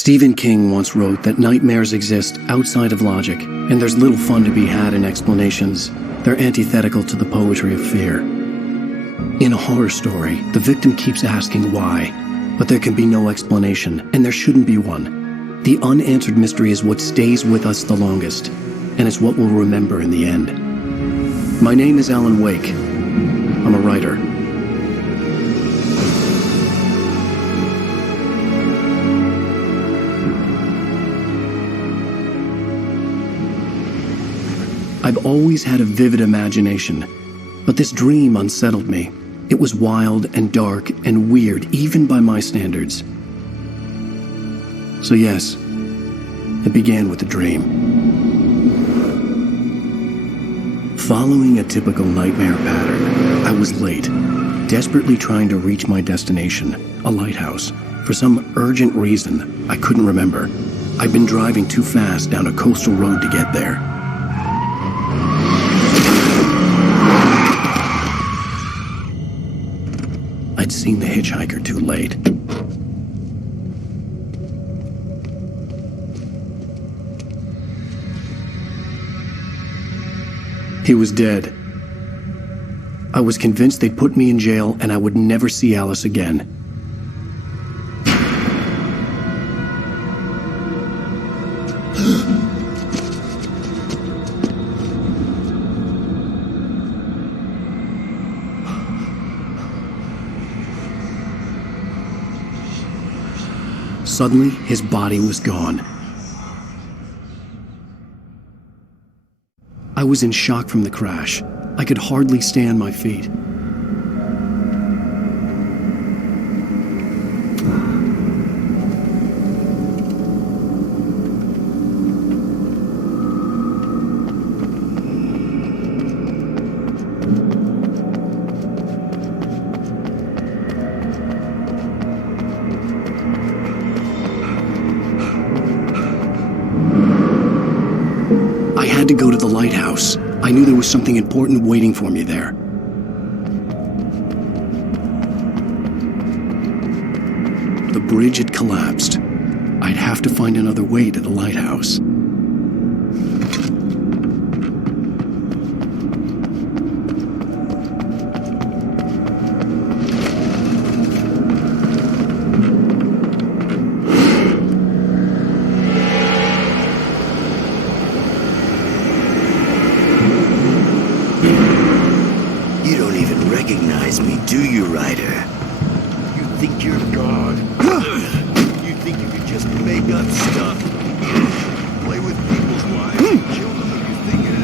Stephen King once wrote that nightmares exist outside of logic, and there's little fun to be had in explanations. They're antithetical to the poetry of fear. In a horror story, the victim keeps asking why, but there can be no explanation, and there shouldn't be one. The unanswered mystery is what stays with us the longest, and it's what we'll remember in the end. My name is Alan Wake. I'm a writer. I've always had a vivid imagination, but this dream unsettled me. It was wild and dark and weird, even by my standards. So yes, it began with a dream. Following a typical nightmare pattern, I was late, desperately trying to reach my destination, a lighthouse. For some urgent reason, I couldn't remember. I'd been driving too fast down a coastal road to get there. I'd seen the hitchhiker too late. He was dead. I was convinced they'd put me in jail and I would never see Alice again. Suddenly, his body was gone. I was in shock from the crash. I could hardly stay on my feet. I had to go to the lighthouse. I knew there was something important waiting for me there. The bridge had collapsed. I'd have to find another way to the lighthouse. You don't even recognize me, do you, Ryder? You think you're God? You think you can just make up stuff? Play with people's lives and kill them if you think it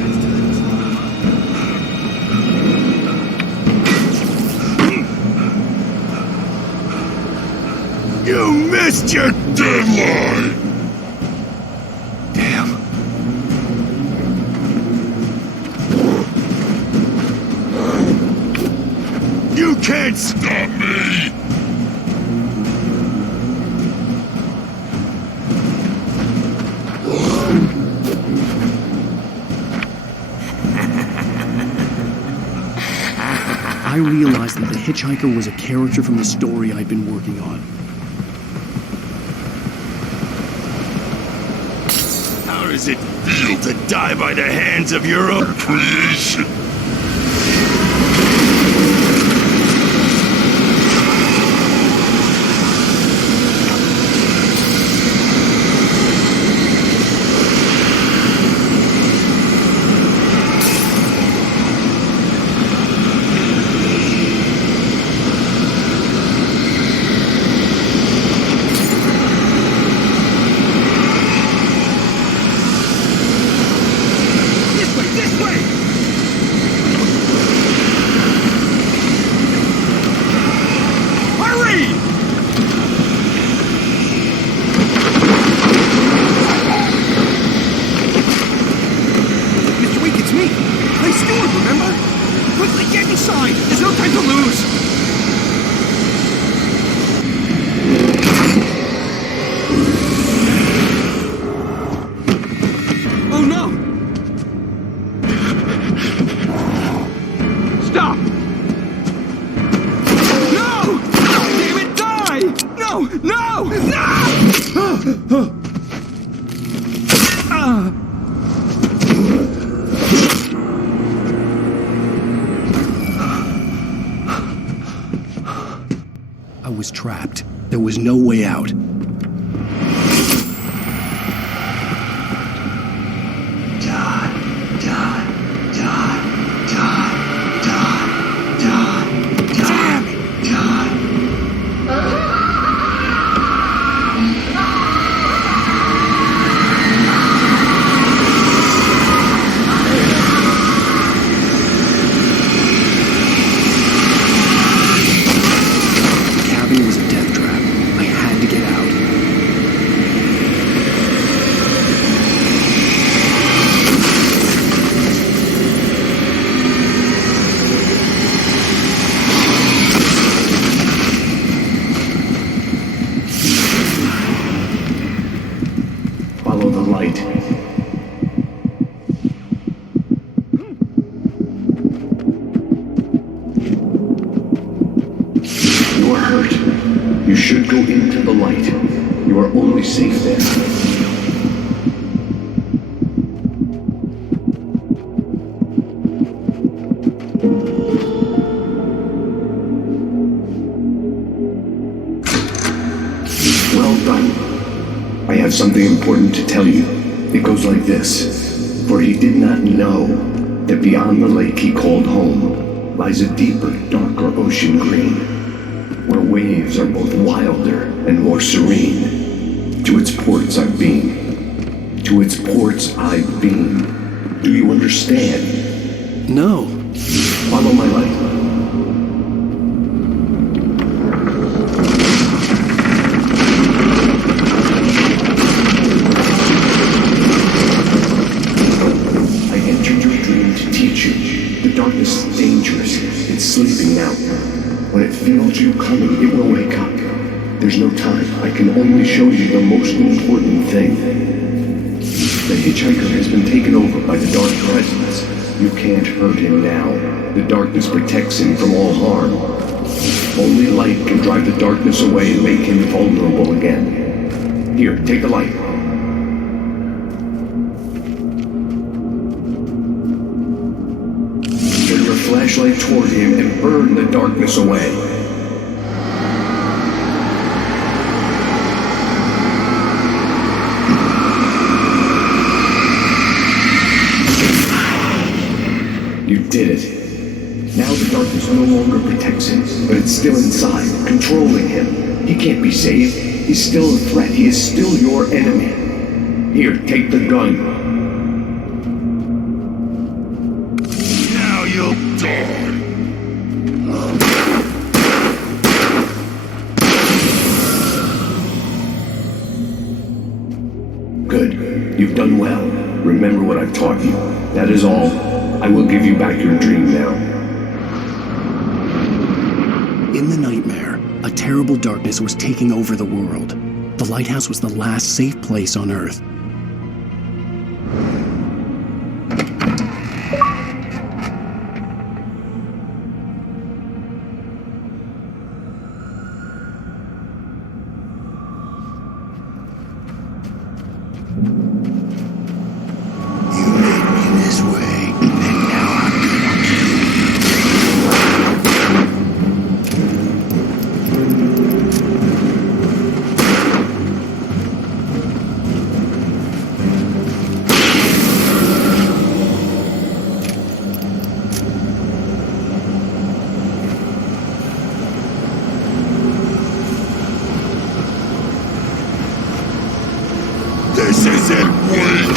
is. You missed your deadline! Damn. You can't stop me! I realized that the hitchhiker was a character from the story I'd been working on. How does it feel to die by the hands of your own creation? I was trapped. There was no way out. Follow the light. You are hurt. You should go into the light. You are only safe there. Well done. I have something important to tell you. It goes like this. For he did not know that beyond the lake he called home lies a deeper, darker ocean green, where waves are both wilder and more serene. To its ports I've been. To its ports I've been. Do you understand? No. Follow my light. Darkness is dangerous. It's sleeping now. When it feels you coming, it will wake up. There's no time. I can only show you the most important thing. The hitchhiker has been taken over by the dark presence. You can't hurt him now. The darkness protects him from all harm. Only light can drive the darkness away and make him vulnerable again. Here, take the light. Flashlight toward him and burn the darkness away. You did it. Now the darkness no longer protects him, but it's still inside, controlling him. He can't be saved. He's still a threat. He is still your enemy. Here, take the gun. Good. You've done well. Remember what I've taught you. That is all. I will give you back your dream now. In the nightmare, a terrible darkness was taking over the world. The lighthouse was the last safe place on Earth. This isn't weak!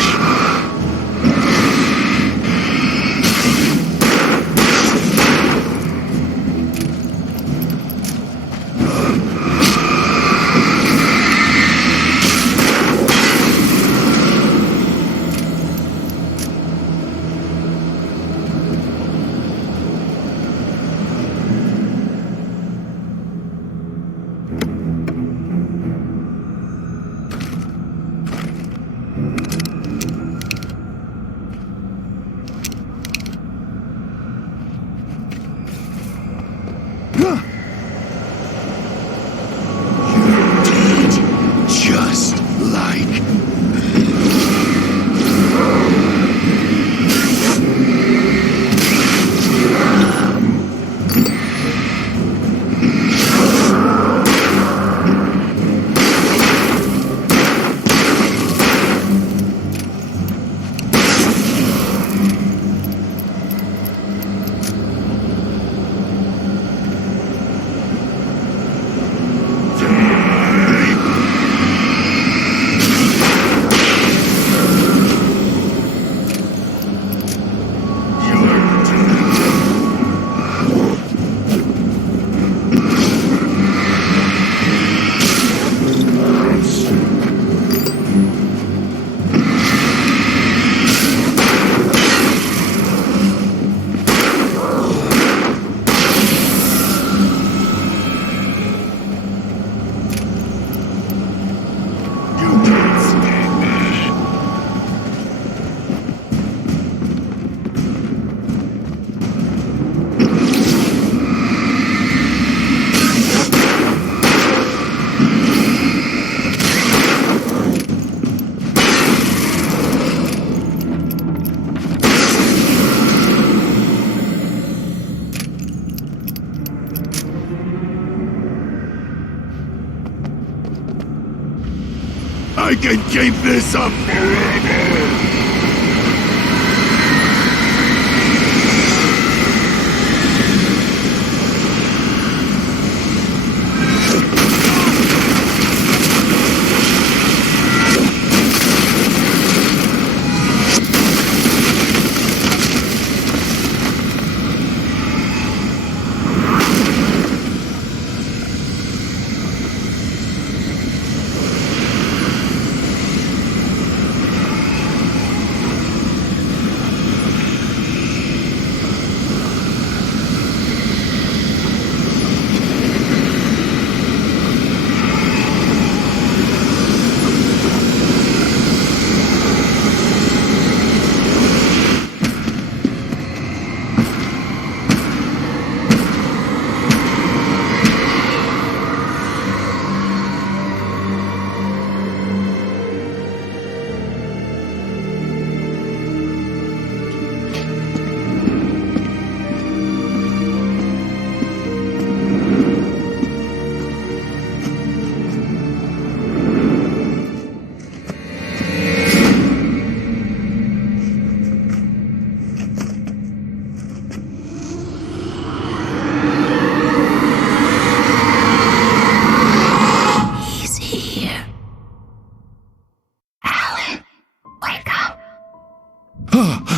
I can keep this up forever!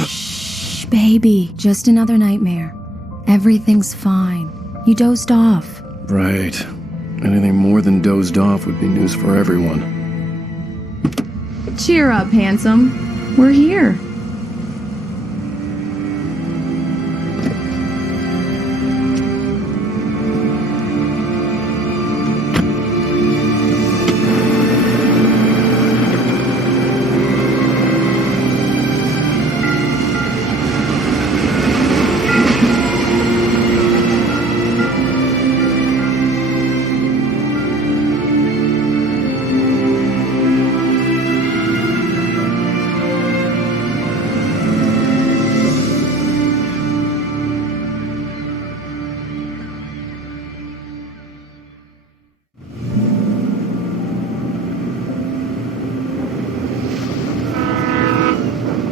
Shh, baby. Just another nightmare. Everything's fine. You dozed off. Right. Anything more than dozed off would be news for everyone. Cheer up, handsome. We're here.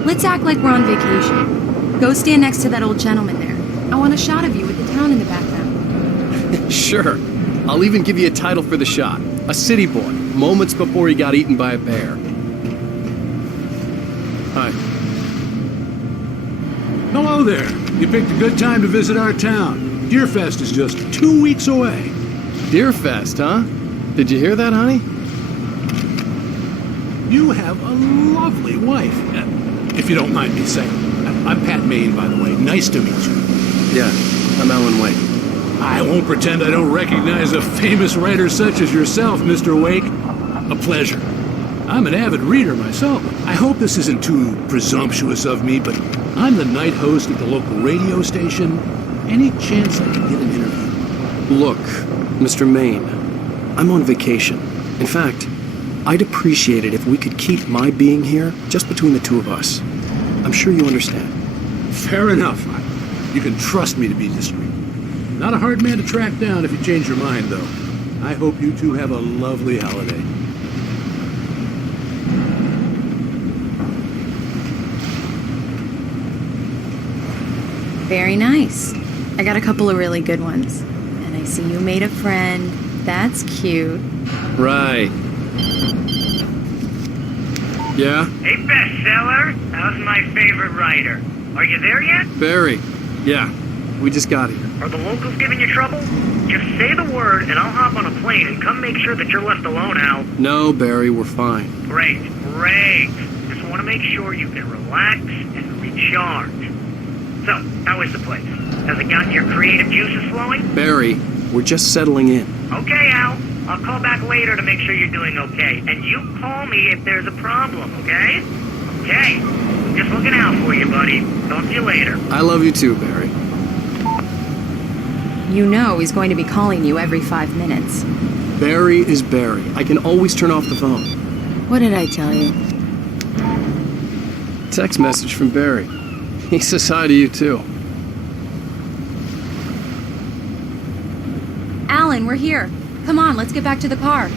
Let's act like we're on vacation. Go stand next to that old gentleman there. I want a shot of you with the town in the background. Sure. I'll even give you a title for the shot. A city boy, moments before he got eaten by a bear. Hi. Hello there. You picked a good time to visit our town. Deerfest is just 2 weeks away. Deerfest, huh? Did you hear that, honey? You have a lovely wife. If you don't mind me saying. I'm Pat Maine, by the way. Nice to meet you. Yeah, I'm Alan Wake. I won't pretend I don't recognize a famous writer such as yourself, Mr. Wake. A pleasure. I'm an avid reader myself. I hope this isn't too presumptuous of me, but I'm the night host at the local radio station. Any chance I can get an interview? Look, Mr. Maine, I'm on vacation. In fact, I'd appreciate it if we could keep my being here just between the two of us. I'm sure you understand. Fair enough. You can trust me to be discreet. Not a hard man to track down if you change your mind, though. I hope you two have a lovely holiday. Very nice. I got a couple of really good ones. And I see you made a friend. That's cute. Right. Yeah? Hey, bestseller. How's my favorite writer? Are you there yet? Barry. Yeah, we just got here. Are the locals giving you trouble? Just say the word and I'll hop on a plane and come make sure that you're left alone, Al. No, Barry, we're fine. Great. Just want to make sure you can relax and recharge. So, how is the place? Has it gotten your creative juices flowing? Barry, we're just settling in. Okay, Al. I'll call back later to make sure you're doing okay. And you call me if there's a problem, okay? Okay. Just looking out for you, buddy. Talk to you later. I love you too, Barry. You know he's going to be calling you every 5 minutes. Barry is Barry. I can always turn off the phone. What did I tell you? Text message from Barry. He says hi to you too. Alan, we're here. Come on, let's get back to the car.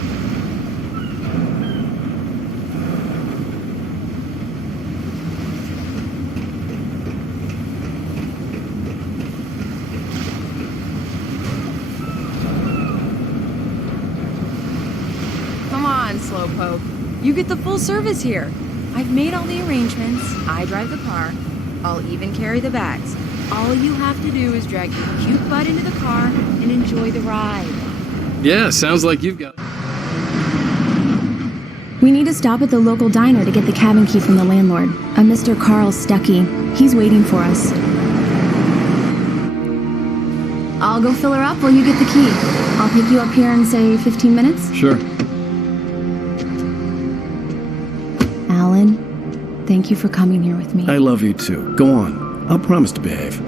You get the full service here. I've made all the arrangements. I drive the car. I'll even carry the bags. All you have to do is drag your cute butt into the car and enjoy the ride. Yeah, sounds like you've got... We need to stop at the local diner to get the cabin key from the landlord, a Mr. Carl Stuckey. He's waiting for us. I'll go fill her up while you get the key. I'll pick you up here in, say, 15 minutes? Sure. Alan, thank you for coming here with me. I love you too. Go on. I'll promise to behave.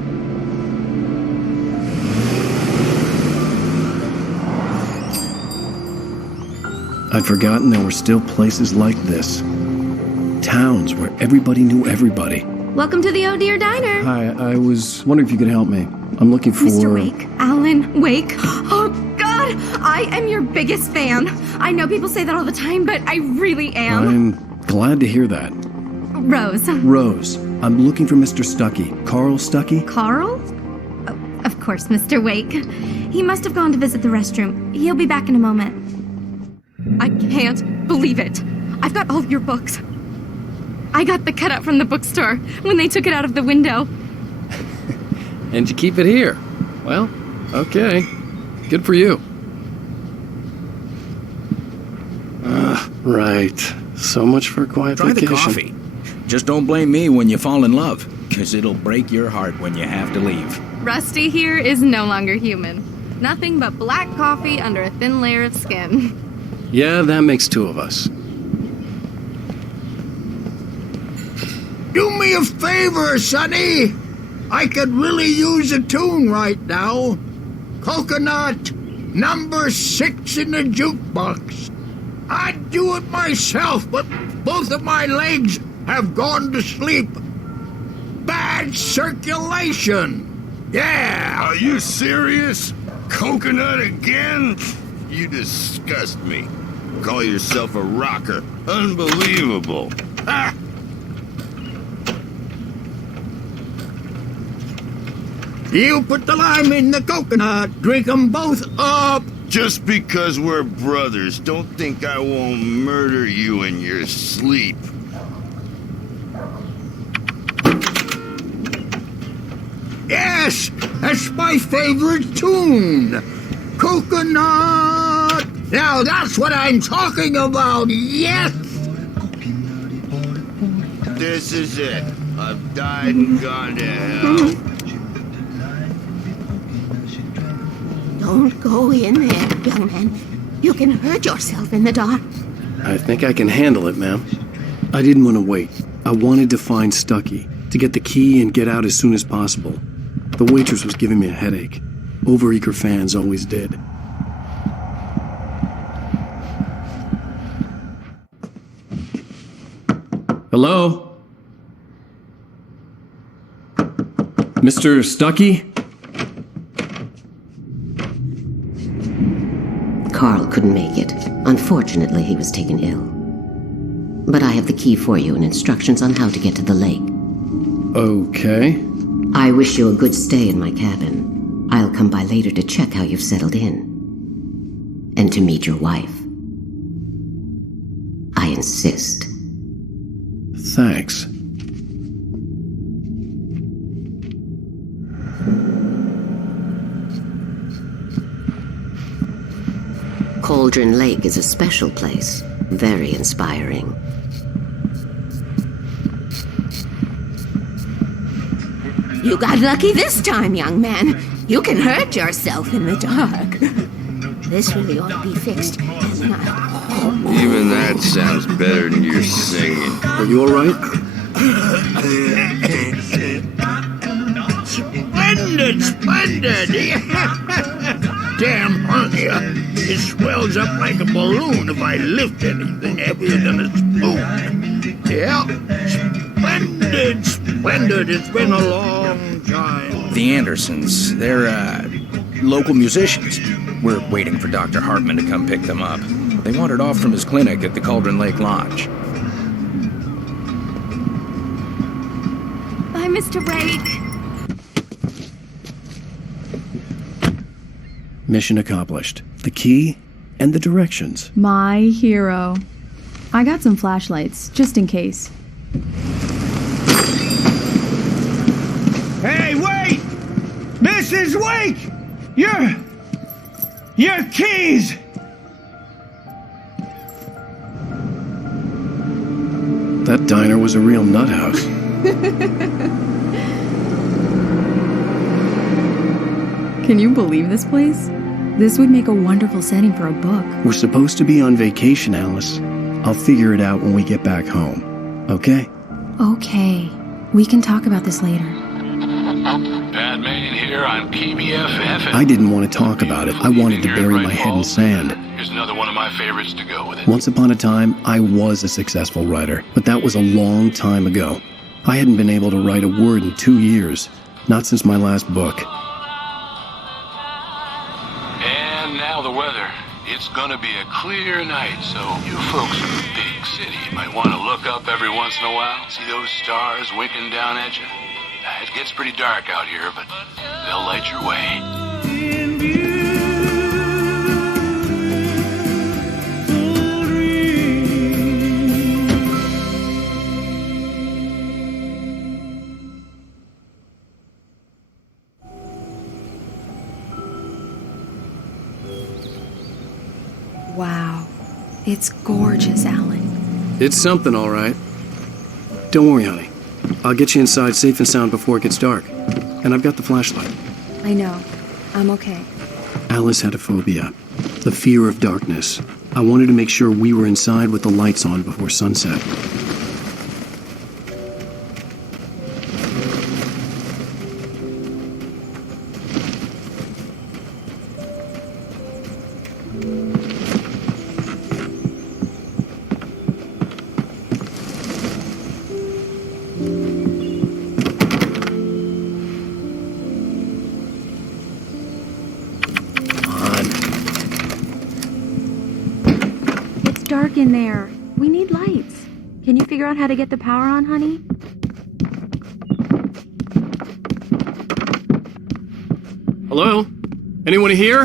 I'd forgotten there were still places like this. Towns where everybody knew everybody. Welcome to the Oh Dear Diner. Hi, I was wondering if you could help me. I'm looking for... Mr. Wake. Alan Wake. Oh, God. I am your biggest fan. I know people say that all the time, but I really am. I'm glad to hear that. Rose. Rose, I'm looking for Mr. Stuckey. Carl Stuckey? Carl? Oh, of course, Mr. Wake. He must have gone to visit the restroom. He'll be back in a moment. I can't believe it. I've got all of your books. I got the cutout from the bookstore when they took it out of the window. And you keep it here. Well, okay. Good for you. Right. So much for a quiet Try the vacation. coffee. Just don't blame me when you fall in love, because it'll break your heart when you have to leave. Rusty here is no longer human. Nothing but black coffee under a thin layer of skin. Yeah, that makes two of us. Do me a favor, Sonny. I could really use a tune right now. Coconut, number 6 in the jukebox. I'd do it myself, but both of my legs have gone to sleep. Bad circulation. Yeah. Are you serious? Coconut again? You disgust me. Call yourself a rocker. Unbelievable. Ha! You put the lime in the coconut. Drink 'em both up. Just because we're brothers, don't think I won't murder you in your sleep. Yes, that's my favorite tune. Coconut. Now that's what I'm talking about. Yes. This is it. I've died and gone to hell. Don't go in there, young man. You can hurt yourself in the dark. I think I can handle it, ma'am. I didn't want to wait. I wanted to find Stuckey, to get the key and get out as soon as possible. The waitress was giving me a headache. Overeager fans always did. Hello? Mr. Stuckey? Carl couldn't make it. Unfortunately, he was taken ill. But I have the key for you and instructions on how to get to the lake. Okay. I wish you a good stay in my cabin. I'll come by later to check how you've settled in. And to meet your wife. I insist. Thanks. Cauldron Lake is a special place. Very inspiring. You got lucky this time, young man. You can hurt yourself in the dark. This really ought to be fixed. Even that sounds better than your singing. Are you all right? Splendid, splendid. Damn hernia. It swells up like a balloon if I lift anything heavier than a spoon. Yeah, splendid, splendid. It's been a long time. The Andersons, they're, local musicians. We're waiting for Dr. Hartman to come pick them up. They wandered off from his clinic at the Cauldron Lake Lodge. Bye, Mr. Wake. Mission accomplished. The key and the directions. My hero. I got some flashlights, just in case. Hey, wait! Mrs. Wake! Your keys! That diner was a real nut house. Can you believe this place? This would make a wonderful setting for a book. We're supposed to be on vacation, Alice. I'll figure it out when we get back home. Okay? Okay. We can talk about this later. Bad man here on PBFF. I didn't want to talk about it. I wanted to bury my head in sand. Here's another one of my favorites to go with it. Once upon a time, I was a successful writer, but that was a long time ago. I hadn't been able to write a word in 2 years, not since my last book. And now the weather. It's gonna be a clear night, so you folks in the big city might want to look up every once in a while, see those stars winking down at you. It gets pretty dark out here, but they'll light your way. Wow. It's gorgeous, Alan. It's something, all right. Don't worry, honey. I'll get you inside safe and sound before it gets dark. And I've got the flashlight. I know. I'm okay. Alice had a phobia. The fear of darkness. I wanted to make sure we were inside with the lights on before sunset. Dark in there. We need lights. Can you figure out how to get the power on, honey? Hello? Anyone here?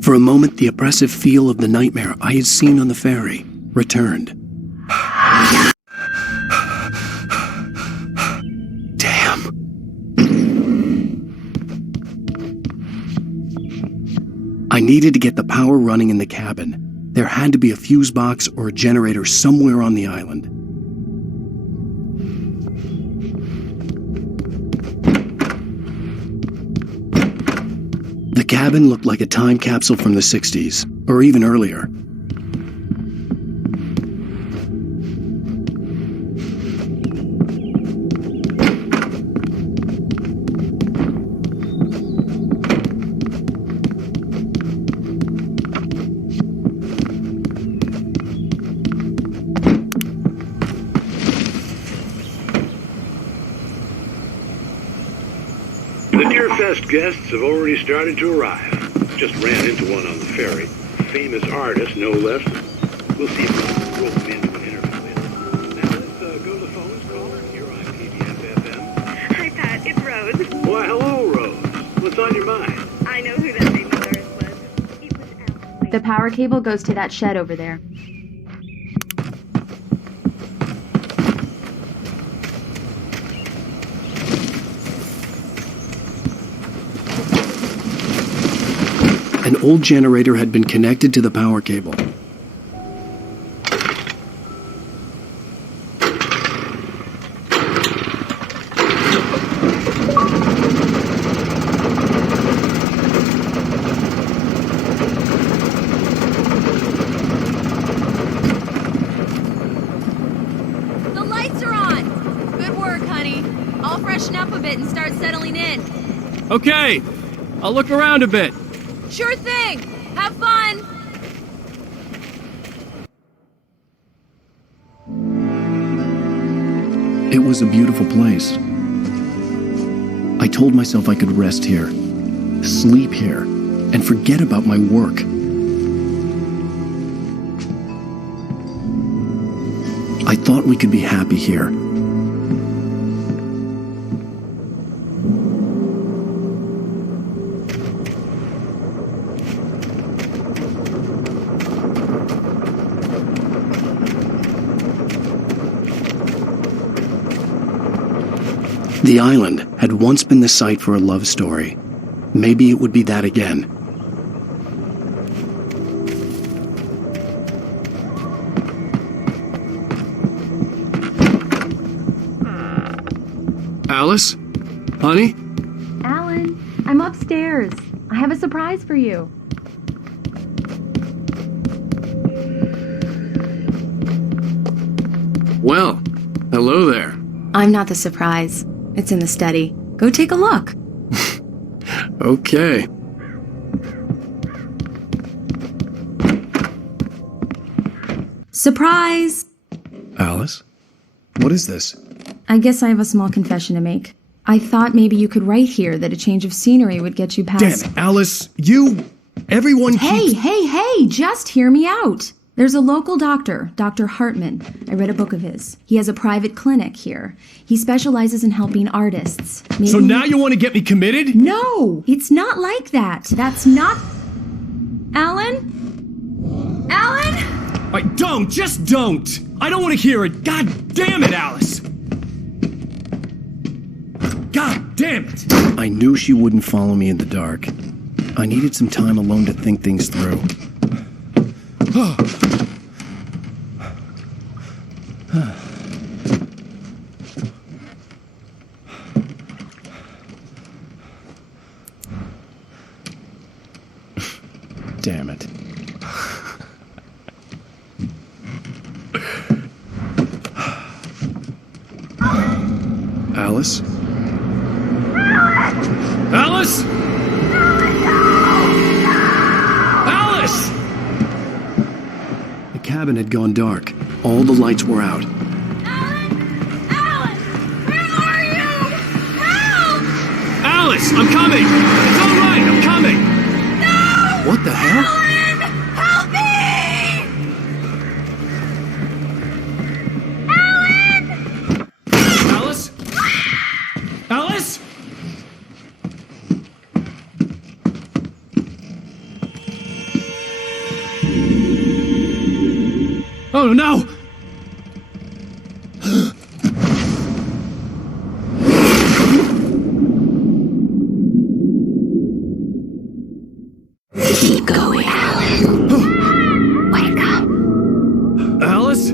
For a moment, the oppressive feel of the nightmare I had seen on the ferry returned. I needed to get the power running in the cabin. There had to be a fuse box or a generator somewhere on the island. The cabin looked like a time capsule from the 60s, or even earlier. The Deerfest guests have already started to arrive. Just ran into one on the ferry. Famous artist, no less. We'll see if we can rope him into an interview. Now let's go to the phones, caller. You're on PBFFM. Hi, Pat. It's Rose. Why, hello, Rose. What's on your mind? I know who that big mother was. It was Alan. The power cable goes to that shed over there. An old generator had been connected to the power cable. The lights are on! Good work, honey. I'll freshen up a bit and start settling in. Okay, I'll look around a bit. Sure thing! Have fun! It was a beautiful place. I told myself I could rest here, sleep here, and forget about my work. I thought we could be happy here, The island had once been the site for a love story. Maybe it would be that again. Alice? Honey? Alan, I'm upstairs. I have a surprise for you. Well, hello there. I'm not the surprise. It's in the study. Go take a look. Okay. Surprise! Alice? What is this? I guess I have a small confession to make. I thought maybe you could write here that a change of scenery would get you past... Damn it, Alice, everyone keeps... Hey, just hear me out. There's a local doctor, Dr. Hartman. I read a book of his. He has a private clinic here. He specializes in helping artists. So now you want to get me committed? No, it's not like that. That's not... Alan? Alan? Just don't! I don't want to hear it! God damn it, Alice! God damn it! I knew she wouldn't follow me in the dark. I needed some time alone to think things through. Damn it. Alice? Alice? Alice! The cabin had gone dark. All the lights were out. Alice, I'm coming! It's all right, I'm coming! What the hell? Help me! Alice? Alice? Oh no! Keep going, Alan. Wake up. Alice?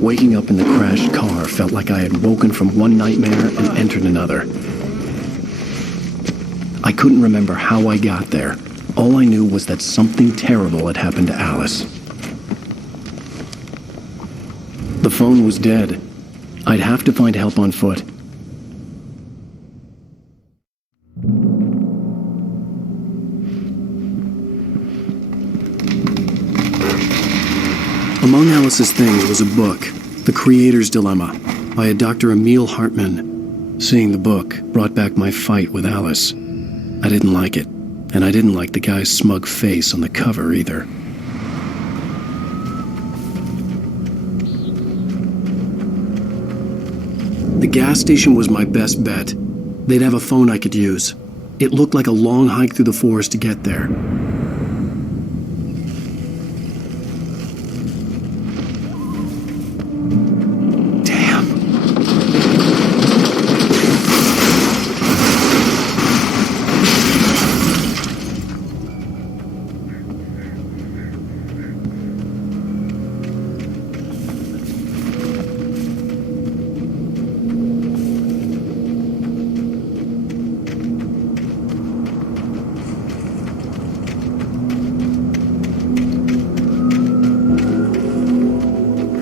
Waking up in the crashed car felt like I had woken from one nightmare and entered another. I couldn't remember how I got there. All I knew was that something terrible had happened to Alice. The phone was dead. I'd have to find help on foot. Among Alice's things was a book, The Creator's Dilemma, by a Dr. Emil Hartman. Seeing the book brought back my fight with Alice. I didn't like it, and I didn't like the guy's smug face on the cover either. The gas station was my best bet. They'd have a phone I could use. It looked like a long hike through the forest to get there.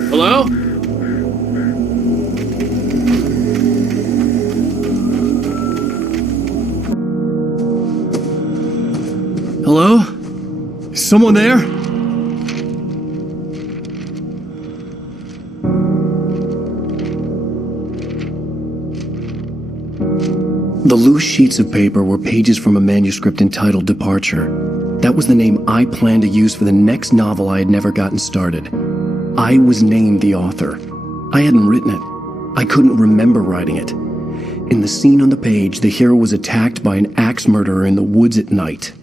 Hello? Hello? Is someone there? The loose sheets of paper were pages from a manuscript entitled Departure. That was the name I planned to use for the next novel I had never gotten started. I was named the author. I hadn't written it. I couldn't remember writing it. In the scene on the page, the hero was attacked by an axe murderer in the woods at night.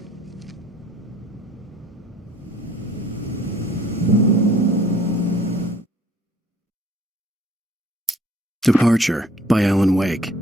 Departure by Alan Wake.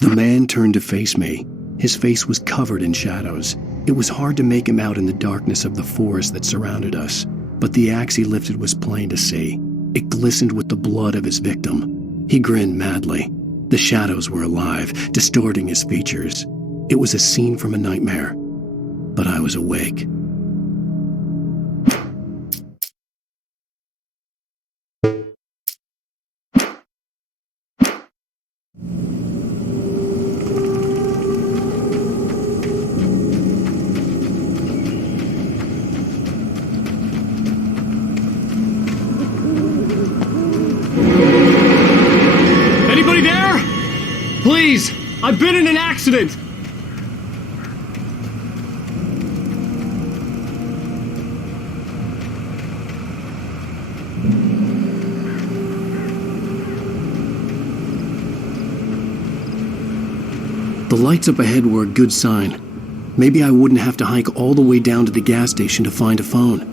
The man turned to face me. His face was covered in shadows. It was hard to make him out in the darkness of the forest that surrounded us, but the axe he lifted was plain to see. It glistened with the blood of his victim. He grinned madly. The shadows were alive, distorting his features. It was a scene from a nightmare, but I was awake. Anybody there? Please, I've been in an accident. The lights up ahead were a good sign. Maybe I wouldn't have to hike all the way down to the gas station to find a phone.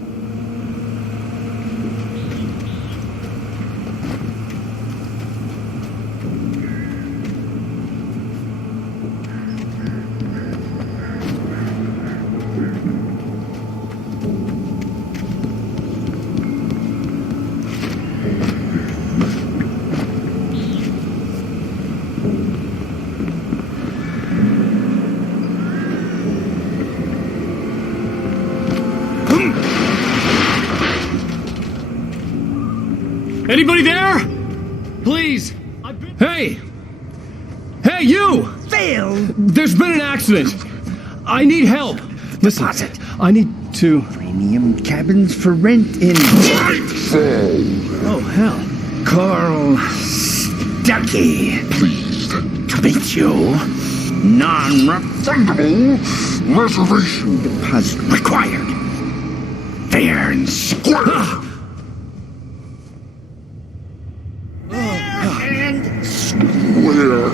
Anybody there? Please. Hey! Hey, you! Phil! There's been an accident. I need help. Listen, I need to... Premium cabins for rent in... Oh, hell. Carl Stuckey. Pleased to meet you. Non-refundable reservation deposit required. Fair and square. And square.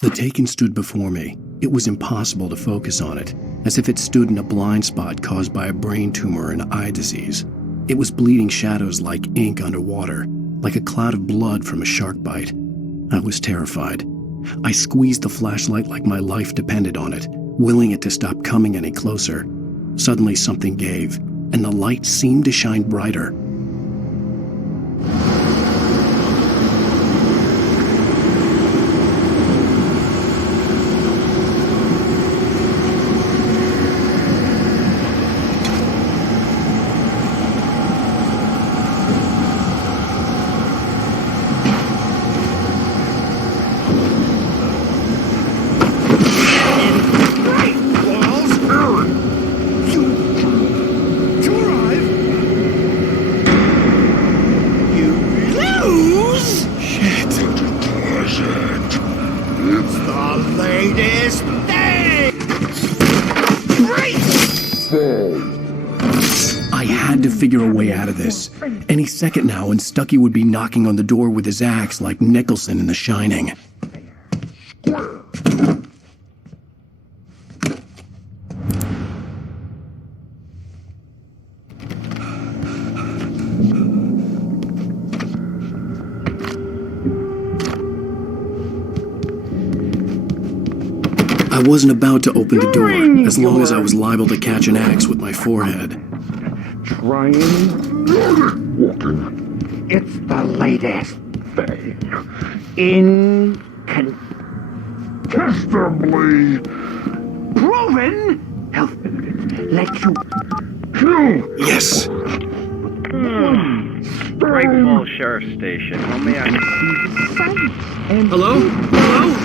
The Taken stood before me. It was impossible to focus on it, as if it stood in a blind spot caused by a brain tumor and eye disease. It was bleeding shadows like ink underwater, like a cloud of blood from a shark bite. I was terrified. I squeezed the flashlight like my life depended on it, willing it to stop coming any closer. Suddenly something gave, and the light seemed to shine brighter. I had to figure a way out of this. Any second now, and Stuckey would be knocking on the door with his axe like Nicholson in The Shining. I wasn't about to open the door, as long as I was liable to catch an axe with my forehead. Trying walking. It's the latest thing. Incontestably proven health benefits let you kill. Yes! Great Falls Sheriff Station. How may I... Hello? Hello?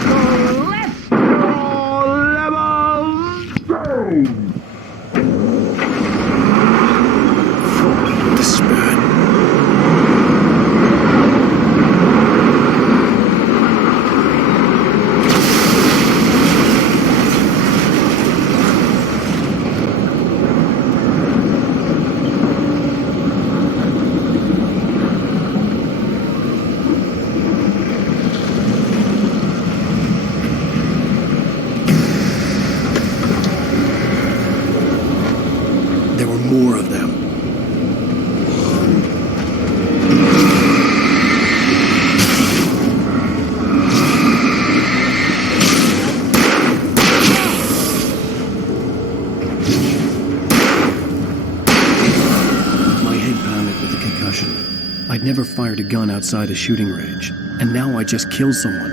I'd never fired a gun outside a shooting range, and now I just killed someone.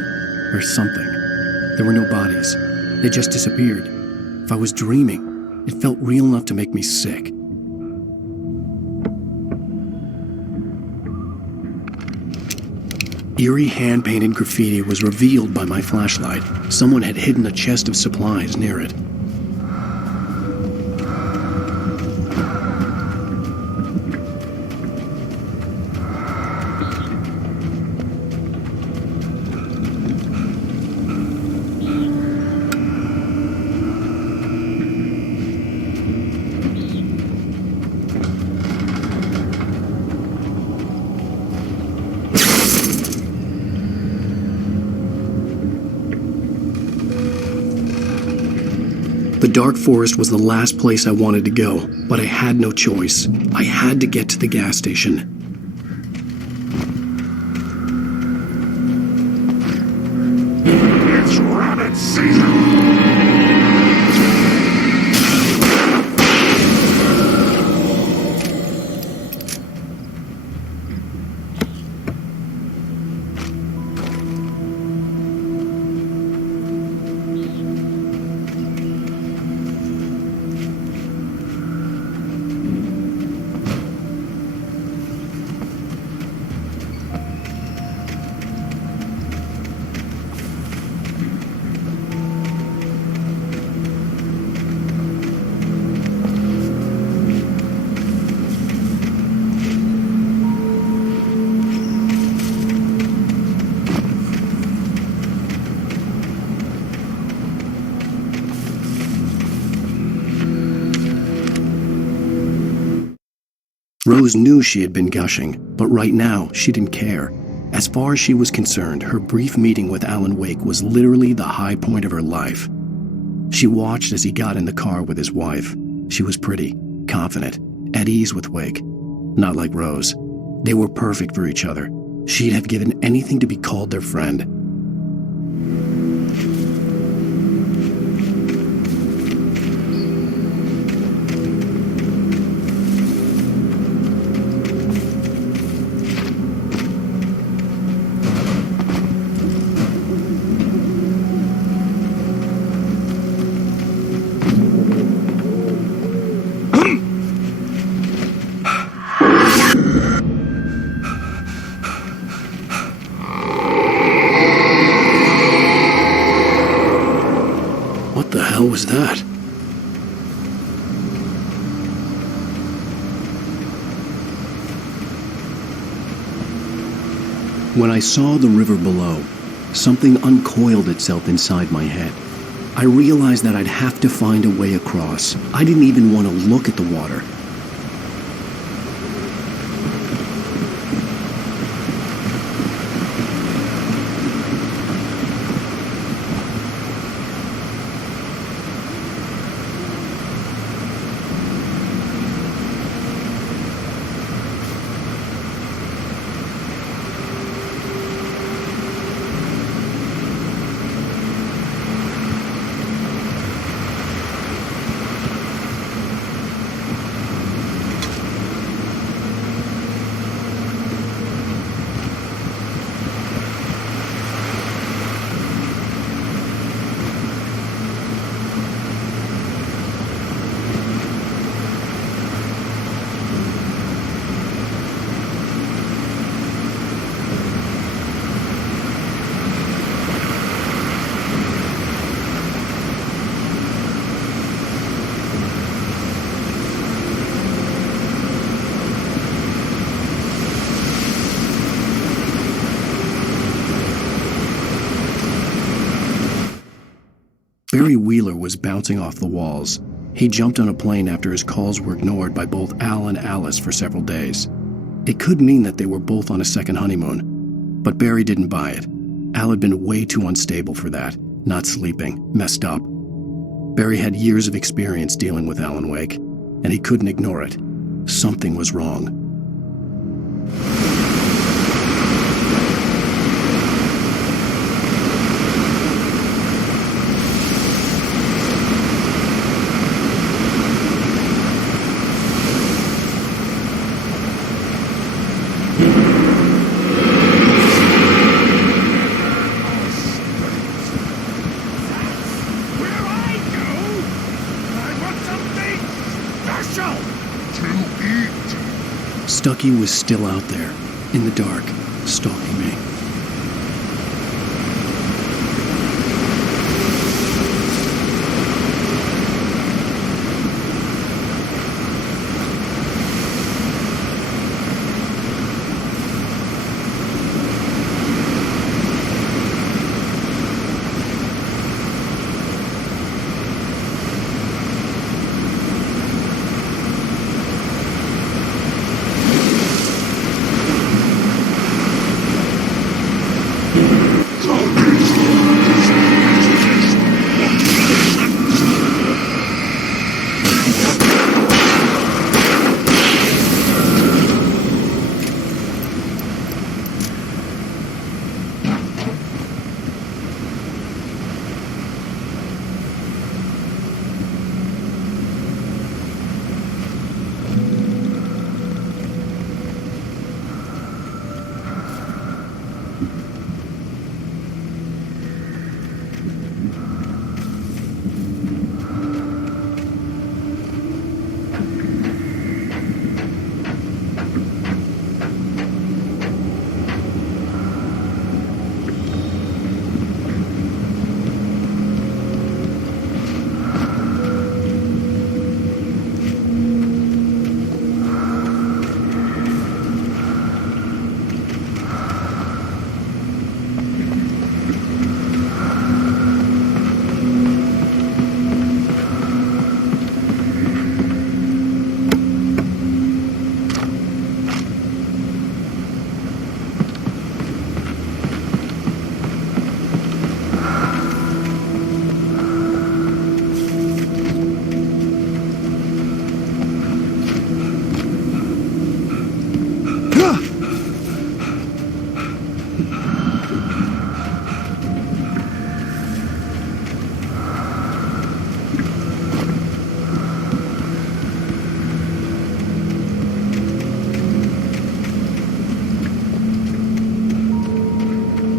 Or something. There were no bodies. They just disappeared. If I was dreaming, it felt real enough to make me sick. Eerie hand-painted graffiti was revealed by my flashlight. Someone had hidden a chest of supplies near it. The dark forest was the last place I wanted to go, but I had no choice. I had to get to the gas station. It's rabbit season! Rose knew she had been gushing, but right now she didn't care. As far as she was concerned, her brief meeting with Alan Wake was literally the high point of her life. She watched as he got in the car with his wife. She was pretty, confident, at ease with Wake. Not like Rose. They were perfect for each other. She'd have given anything to be called their friend. What the hell was that? When I saw the river below, something uncoiled itself inside my head. I realized that I'd have to find a way across. I didn't even want to look at the water. Barry Wheeler was bouncing off the walls. He jumped on a plane after his calls were ignored by both Al and Alice for several days. It could mean that they were both on a second honeymoon. But Barry didn't buy it. Al had been way too unstable for that, not sleeping, messed up. Barry had years of experience dealing with Alan Wake, and he couldn't ignore it. Something was wrong. Stucky was still out there, in the dark, stalking me.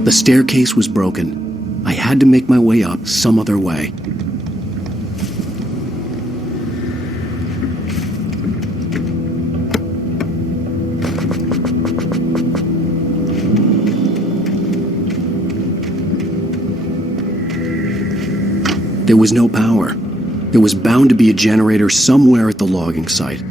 The staircase was broken. I had to make my way up some other way. There was no power. There was bound to be a generator somewhere at the logging site.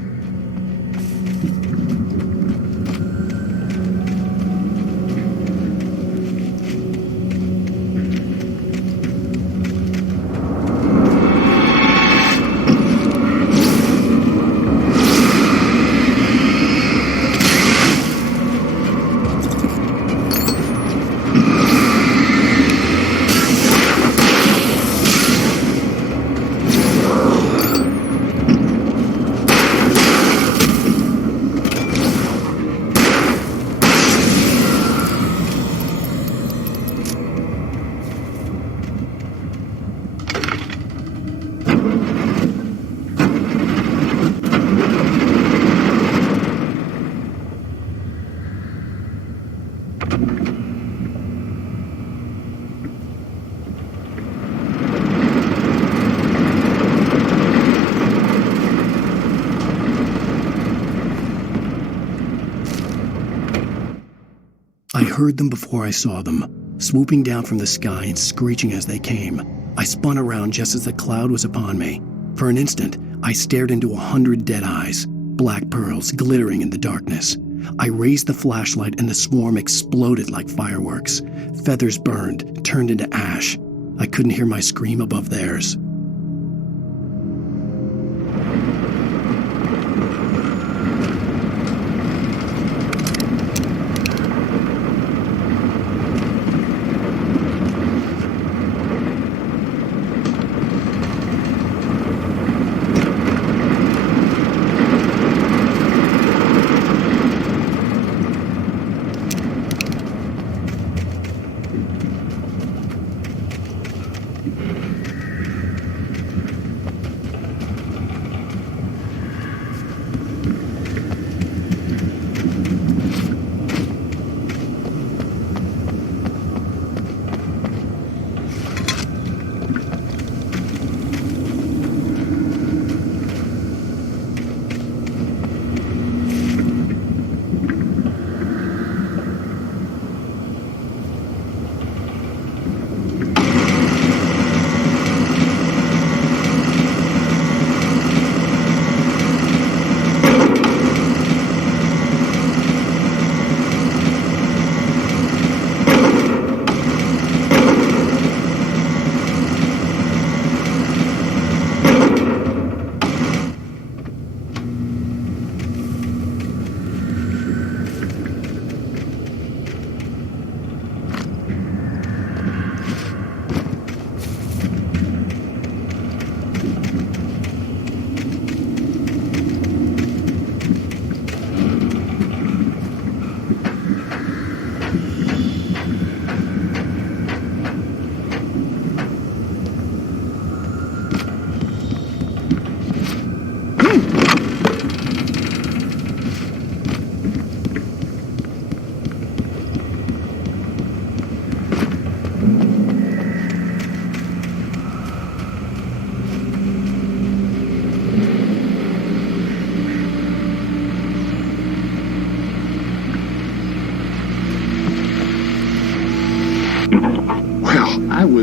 I heard them before I saw them, swooping down from the sky and screeching as they came. I spun around just as the cloud was upon me. For an instant, I stared into 100 dead eyes, black pearls glittering in the darkness. I raised the flashlight and the swarm exploded like fireworks. Feathers burned, turned into ash. I couldn't hear my scream above theirs.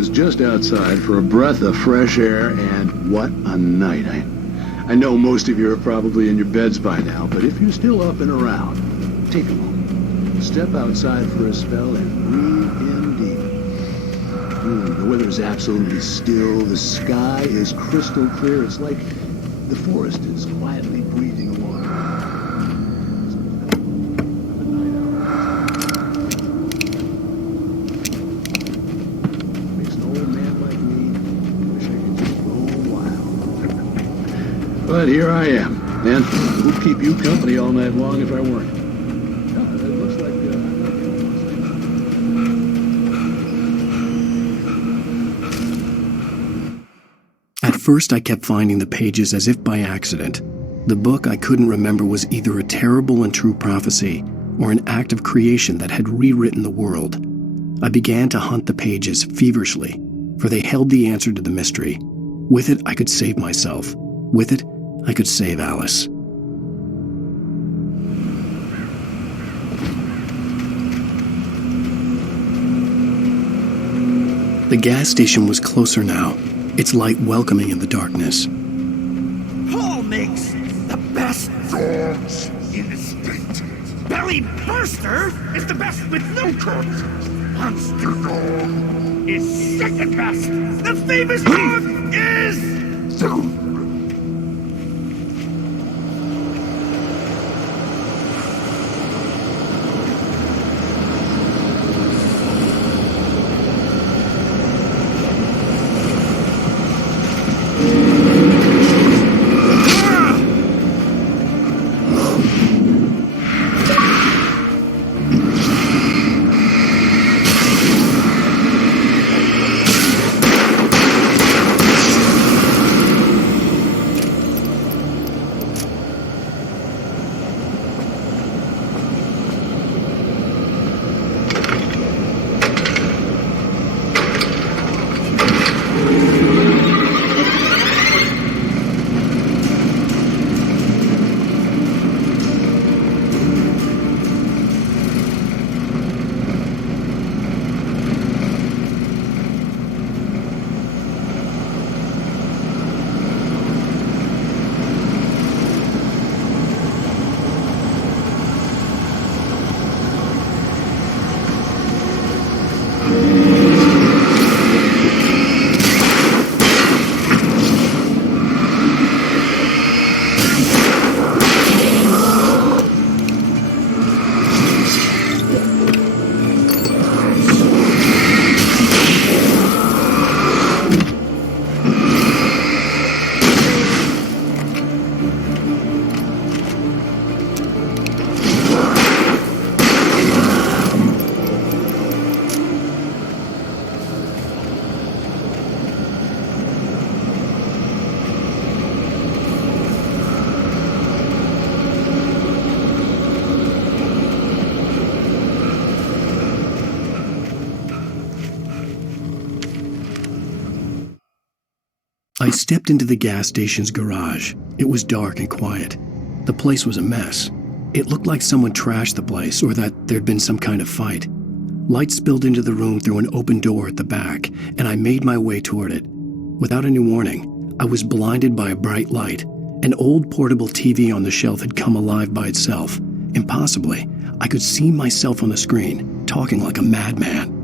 was just outside for a breath of fresh air, and what a night. I know most of you are probably in your beds by now, but if you're still up and around, take a moment. Step outside for a spell and breathe in deep. The weather is absolutely still. The sky is crystal clear. It's like the forest is quietly breathing along. But here I am, and would keep you company all night long if I weren't. It looks like At first, I kept finding the pages as if by accident. The book I couldn't remember was either a terrible and true prophecy or an act of creation that had rewritten the world. I began to hunt the pages feverishly, for they held the answer to the mystery. With it, I could save myself. With it, I could save Alice. The gas station was closer now, its light welcoming in the darkness. Paul makes the best dogs in the state. Belly Burster is the best with no coat. Monster Dog is second best. The famous dog is... I stepped into the gas station's garage. It was dark and quiet. The place was a mess. It looked like someone trashed the place or that there'd been some kind of fight. Light spilled into the room through an open door at the back, and I made my way toward it. Without any warning, I was blinded by a bright light. An old portable TV on the shelf had come alive by itself. Impossibly, I could see myself on the screen, talking like a madman.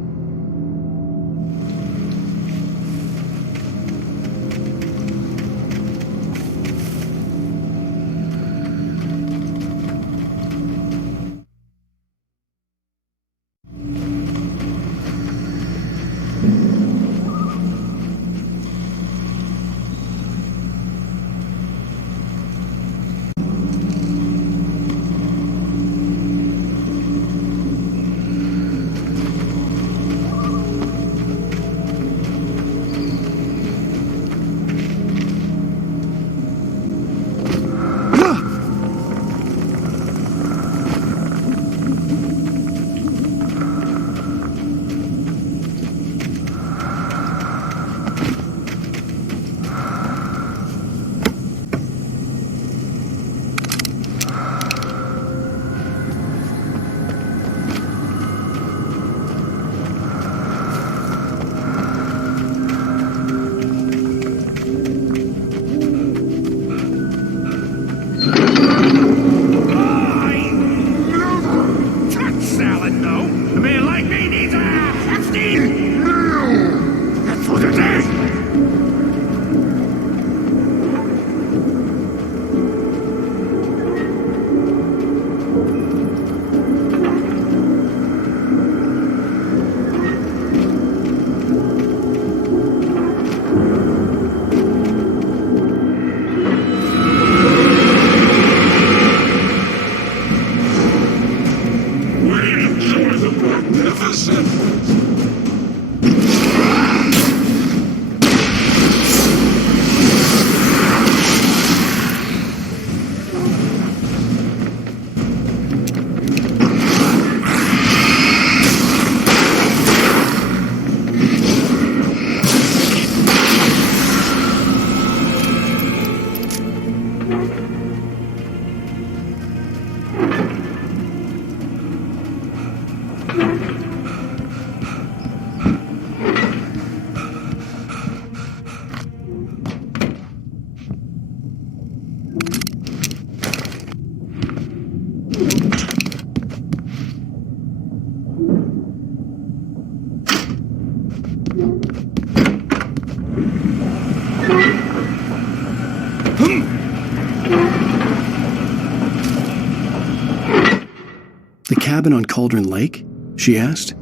cabin on Cauldron Lake?" she asked.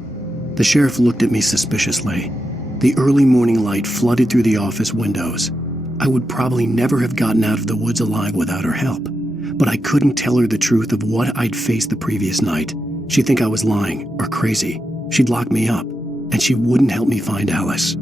The sheriff looked at me suspiciously. The early morning light flooded through the office windows. I would probably never have gotten out of the woods alive without her help, but I couldn't tell her the truth of what I'd faced the previous night. She'd think I was lying or crazy. She'd lock me up, and she wouldn't help me find Alice.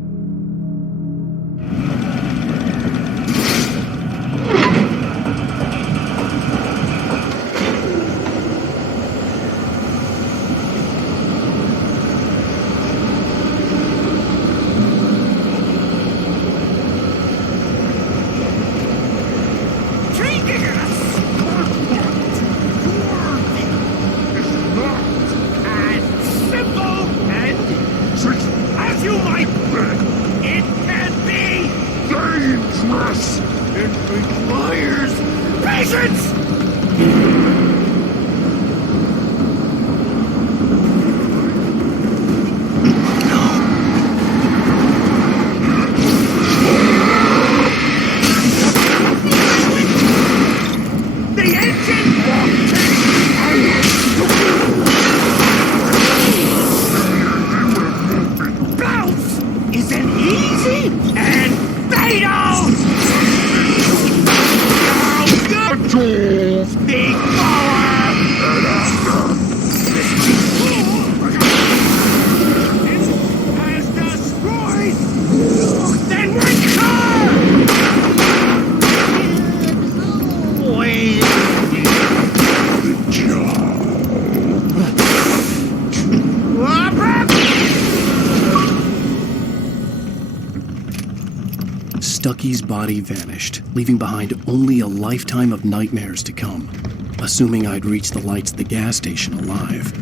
Stucky's body vanished, leaving behind only a lifetime of nightmares to come, assuming I'd reached the lights at the gas station alive.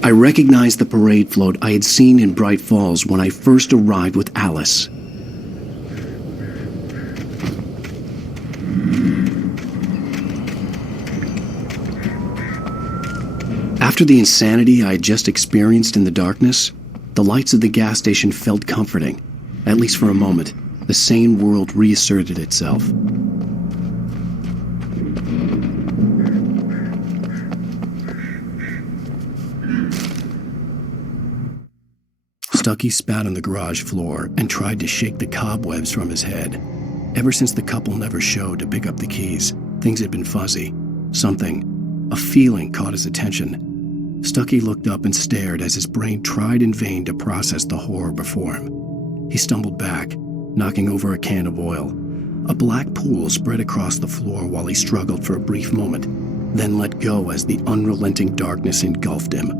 I recognized the parade float I had seen in Bright Falls when I first arrived with Alice. After the insanity I had just experienced in the darkness, the lights of the gas station felt comforting. At least for a moment, the sane world reasserted itself. Stucky spat on the garage floor and tried to shake the cobwebs from his head. Ever since the couple never showed to pick up the keys, things had been fuzzy. A feeling caught his attention. Stucky looked up and stared as his brain tried in vain to process the horror before him. He stumbled back, knocking over a can of oil. A black pool spread across the floor while he struggled for a brief moment, then let go as the unrelenting darkness engulfed him.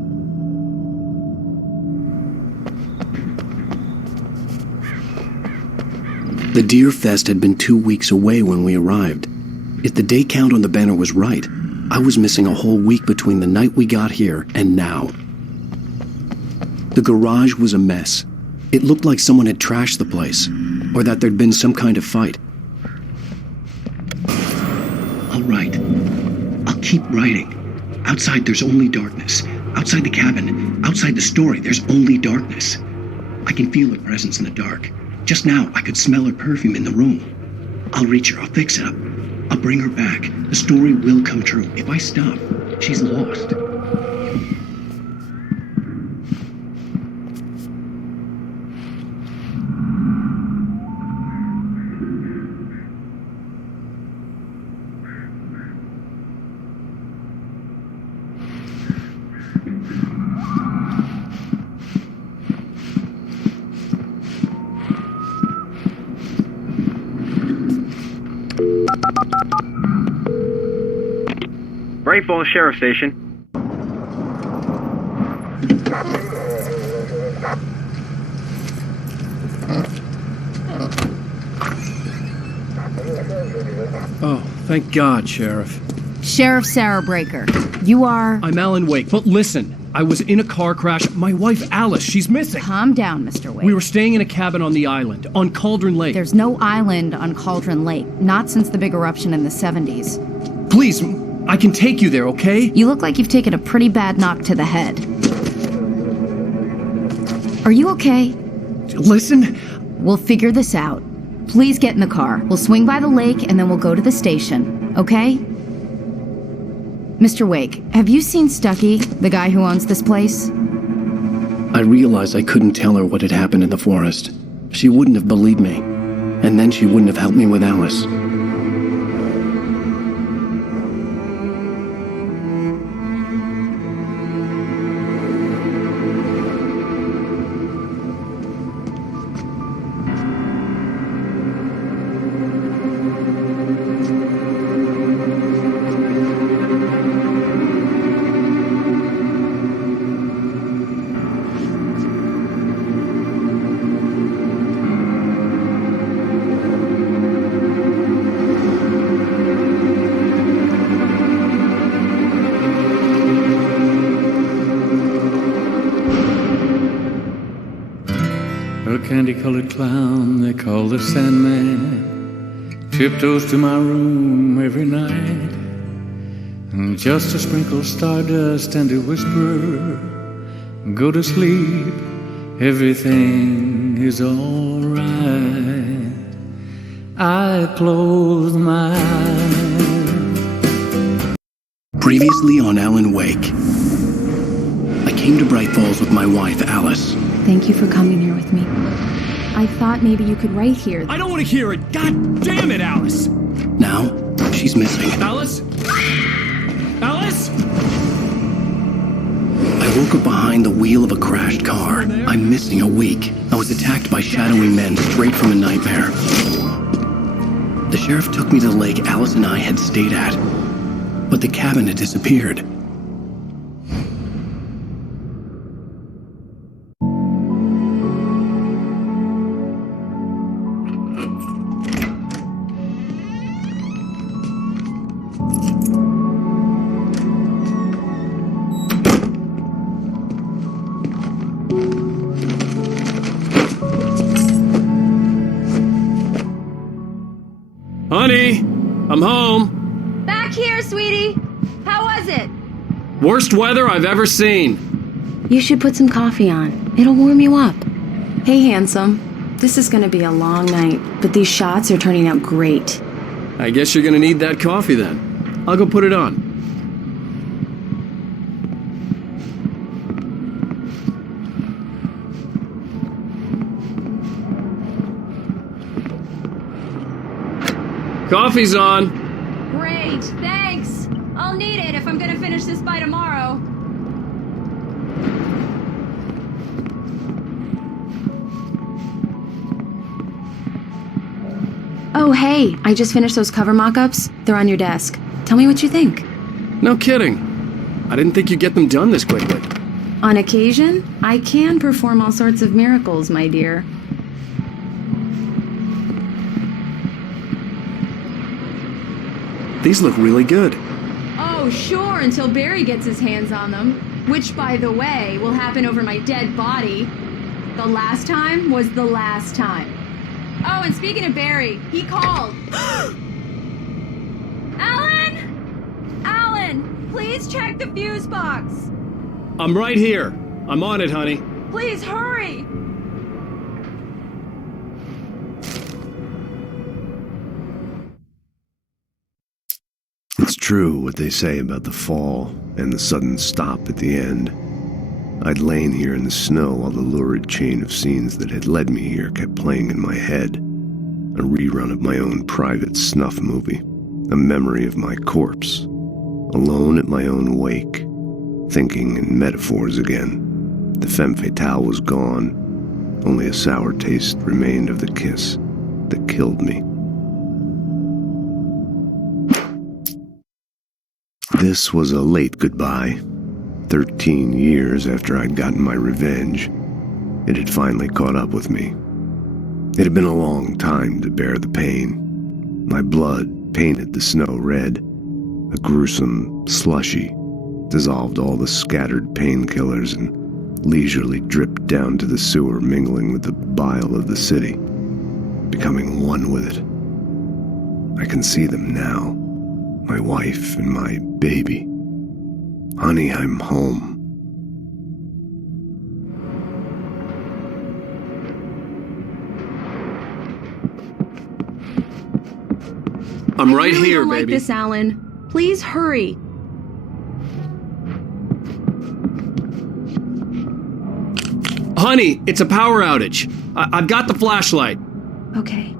The Deer Fest had been 2 weeks away when we arrived. If the day count on the banner was right, I was missing a whole week between the night we got here and now. The garage was a mess. It looked like someone had trashed the place, or that there'd been some kind of fight. All right, I'll keep writing. Outside there's only darkness. Outside the cabin, outside the story, there's only darkness. I can feel her presence in the dark. Just now, I could smell her perfume in the room. I'll reach her, I'll fix it up. I'll bring her back. The story will come true. If I stop, she's lost. Bright Falls Sheriff Station. Oh, thank God, Sheriff. Sheriff Sarah Breaker. You are... I'm Alan Wake, but listen. I was in a car crash. My wife, Alice, she's missing. Calm down, Mr. Wake. We were staying in a cabin on the island, on Cauldron Lake. There's no island on Cauldron Lake. Not since the big eruption in the 70s. Please, I can take you there, okay? You look like you've taken a pretty bad knock to the head. Are you okay? Listen. We'll figure this out. Please get in the car. We'll swing by the lake and then we'll go to the station, okay? Mr. Wake, have you seen Stucky, the guy who owns this place? I realized I couldn't tell her what had happened in the forest. She wouldn't have believed me. And then she wouldn't have helped me with Alice. A candy-colored clown they call the Sandman tiptoes to my room every night, and just to sprinkle stardust and to whisper, go to sleep, everything is all right. I close my eyes. Previously on Alan Wake. I came to Bright Falls with my wife, Alice. Thank you for coming here with me. I thought maybe you could write here. I don't want to hear it! God damn it, Alice! Now, she's missing. Alice? Alice? I woke up behind the wheel of a crashed car. I'm missing a week. I was attacked by shadowy men straight from a nightmare. The sheriff took me to the lake Alice and I had stayed at. But the cabin had disappeared. Honey, I'm home. Back here, sweetie. How was it? Worst weather I've ever seen. You should put some coffee on. It'll warm you up. Hey, handsome. This is gonna be a long night, but these shots are turning out great. I guess you're gonna need that coffee then. I'll go put it on. Coffee's on. Great, thanks. I'll need it if I'm gonna finish this by tomorrow. Oh, hey, I just finished those cover mock-ups. They're on your desk. Tell me what you think. No kidding. I didn't think you'd get them done this quickly. On occasion, I can perform all sorts of miracles, my dear. These look really good. Oh, sure, until Barry gets his hands on them. Which, by the way, will happen over my dead body. The last time was the last time. Oh, and speaking of Barry, he called. Alan! Alan, please check the fuse box. I'm right here. I'm on it, honey. Please hurry. It's true what they say about the fall and the sudden stop at the end. I'd lain here in the snow while the lurid chain of scenes that had led me here kept playing in my head. A rerun of my own private snuff movie. A memory of my corpse. Alone at my own wake. Thinking in metaphors again. The femme fatale was gone. Only a sour taste remained of the kiss that killed me. This was a late goodbye. 13 years after I'd gotten my revenge, it had finally caught up with me. It had been a long time to bear the pain. My blood painted the snow red. A gruesome slushy dissolved all the scattered painkillers and leisurely dripped down to the sewer, mingling with the bile of the city, becoming one with it. I can see them now, my wife and my baby. Honey, I'm home. I'm right I really here, don't baby. like this, Alan. Please hurry. Honey, it's a power outage. I've got the flashlight. Okay.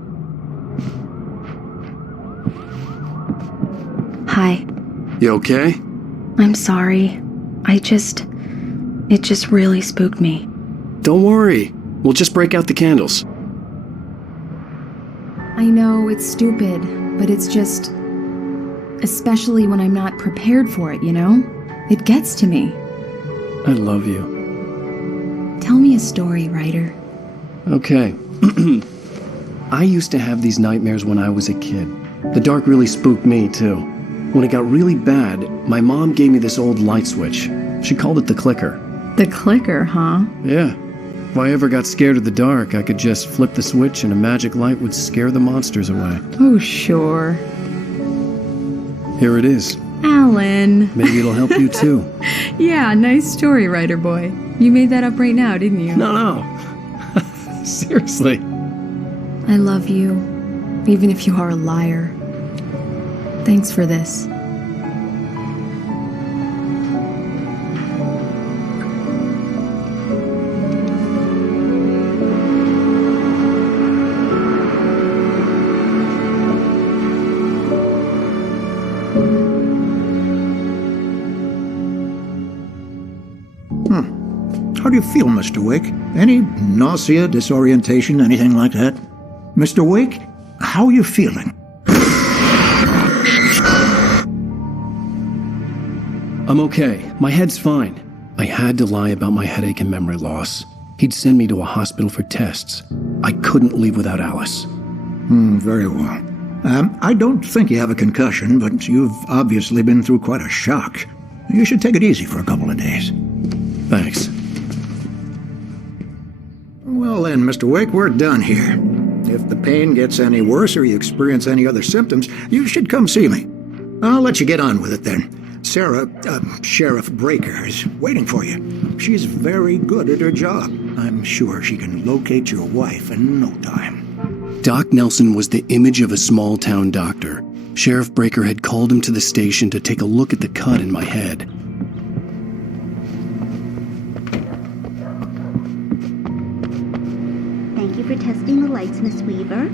Hi. You okay? I'm sorry. It just really spooked me. Don't worry. We'll just break out the candles. I know it's stupid, but it's just... especially when I'm not prepared for it, you know? It gets to me. I love you. Tell me a story, writer. Okay. I used to have these nightmares when I was a kid. The dark really spooked me, too. When it got really bad, my mom gave me this old light switch. She called it the clicker. The clicker, huh? Yeah. If I ever got scared of the dark, I could just flip the switch and a magic light would scare the monsters away. Oh, sure. Here it is. Alan. Maybe it'll help you, too. Yeah, nice story, writer boy. You made that up right now, didn't you? No. Seriously. I love you, even if you are a liar. Thanks for this. How do you feel, Mr. Wake? Any nausea, disorientation, anything like that? Mr. Wake, how are you feeling? I'm okay. My head's fine. I had to lie about my headache and memory loss. He'd send me to a hospital for tests. I couldn't leave without Alice. Very well. I don't think you have a concussion, but you've obviously been through quite a shock. You should take it easy for a couple of days. Thanks. Well then, Mr. Wake, we're done here. If the pain gets any worse or you experience any other symptoms, you should come see me. I'll let you get on with it then. Sarah, Sheriff Breaker, is waiting for you. She's very good at her job. I'm sure she can locate your wife in no time. Doc Nelson was the image of a small-town doctor. Sheriff Breaker had called him to the station to take a look at the cut in my head. Thank you for testing the lights, Miss Weaver.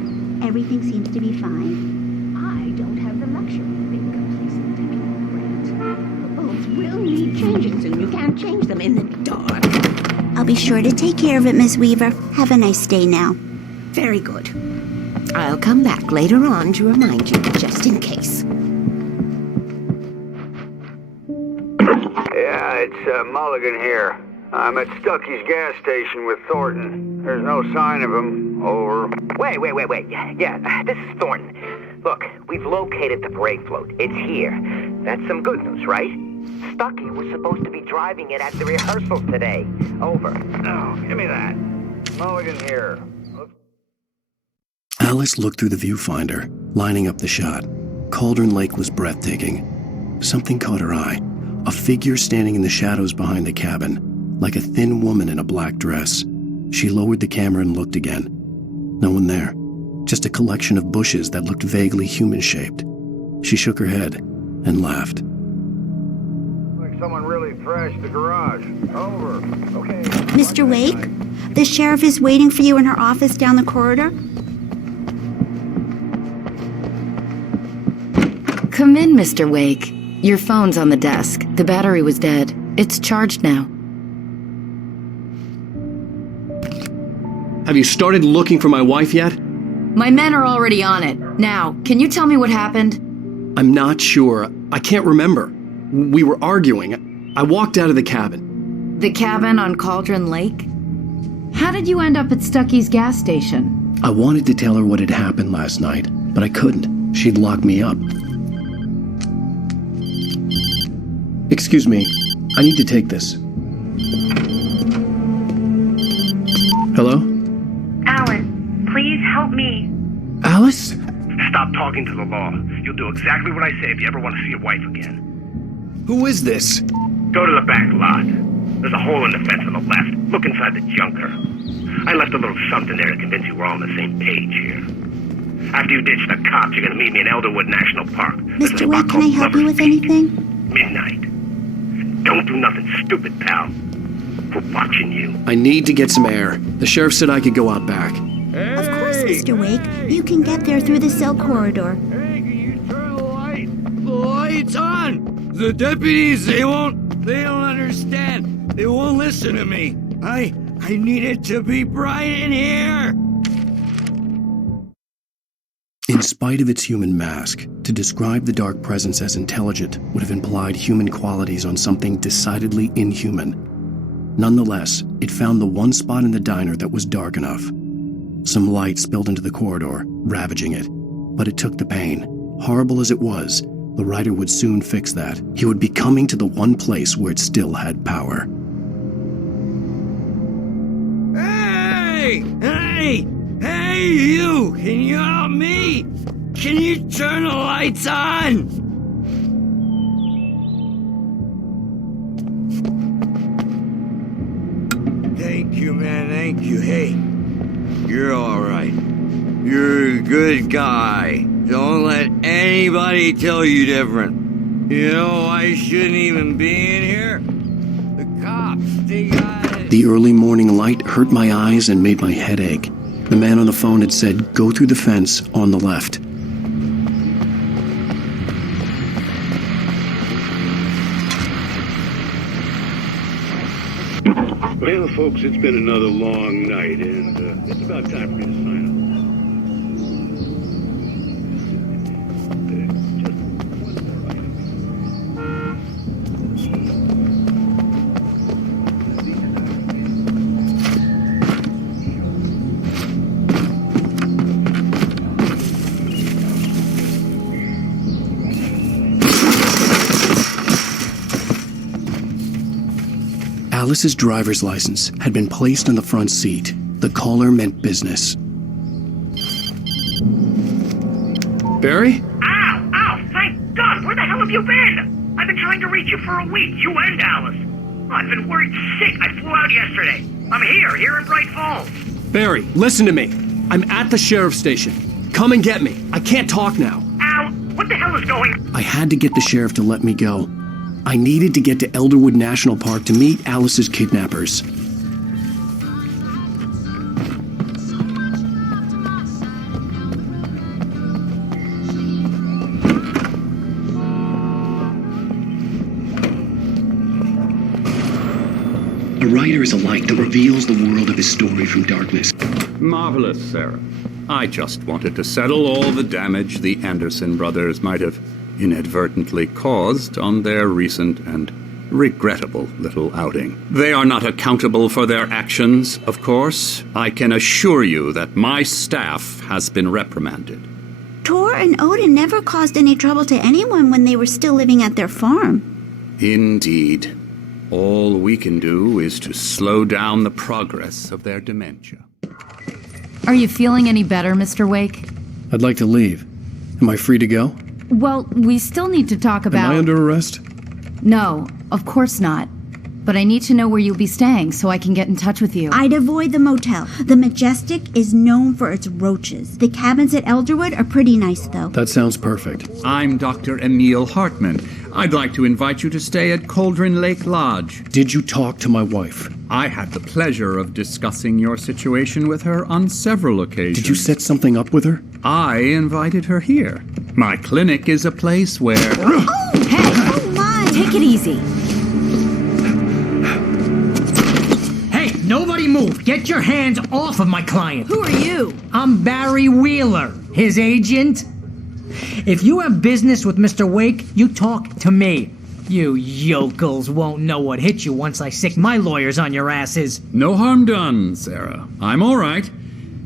Everything seems to be fine. I don't have the luxury of being complacent and ignorant. The bulbs will need changing, and you can't change them in the dark. I'll be sure to take care of it, Miss Weaver. Have a nice day now. Very good. I'll come back later on to remind you, just in case. Yeah, it's Mulligan here. I'm at Stucky's gas station with Thornton. There's no sign of him. Over. Wait. Yeah, this is Thornton. Look, we've located the brake float. It's here. That's some good news, right? Stucky was supposed to be driving it at the rehearsals today. Over. Oh, give me that. Mulligan here. Alice looked through the viewfinder, lining up the shot. Cauldron Lake was breathtaking. Something caught her eye. A figure standing in the shadows behind the cabin, like a thin woman in a black dress. She lowered the camera and looked again. No one there. Just a collection of bushes that looked vaguely human-shaped. She shook her head and laughed. Like someone really thrashed the garage. Over. Okay. Mr. Wake, the sheriff is waiting for you in her office down the corridor. Come in, Mr. Wake. Your phone's on the desk. The battery was dead. It's charged now. Have you started looking for my wife yet? My men are already on it. Now, can you tell me what happened? I'm not sure. I can't remember. We were arguing. I walked out of the cabin. The cabin on Cauldron Lake? How did you end up at Stucky's gas station? I wanted to tell her what had happened last night, but I couldn't. she'd lock me up. Excuse me, I need to take this. Hello? Alan, please help me. Alice? Stop talking to the law. You'll do exactly what I say if you ever want to see your wife again. Who is this? Go to the back lot. There's a hole in the fence on the left. Look inside the junker. I left a little something there to convince you we're all on the same page here. After you ditch the cops, you're gonna meet me in Elderwood National Park. Mr. Wade, can I help you with anything? Midnight. Don't do nothing stupid, pal. We're watching you. I need to get some air. The sheriff said I could go out back. Of course, Mr. Wake. You can get there through the cell corridor. Hey, can you turn the light? The light's on! The deputies, they don't understand. They won't listen to me. I need it to be bright in here! In spite of its human mask, to describe the dark presence as intelligent would have implied human qualities on something decidedly inhuman. Nonetheless, it found the one spot in the diner that was dark enough. Some light spilled into the corridor, ravaging it. But it took the pain. Horrible as it was, the writer would soon fix that. He would be coming to the one place where it still had power. Hey, you! Can you help me? Can you turn the lights on? Thank you, man, thank you. Hey, you're all right. You're a good guy. Don't let anybody tell you different. You know, I shouldn't even be in here. The cops, they got it. The early morning light hurt my eyes and made my head ache. The man on the phone had said, "Go through the fence on the left." Well, folks, it's been another long night, and it's about time for me to sign off. Alice's driver's license had been placed on the front seat. The caller meant business. Barry? Ow! Ow! Thank God! Where the hell have you been? I've been trying to reach you for a week, you and Alice. I've been worried sick. I flew out yesterday. I'm here in Bright Falls. Barry, listen to me. I'm at the sheriff's station. Come and get me. I can't talk now. Al, what the hell is going... I had to get the sheriff to let me go. I needed to get to Elderwood National Park to meet Alice's kidnappers. A writer is a light that reveals the world of his story from darkness. Marvelous, Sarah. I just wanted to settle all the damage the Anderson brothers might have inadvertently caused on their recent and regrettable little outing. They are not accountable for their actions, of course. I can assure you that my staff has been reprimanded. Tor and Odin never caused any trouble to anyone when they were still living at their farm. Indeed. All we can do is to slow down the progress of their dementia. Are you feeling any better, Mr. Wake? I'd like to leave. Am I free to go? Well, we still need to talk about... Am I under arrest? No, of course not. But I need to know where you'll be staying so I can get in touch with you. I'd avoid the motel. The Majestic is known for its roaches. The cabins at Elderwood are pretty nice, though. That sounds perfect. I'm Dr. Emil Hartman. I'd like to invite you to stay at Cauldron Lake Lodge. Did you talk to my wife? I had the pleasure of discussing your situation with her on several occasions. Did you set something up with her? I invited her here. My clinic is a place where... Oh, hey! Oh, my! Take it easy. Hey, nobody move! Get your hands off of my client! Who are you? I'm Barry Wheeler, his agent. If you have business with Mr. Wake, you talk to me. You yokels won't know what hit you once I sick my lawyers on your asses. No harm done, Sarah. I'm all right.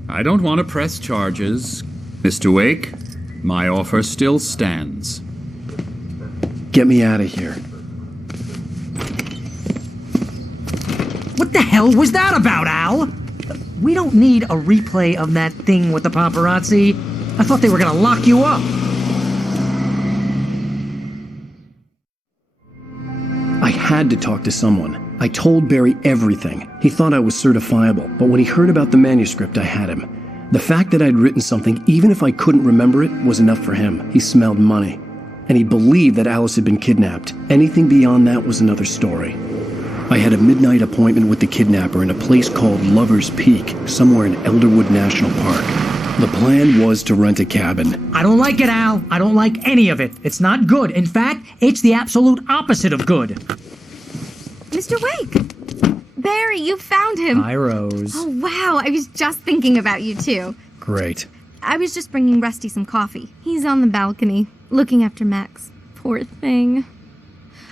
I don't want to press charges. Mr. Wake, My offer still stands. Get me out of here. What the hell was that about, Al? We don't need a replay of that thing with the paparazzi. I thought they were gonna lock you up. I had to talk to someone. I told Barry everything. He thought I was certifiable, but when he heard about the manuscript, I had him. The fact that I'd written something, even if I couldn't remember it, was enough for him. He smelled money. And he believed that Alice had been kidnapped. Anything beyond that was another story. I had a midnight appointment with the kidnapper in a place called Lover's Peak, somewhere in Elderwood National Park. The plan was to rent a cabin. I don't like it, Al. I don't like any of it. It's not good. In fact, it's the absolute opposite of good. Mr. Wake! Barry, you found him. Hi, Rose. Oh, wow. I was just thinking about you, too. Great. I was just bringing Rusty some coffee. He's on the balcony, looking after Max. Poor thing.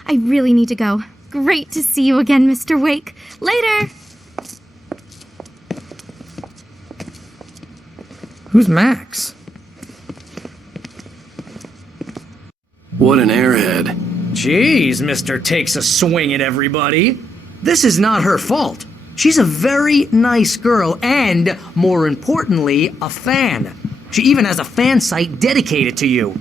I really need to go. Great to see you again, Mr. Wake. Later! Who's Max? What an airhead. Jeez, Mr. Takes a Swing at everybody. This is not her fault. She's a very nice girl and, more importantly, a fan. She even has a fan site dedicated to you.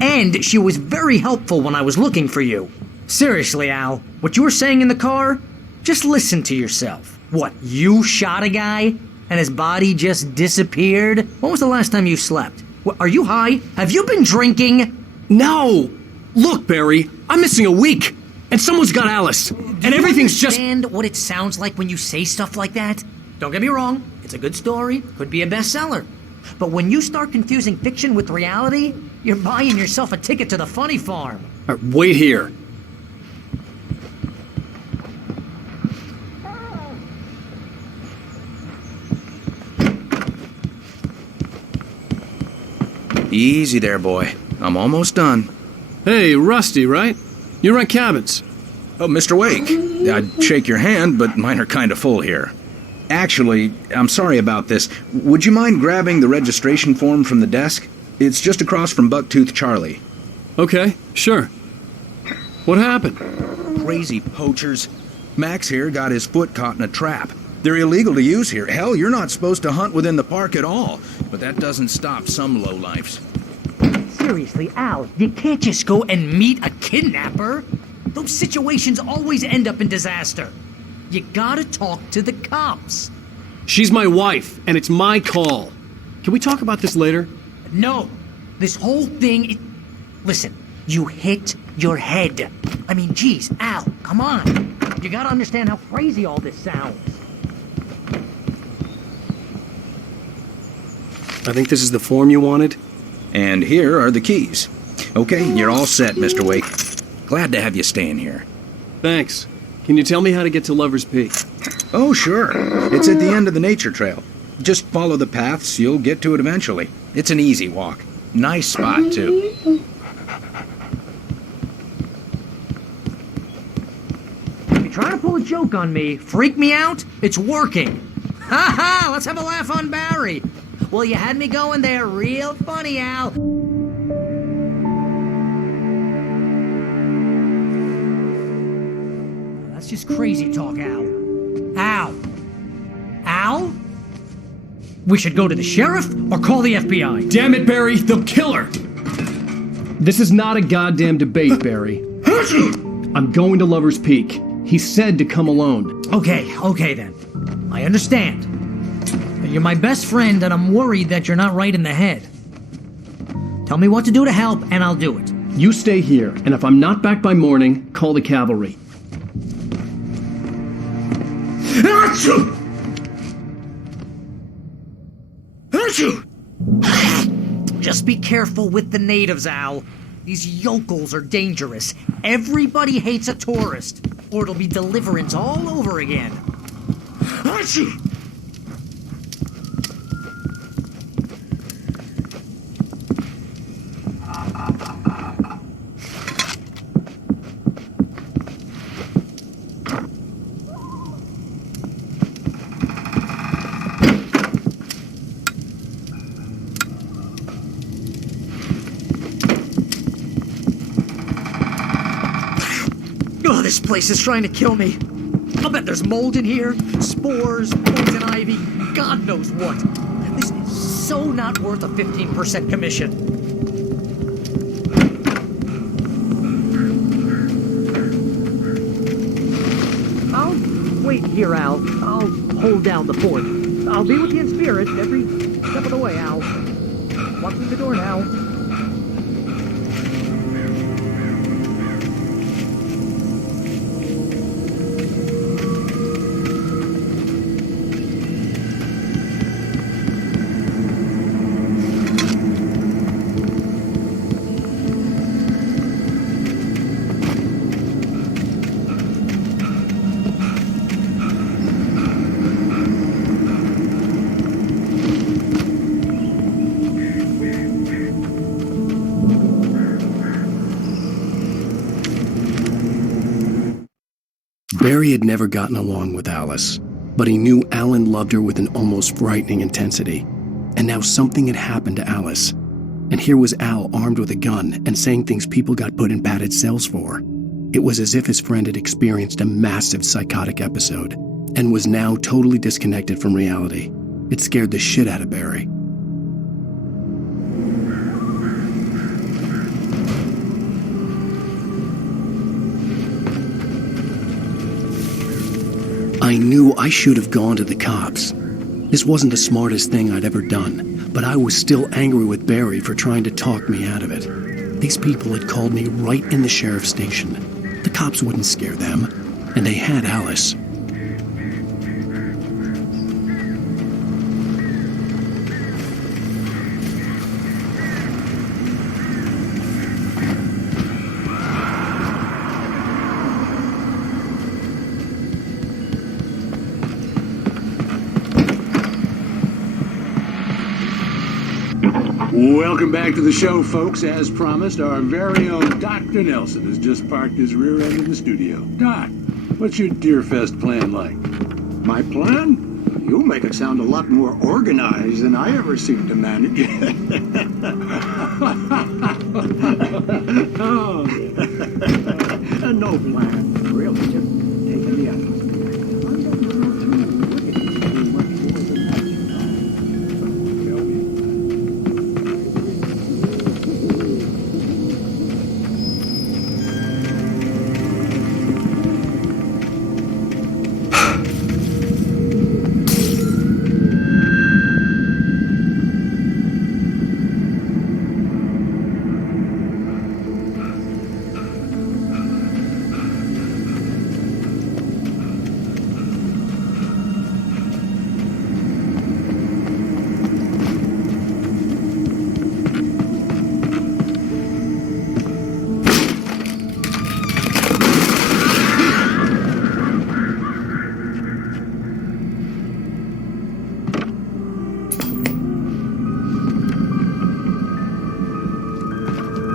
And she was very helpful when I was looking for you. Seriously, Al, what you were saying in the car? Just listen to yourself. What, you shot a guy and his body just disappeared? When was the last time you slept? What, are you high? Have you been drinking? No! Look, Barry, I'm missing a week, and someone's got Alice, and everything's just... Do you understand what it sounds like when you say stuff like that? Don't get me wrong, it's a good story, could be a bestseller. But when you start confusing fiction with reality, you're buying yourself a ticket to the funny farm. Wait here. Easy there, boy. I'm almost done. Hey, Rusty, right? You rent cabins. Oh, Mr. Wake. I'd shake your hand, but mine are kind of full here. Actually, I'm sorry about this. Would you mind grabbing the registration form from the desk? It's just across from Bucktooth Charlie. Okay, sure. What happened? Crazy poachers. Max here got his foot caught in a trap. They're illegal to use here. Hell, you're not supposed to hunt within the park at all. But that doesn't stop some lowlifes. Seriously, Al, you can't just go and meet a kidnapper. Those situations always end up in disaster. You gotta talk to the cops. She's my wife, and it's my call. Can we talk about this later? No. This whole thing... Listen, you hit your head. I mean, geez, Al, come on. You gotta understand how crazy all this sounds. I think this is the form you wanted. And here are the keys. Okay, you're all set, Mr. Wake. Glad to have you staying here. Thanks. Can you tell me how to get to Lover's Peak? Oh, sure. It's at the end of the nature trail. Just follow the paths, you'll get to it eventually. It's an easy walk. Nice spot, too. You're trying to pull a joke on me, freak me out? It's working. Ha ha! Let's have a laugh on Barry. Well, you had me going there real funny, Al. That's just crazy talk, Al. Al? Al? We should go to the sheriff or call the FBI. Damn it, Barry, they'll kill her! This is not a goddamn debate, Barry. I'm going to Lover's Peak. He said to come alone. Okay then. I understand. You're my best friend, and I'm worried that you're not right in the head. Tell me what to do to help, and I'll do it. You stay here, and if I'm not back by morning, call the cavalry. Achoo! Just be careful with the natives, Al. These yokels are dangerous. Everybody hates a tourist, or it'll be Deliverance all over again. Achoo! Oh, this place is trying to kill me. I'll bet there's mold in here, spores, poison ivy, God knows what. This is so not worth a 15% commission. I'll wait here, Al. I'll hold down the fort. I'll be with you in spirit every step of the way, Al. Walk through the door now. Barry had never gotten along with Alice, but he knew Alan loved her with an almost frightening intensity. And now something had happened to Alice. And here was Al armed with a gun and saying things people got put in padded cells for. It was as if his friend had experienced a massive psychotic episode and was now totally disconnected from reality. It scared the shit out of Barry. I knew I should have gone to the cops. This wasn't the smartest thing I'd ever done, but I was still angry with Barry for trying to talk me out of it. These people had called me right in the sheriff's station. The cops wouldn't scare them, and they had Alice. Welcome back to the show, folks. As promised, our very own Dr. Nelson has just parked his rear end in the studio. Doc, what's your Deerfest plan like? My plan? You make it sound a lot more organized than I ever seem to manage. Oh. No plan, really, just taking the atmosphere.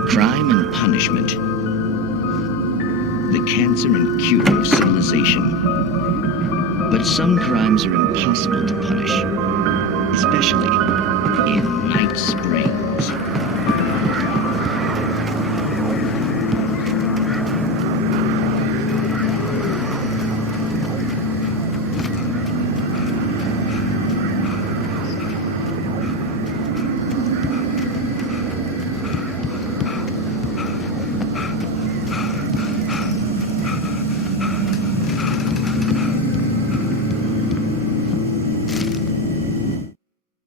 Crime and punishment. The cancer and cure of civilization. But some crimes are impossible to punish, especially in Night Springs.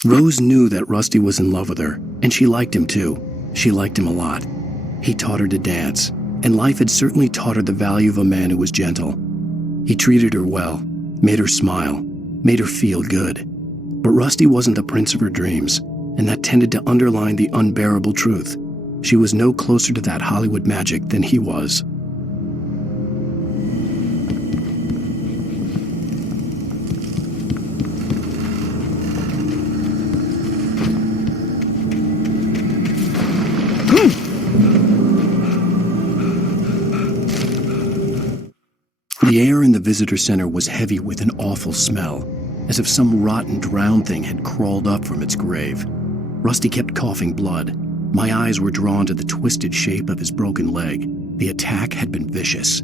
Rose knew that Rusty was in love with her, and she liked him too. She liked him a lot. He taught her to dance, and life had certainly taught her the value of a man who was gentle. He treated her well, made her smile, made her feel good. But Rusty wasn't the prince of her dreams, and that tended to underline the unbearable truth. She was no closer to that Hollywood magic than he was. The air in the visitor center was heavy with an awful smell, as if some rotten drowned thing had crawled up from its grave. Rusty kept coughing blood. My eyes were drawn to the twisted shape of his broken leg. The attack had been vicious.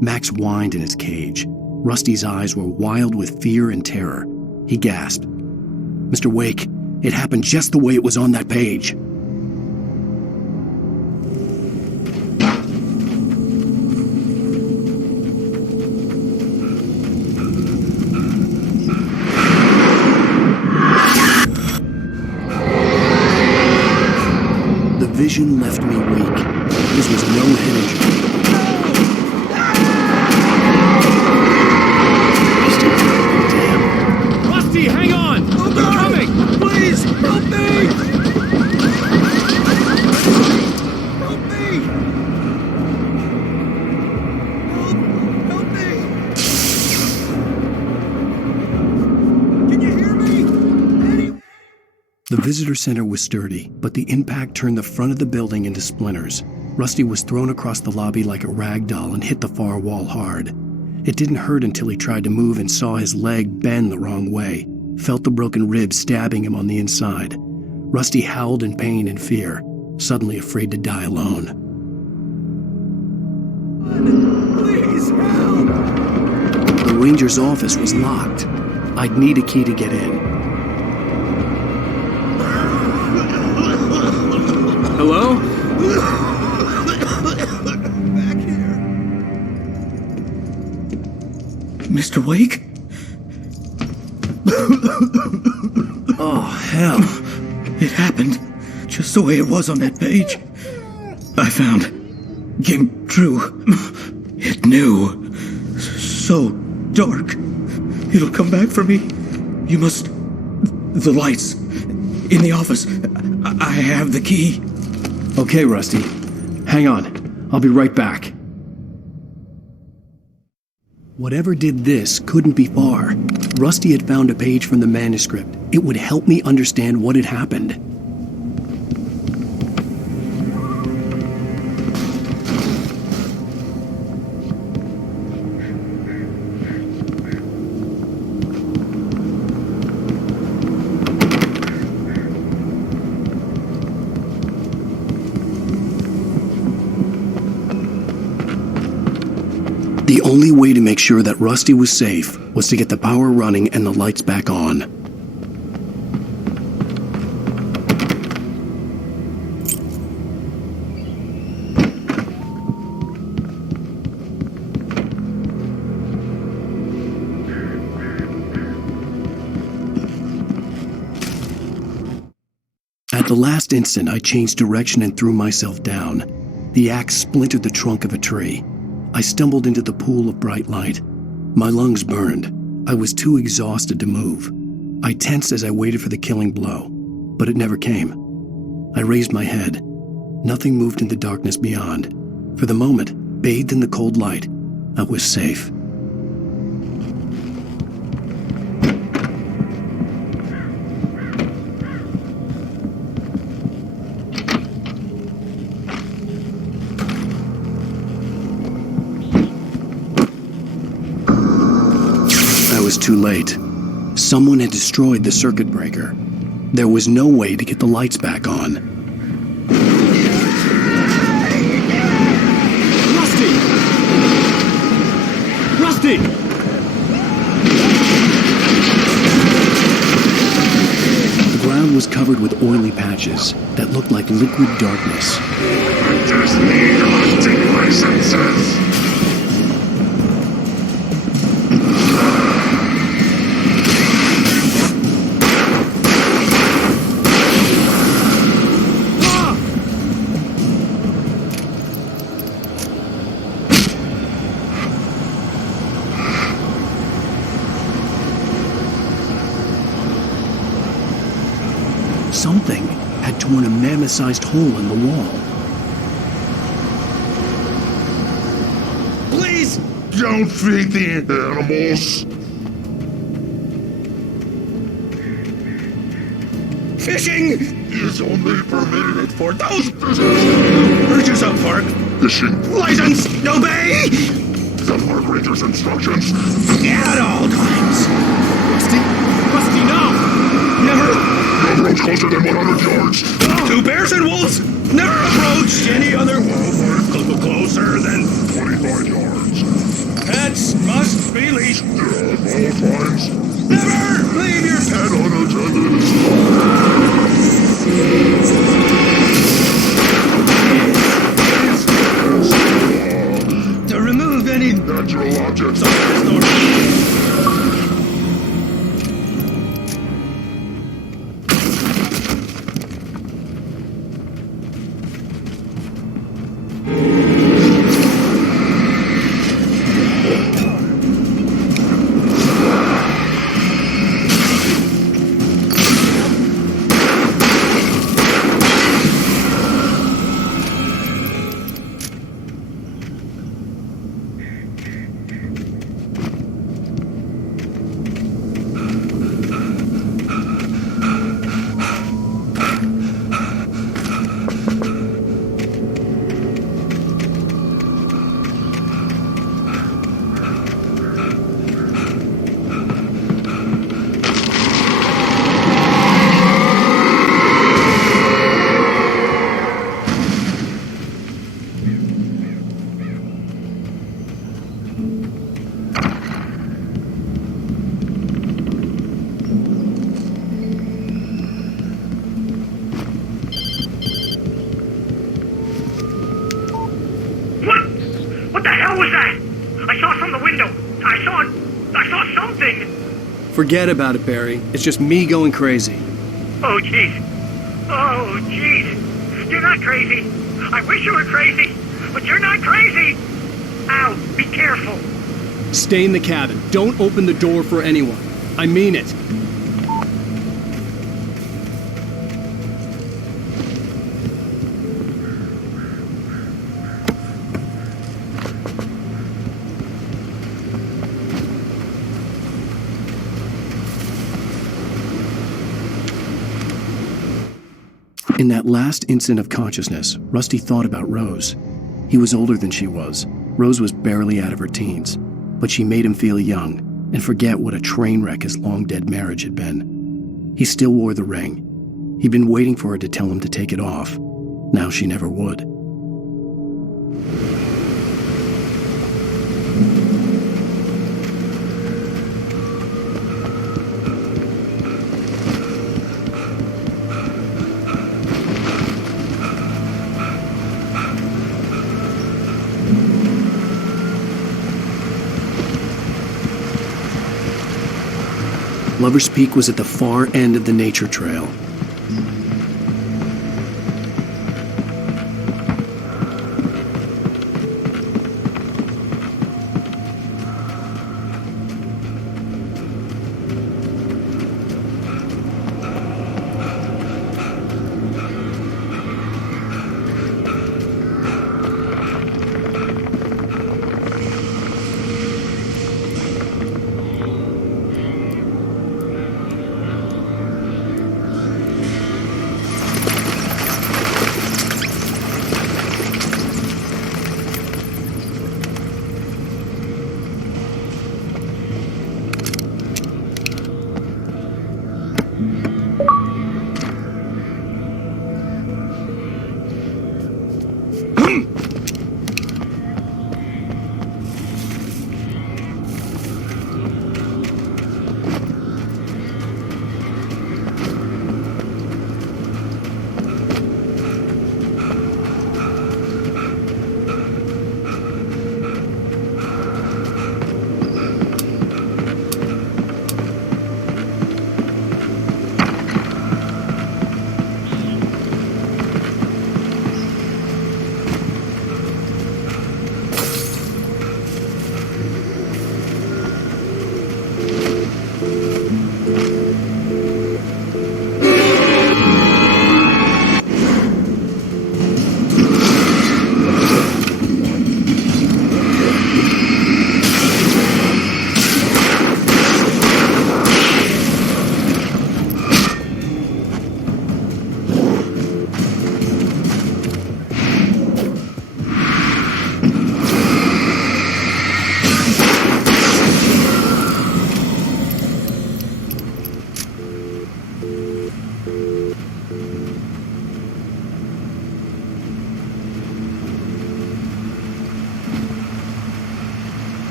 Max whined in his cage. Rusty's eyes were wild with fear and terror. He gasped. Mr. Wake, it happened just the way it was on that page. The vision left me weak. This was no head injury. Rusty, hang on! Oh, They're coming! Please, help me! Help me! Help me! Can you hear me? The visitor center was sturdy, but the impact turned the front of the building into splinters. Rusty was thrown across the lobby like a rag doll and hit the far wall hard. It didn't hurt until he tried to move and saw his leg bend the wrong way, felt the broken rib stabbing him on the inside. Rusty howled in pain and fear, suddenly afraid to die alone. Please help! The ranger's office was locked. I'd need a key to get in. Hello? Back here. Mr. Wake? Oh, hell. It happened just the way it was on that page. I found. Came true. It knew. So dark. It'll come back for me. You must... The lights. In the office. I have the key. Okay, Rusty. Hang on. I'll be right back. Whatever did this couldn't be far. Rusty had found a page from the manuscript. It would help me understand what had happened. The only way to make sure that Rusty was safe was to get the power running and the lights back on. At the last instant, I changed direction and threw myself down. The axe splintered the trunk of a tree. I stumbled into the pool of bright light. My lungs burned. I was too exhausted to move. I tensed as I waited for the killing blow, but it never came. I raised my head. Nothing moved in the darkness beyond. For the moment, bathed in the cold light, I was safe. I was too late. Someone had destroyed the circuit breaker. There was no way to get the lights back on. Rusty! Rusty! The ground was covered with oily patches that looked like liquid darkness. There's need hunting licenses. Something had torn a mammoth-sized hole in the wall. Please don't feed the animals. Fishing is only permitted for those fishes. Urge yourself, Park. Fishing License, obey! the park ranger's instructions. At all times. Rusty, no! Never. No roads closer than 100 yards. To bears and wolves, never approach any other wildlife closer than 25 yards. supernatural objects. What the hell was that? I saw from the window. I saw something. Forget about it, Barry. It's just me going crazy. Oh, jeez. Oh, jeez. You're not crazy. I wish you were crazy, but you're not crazy. Ow, be careful. Stay in the cabin. Don't open the door for anyone. I mean it. In that last instant of consciousness, Rusty thought about Rose. He was older than she was. Rose was barely out of her teens, but she made him feel young and forget what a train wreck his long-dead marriage had been. He still wore the ring. He'd been waiting for her to tell him to take it off. Now she never would. Lover's Peak was at the far end of the nature trail.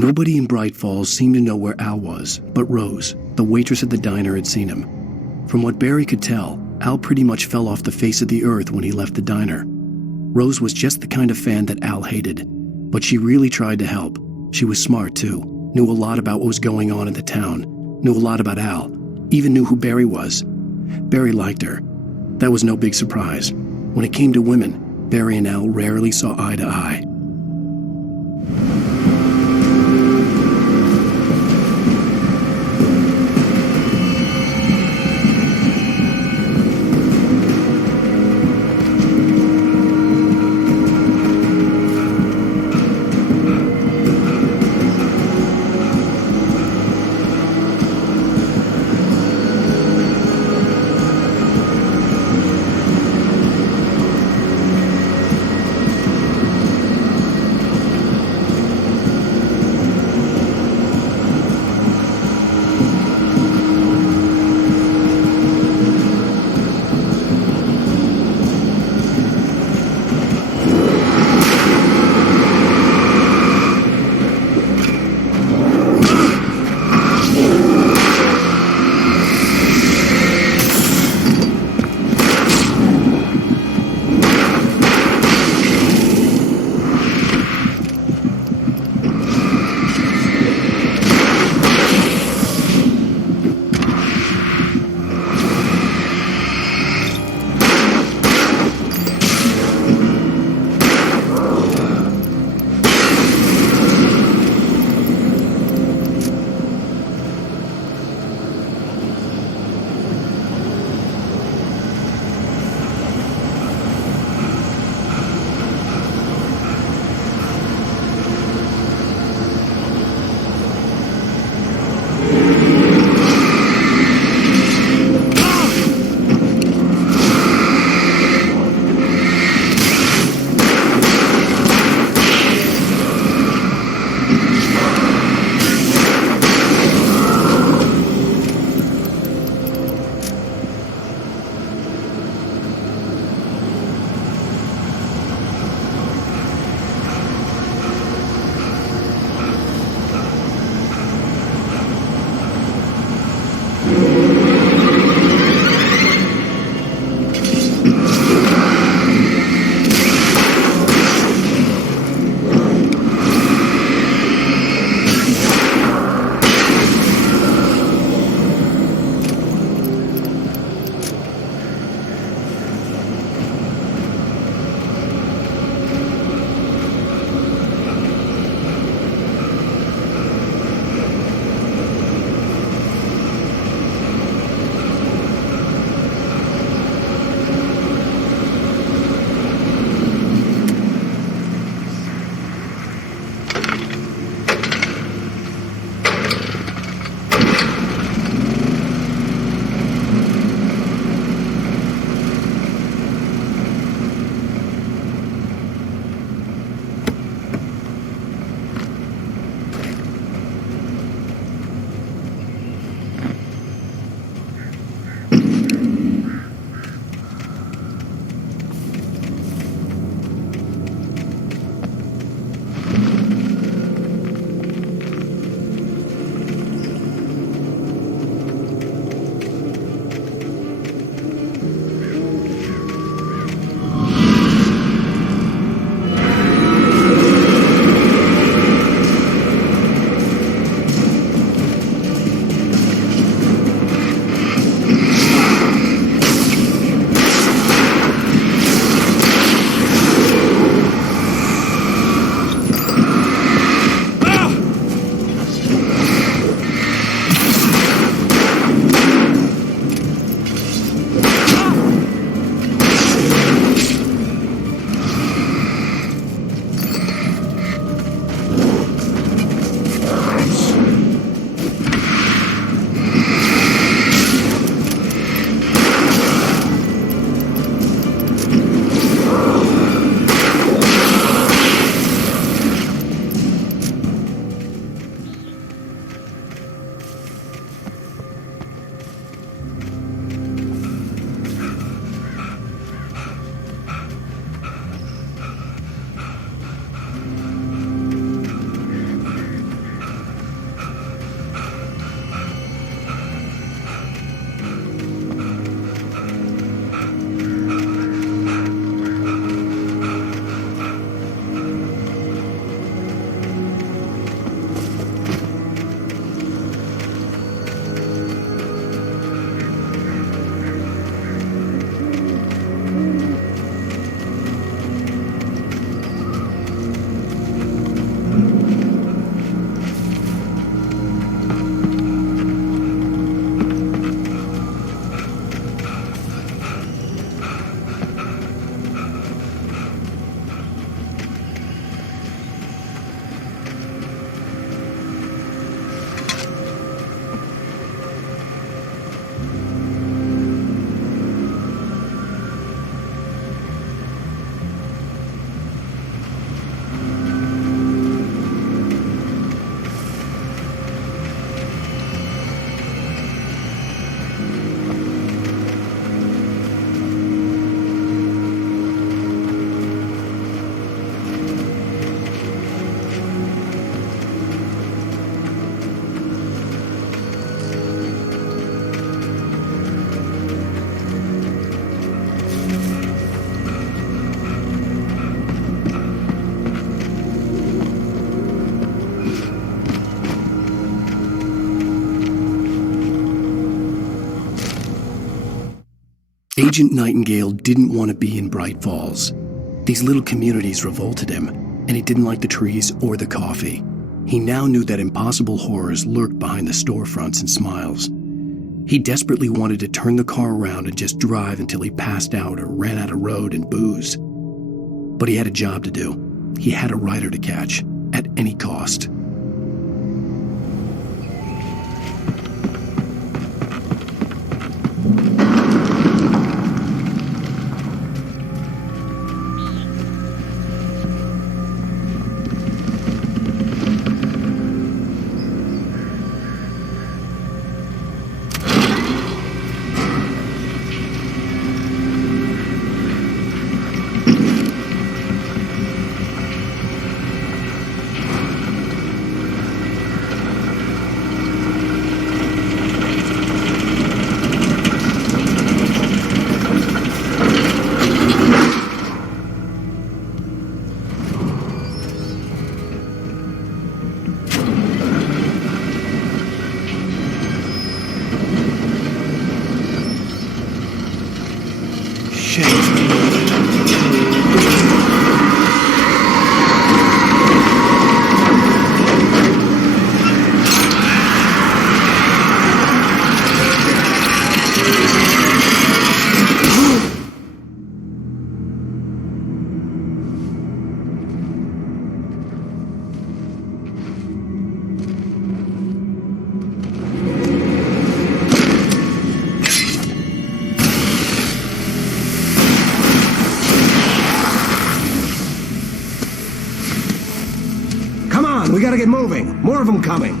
Nobody in Bright Falls seemed to know where Al was, but Rose, the waitress at the diner, had seen him. From what Barry could tell, Al pretty much fell off the face of the earth when he left the diner. Rose was just the kind of fan that Al hated, but she really tried to help. She was smart, too, knew a lot about what was going on in the town, knew a lot about Al, even knew who Barry was. Barry liked her. That was no big surprise. When it came to women, Barry and Al rarely saw eye to eye. Agent Nightingale didn't want to be in Bright Falls. These little communities revolted him, and he didn't like the trees or the coffee. He now knew that impossible horrors lurked behind the storefronts and smiles. He desperately wanted to turn the car around and just drive until he passed out or ran out of road and booze. But he had a job to do. He had a rider to catch, at any cost. We gotta get moving. More of them coming.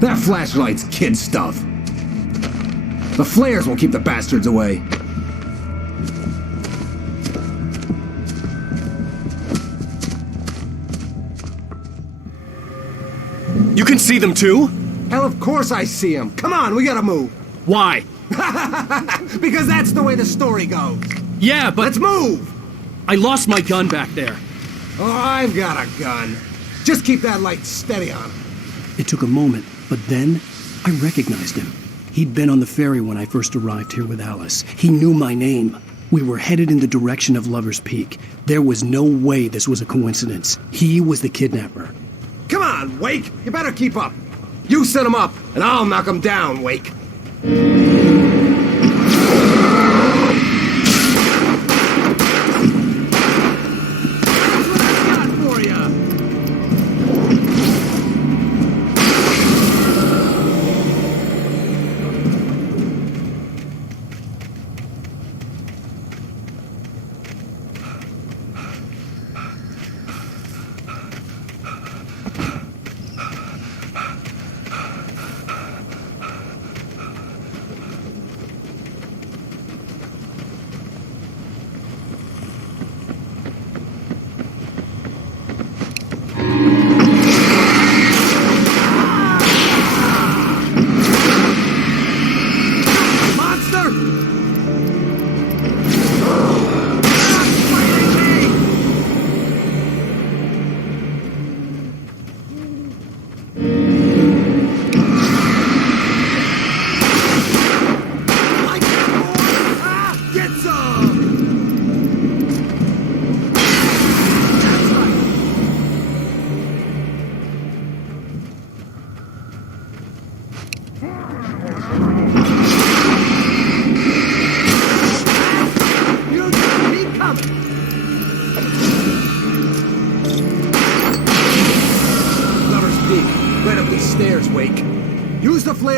That flashlight's kid stuff. The flares will keep the bastards away. You can see them too? Hell, of course I see them. Come on, we gotta move. Why? Because that's the way the story goes. Yeah, but... Let's move! I lost my gun back there. Oh, I've got a gun. Just keep that light steady on him. It took a moment, but then I recognized him. He'd been on the ferry when I first arrived here with Alice. He knew my name. We were headed in the direction of Lover's Peak. There was no way this was a coincidence. He was the kidnapper. Come on, Wake! You better keep up. You set him up, and I'll knock him down, Wake.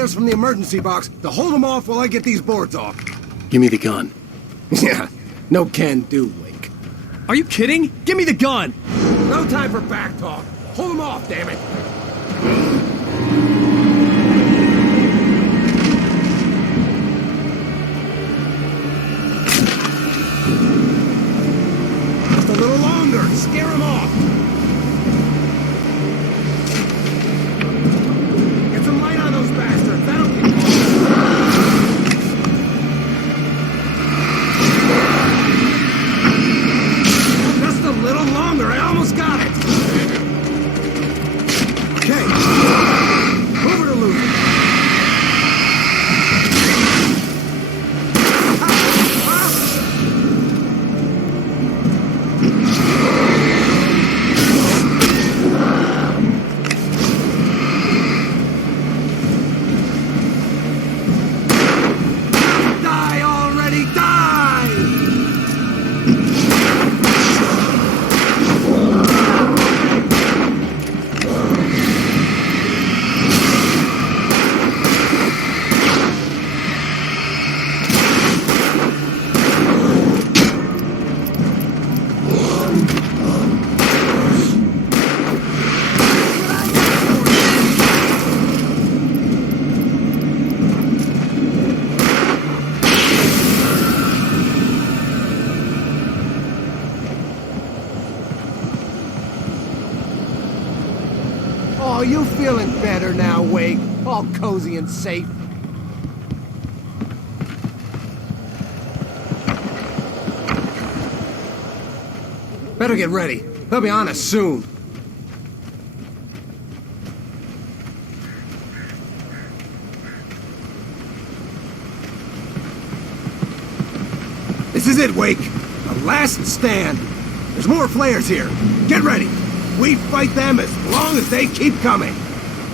From the emergency box to hold them off while I get these boards off. Give me the gun. Yeah, no can do, Wake. Are you kidding? Give me the gun! No time for back talk. Hold them off, damn it. Just a little longer. Scare them off. Get some light on those bastards. That'll keep them off. Just a little longer. I almost got it. Okay. Over to Luke. Oh, you feeling better now, Wake? All cozy and safe. Better get ready. They'll be on us soon. This is it, Wake. The last stand. There's more flares here. Get ready. We fight them as long as they keep coming.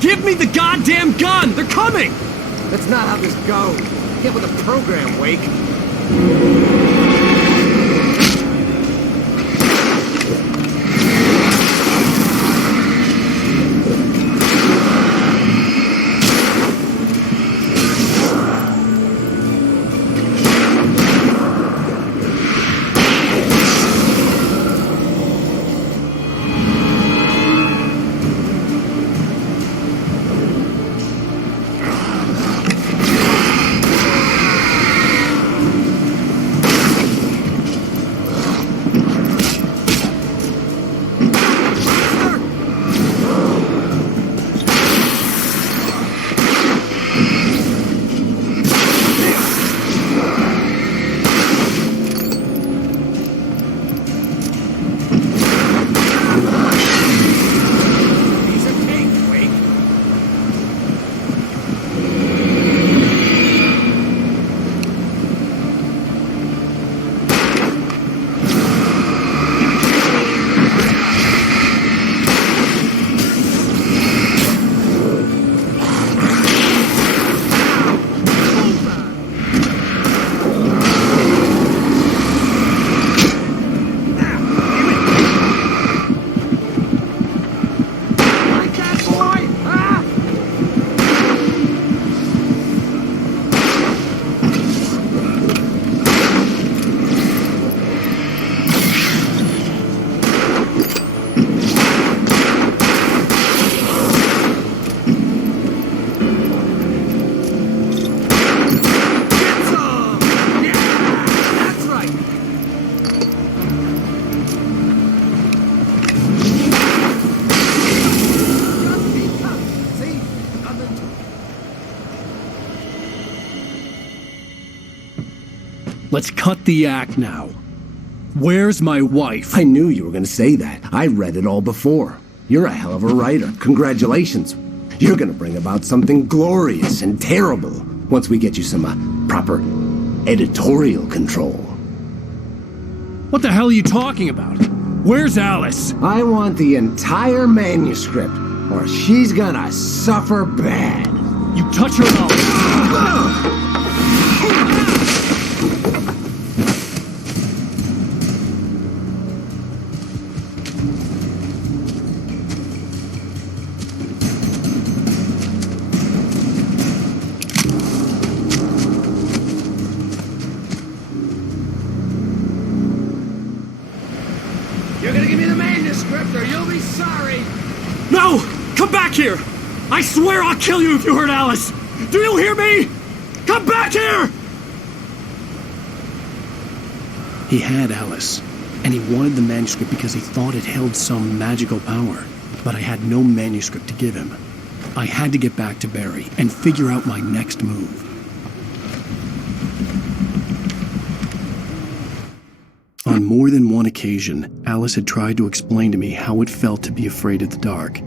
Give me the goddamn gun! They're coming! That's not how this goes. Get with the program, Wake. Let's cut the act now. Where's my wife? I knew you were going to say that. I read it all before. You're a hell of a writer. Congratulations. You're going to bring about something glorious and terrible once we get you some proper editorial control. What the hell are you talking about? Where's Alice? I want the entire manuscript, or she's gonna suffer bad. You touch her and I'll... You're gonna give me the manuscript, or you'll be sorry. No! Come back here! I swear I'll kill you if you hurt Alice! Do you hear me? Come back here! He had Alice, and he wanted the manuscript because he thought it held some magical power. But I had no manuscript to give him. I had to get back to Barry and figure out my next move. On more than one occasion, Alice had tried to explain to me how it felt to be afraid of the dark.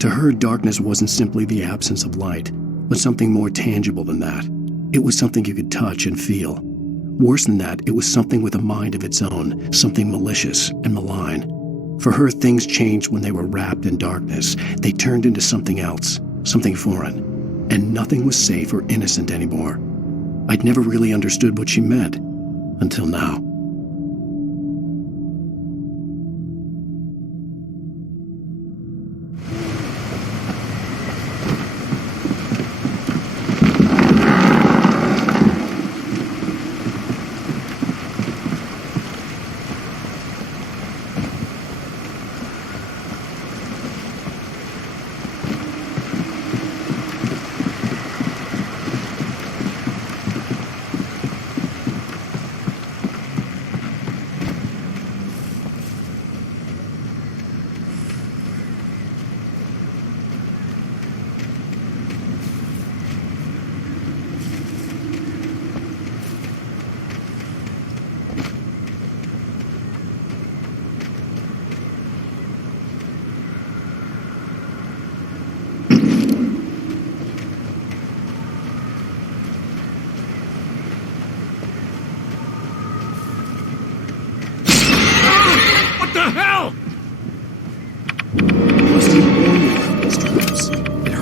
To her, darkness wasn't simply the absence of light, but something more tangible than that. It was something you could touch and feel. Worse than that, it was something with a mind of its own, something malicious and malign. For her, things changed when they were wrapped in darkness. They turned into something else, something foreign, and nothing was safe or innocent anymore. I'd never really understood what she meant, until now.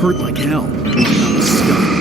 hurt like hell. I was stuck.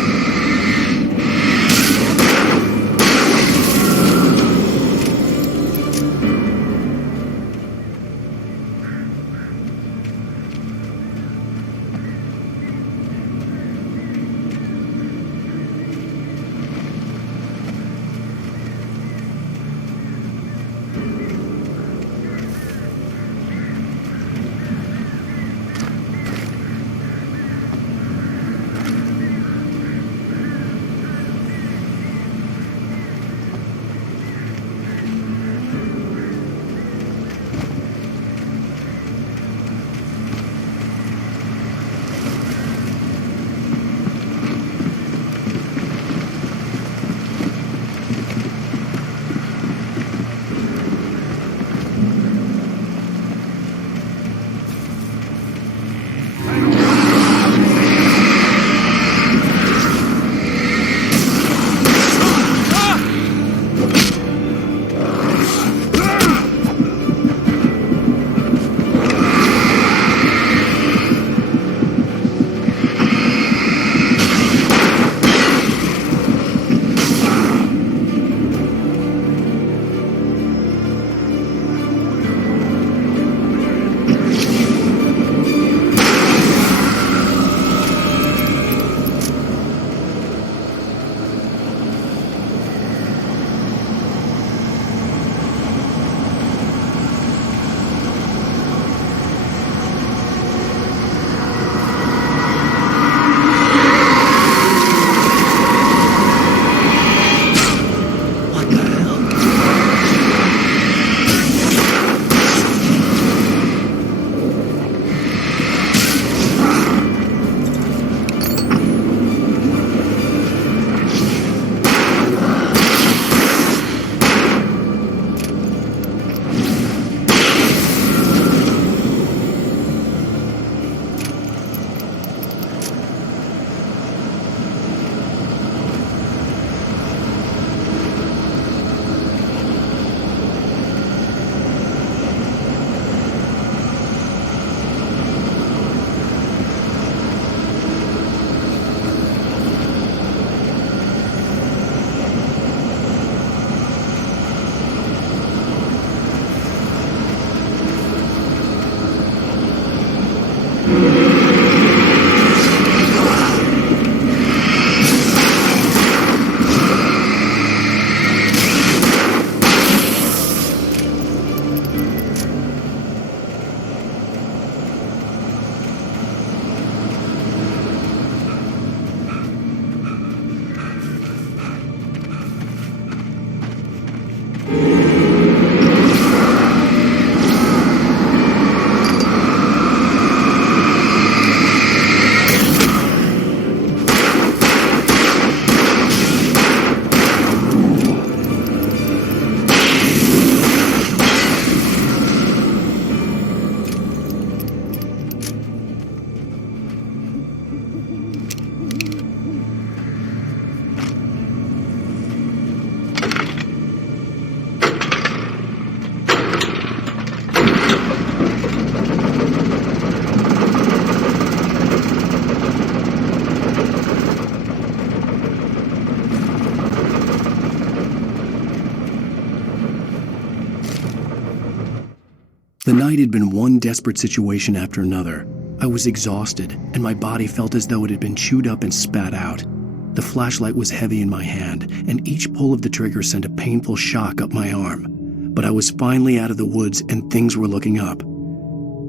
The night had been one desperate situation after another. I was exhausted, and my body felt as though it had been chewed up and spat out. The flashlight was heavy in my hand, and each pull of the trigger sent a painful shock up my arm. But I was finally out of the woods, and things were looking up.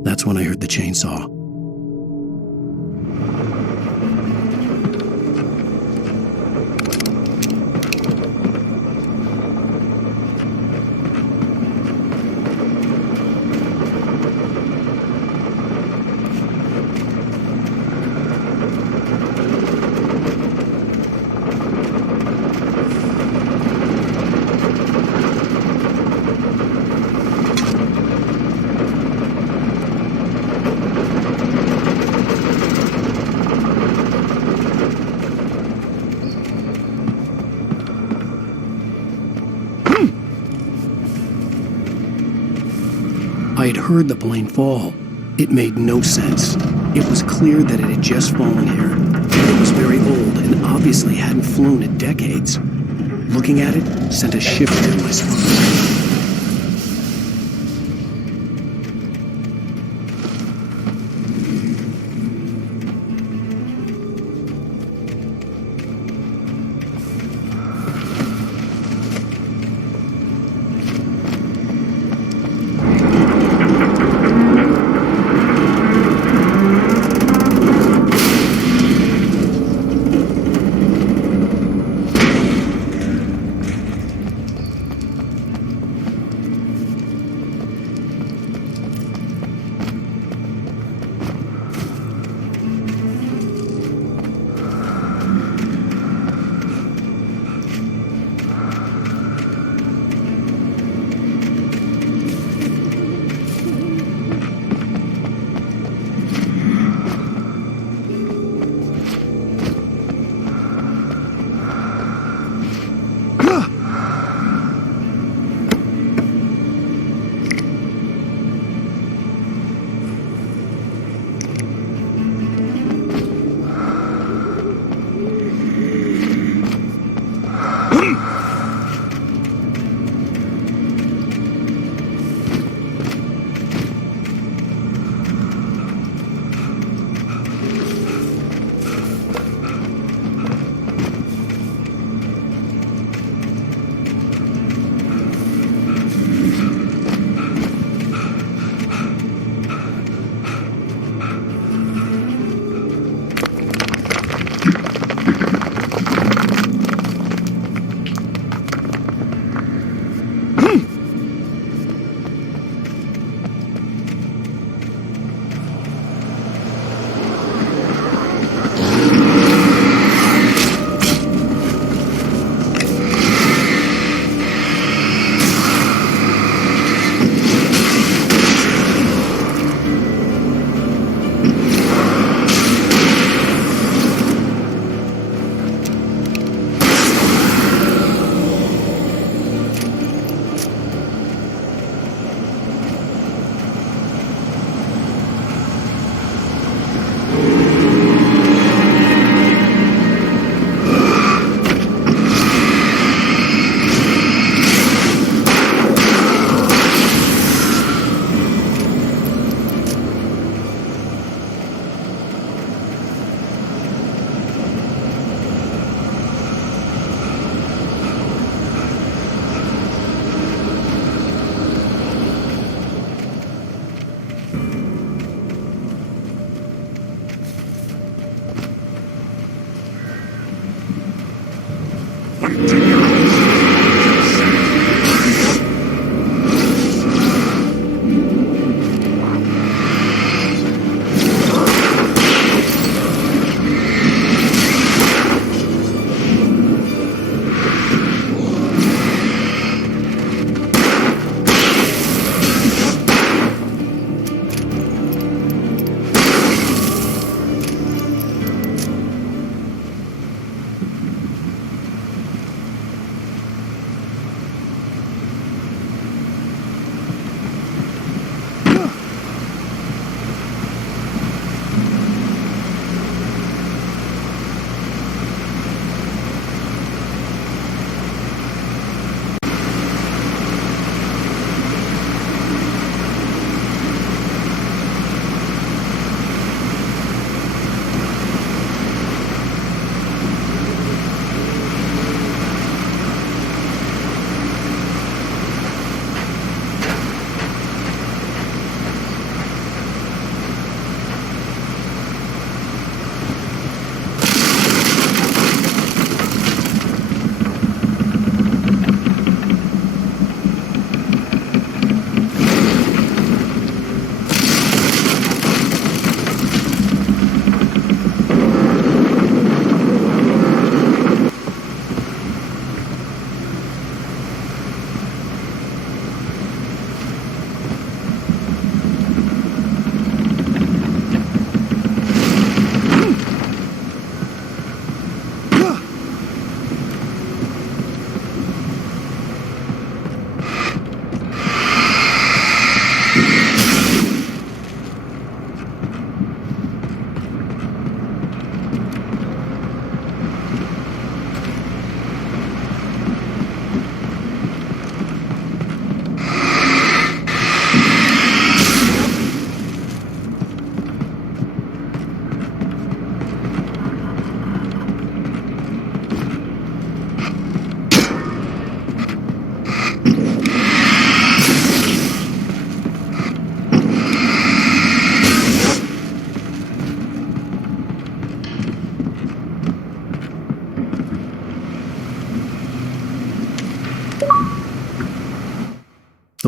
That's when I heard the chainsaw. I had heard the plane fall. It made no sense. It was clear that it had just fallen here. It was very old and obviously hadn't flown in decades. Looking at it sent a shiver through my spine.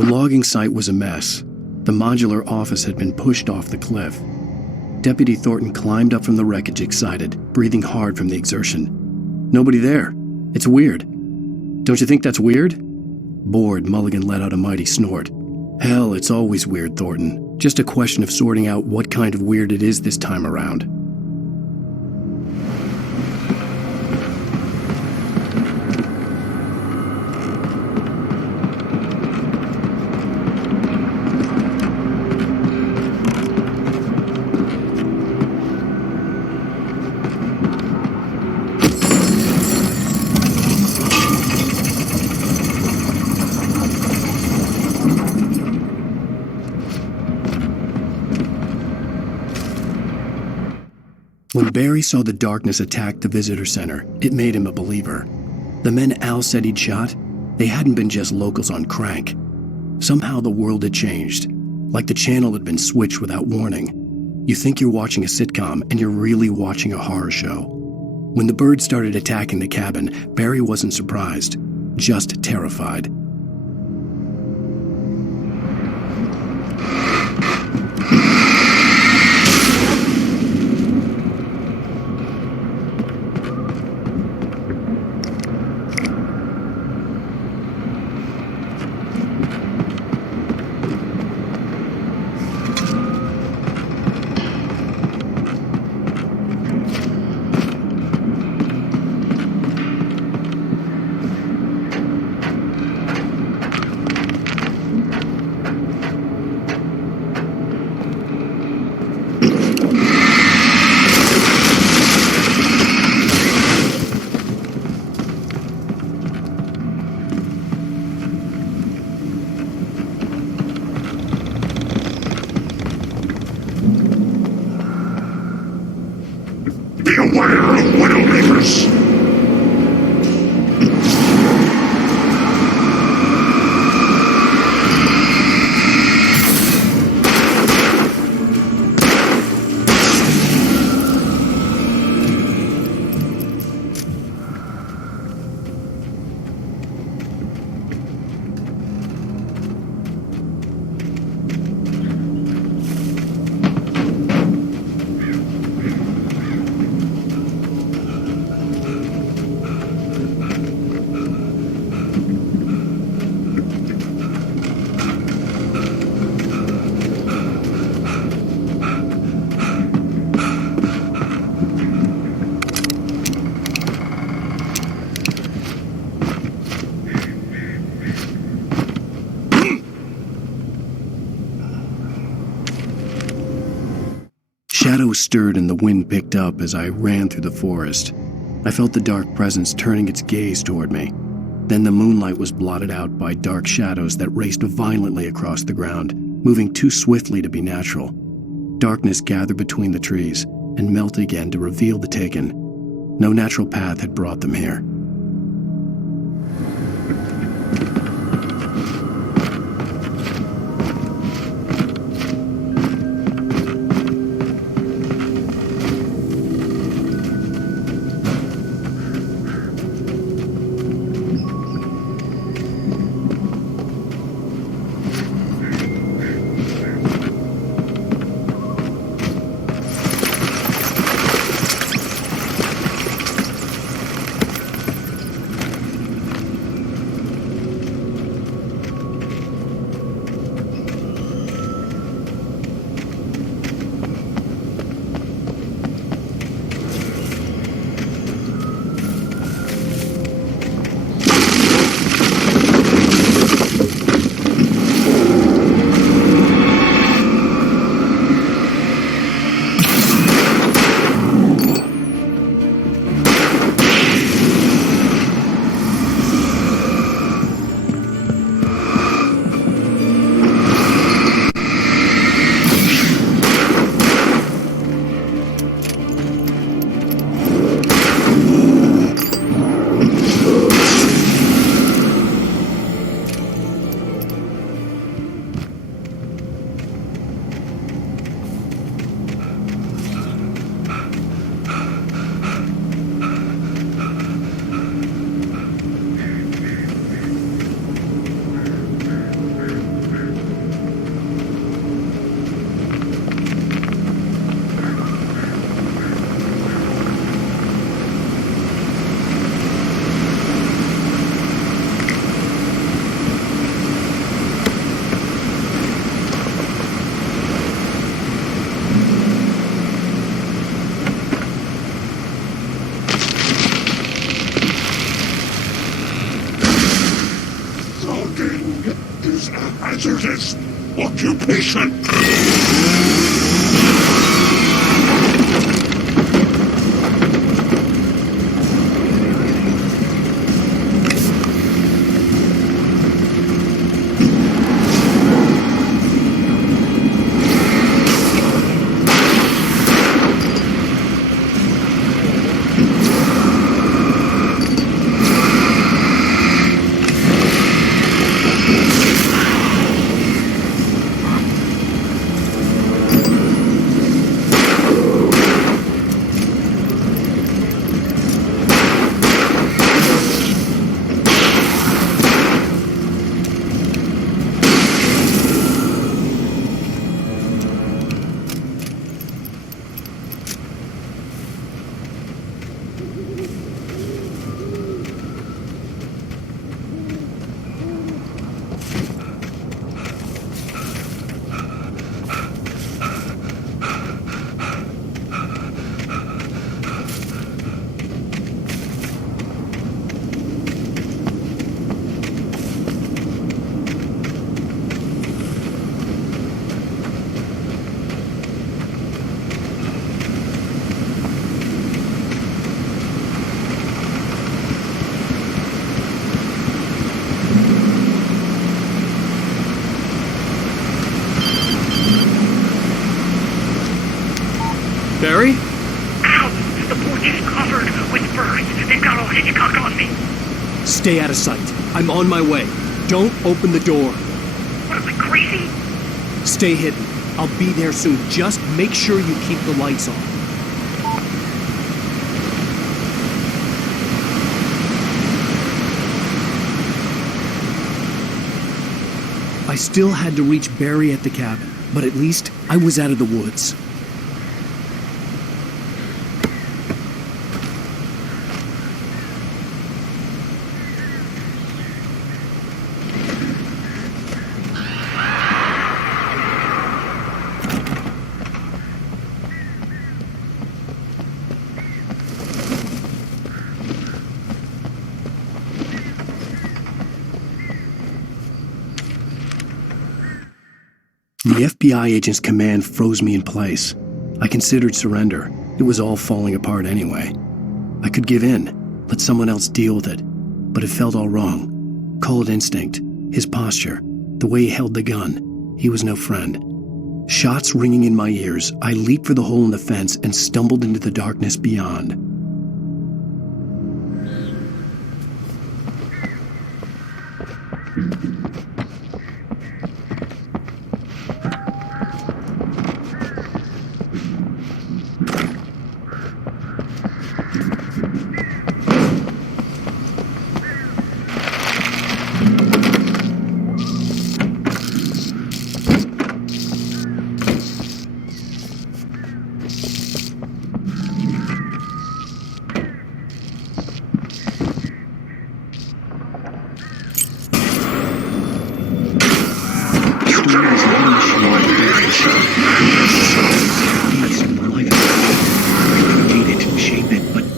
logging site was a mess. The modular office had been pushed off the cliff. Deputy Thornton climbed up from the wreckage excited, breathing hard from the exertion. Nobody there. It's weird. Don't you think that's weird? Bored, Mulligan let out a mighty snort. Hell, it's always weird, Thornton. Just a question of sorting out what kind of weird it is this time around. When Barry saw the darkness attack the visitor center, it made him a believer. The men Al said he'd shot, they hadn't been just locals on crank. Somehow the world had changed, like the channel had been switched without warning. You think you're watching a sitcom, and you're really watching a horror show. When the birds started attacking the cabin, Barry wasn't surprised, just terrified. Beware of Widowmakers! Shadows stirred and the wind picked up as I ran through the forest. I felt the dark presence turning its gaze toward me. Then the moonlight was blotted out by dark shadows that raced violently across the ground, moving too swiftly to be natural. Darkness gathered between the trees and melted again to reveal the taken. No natural path had brought them here. occupation. Barry? Ow! The porch is covered with birds. They've got all Hitchcock on me. Stay out of sight. I'm on my way. Don't open the door. What, am I crazy? Stay hidden. I'll be there soon. Just make sure you keep the lights on. I still had to reach Barry at the cabin, but at least I was out of the woods. The FBI agent's command froze me in place. I considered surrender. It was all falling apart anyway. I could give in, let someone else deal with it, but it felt all wrong. Call it instinct, his posture, the way he held the gun. He was no friend. Shots ringing in my ears, I leaped for the hole in the fence and stumbled into the darkness beyond.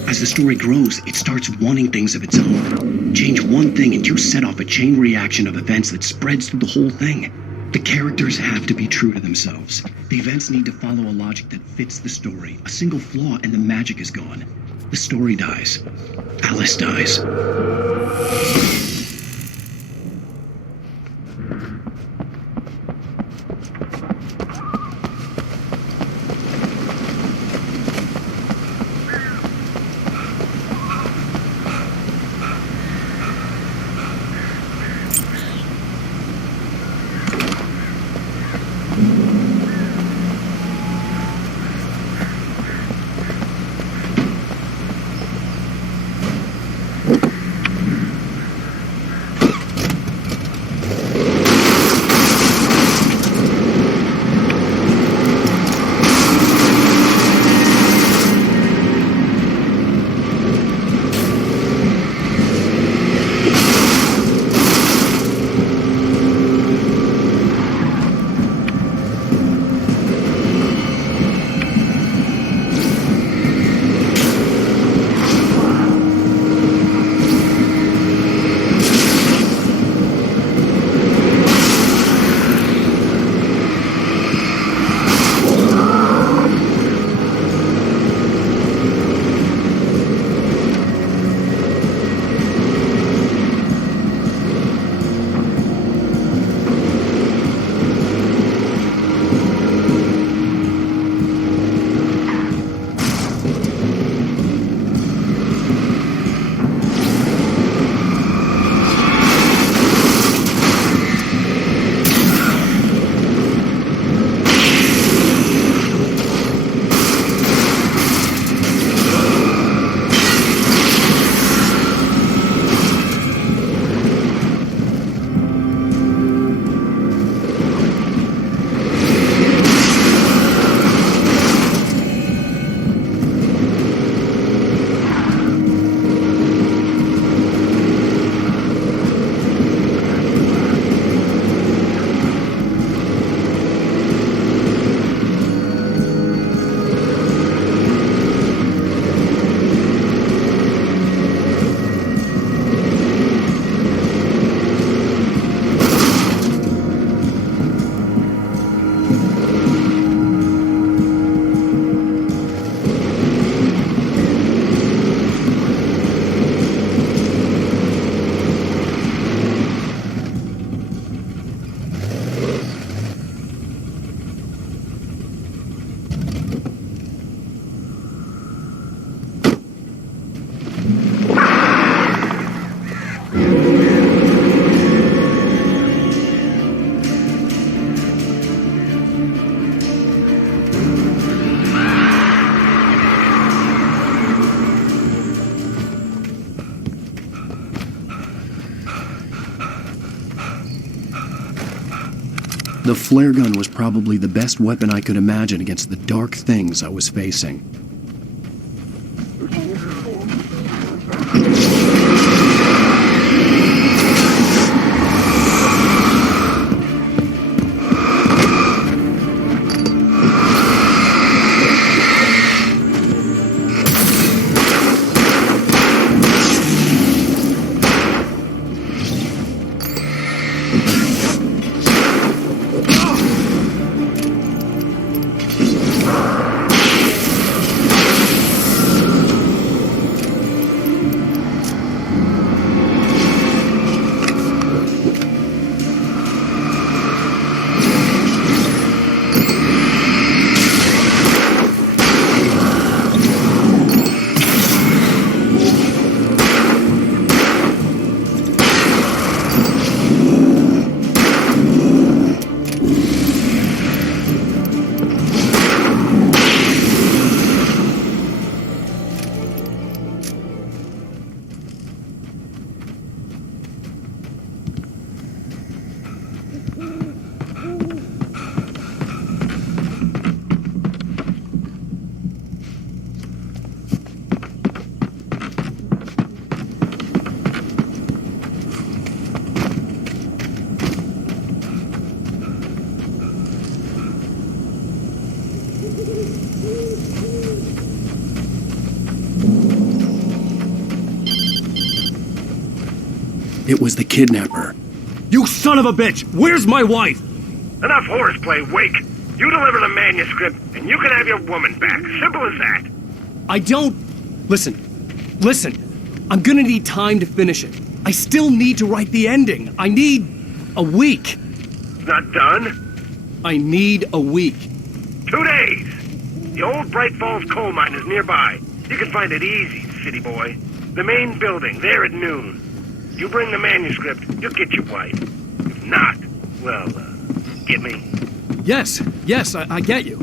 As the story grows, it starts wanting things of its own. Change one thing and you set off a chain reaction of events that spreads through the whole thing. The characters have to be true to themselves. The events need to follow a logic that fits the story. A single flaw and the magic is gone. The story dies. Alice dies. The flare gun was probably the best weapon I could imagine against the dark things I was facing. It was the kidnapper. You son of a bitch! Where's my wife? Enough horseplay, Wake. You deliver the manuscript, and you can have your woman back. Simple as that. I don't... Listen. I'm gonna need time to finish it. I still need to write the ending. I need a week. It's not done? I need a week. 2 days. The old Bright Falls coal mine is nearby. You can find it easy, city boy. The main building, there at noon. You bring the manuscript, you'll get your wife. If not, well, get me? Yes, I get you.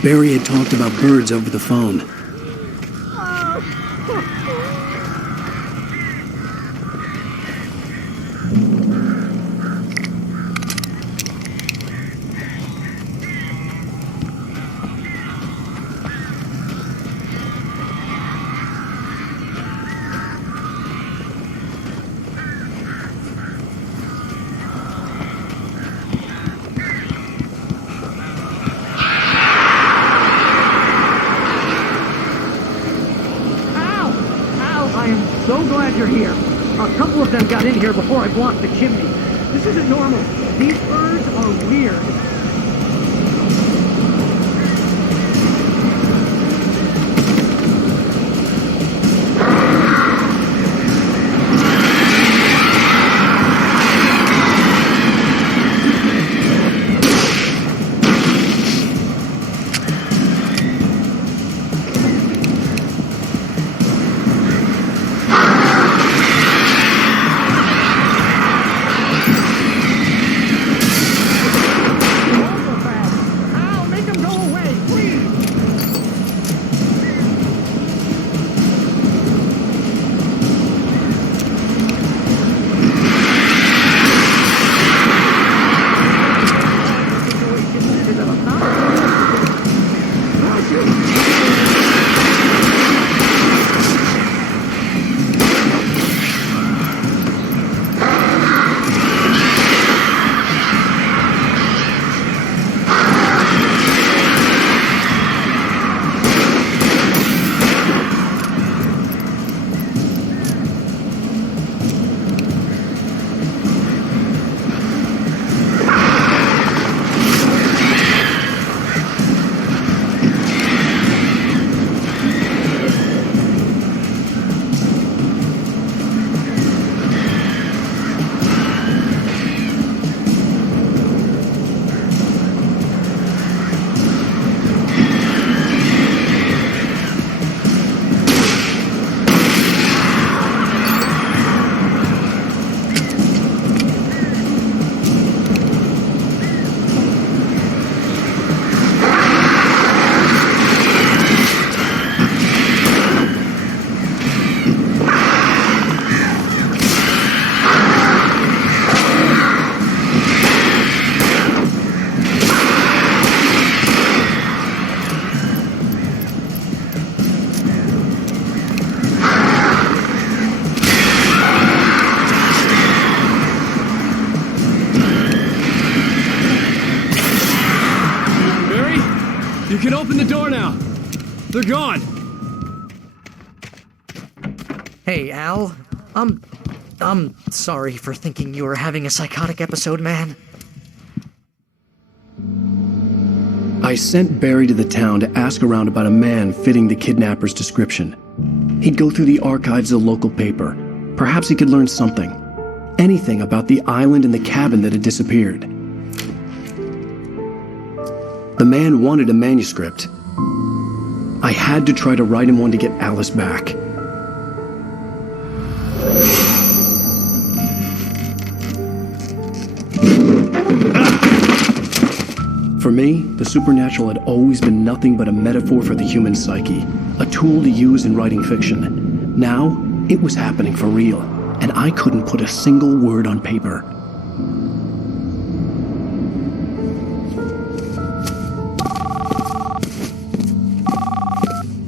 Barry had talked about birds over the phone. So glad you're here. A couple of them got in here before I blocked the chimney. This isn't normal. These birds are weird. You can open the door now. They're gone. Hey, Al. I'm sorry for thinking you were having a psychotic episode, man. I sent Barry to the town to ask around about a man fitting the kidnapper's description. He'd go through the archives of the local paper. Perhaps he could learn something. Anything about the island and the cabin that had disappeared. The man wanted a manuscript. I had to try to write him one to get Alice back. For me, the supernatural had always been nothing but a metaphor for the human psyche, a tool to use in writing fiction. Now, it was happening for real, and I couldn't put a single word on paper.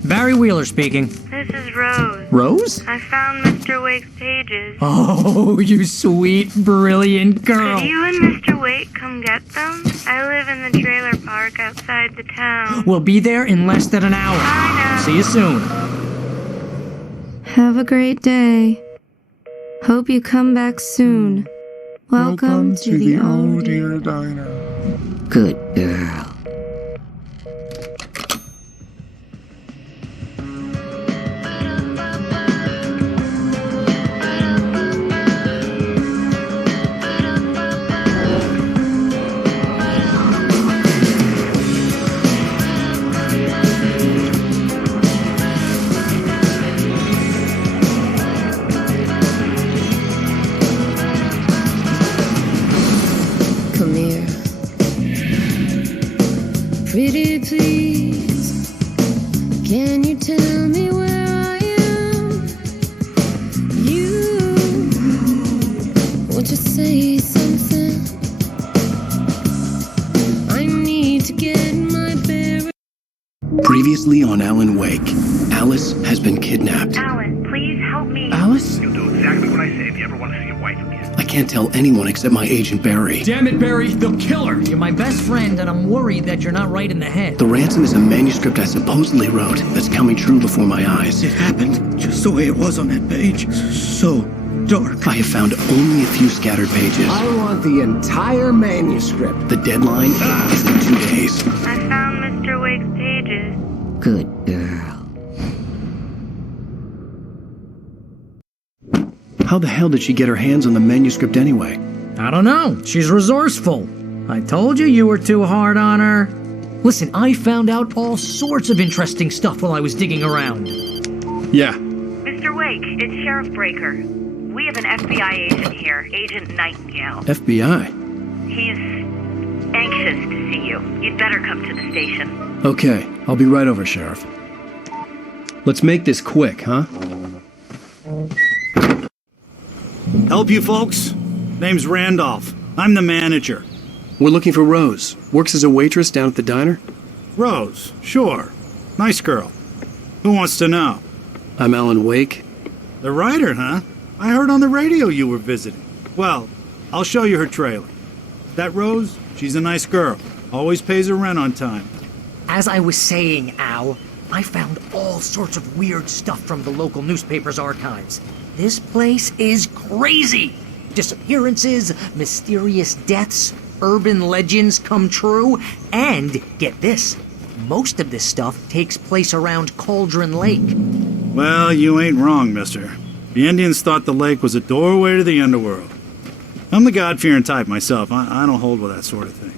Barry Wheeler speaking. This is Rose. Rose? I found Mr. Wake's pages. Oh, you sweet, brilliant girl. Could you and Mr. Wake come get them? I live in the trailer park outside the town. We'll be there in less than an hour. I know. See you soon. Have a great day. Hope you come back soon. Welcome to the Oh Dear Diner. Good girl. Come here. Pretty please, can you tell me where I am? You, won't you say something? I need to get my bearings. Previously on Alan Wake, Alice has been kidnapped. Alan, please help me. Alice? You'll do exactly what I say if you ever want to see your wife again. I can't tell anyone except my agent Barry. Damn it, Barry, they'll kill her. You're my best friend, and I'm worried that you're not right in the head. The ransom is a manuscript I supposedly wrote that's coming true before my eyes. It happened just the way it was on that page. So dark. I have found only a few scattered pages. I want the entire manuscript. The deadline is in 2 days. I found Mr. Wake's pages. Good girl. How the hell did she get her hands on the manuscript anyway? I don't know. She's resourceful. I told you were too hard on her. Listen, I found out all sorts of interesting stuff while I was digging around. Yeah. Mr. Wake, it's Sheriff Breaker. We have an FBI agent here, Agent Nightingale. FBI? He's anxious to see you. You'd better come to the station. Okay, I'll be right over, Sheriff. Let's make this quick, huh? Help you folks? Name's Randolph. I'm the manager. We're looking for Rose. Works as a waitress down at the diner. Rose, sure. Nice girl. Who wants to know? I'm Alan Wake. The writer, huh? I heard on the radio you were visiting. Well, I'll show you her trailer. That Rose, she's a nice girl. Always pays her rent on time. As I was saying, Al, I found all sorts of weird stuff from the local newspaper's archives. This place is crazy! Disappearances, mysterious deaths, urban legends come true, and, get this, most of this stuff takes place around Cauldron Lake. Well, you ain't wrong, mister. The Indians thought the lake was a doorway to the underworld. I'm the God-fearing type myself. I don't hold with that sort of thing.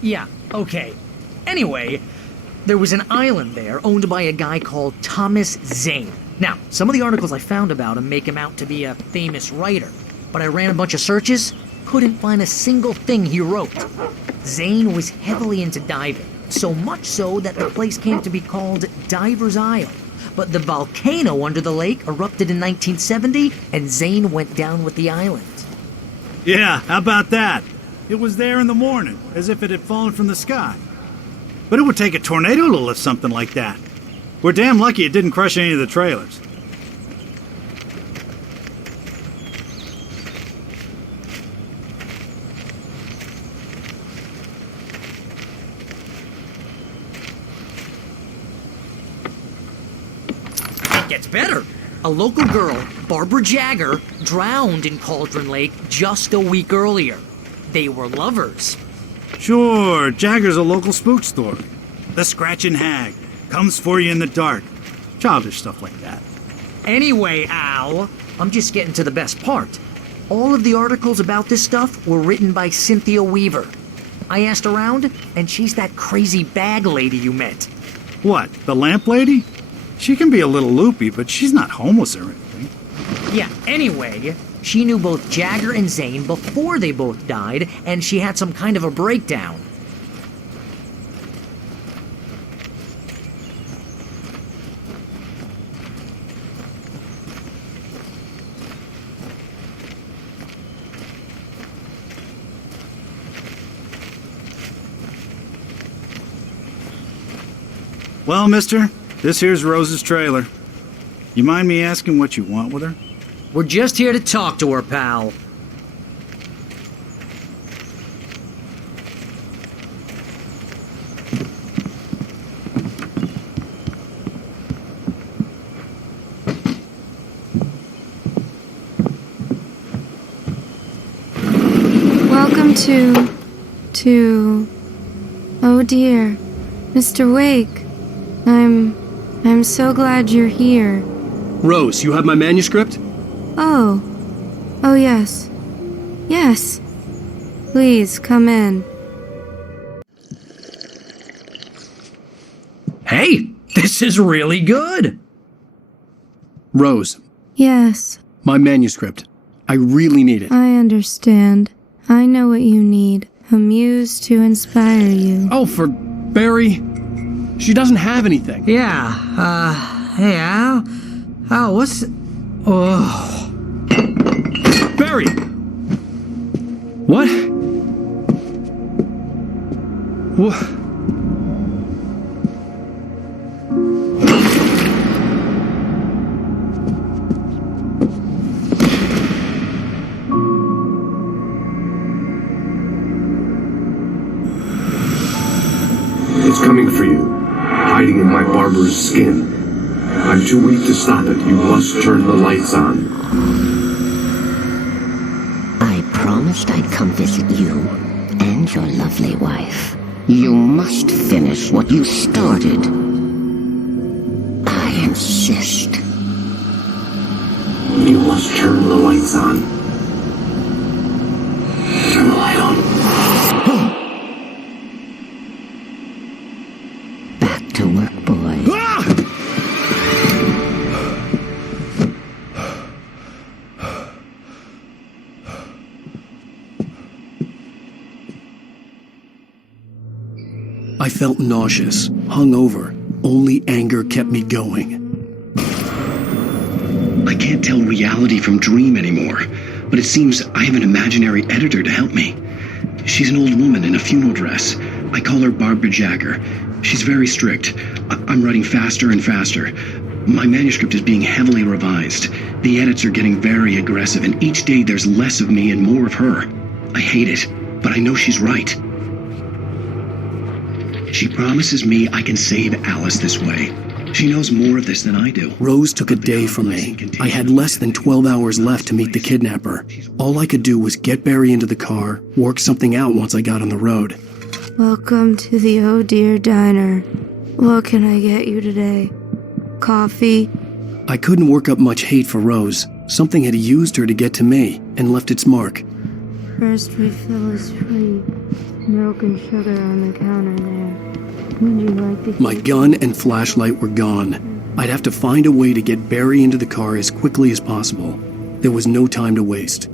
Yeah, okay. Anyway, there was an island there owned by a guy called Thomas Zane. Now, some of the articles I found about him make him out to be a famous writer, but I ran a bunch of searches, couldn't find a single thing he wrote. Zane was heavily into diving, so much so that the place came to be called Diver's Isle. But the volcano under the lake erupted in 1970, and Zane went down with the island. Yeah, how about that? It was there in the morning, as if it had fallen from the sky. But it would take a tornado to lift something like that. We're damn lucky it didn't crush any of the trailers. Gets better. A local girl, Barbara Jagger, drowned in Cauldron Lake just a week earlier. They were lovers. Sure, Jagger's a local spook story. The Scratching Hag. Comes for you in the dark. Childish stuff like that. Anyway, Al, I'm just getting to the best part. All of the articles about this stuff were written by Cynthia Weaver. I asked around, and she's that crazy bag lady you met. What, the lamp lady? She can be a little loopy, but she's not homeless or anything. Yeah, anyway, she knew both Jagger and Zane before they both died, and she had some kind of a breakdown. Well, mister, this here's Rose's trailer. You mind me asking what you want with her? We're just here to talk to her, pal. Welcome to... Oh dear, Mr. Wake. I'm so glad you're here. Rose, you have my manuscript? Oh. Oh, yes. Yes. Please, come in. Hey, this is really good. Rose, Yes, my manuscript. I really need it. I understand. I know what you need. A muse to inspire you. Oh, for Barry? She doesn't have anything. Yeah, hey, Al? Al, what's... Oh... Barry! What? What? It's coming for you, hiding in my barber's skin. I'm too weak to stop it. You must turn the lights on. I promised I'd come visit you and your lovely wife. You must finish what you started. I insist. You must turn the lights on. Turn the light on. Back to work, boys. I felt nauseous, hungover. Only anger kept me going. I can't tell reality from dream anymore, but it seems I have an imaginary editor to help me. She's an old woman in a funeral dress. I call her Barbara Jagger. She's very strict. I'm writing faster and faster. My manuscript is being heavily revised. The edits are getting very aggressive, and each day there's less of me and more of her. I hate it, but I know she's right. She promises me I can save Alice this way. She knows more of this than I do. Rose took a day from me. I had less than 12 hours left to meet the kidnapper. All I could do was get Barry into the car, work something out once I got on the road. Welcome to the Oh Dear Diner. What can I get you today? Coffee? I couldn't work up much hate for Rose. Something had used her to get to me and left its mark. First refill is free. Milk and sugar on the counter there. Would you like the... My gun and flashlight were gone. I'd have to find a way to get Barry into the car as quickly as possible. There was no time to waste.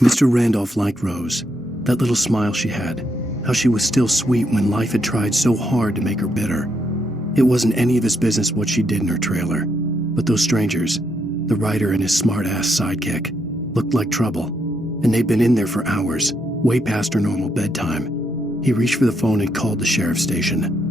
Mr. Randolph liked Rose. That little smile she had. How she was still sweet when life had tried so hard to make her bitter. It wasn't any of his business what she did in her trailer. But those strangers, the writer and his smart-ass sidekick, looked like trouble. And they'd been in there for hours, way past her normal bedtime. He reached for the phone and called the sheriff's station.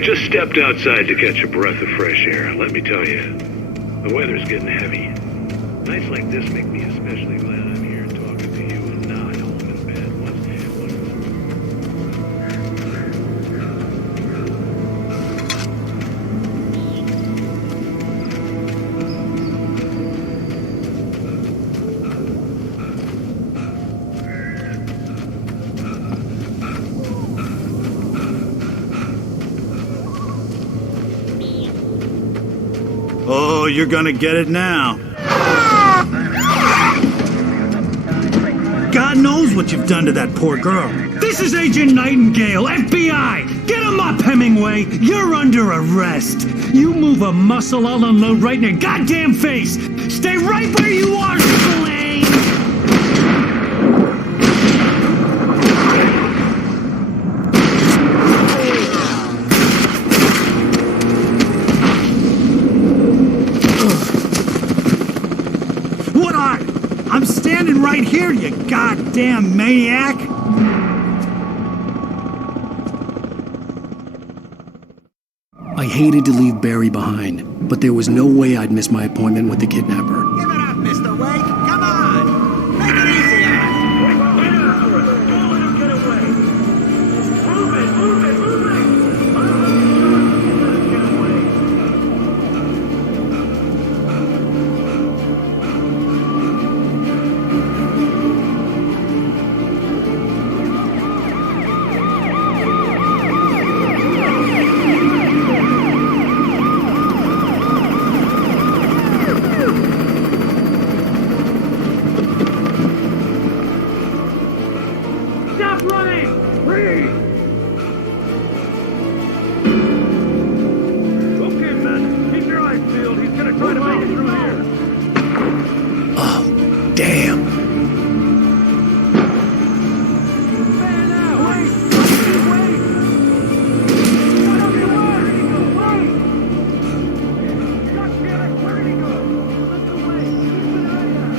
I just stepped outside to catch a breath of fresh air. Let me tell you, the weather's getting heavy. Nights like this make me especially glad I'm here talking to you and not home in bed. Oh, you're gonna get it now. God knows what you've done to that poor girl. This is Agent Nightingale, FBI! Get him up, Hemingway! You're under arrest! You move a muscle, I'll unload right in your goddamn face! Stay right where you are, Spillane! What are? I'm standing right here, you goddamn maniac! I hated to leave Barry behind, but there was no way I'd miss my appointment with the kidnapper. Give it up, Mr. Wake. Come on. Make it easy on us. Don't let him get away. Move it, move it, move Stop running! Freeze! Okay, men. Keep your eyes peeled. He's gonna try to make it through here. Oh, damn. Man, now! Wait! Wait! Get up your way! Wait! God damn it! Where did he go? Mr. Wake, keep an eye out!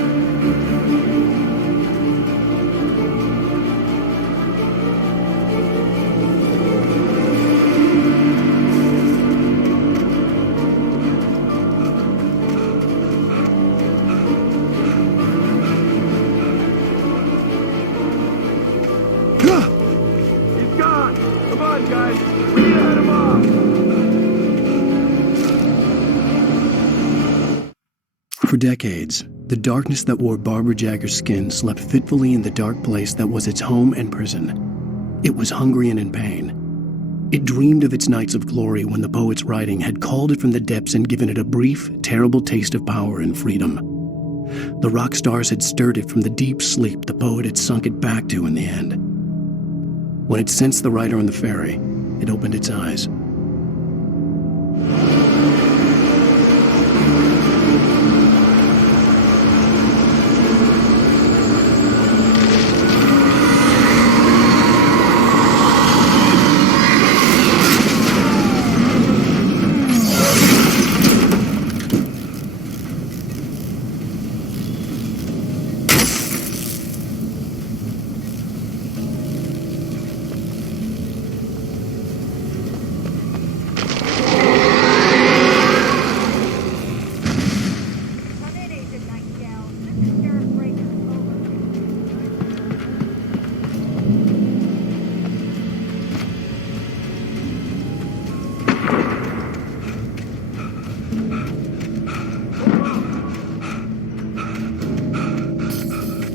He's gone! Come on, guys! We need to head him off! For decades, the darkness that wore Barbara Jagger's skin slept fitfully in the dark place that was its home and prison. It was hungry and in pain. It dreamed of its nights of glory when the poet's writing had called it from the depths and given it a brief, terrible taste of power and freedom. The rock stars had stirred it from the deep sleep the poet had sunk it back to in the end. When it sensed the writer on the ferry, it opened its eyes.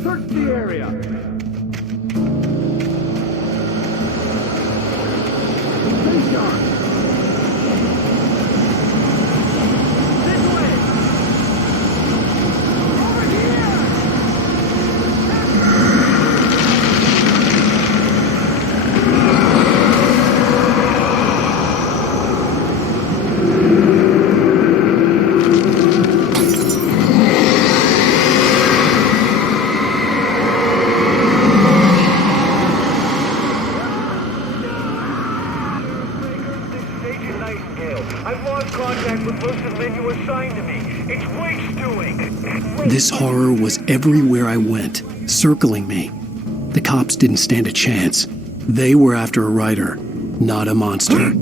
Search the area! Stay sharp! This way! Over here! I've lost contact with most of the men you were assigned to me. It's Wake's doing. This horror was everywhere I went, circling me. The cops didn't stand a chance. They were after a writer, not a monster.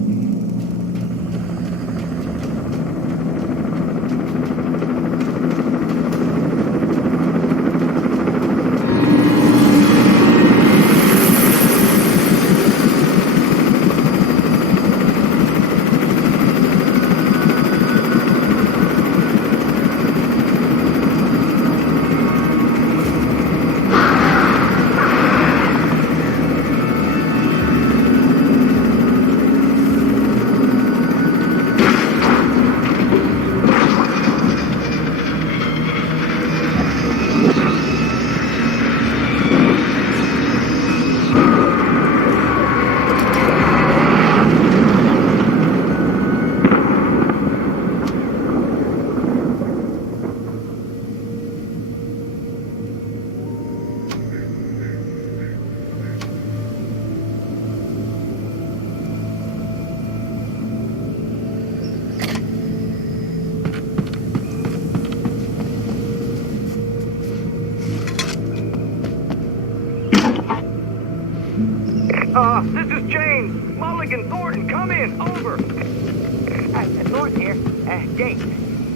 This is James. Mulligan, Thornton, come in. Over. Thornton here. James,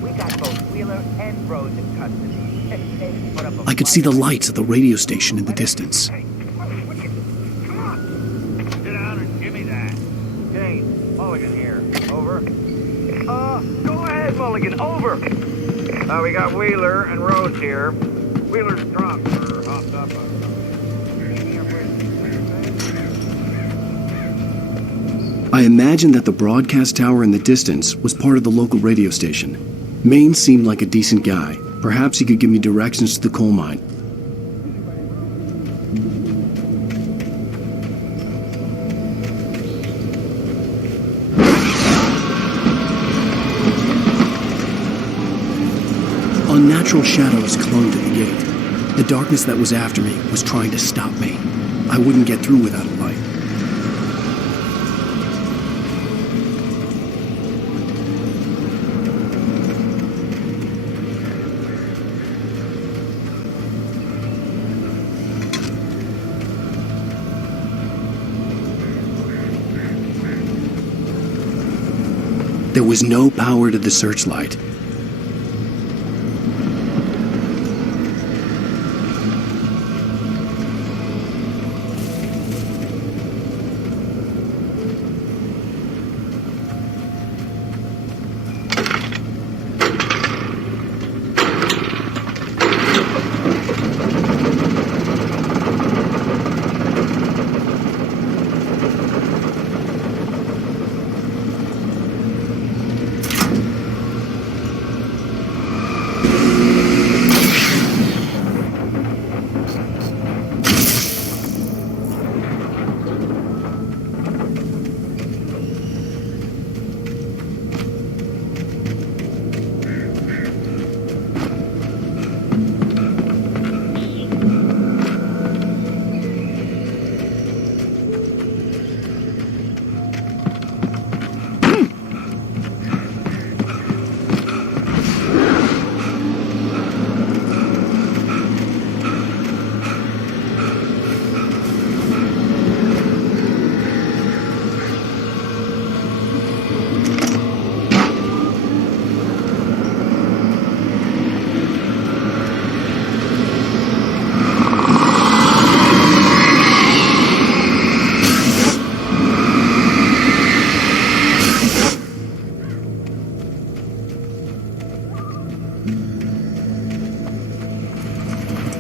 we got both Wheeler and Rose in custody. I could see the lights of the radio station in the distance. Sit down and give me that. James, Mulligan here. Over. Go ahead, Mulligan. Over. We got Wheeler and Rose here. Wheeler's drunk or hopped up. I imagined that the broadcast tower in the distance was part of the local radio station. Maine seemed like a decent guy. Perhaps he could give me directions to the coal mine. Unnatural shadows clung to the gate. The darkness that was after me was trying to stop me. I wouldn't get through without a light. There was no power to the searchlight.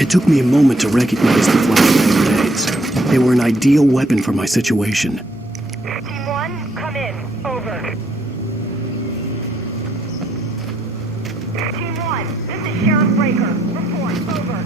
It took me a moment to recognize the flashbang grenades. They were an ideal weapon for my situation. Team 1, come in. Over. Team 1, this is Sheriff Breaker. Report. Over.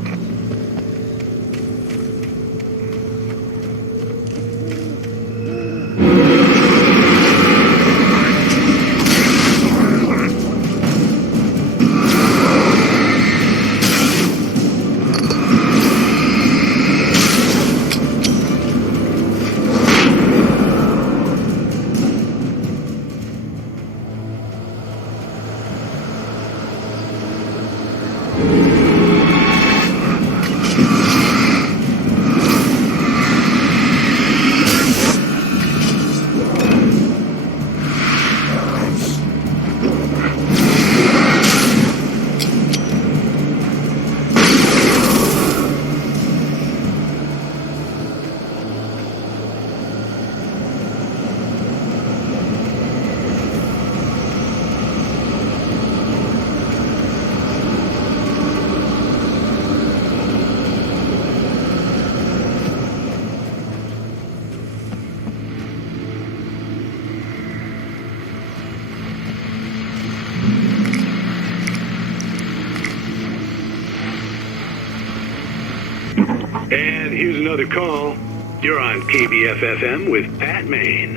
And here's another call. You're on KBFFM with Pat Maine.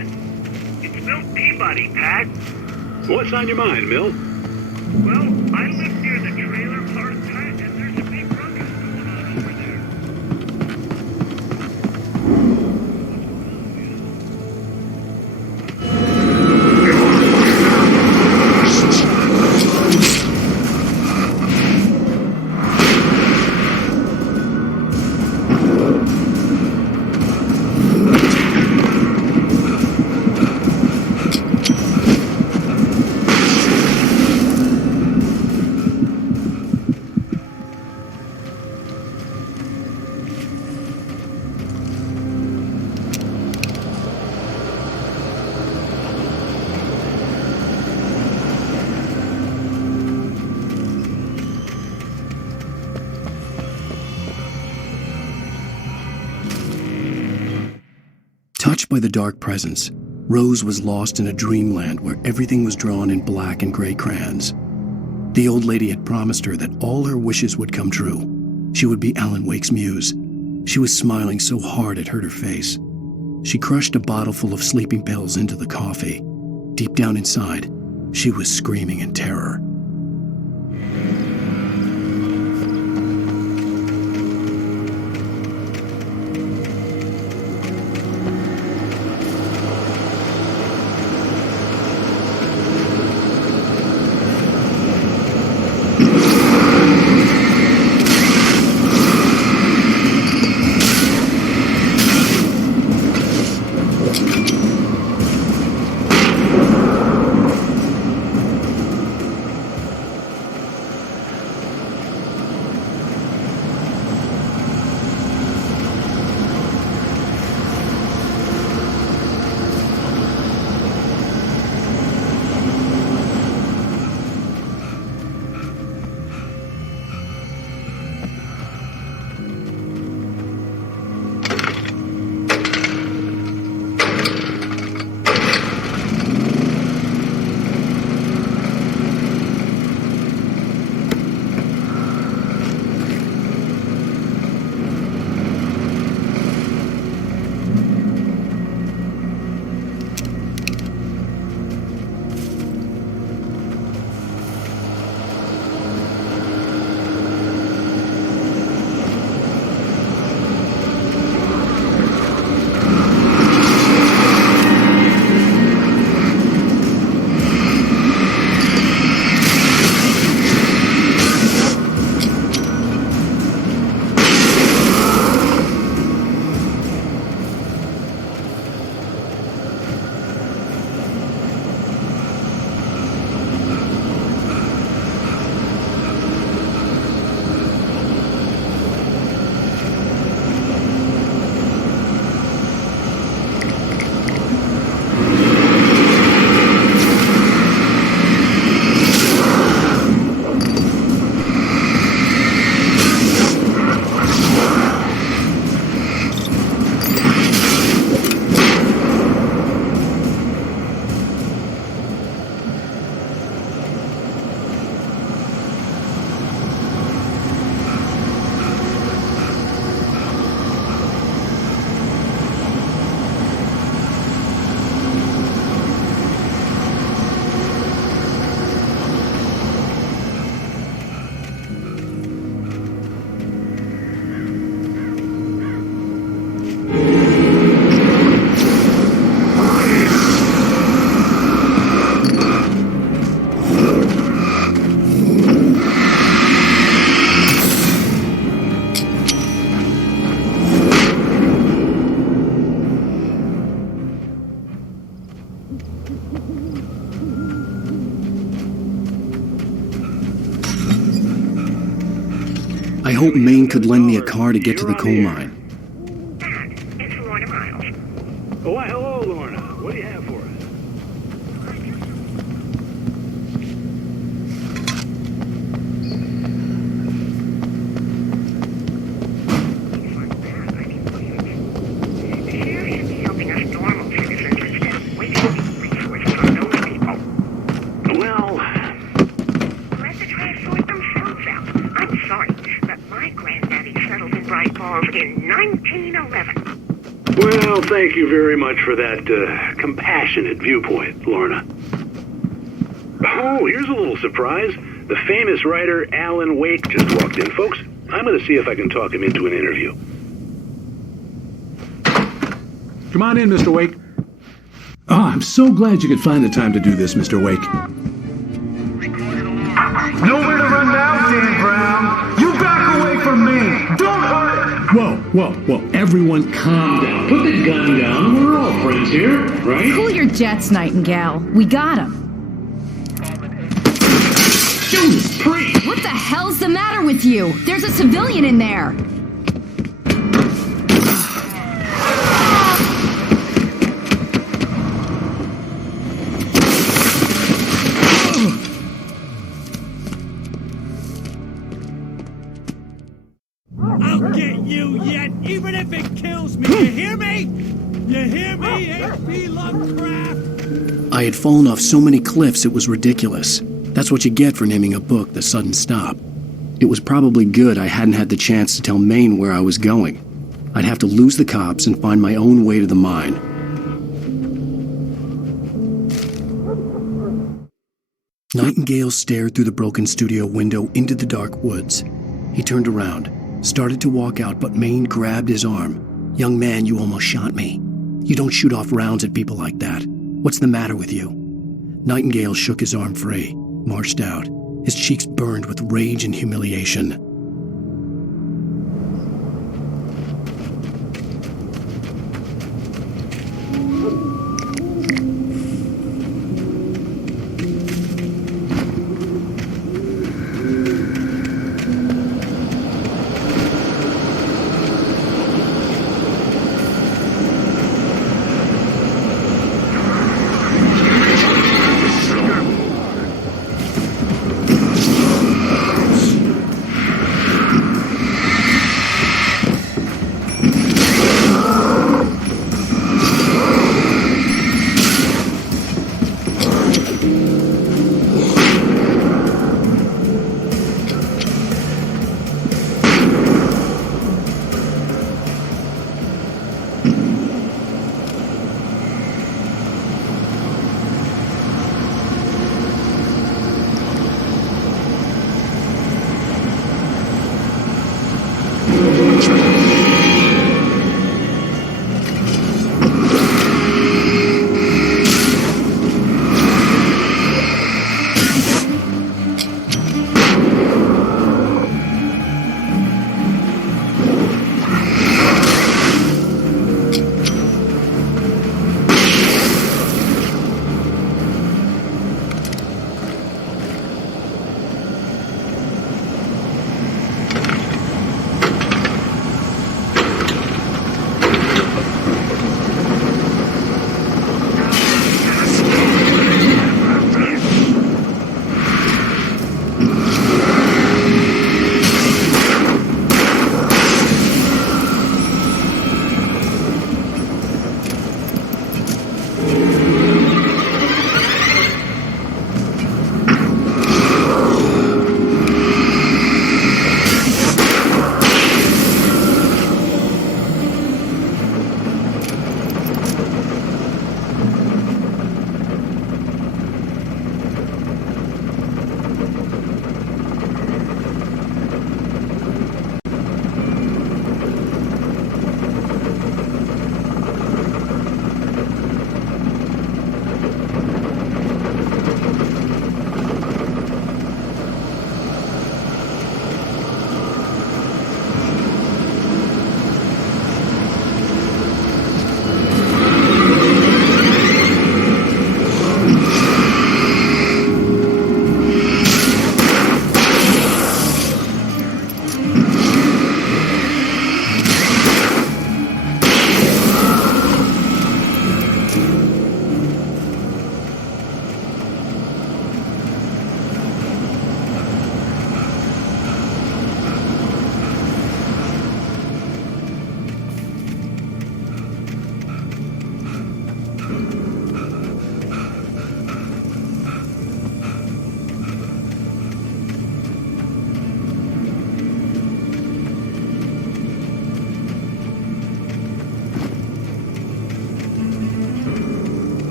It's Mill Peabody, Pat. What's on your mind, Mill? Well, I live near the trailer park, Pat, and there's a big ruckus going on over there. by the dark presence, Rose was lost in a dreamland where everything was drawn in black and gray crayons. The old lady had promised her that all her wishes would come true. She would be Alan Wake's muse. She was smiling so hard it hurt her face. She crushed a bottle full of sleeping pills into the coffee. Deep down inside, she was screaming in terror. I hope Maine could lend me a car to get to the coal mine. It's Lorna Miles. Oh, why, hello, Lorna. What do you have for us? The sheriff should be helping us normal citizens instead of wasting resources on those people. Well, Let the trash sort themselves out. I'm sorry, but my granddaddy settled in Bright Falls in 1911. well, thank you very much for that compassionate viewpoint, Lorna. Oh, here's a little surprise. The famous writer Alan Wake just walked in. Folks, I'm going to see if I can talk him into an interview. Come on in, Mr. Wake. Oh, I'm so glad you could find the time to do this, Mr. Wake. Nowhere to run now, Dan Brown. You back away from me. Don't hurt. Whoa. Everyone calm down. Put the gun down. We're all friends here, right? Cool your jets, Nightingale. We got him. Judas Priest! What the hell's the matter with you? There's a civilian in there. I'll get you yet, even if it kills me. You hear me? You hear me, H.P. Lovecraft? I had fallen off so many cliffs it was ridiculous. That's what you get for naming a book The Sudden Stop. It was probably good I hadn't had the chance to tell Maine where I was going. I'd have to lose the cops and find my own way to the mine. Nightingale stared through the broken studio window into the dark woods. He turned around, started to walk out, but Maine grabbed his arm. "Young man, you almost shot me. You don't shoot off rounds at people like that. What's the matter with you?" Nightingale shook his arm free, marched out. His cheeks burned with rage and humiliation.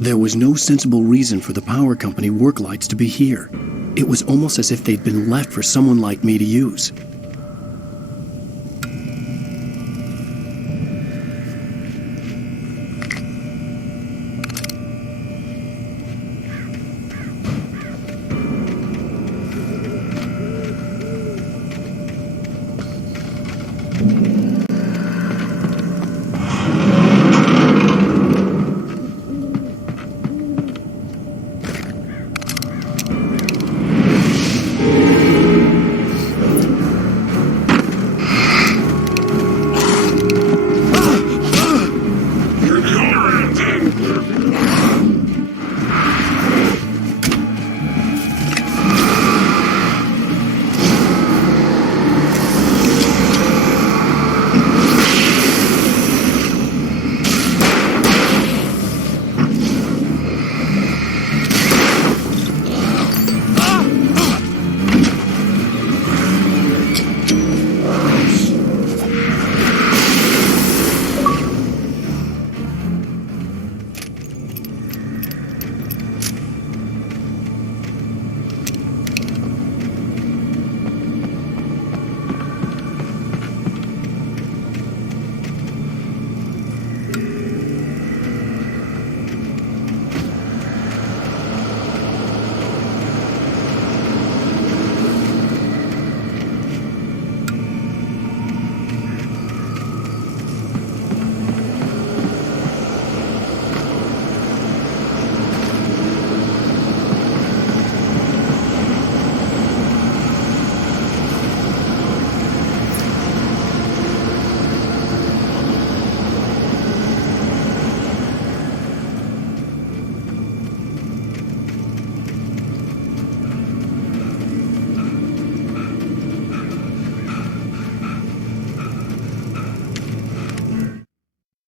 There was no sensible reason for the power company work lights to be here. It was almost as if they'd been left for someone like me to use.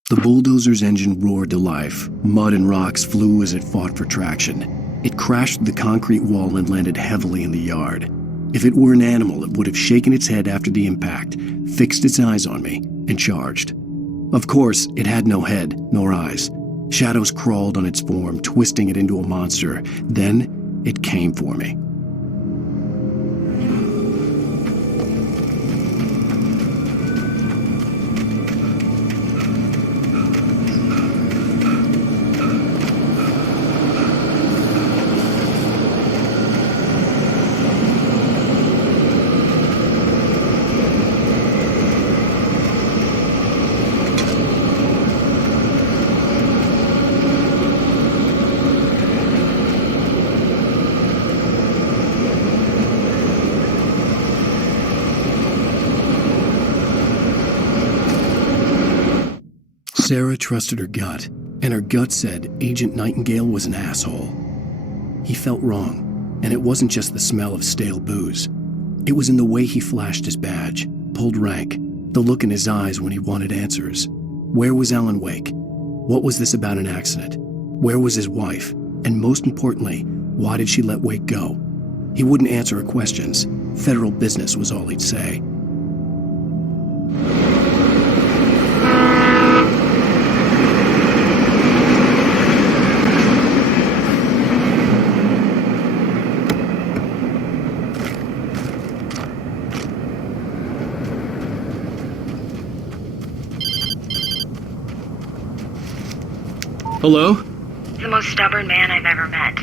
The bulldozer's engine roared to life. Mud and rocks flew as it fought for traction. It crashed through the concrete wall and landed heavily in the yard. If it were an animal, it would have shaken its head after the impact, fixed its eyes on me, and charged. Of course, it had no head, nor eyes. Shadows crawled on its form, twisting it into a monster. Then, it came for me. Sarah trusted her gut, and her gut said Agent Nightingale was an asshole. He felt wrong, and it wasn't just the smell of stale booze. It was in the way he flashed his badge, pulled rank, the look in his eyes when he wanted answers. Where was Alan Wake? What was this about an accident? Where was his wife? And most importantly, why did she let Wake go? He wouldn't answer her questions. Federal business was all he'd say. Hello? The most stubborn man I've ever met.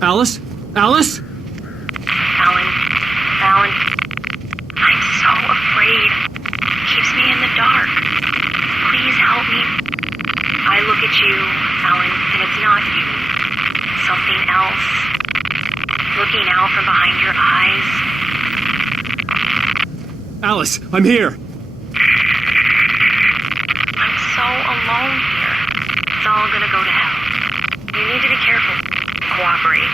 Alice? Alice? Alan. I'm so afraid. Keeps me in the dark. Please help me. I look at you, Alan, and it's not you. Something else. Looking out from behind your eyes. Alice, I'm here. I'm so alone here. It's all gonna go to hell. You need to be careful. Cooperate.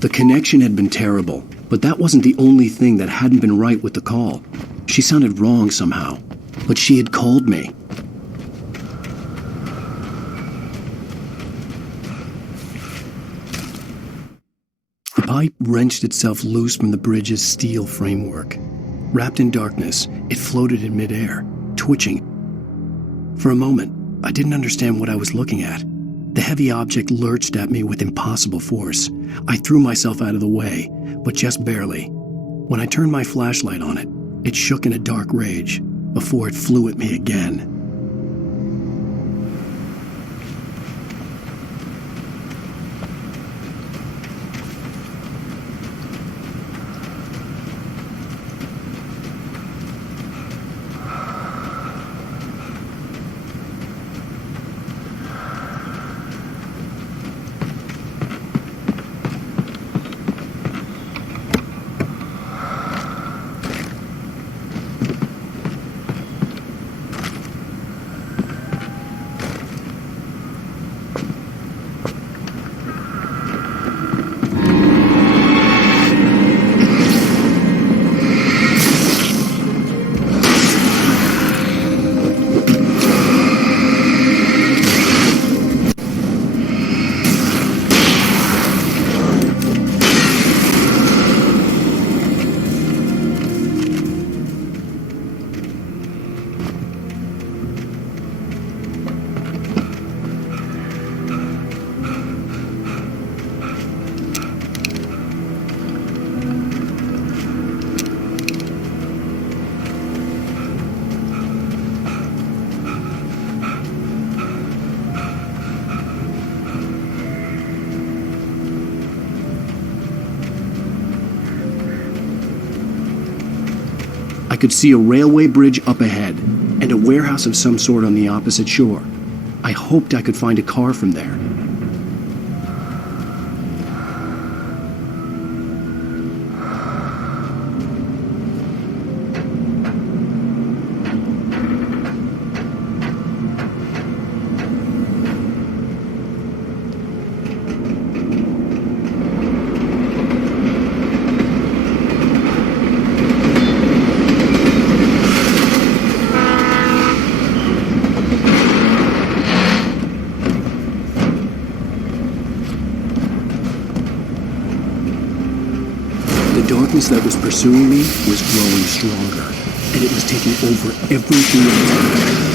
The connection had been terrible, but that wasn't the only thing that hadn't been right with the call. She sounded wrong somehow, but she had called me. The pipe wrenched itself loose from the bridge's steel framework. Wrapped in darkness, it floated in midair, twitching. For a moment, I didn't understand what I was looking at. The heavy object lurched at me with impossible force. I threw myself out of the way, but just barely. When I turned my flashlight on it, it shook in a dark rage before it flew at me again. I could see a railway bridge up ahead, and a warehouse of some sort on the opposite shore. I hoped I could find a car from there. The darkness that was pursuing me was growing stronger, and it was taking over everything else.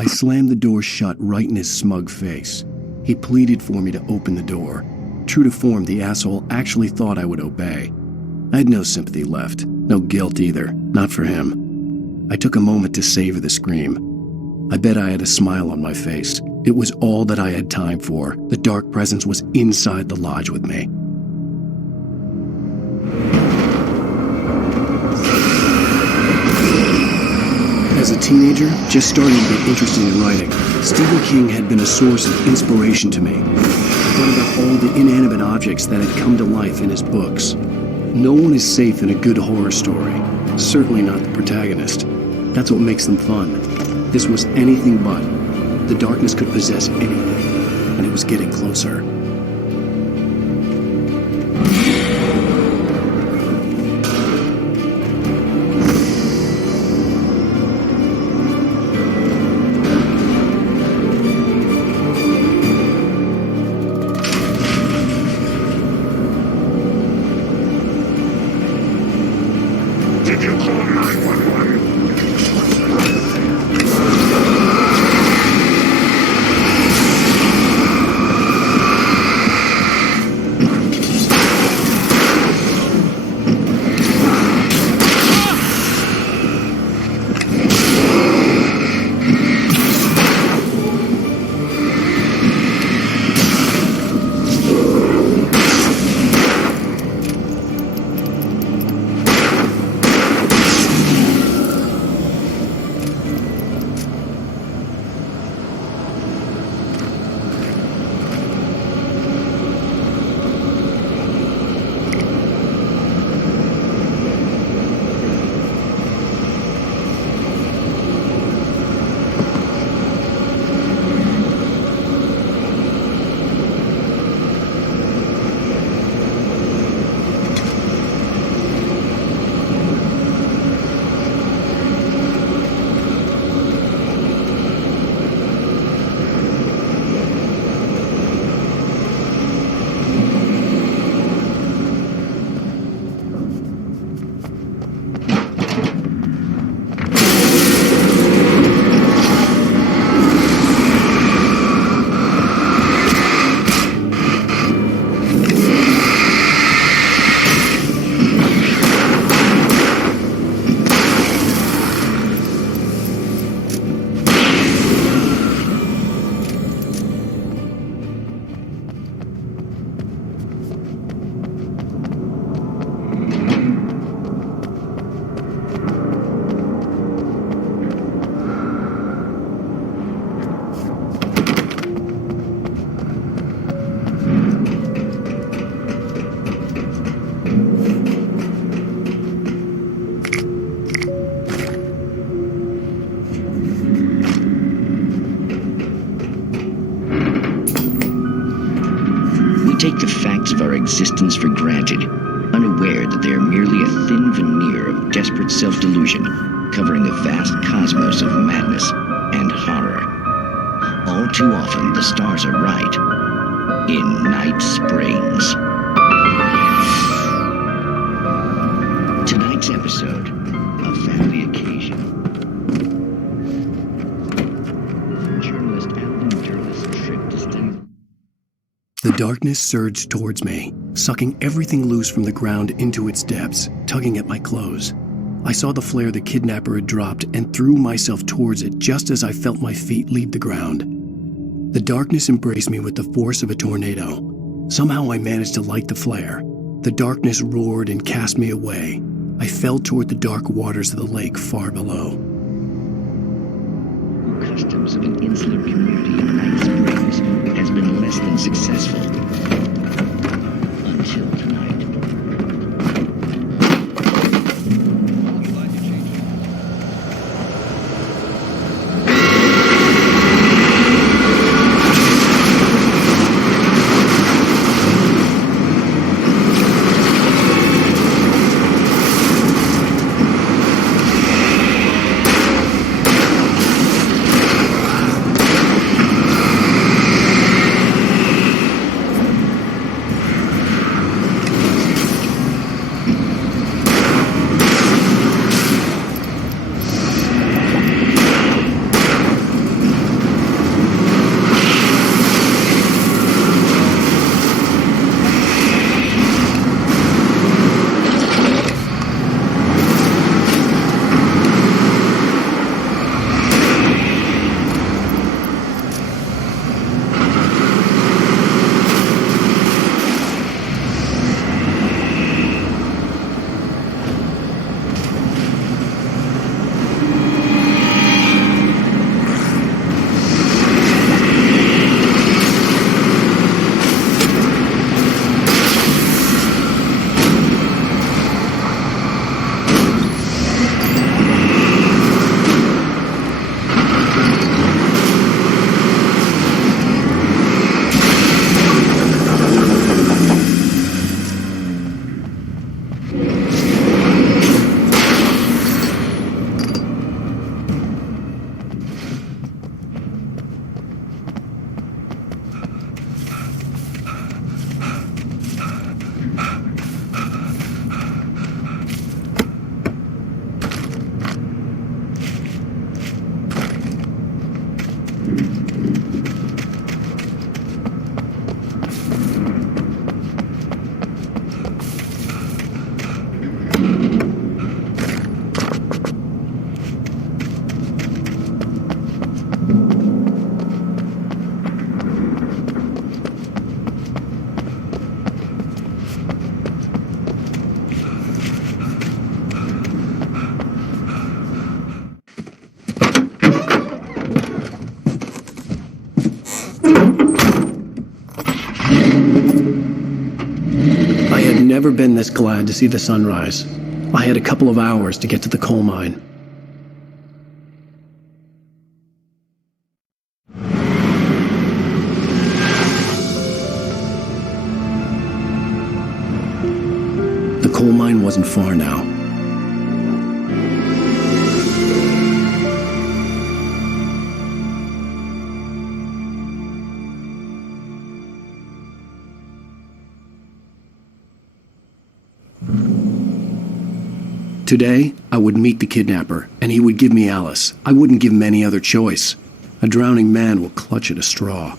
I slammed the door shut right in his smug face. He pleaded for me to open the door. True to form, the asshole actually thought I would obey. I had no sympathy left, no guilt either, not for him. I took a moment to savor the scream. I bet I had a smile on my face. It was all that I had time for. The dark presence was inside the lodge with me. As a teenager, just starting to get interested in writing, Stephen King had been a source of inspiration to me. I thought about all the inanimate objects that had come to life in his books. No one is safe in a good horror story, certainly not the protagonist. That's what makes them fun. This was anything but. The darkness could possess anything, and it was getting closer. Did you call 911? Take the facts of our existence for granted, unaware that they are merely a thin veneer of desperate self-delusion, covering a vast cosmos of madness and horror. All too often, the stars are right. In Night Springs. Tonight's episode, A Family Occasion. Journalist Alan Durlis tricked us to... The darkness surged towards me, sucking everything loose from the ground into its depths, tugging at my clothes. I saw the flare the kidnapper had dropped and threw myself towards it just as I felt my feet leave the ground. The darkness embraced me with the force of a tornado. Somehow I managed to light the flare. The The darkness roared and cast me away. I fell toward the dark waters of the lake far below. Customs of an insular community in Night Springs has been less than successful. Until tonight. Never been this glad to see the sunrise. I had a couple of hours to get to the coal mine. The coal mine wasn't far now. Today, I would meet the kidnapper, and he would give me Alice. I wouldn't give him any other choice. A drowning man will clutch at a straw.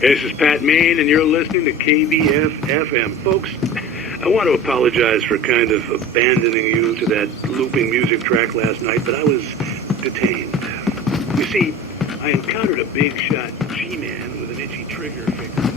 This is Pat Main, and you're listening to KBF-FM. Folks, I want to apologize for kind of abandoning you to that looping music track last night, but I was detained. You see, I encountered a big shot G-man with an itchy trigger finger.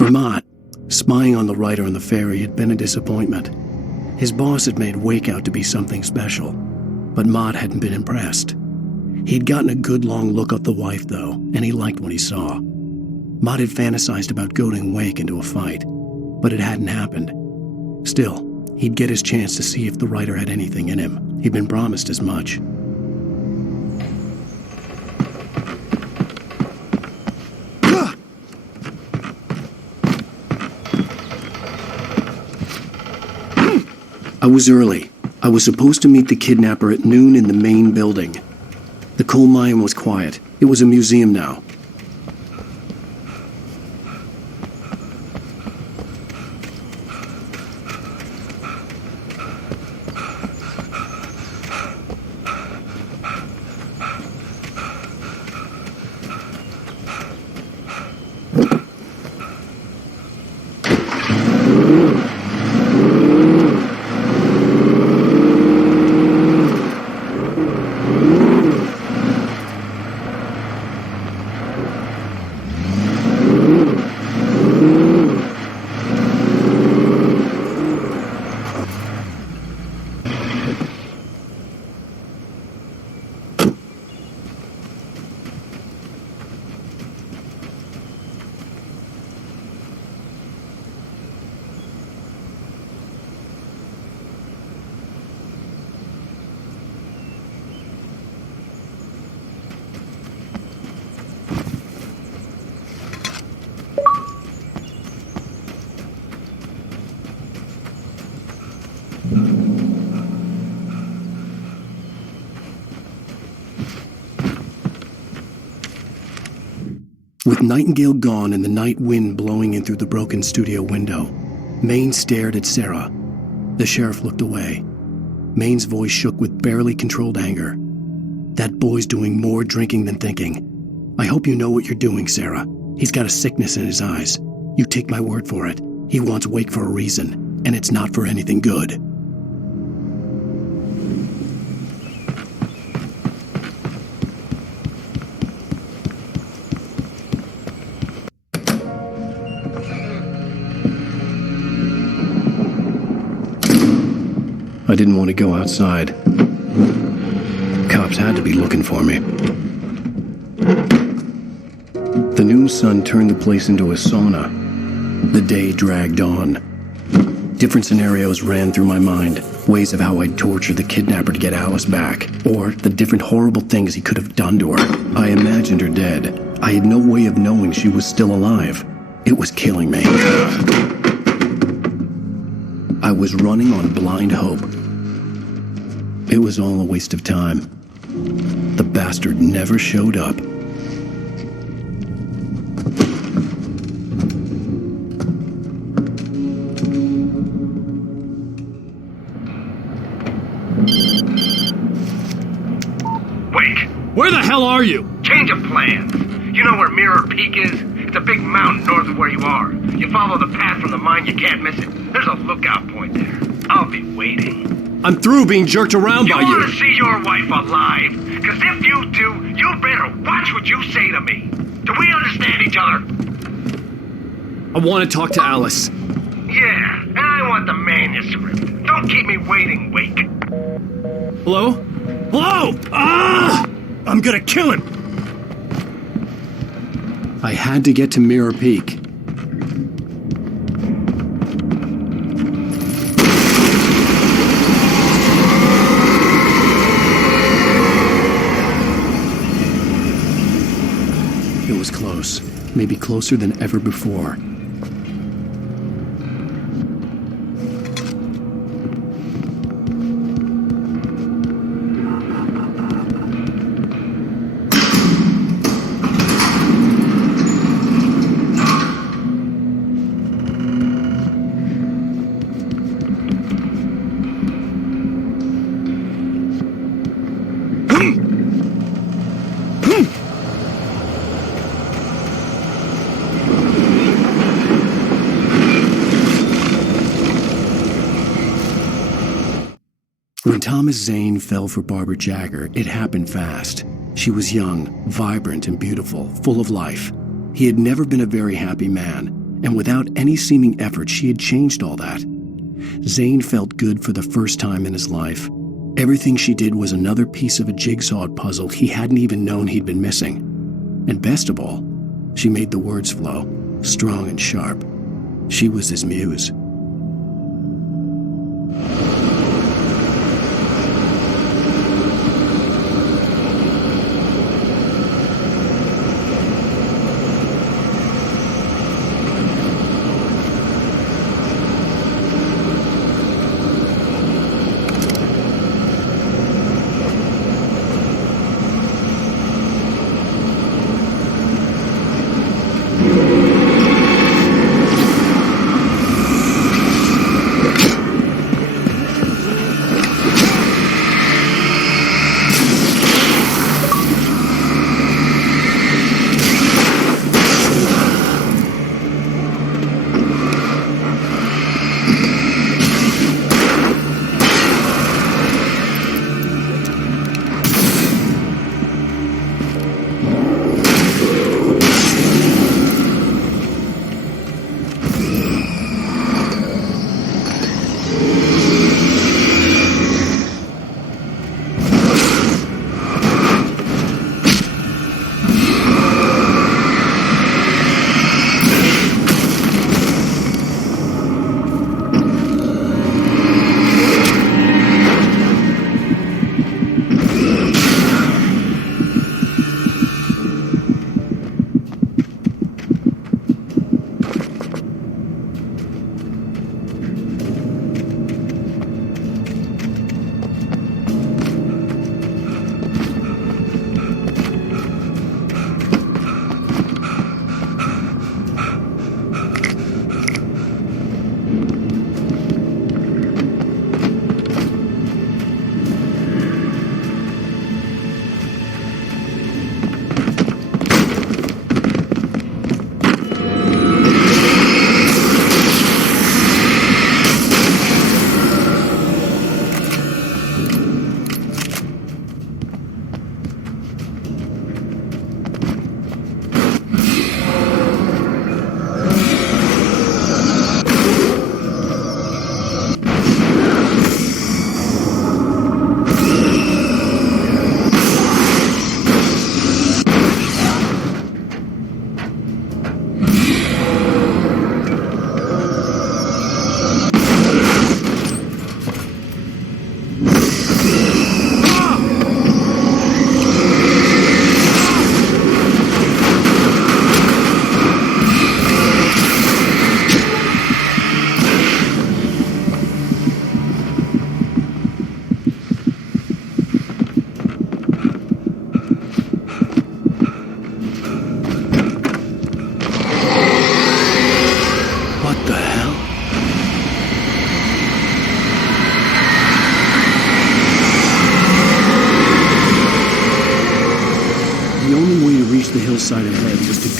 For Mott, spying on the writer on the ferry had been a disappointment. His boss had made Wake out to be something special, but Mott hadn't been impressed. He'd gotten a good long look at the wife, though, and he liked what he saw. Mott had fantasized about goading Wake into a fight, but it hadn't happened. Still, he'd get his chance to see if the writer had anything in him. He'd been promised as much. I was early. I was supposed to meet the kidnapper at noon in the main building. The coal mine was quiet. It was a museum now. With Nightingale gone and the night wind blowing in through the broken studio window, Maine stared at Sarah. The sheriff looked away. Maine's voice shook with barely controlled anger. That boy's doing more drinking than thinking. I hope you know what you're doing, Sarah. He's got a sickness in his eyes. You take my word for it. He wants Wake for a reason, and it's not for anything good. I didn't want to go outside. Cops had to be looking for me. The noon sun turned the place into a sauna. The day dragged on. Different scenarios ran through my mind. Ways of how I'd torture the kidnapper to get Alice back. Or the different horrible things he could have done to her. I imagined her dead. I had no way of knowing she was still alive. It was killing me. I was running on blind hope. It was all a waste of time. The bastard never showed up. Wake! Where the hell are you? Change of plans. You know where Mirror Peak is? It's a big mountain north of where you are. You follow the path from the mine, you can't miss it. There's a lookout point there. I'll be waiting. I'm through being jerked around by you. You want to see your wife alive? Because if you do, you better watch what you say to me. Do we understand each other? I want to talk to Alice. Yeah, and I want the manuscript. Don't keep me waiting, Wake. Hello? Hello! Ah! I'm gonna kill him! I had to get to Mirror Peak. It was close, maybe closer than ever before. When Thomas Zane fell for Barbara Jagger, it happened fast. She was young, vibrant, and beautiful, full of life. He had never been a very happy man, and without any seeming effort, she had changed all that. Zane felt good for the first time in his life. Everything she did was another piece of a jigsaw puzzle he hadn't even known he'd been missing. And best of all, she made the words flow, strong and sharp. She was his muse.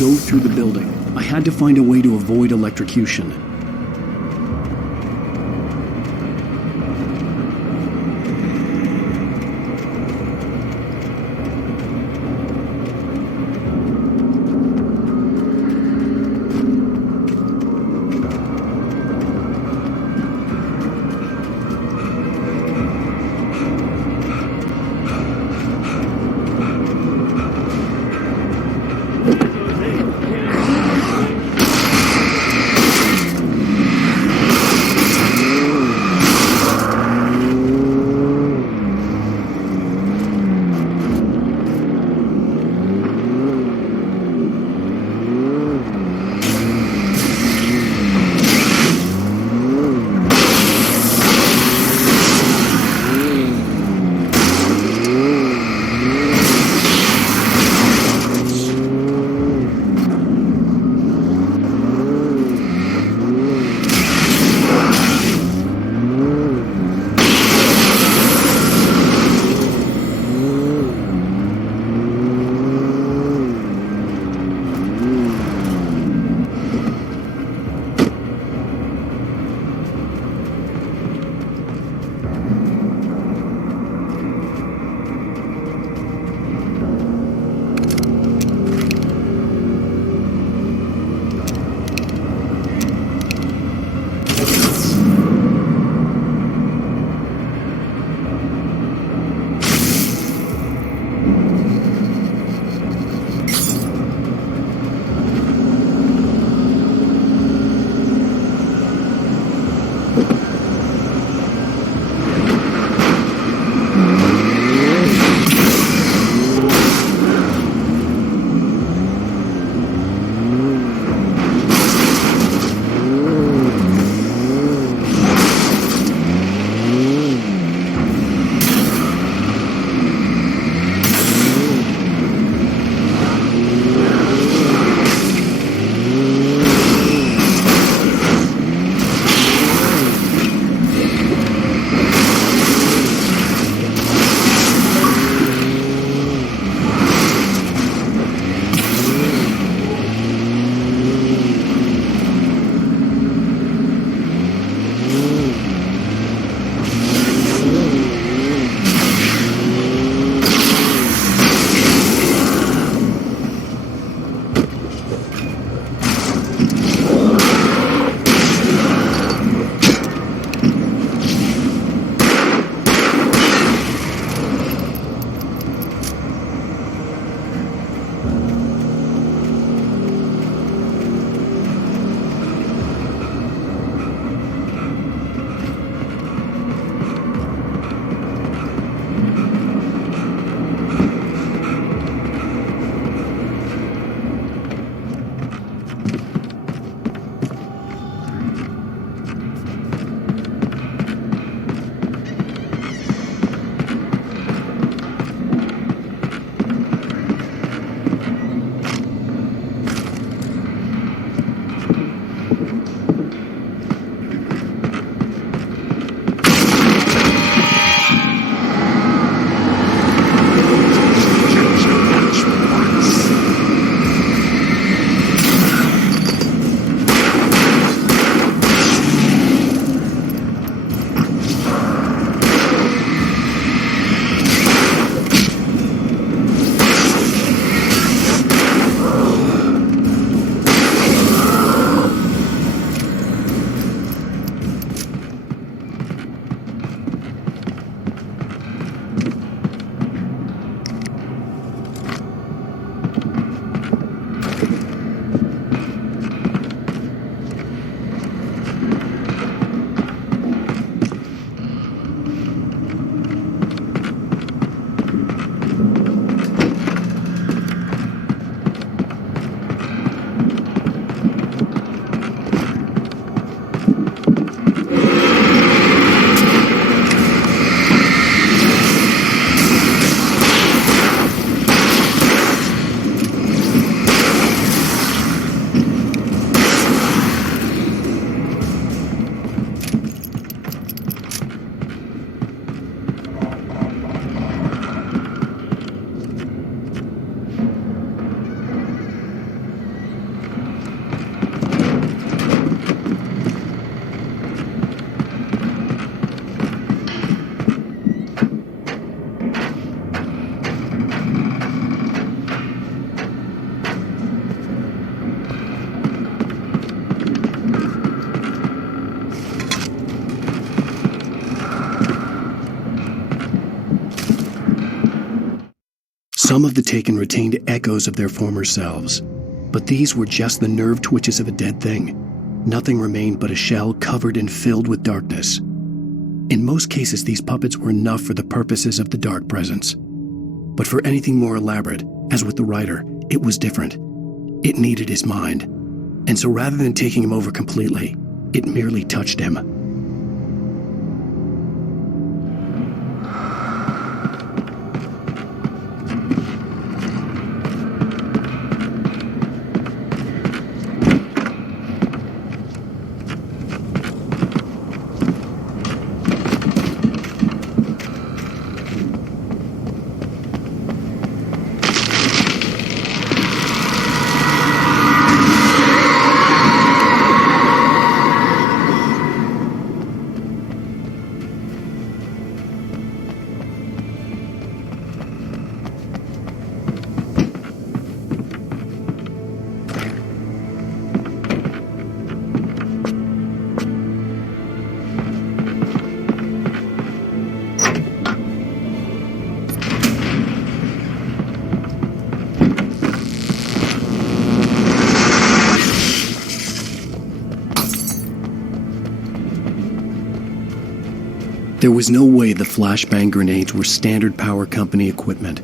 go through the building. I had to find a way to avoid electrocution. Some of the taken retained echoes of their former selves, but these were just the nerve twitches of a dead thing. Nothing remained but a shell covered and filled with darkness. In most cases, these puppets were enough for the purposes of the dark presence. But for anything more elaborate, as with the writer, it was different. It needed his mind. And so rather than taking him over completely, it merely touched him. There was no way the flashbang grenades were standard power company equipment.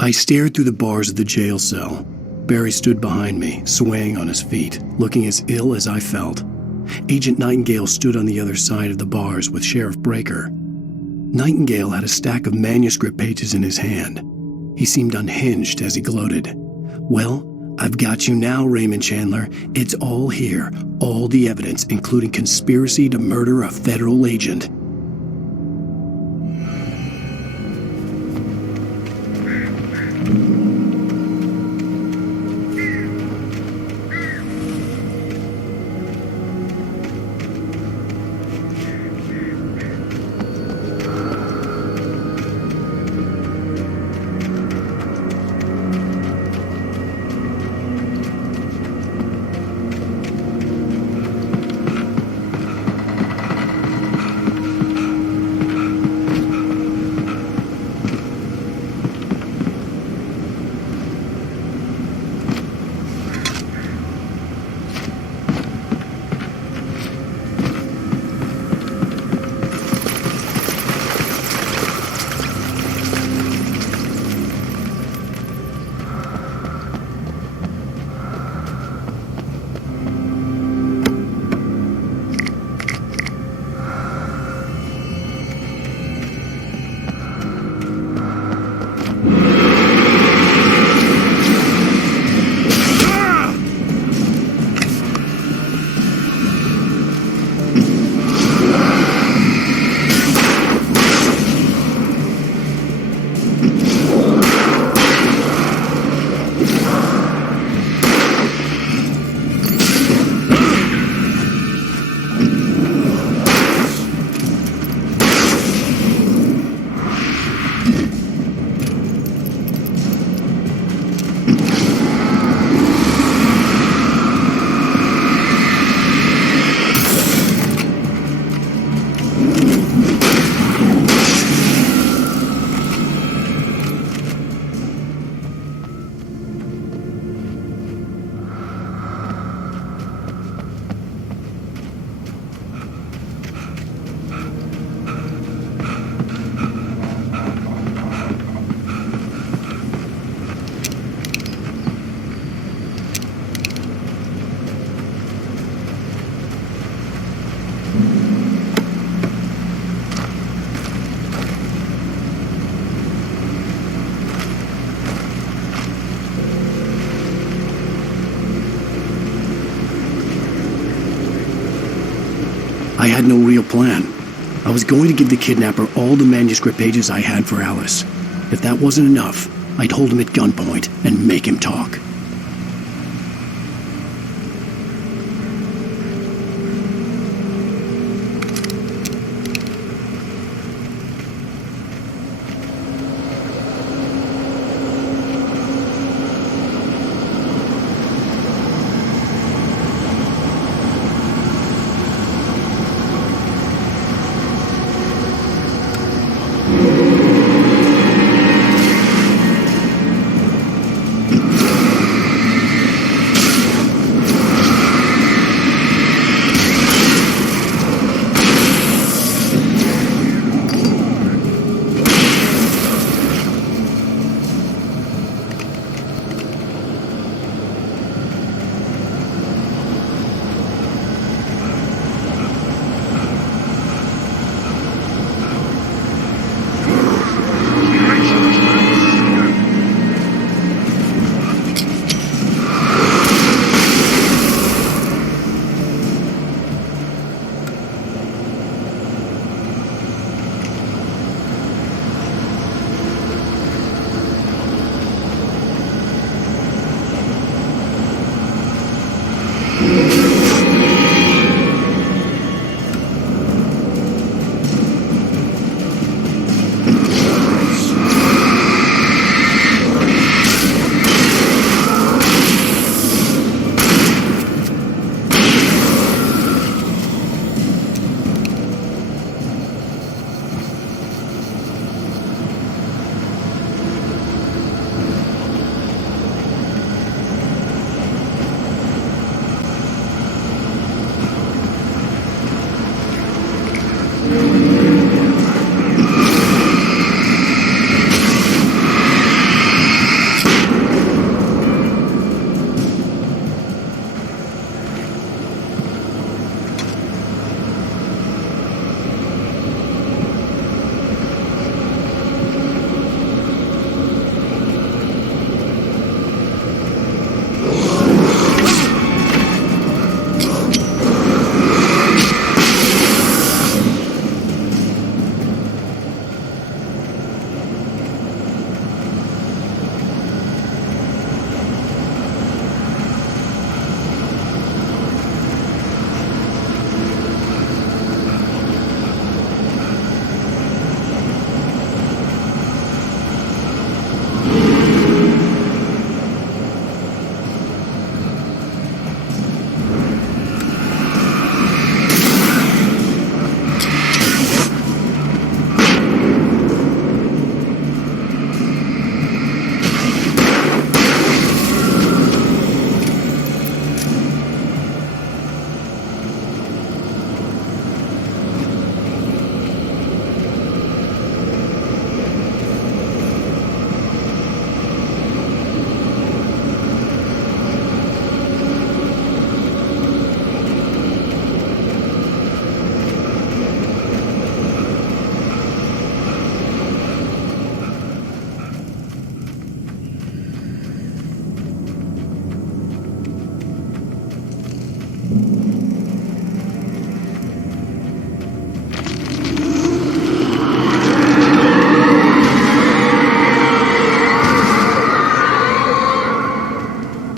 I stared through the bars of the jail cell. Barry stood behind me, swaying on his feet, looking as ill as I felt. Agent Nightingale stood on the other side of the bars with Sheriff Breaker. Nightingale had a stack of manuscript pages in his hand. He seemed unhinged as he gloated. "Well, I've got you now, Raymond Chandler. It's all here. All the evidence, including conspiracy to murder a federal agent." I had no real plan. I was going to give the kidnapper all the manuscript pages I had for Alice. If that wasn't enough, I'd hold him at gunpoint and make him talk.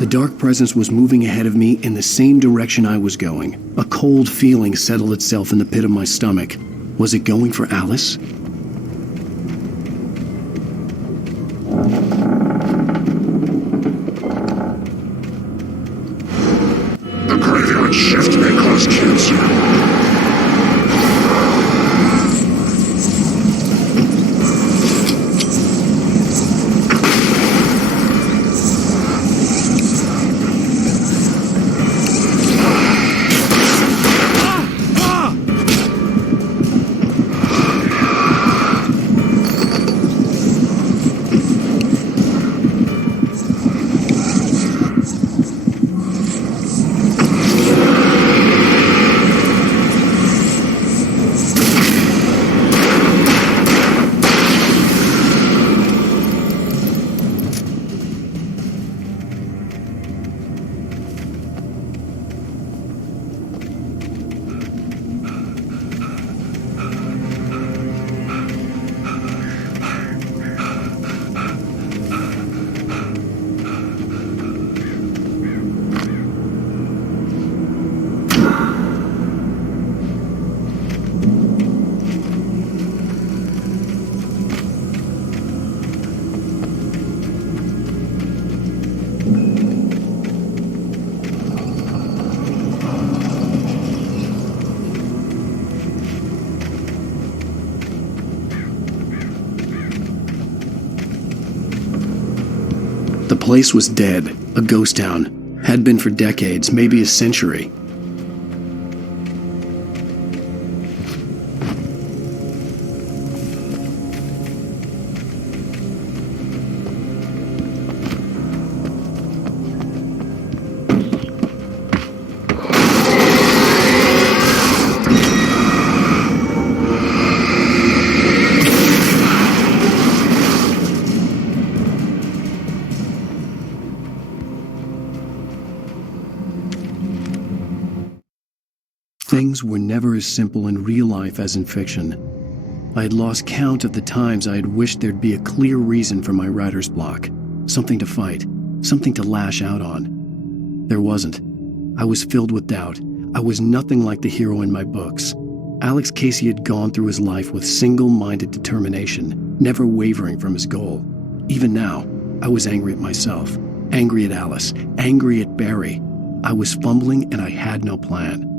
The dark presence was moving ahead of me in the same direction I was going. A cold feeling settled itself in the pit of my stomach. Was it going for Alice? The graveyard shift may cause cancer. place was dead, a ghost town. Had been for decades, maybe a century. Things were never as simple in real life as in fiction. I had lost count of the times I had wished there'd be a clear reason for my writer's block. Something to fight, something to lash out on. There wasn't. I was filled with doubt. I was nothing like the hero in my books. Alex Casey had gone through his life with single-minded determination, never wavering from his goal. Even now, I was angry at myself, angry at Alice, angry at Barry. I was fumbling and I had no plan.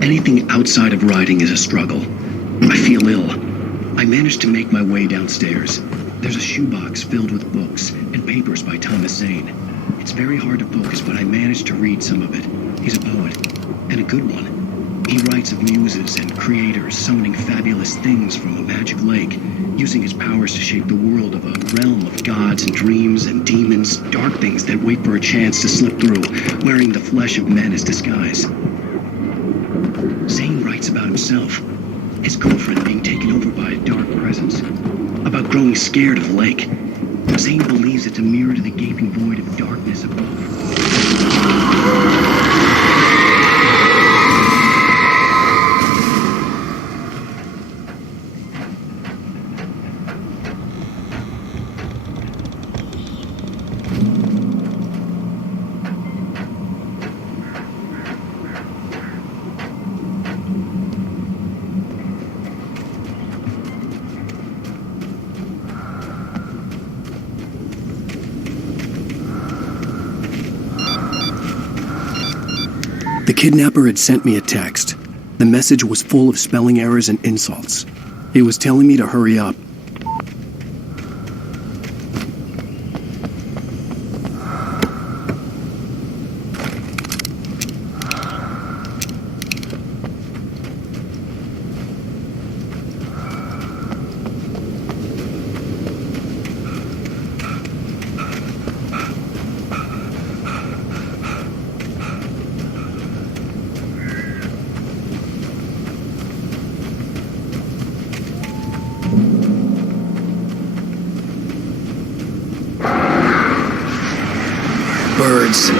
Anything outside of writing is a struggle. I feel ill. I managed to make my way downstairs. There's a shoebox filled with books and papers by Thomas Zane. It's very hard to focus, but I managed to read some of it. He's a poet, and a good one. He writes of muses and creators summoning fabulous things from a magic lake, using his powers to shape the world of a realm of gods and dreams and demons, dark things that wait for a chance to slip through, wearing the flesh of men as disguise. Zane writes about himself, his girlfriend being taken over by a dark presence, about growing scared of the lake. Zane believes it's a mirror to the gaping void of darkness above. kidnapper had sent me a text. The message was full of spelling errors and insults. It was telling me to hurry up. Birds.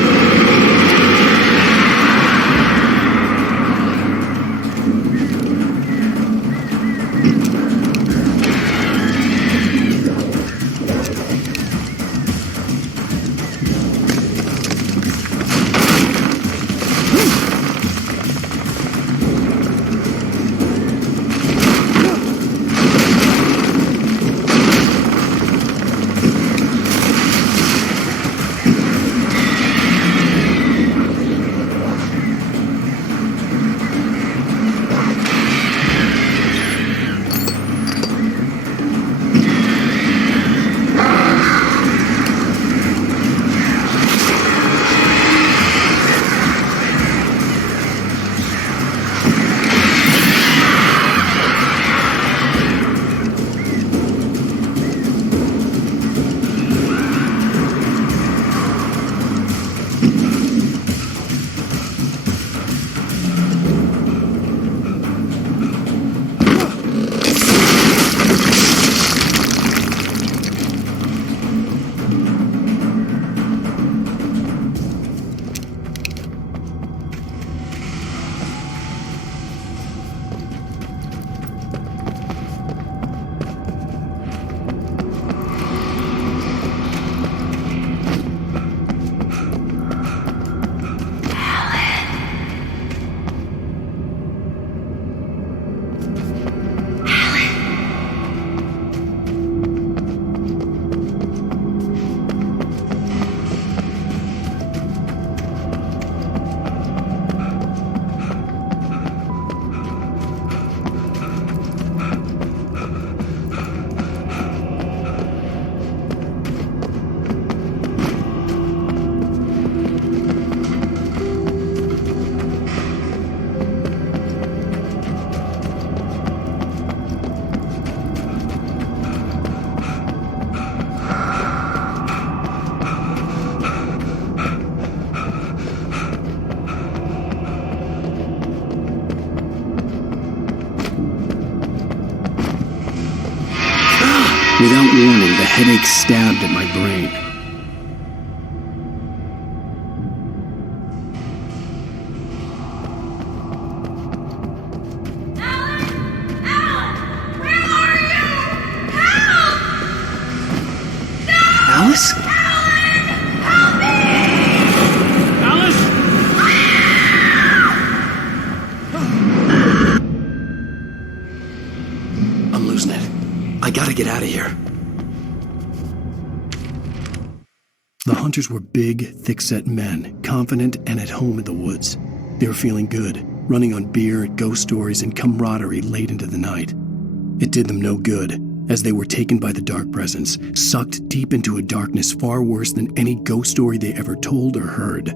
Without warning, the headache stabbed at my brain. Alice? I'm losing it. I gotta get out of here. The hunters were big, thick-set men, confident and at home in the woods. They were feeling good, running on beer, ghost stories, and camaraderie late into the night. It did them no good, as they were taken by the dark presence, sucked deep into a darkness far worse than any ghost story they ever told or heard.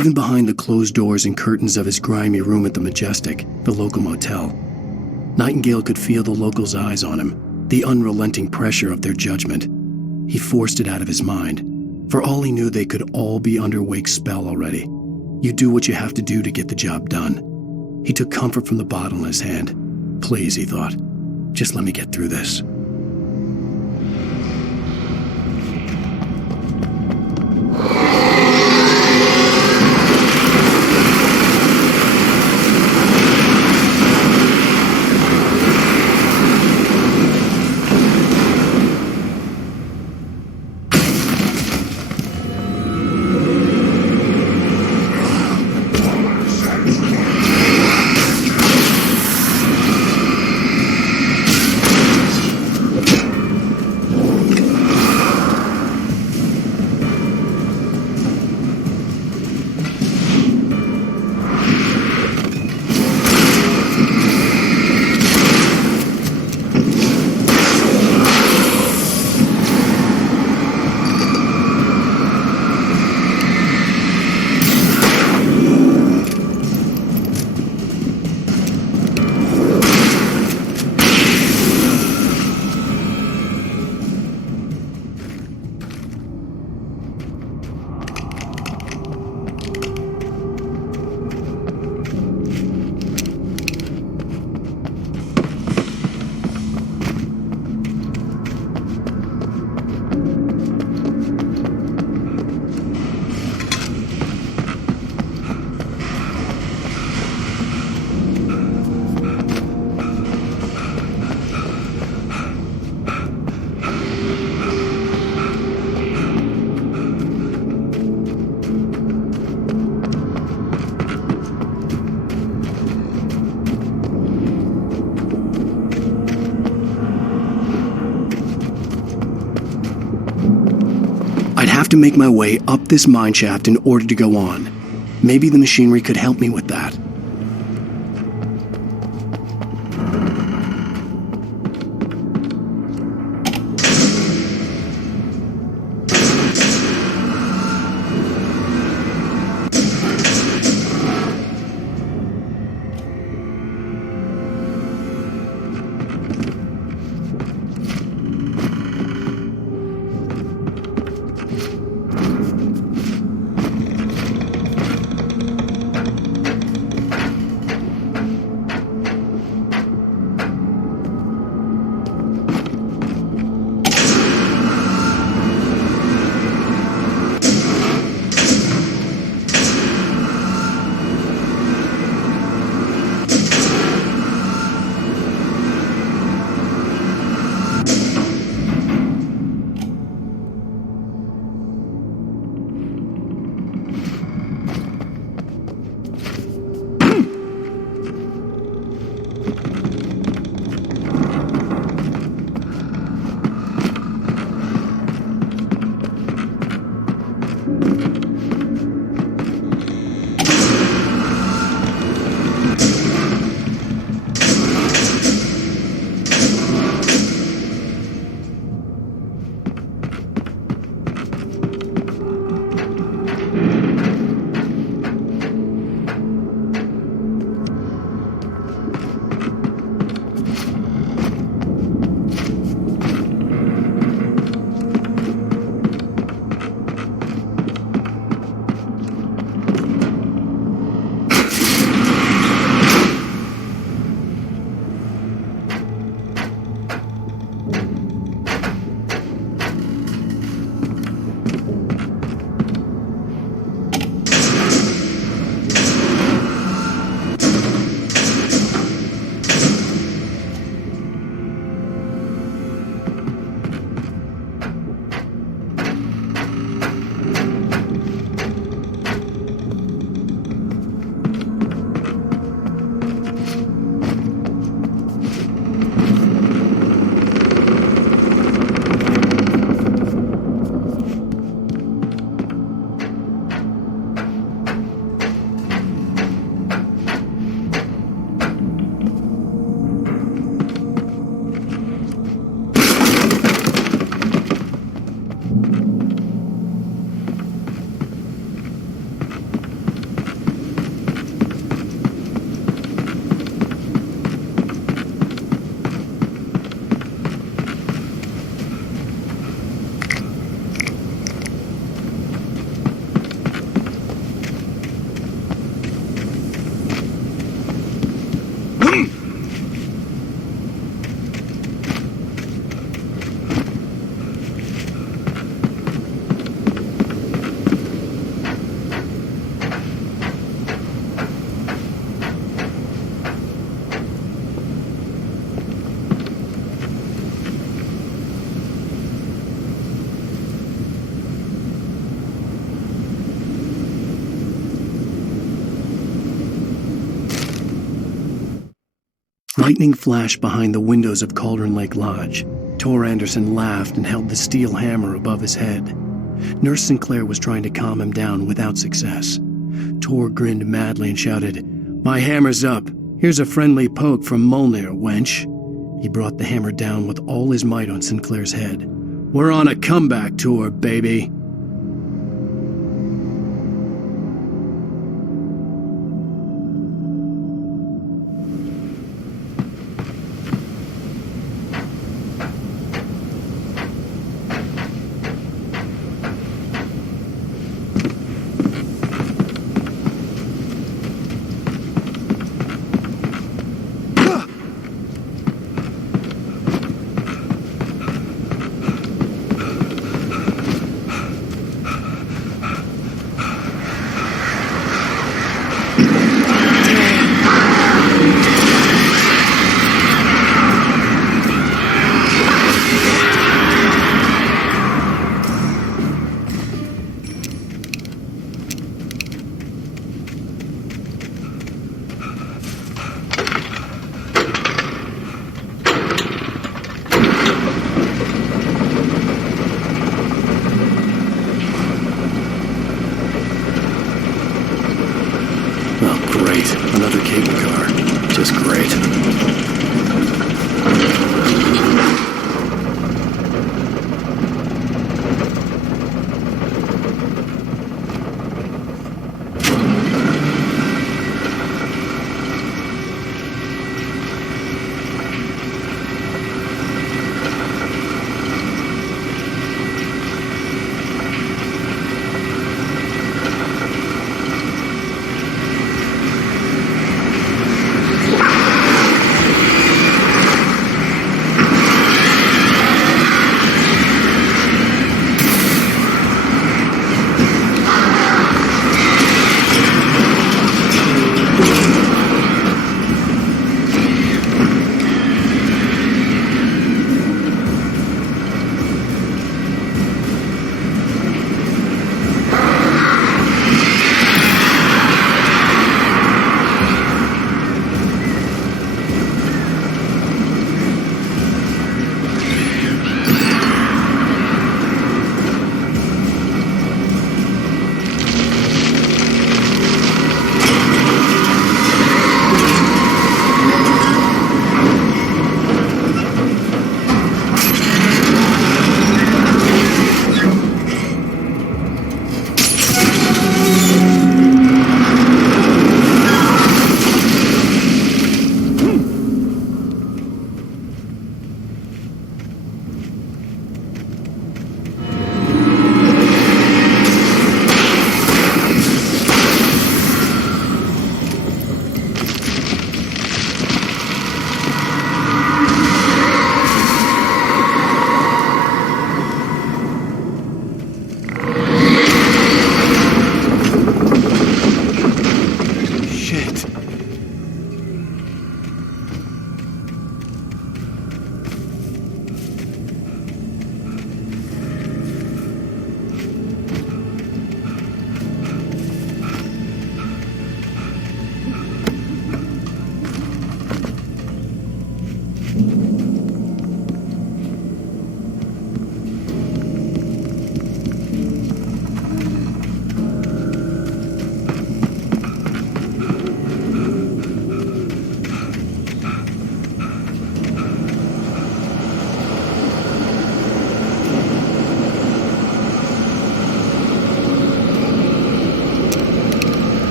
even behind the closed doors and curtains of his grimy room at the Majestic, the local motel. Nightingale could feel the locals' eyes on him, the unrelenting pressure of their judgment. He forced it out of his mind. For all he knew, they could all be under Wake's spell already. You do what you have to do to get the job done. He took comfort from the bottle in his hand. Please, he thought, just let me get through this. To make my way up this mine shaft in order to go on. Maybe the machinery could help me with that. Lightning flashed behind the windows of Cauldron Lake Lodge. Tor Anderson laughed and held the steel hammer above his head. Nurse Sinclair was trying to calm him down without success. Tor grinned madly and shouted, "My hammer's up. Here's a friendly poke from Molnir, wench." He brought the hammer down with all his might on Sinclair's head. "We're on a comeback tour, baby." Another cable car. Just great.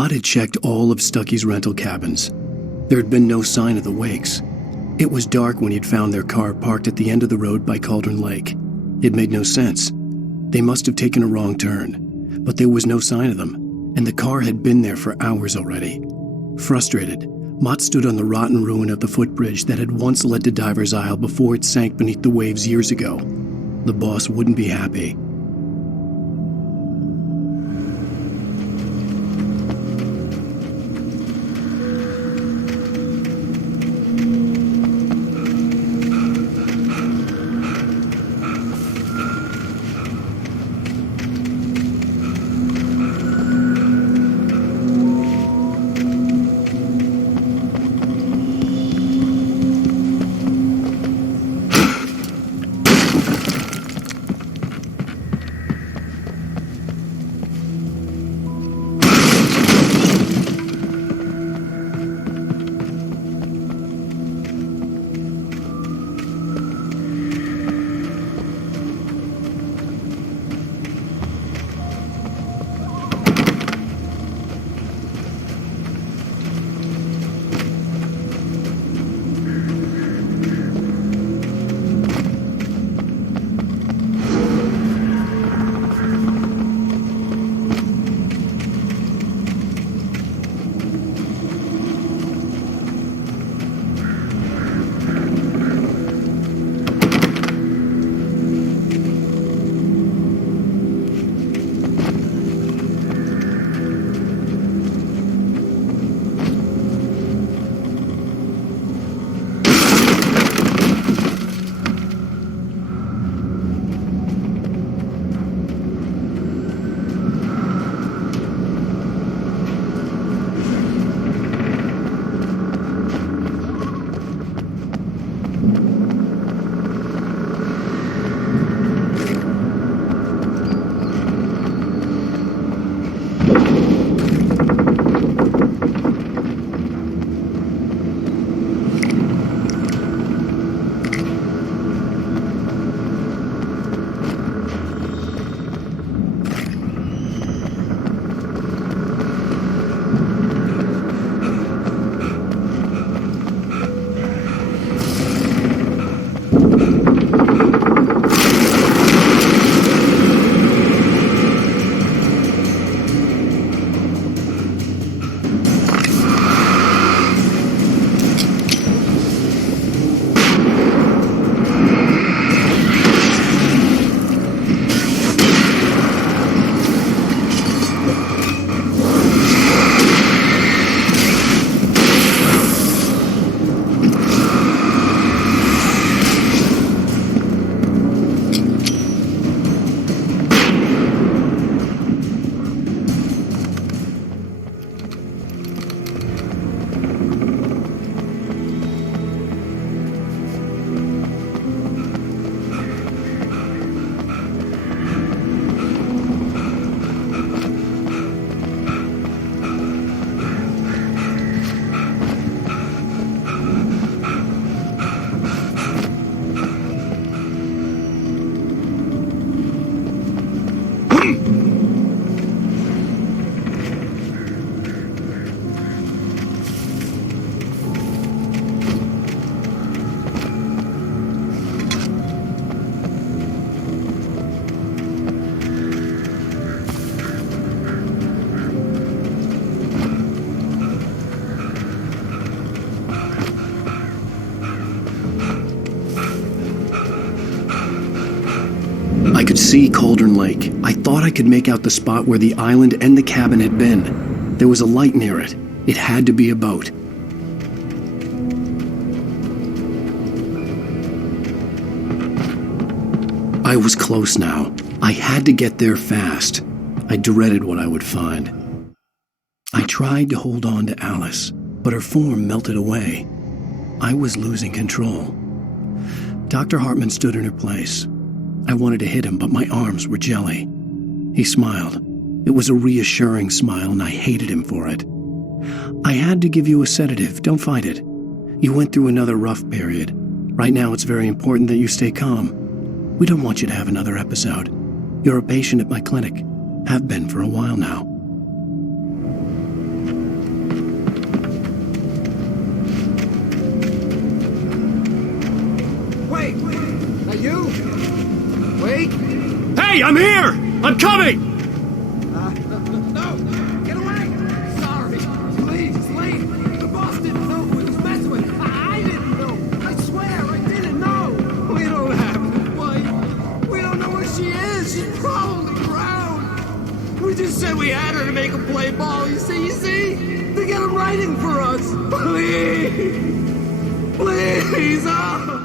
Mott had checked all of Stucky's rental cabins. There had been no sign of the Wakes. It was dark when he'd found their car parked at the end of the road by Cauldron Lake. It made no sense. They must have taken a wrong turn, but there was no sign of them, and the car had been there for hours already. Frustrated, Mott stood on the rotten ruin of the footbridge that had once led to Diver's Isle before it sank beneath the waves years ago. The boss wouldn't be happy. I could see Cauldron Lake. I thought I could make out the spot where the island and the cabin had been. There was a light near it. It had to be a boat. I was close now. I had to get there fast. I dreaded what I would find. I tried to hold on to Alice, but her form melted away. I was losing control. Dr. Hartman stood in her place. I wanted to hit him, but my arms were jelly. He smiled. It was a reassuring smile, and I hated him for it. I had to give you a sedative. Don't fight it. You went through another rough period. Right now, it's very important that you stay calm. We don't want you to have another episode. You're a patient at my clinic. Have been for a while now. Hey, I'm here! I'm coming! No! Get away! Sorry. Please, leave. The boss didn't know who he was messing with. I didn't know. I swear, I didn't know. We don't have his wife. We don't know where she is. She's probably drowned. We just said we had her to make him play ball. You see? They got him writing for us. Please. Please, oh.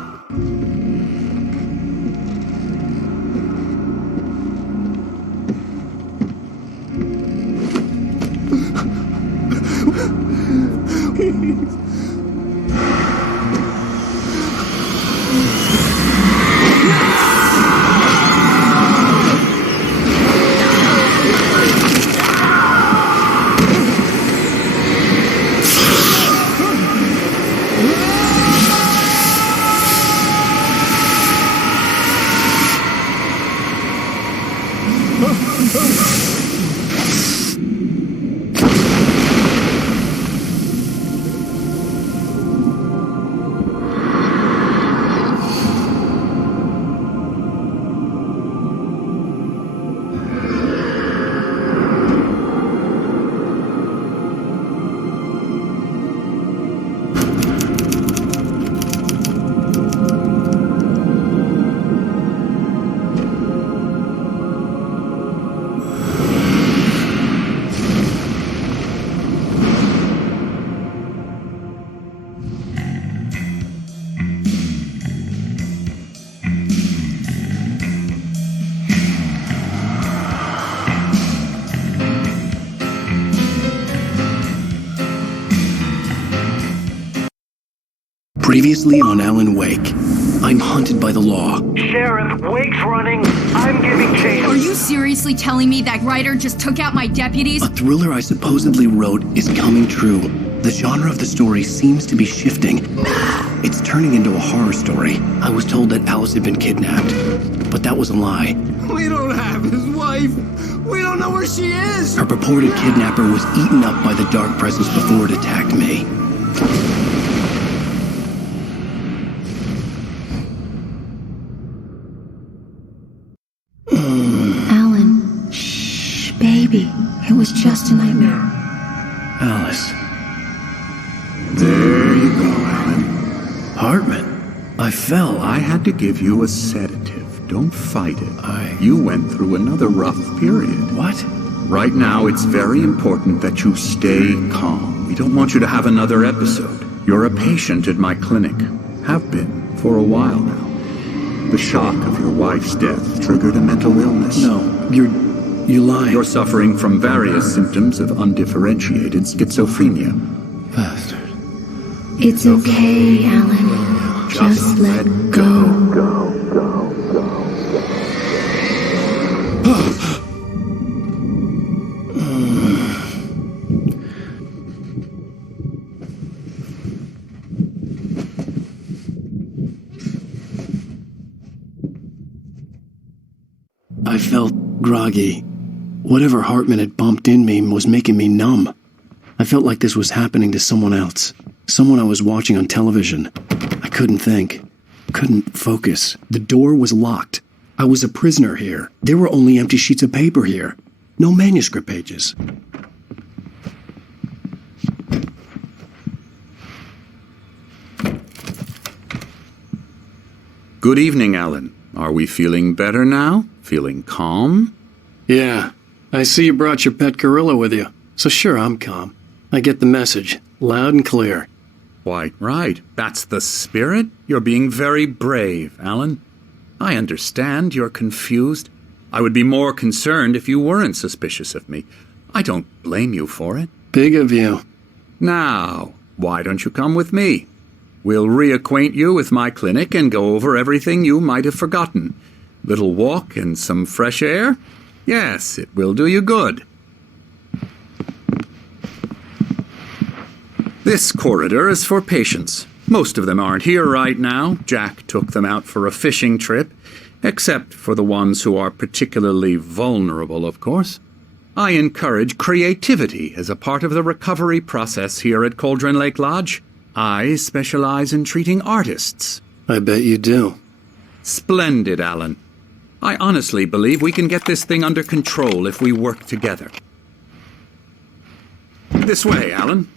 Previously on Alan Wake, I'm hunted by the law. Sheriff, Wake's running. I'm giving chase. Are you seriously telling me that writer just took out my deputies? A thriller I supposedly wrote is coming true. The genre of the story seems to be shifting. It's turning into a horror story. I was told that Alice had been kidnapped, but that was a lie. We don't have his wife. We don't know where she is. Her purported kidnapper was eaten up by the dark presence before it attacked me. Alan, shh, baby. It was just a nightmare. Alice. There you go, Alan. Hartman, I fell. I had to give you a sedative. Don't fight it. You went through another rough period. What? Right now, it's very important that you stay calm. We don't want you to have another episode. You're a patient at my clinic. Have been for a while now. The shock of your wife's death triggered a mental illness. No, you lie. You're suffering from various symptoms of undifferentiated schizophrenia. Bastard. It's okay, Alan. Just let go. I felt groggy. Whatever Hartman had bumped in me was making me numb. I felt like this was happening to someone else. Someone I was watching on television. I couldn't think. Couldn't focus. The door was locked. I was a prisoner here. There were only empty sheets of paper here. No manuscript pages. Good evening, Alan. Are we feeling better now? Feeling calm? Yeah. I see you brought your pet gorilla with you. So sure, I'm calm. I get the message. Loud and clear. Quite right. That's the spirit. You're being very brave, Alan. I understand you're confused. I would be more concerned if you weren't suspicious of me. I don't blame you for it. Big of you. Now, why don't you come with me? We'll reacquaint you with my clinic and go over everything you might have forgotten. Little walk and some fresh air? Yes, it will do you good. This corridor is for patients. Most of them aren't here right now. Jack took them out for a fishing trip, except for the ones who are particularly vulnerable, of course. I encourage creativity as a part of the recovery process here at Cauldron Lake Lodge. I specialize in treating artists. I bet you do. Splendid, Alan. I honestly believe we can get this thing under control if we work together. This way, Alan.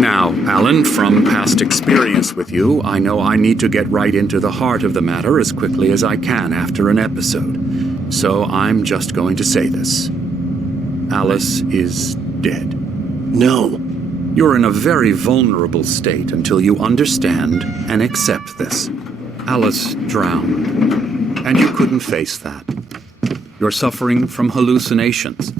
Now, Alan, from past experience with you, I know I need to get right into the heart of the matter as quickly as I can after an episode. So I'm just going to say this. Alice is dead. No. You're in a very vulnerable state until you understand and accept this. Alice drowned, and you couldn't face that. You're suffering from hallucinations,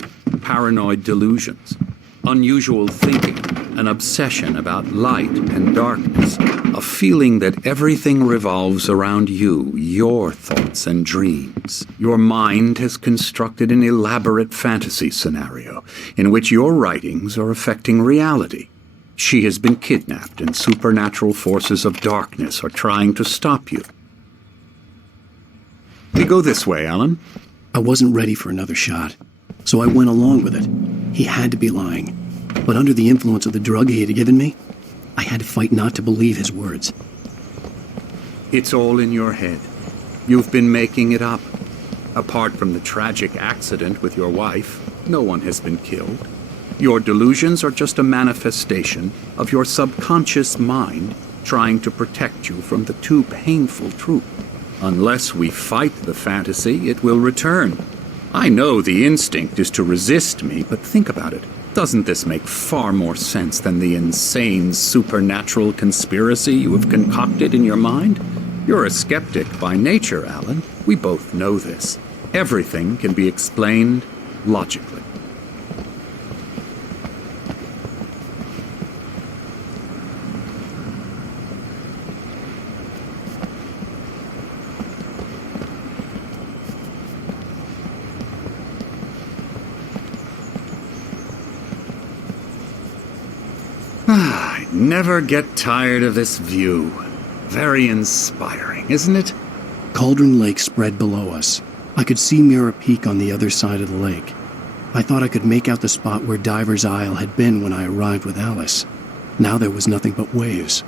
paranoid delusions, unusual thinking, an obsession about light and darkness, a feeling that everything revolves around you, your thoughts and dreams. Your mind has constructed an elaborate fantasy scenario in which your writings are affecting reality. She has been kidnapped and supernatural forces of darkness are trying to stop you. We go this way, Alan. I wasn't ready for another shot, so I went along with it. He had to be lying. But under the influence of the drug he had given me, I had to fight not to believe his words. It's all in your head. You've been making it up. Apart from the tragic accident with your wife, no one has been killed. Your delusions are just a manifestation of your subconscious mind trying to protect you from the too painful truth. Unless we fight the fantasy, it will return. I know the instinct is to resist me, but think about it. Doesn't this make far more sense than the insane supernatural conspiracy you have concocted in your mind? You're a skeptic by nature, Alan. We both know this. Everything can be explained logically. I never get tired of this view. Very inspiring, isn't it? Cauldron Lake spread below us. I could see Mirror Peak on the other side of the lake. I thought I could make out the spot where Diver's Isle had been when I arrived with Alice. Now there was nothing but waves.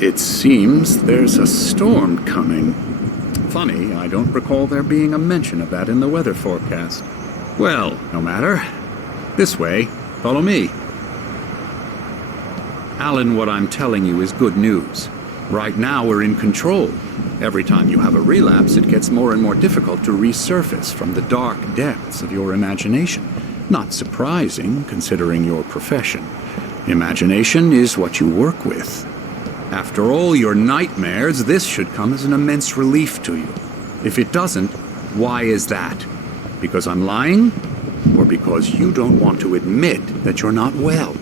It seems there's a storm coming. Funny, I don't recall there being a mention of that in the weather forecast. Well, no matter. This way. Follow me. Alan, what I'm telling you is good news. Right now we're in control. Every time you have a relapse, it gets more and more difficult to resurface from the dark depths of your imagination. Not surprising, considering your profession. Imagination is what you work with. After all your nightmares, this should come as an immense relief to you. If it doesn't, why is that? Because I'm lying? Or because you don't want to admit that you're not well?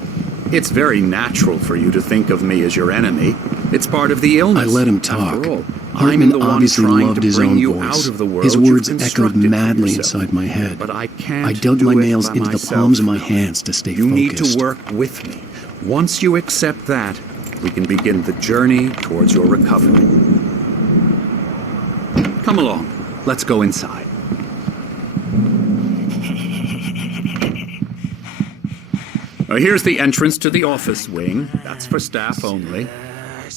It's very natural for you to think of me as your enemy. It's part of the illness. I let him talk. After all, Hartman obviously loved his own you voice. Out of the world his words you've echoed constructed madly for yourself. inside my head. But I can't I dug do my it nails by into the myself. palms of my hands to stay You focused. need to work with me. Once you accept that, we can begin the journey towards your recovery. Come along. Let's go inside. Here's the entrance to the office wing. That's for staff only.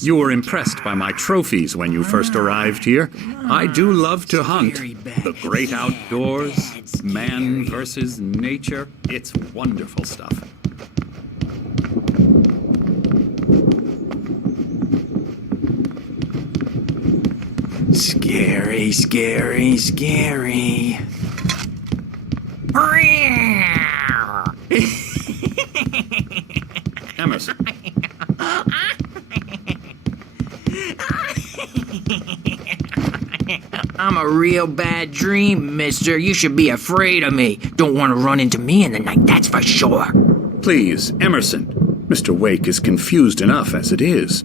You were impressed by my trophies when you first arrived here. I do love to hunt. The great outdoors, man versus nature. It's wonderful stuff. Scary, scary, scary. Emerson. I'm a real bad dream, mister. You should be afraid of me. Don't want to run into me in the night, that's for sure. Please, Emerson. Mr. Wake is confused enough as it is.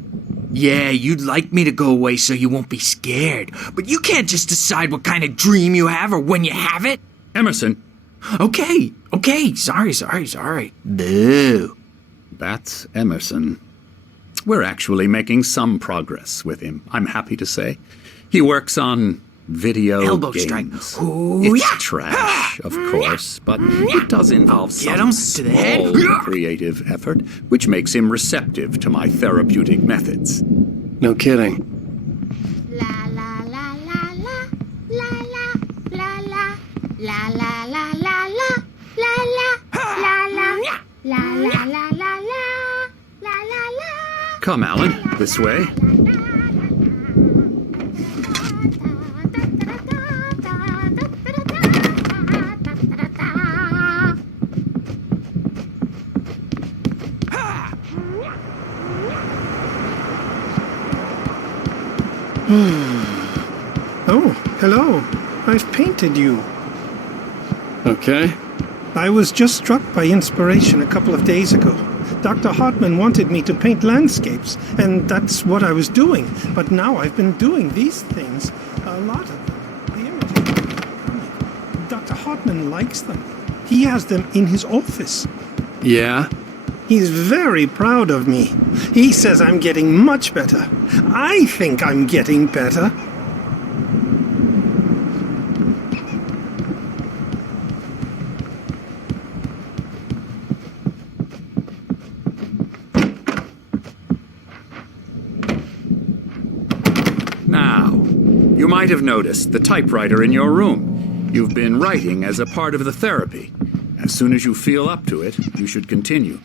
Yeah, you'd like me to go away so you won't be scared. But you can't just decide what kind of dream you have or when you have it. Emerson. Okay. Sorry. Boo. That's Emerson. We're actually making some progress with him, I'm happy to say. He works on video Elbow games. strike. Ooh, It's trash, of course, but it does involve some to the head. small creative effort, which makes him receptive to my therapeutic methods. No kidding. La la la la la la la la la la la la la la la la. Come, Alan, this way. Oh, hello. I've painted you. Okay. I was just struck by inspiration a couple of days ago. Dr. Hartman wanted me to paint landscapes, and that's what I was doing. But now I've been doing these things, a lot of them. The images. Dr. Hartman likes them. He has them in his office. Yeah? He's very proud of me. He says I'm getting much better. I think I'm getting better. Now, you might have noticed the typewriter in your room. You've been writing as a part of the therapy. As soon as you feel up to it, you should continue.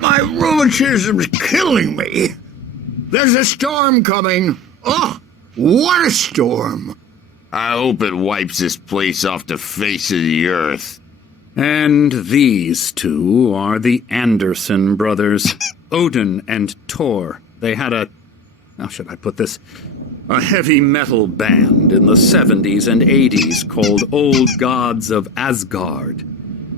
My rheumatism's killing me. There's a storm coming. Oh, what a storm. I hope it wipes this place off the face of the earth. And these two are the Anderson brothers, Odin and Thor. They had how should I put this? A heavy metal band in the 70s and 80s called Old Gods of Asgard.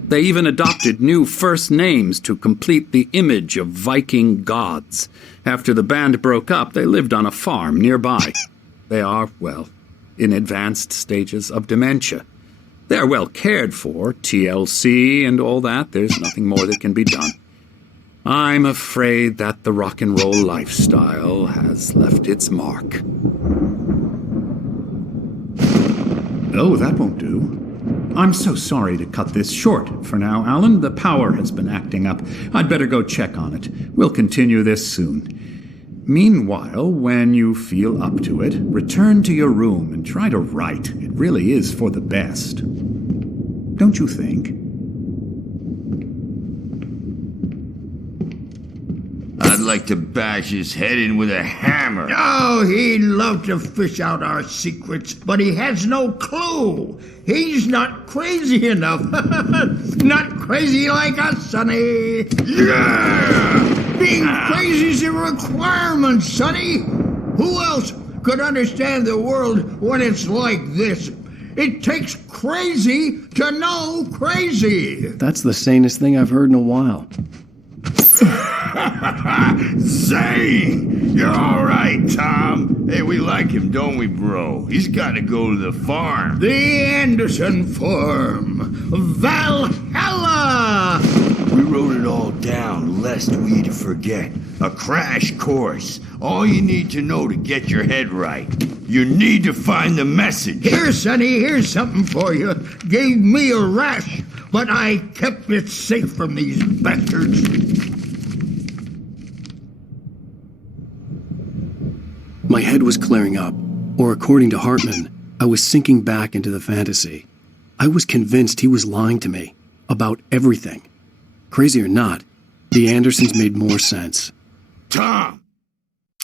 They even adopted new first names to complete the image of Viking gods. After the band broke up, they lived on a farm nearby. They are, well, in advanced stages of dementia. They're well cared for, TLC and all that. There's nothing more that can be done. I'm afraid that the rock and roll lifestyle has left its mark. Oh, that won't do. I'm so sorry to cut this short for now, Alan. The power has been acting up. I'd better go check on it. We'll continue this soon. Meanwhile, when you feel up to it, return to your room and try to write. It really is for the best. Don't you think? I'd like to bash his head in with a hammer. Oh, he'd love to fish out our secrets, but he has no clue. He's not crazy enough. Not crazy like us, Sonny. Yeah! Being crazy's a requirement, Sonny. Who else could understand the world when it's like this? It takes crazy to know crazy. That's the sanest thing I've heard in a while. Zane! You're all right, Tom. Hey, we like him, don't we, bro? He's got to go to the farm. The Anderson farm. Valhalla! We wrote it all down, lest we forget. A crash course. All you need to know to get your head right. You need to find the message. Here, Sonny, here's something for you. Gave me a rash, but I kept it safe from these bastards. My head was clearing up, or according to Hartman, I was sinking back into the fantasy. I was convinced he was lying to me about everything. Crazy or not, the Andersons made more sense. Tom!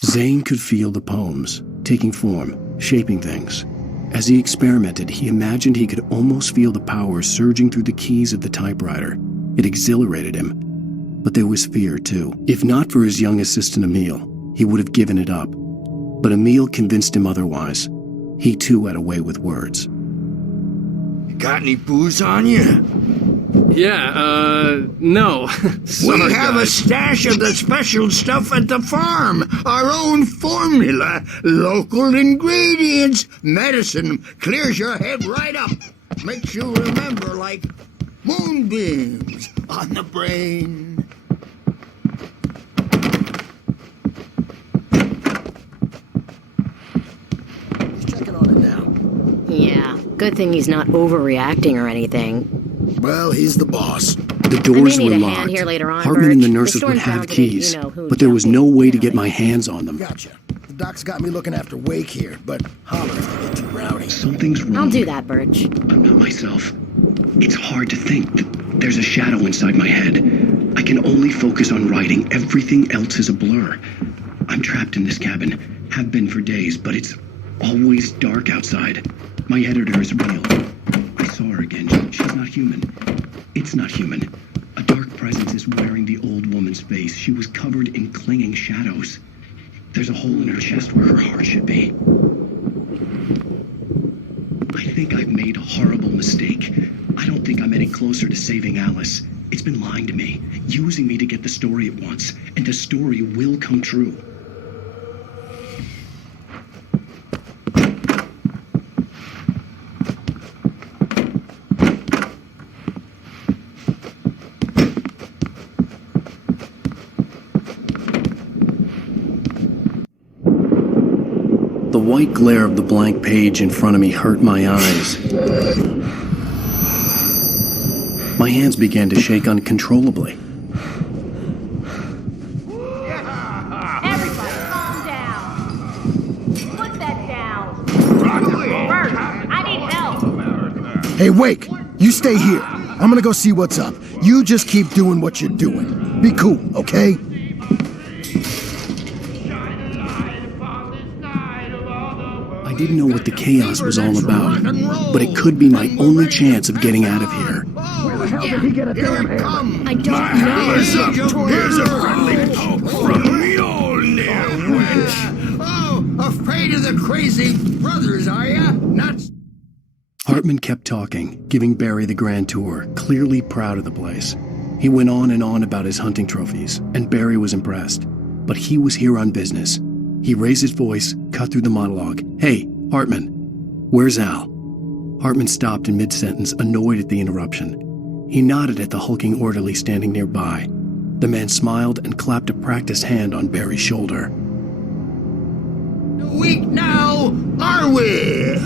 Zane could feel the poems, taking form, shaping things. As he experimented, he imagined he could almost feel the power surging through the keys of the typewriter. It exhilarated him. But there was fear, too. If not for his young assistant Emil, he would have given it up. But Emil convinced him otherwise. He too had a way with words. Got any booze on you? Yeah, no. Sorry, We have guys. a stash of the special stuff at the farm. Our own formula. Local ingredients. Medicine clears your head right up. Makes you remember like moonbeams on the brain. Yeah, good thing he's not overreacting or anything. Well, he's the boss. The doors I may were need a locked. hand here later on, Hartman and the Birch. nurses The would storm's have bound to make keys, you know who but there was jumped no in. way to get my hands on them. Gotcha. The doc's got me looking after Wake here, but Holland's to get too rowdy. Something's wrong. I'll do that, Birch. I'm not myself. It's hard to think. There's a shadow inside my head. I can only focus on writing. Everything else is a blur. I'm trapped in this cabin. Have been for days, but it's always dark outside. My editor is real. I saw her again. She's not human. It's not human. A dark presence is wearing the old woman's face. She was covered in clinging shadows. There's a hole in her chest where her heart should be. I think I've made a horrible mistake. I don't think I'm any closer to saving Alice. It's been lying to me, using me to get the story it wants, and the story will come true. The white glare of the blank page in front of me hurt my eyes. My hands began to shake uncontrollably. Everybody, calm down. Put that down. Bert, I need help. Hey, Wake, you stay here. I'm gonna go see what's up. You just keep doing what you're doing. Be cool, okay? I didn't know what the chaos was all about, but it could be my only chance of getting out of here. Where the hell did he get a damn hammer? I don't know. Here's a friendly poke from Mjolnir, wench. Oh, afraid of the crazy brothers, are ya? Nuts. Hartman kept talking, giving Barry the grand tour, clearly proud of the place. He went on and on about his hunting trophies, and Barry was impressed. But he was here on business. He raised his voice, cut through the monologue. Hey, Hartman, where's Al? Hartman stopped in mid-sentence, annoyed at the interruption. He nodded at the hulking orderly standing nearby. The man smiled and clapped a practiced hand on Barry's shoulder. Weak now, are we?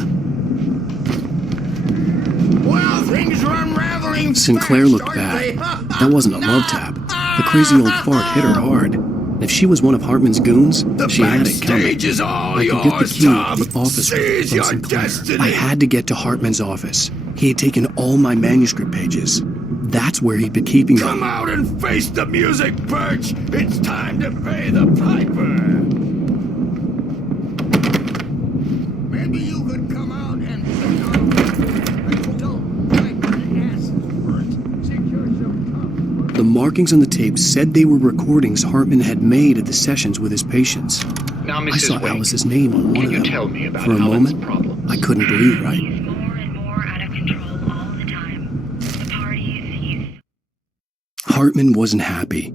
Well, things are unraveling. Sinclair fast, looked aren't bad. they? That wasn't a love tap. The crazy old fart hit her hard. And if she was one of Hartman's goons, she had it coming. backstage is all I could get the yours, key Tom. to the office Seize from your Sinclair. destiny. I had to get to Hartman's office. He had taken all my manuscript pages. That's where he'd been keeping them. Come out and face the music, Birch. It's time to pay the piper. Maybe you could come out and The markings on the tape said they were recordings Hartman had made at the sessions with his patients. Now, I Mrs. saw Wake, Alice's name on one can of you them. tell me about For a Alan's moment, problems? I couldn't believe right. Hartman wasn't happy.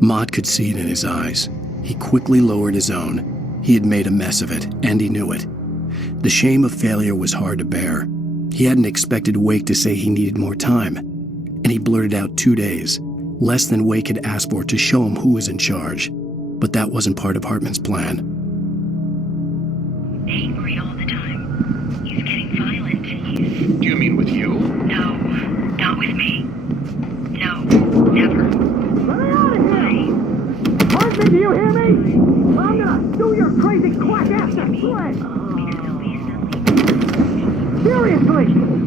Mott could see it in his eyes. He quickly lowered his own. He had made a mess of it, and he knew it. The shame of failure was hard to bear. He hadn't expected Wake to say he needed more time, and he blurted out 2 days, less than Wake had asked for to show him who was in charge. But that wasn't part of Hartman's plan. Angry all the time. He's getting violent. Do you mean with you? No, not with me. No, never. Let me out of here! Hartman, do you hear me? I'm gonna do your crazy quack ass to shreds! Seriously,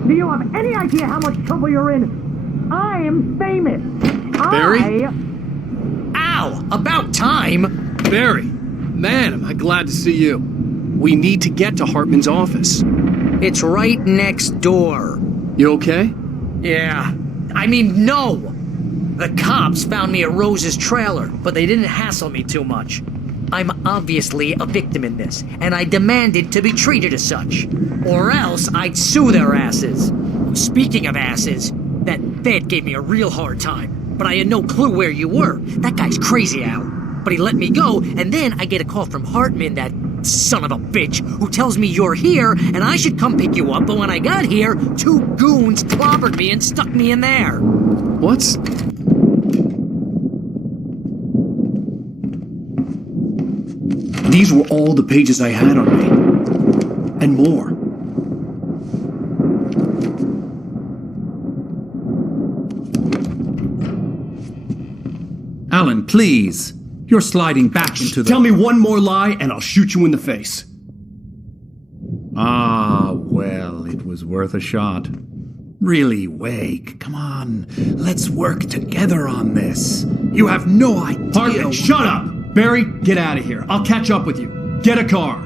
do you have any idea how much trouble you're in? I am famous. Barry? Ow! About time! Barry, man, am I glad to see you. We need to get to Hartman's office. It's right next door. You okay? Yeah. I mean, no! The cops found me at Rose's trailer, but they didn't hassle me too much. I'm obviously a victim in this, and I demanded to be treated as such. Or else I'd sue their asses. Speaking of asses, that Fed gave me a real hard time, but I had no clue where you were. That guy's crazy, Al. But he let me go, and then I get a call from Hartman, that son of a bitch, who tells me you're here, and I should come pick you up, but when I got here, 2 goons clobbered me and stuck me in there. What's... These were all the pages I had on me. And more. Alan, please. You're sliding back into the... Tell me one more lie and I'll shoot you in the face. Ah, well, it was worth a shot. Really, Wake, come on. Let's work together on this. You have no idea... Hartman, shut up! Barry, get out of here. I'll catch up with you. Get a car.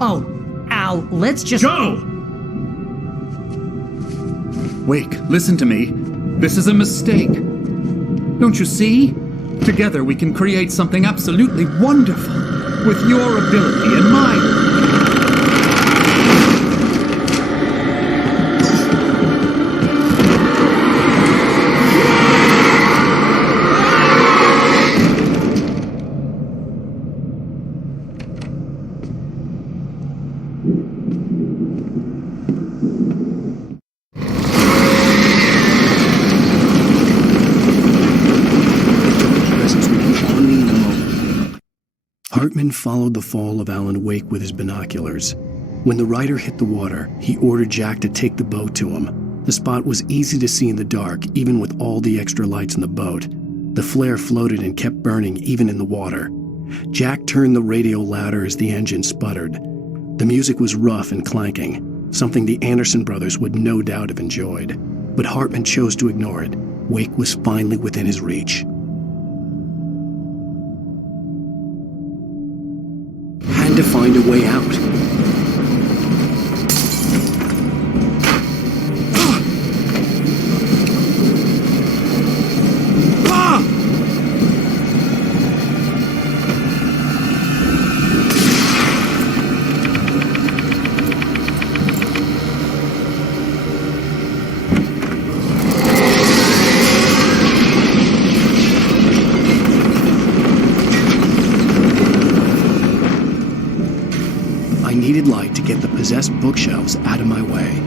Oh, Al, let's just... Go! Wake, listen to me. This is a mistake. Don't you see? Together we can create something absolutely wonderful. With your ability and mine. Hartman followed the fall of Alan Wake with his binoculars. When the rider hit the water, he ordered Jack to take the boat to him. The spot was easy to see in the dark, even with all the extra lights in the boat. The flare floated and kept burning even in the water. Jack turned the radio louder as the engine sputtered. The music was rough and clanking, something the Anderson brothers would no doubt have enjoyed. But Hartman chose to ignore it. Wake was finally within his reach. Had to find a way out. I needed light to get the possessed bookshelves out of my way.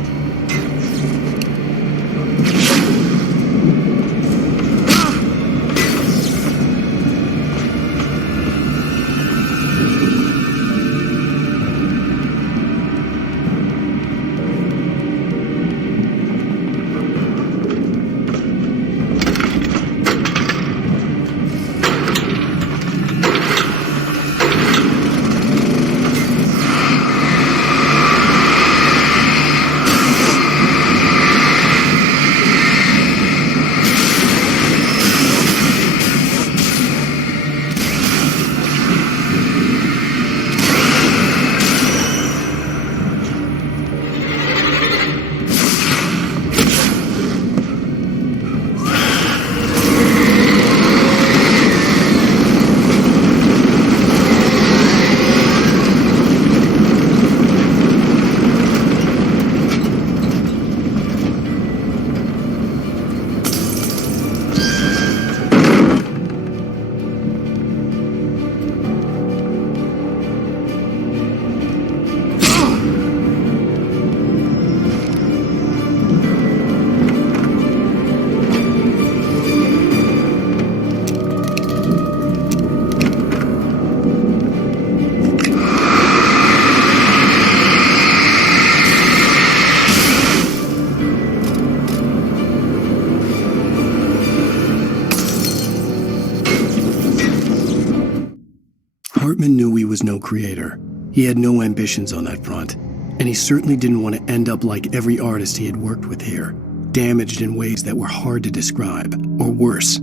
Hartman knew he was no creator. He had no ambitions on that front, and he certainly didn't want to end up like every artist he had worked with here, damaged in ways that were hard to describe, or worse.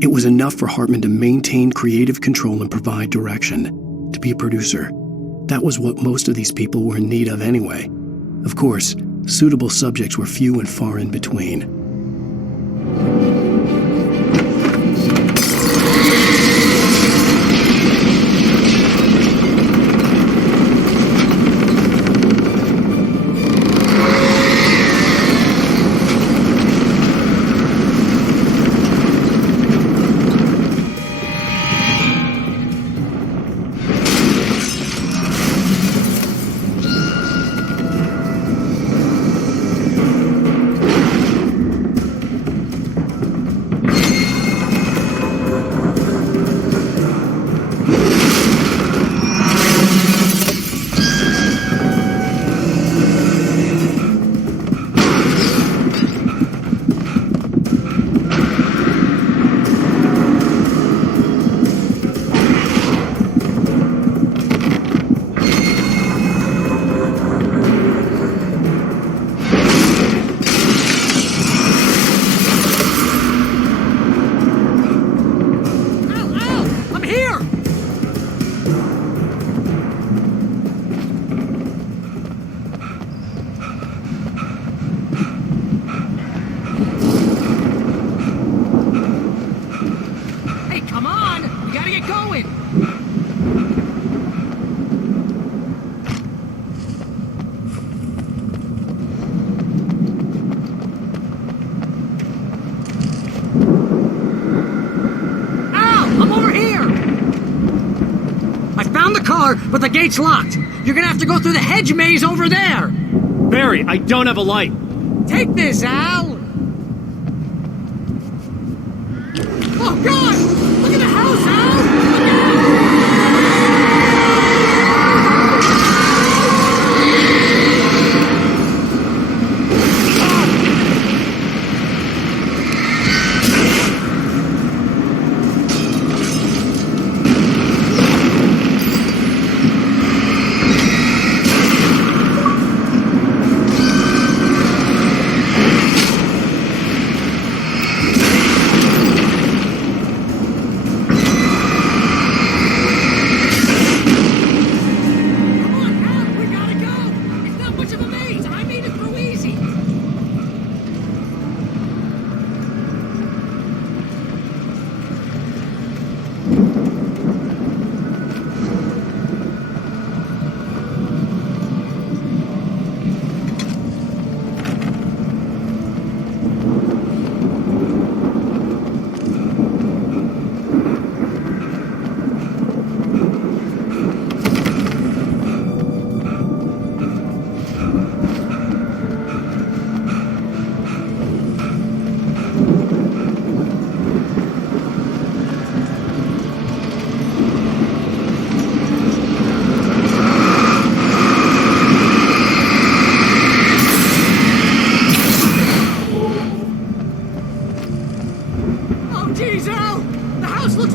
It was enough for Hartman to maintain creative control and provide direction, to be a producer. That was what most of these people were in need of anyway. Of course, suitable subjects were few and far in between. We gotta get going! Al! I'm over here! I found the car, but the gate's locked. You're gonna have to go through the hedge maze over there! Barry, I don't have a light. Take this, Al! Oh, God! Look at the house, Al! Look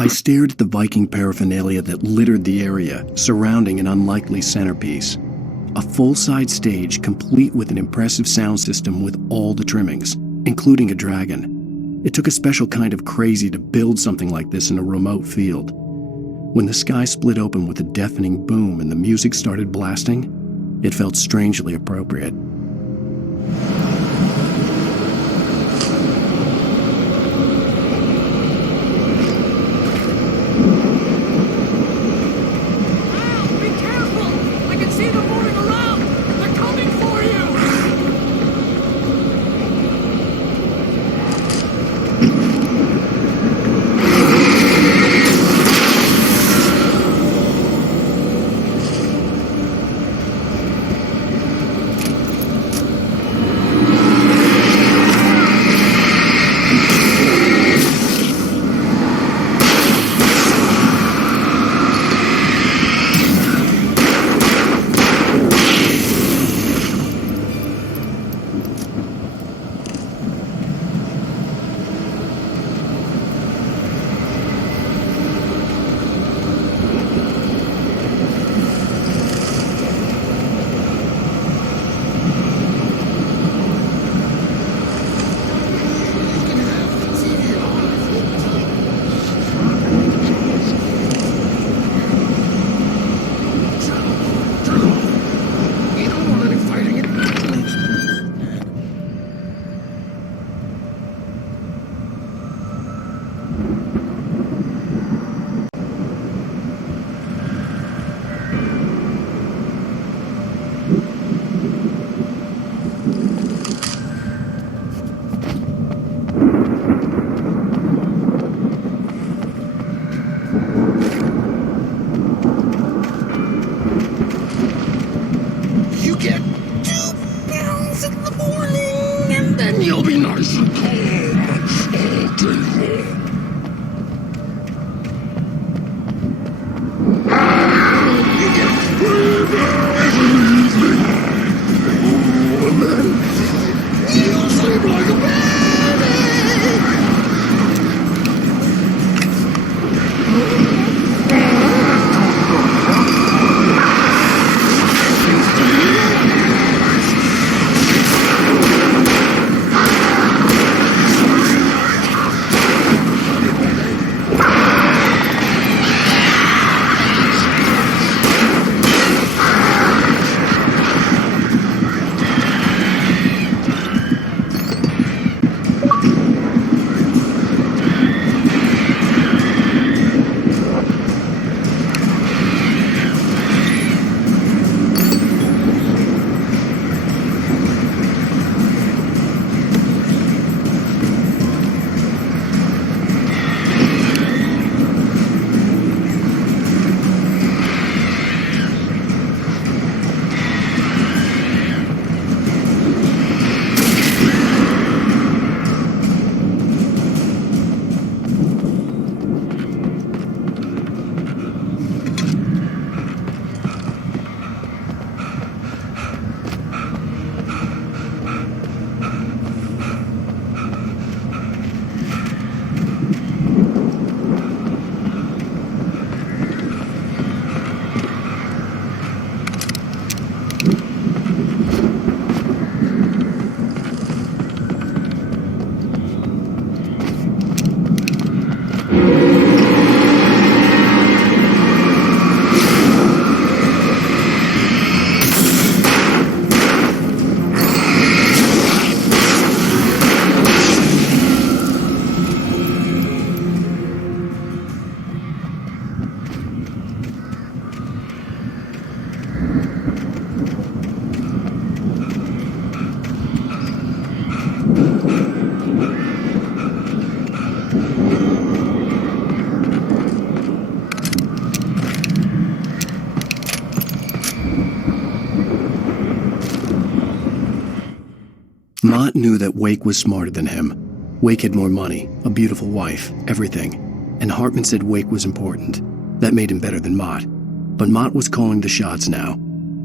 I stared at the Viking paraphernalia that littered the area, surrounding an unlikely centerpiece. A full-size stage complete with an impressive sound system with all the trimmings, including a dragon. It took a special kind of crazy to build something like this in a remote field. When the sky split open with a deafening boom and the music started blasting, it felt strangely appropriate. scream like a baby! Mott knew that Wake was smarter than him. Wake had more money, a beautiful wife, everything. And Hartman said Wake was important. That made him better than Mott. But Mott was calling the shots now.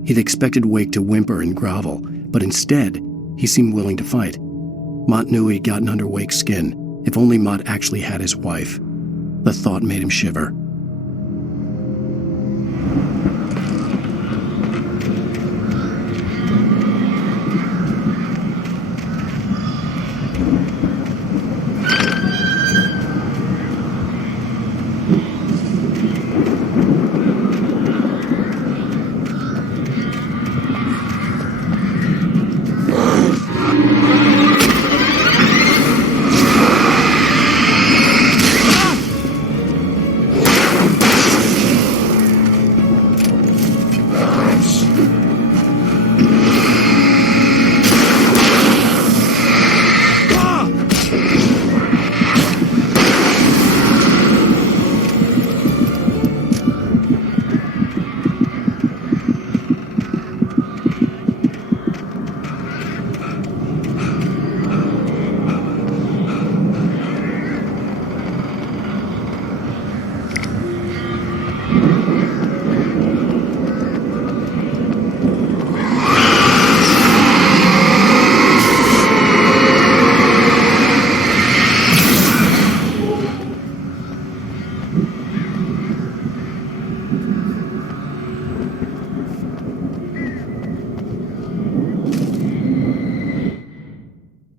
He'd expected Wake to whimper and grovel, but instead, he seemed willing to fight. Mott knew he'd gotten under Wake's skin. If only Mott actually had his wife. The thought made him shiver.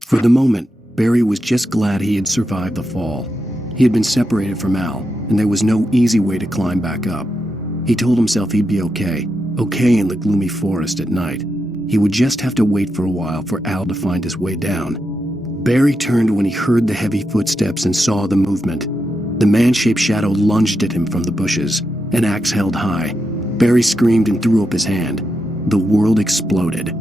For the moment, Barry was just glad he had survived the fall. He had been separated from Al, and there was no easy way to climb back up. He told himself he'd be okay in the gloomy forest at night. He would just have to wait for a while for Al to find his way down. Barry turned when he heard the heavy footsteps and saw the movement. The man-shaped shadow lunged at him from the bushes, an axe held high. Barry screamed and threw up his hand. The world exploded.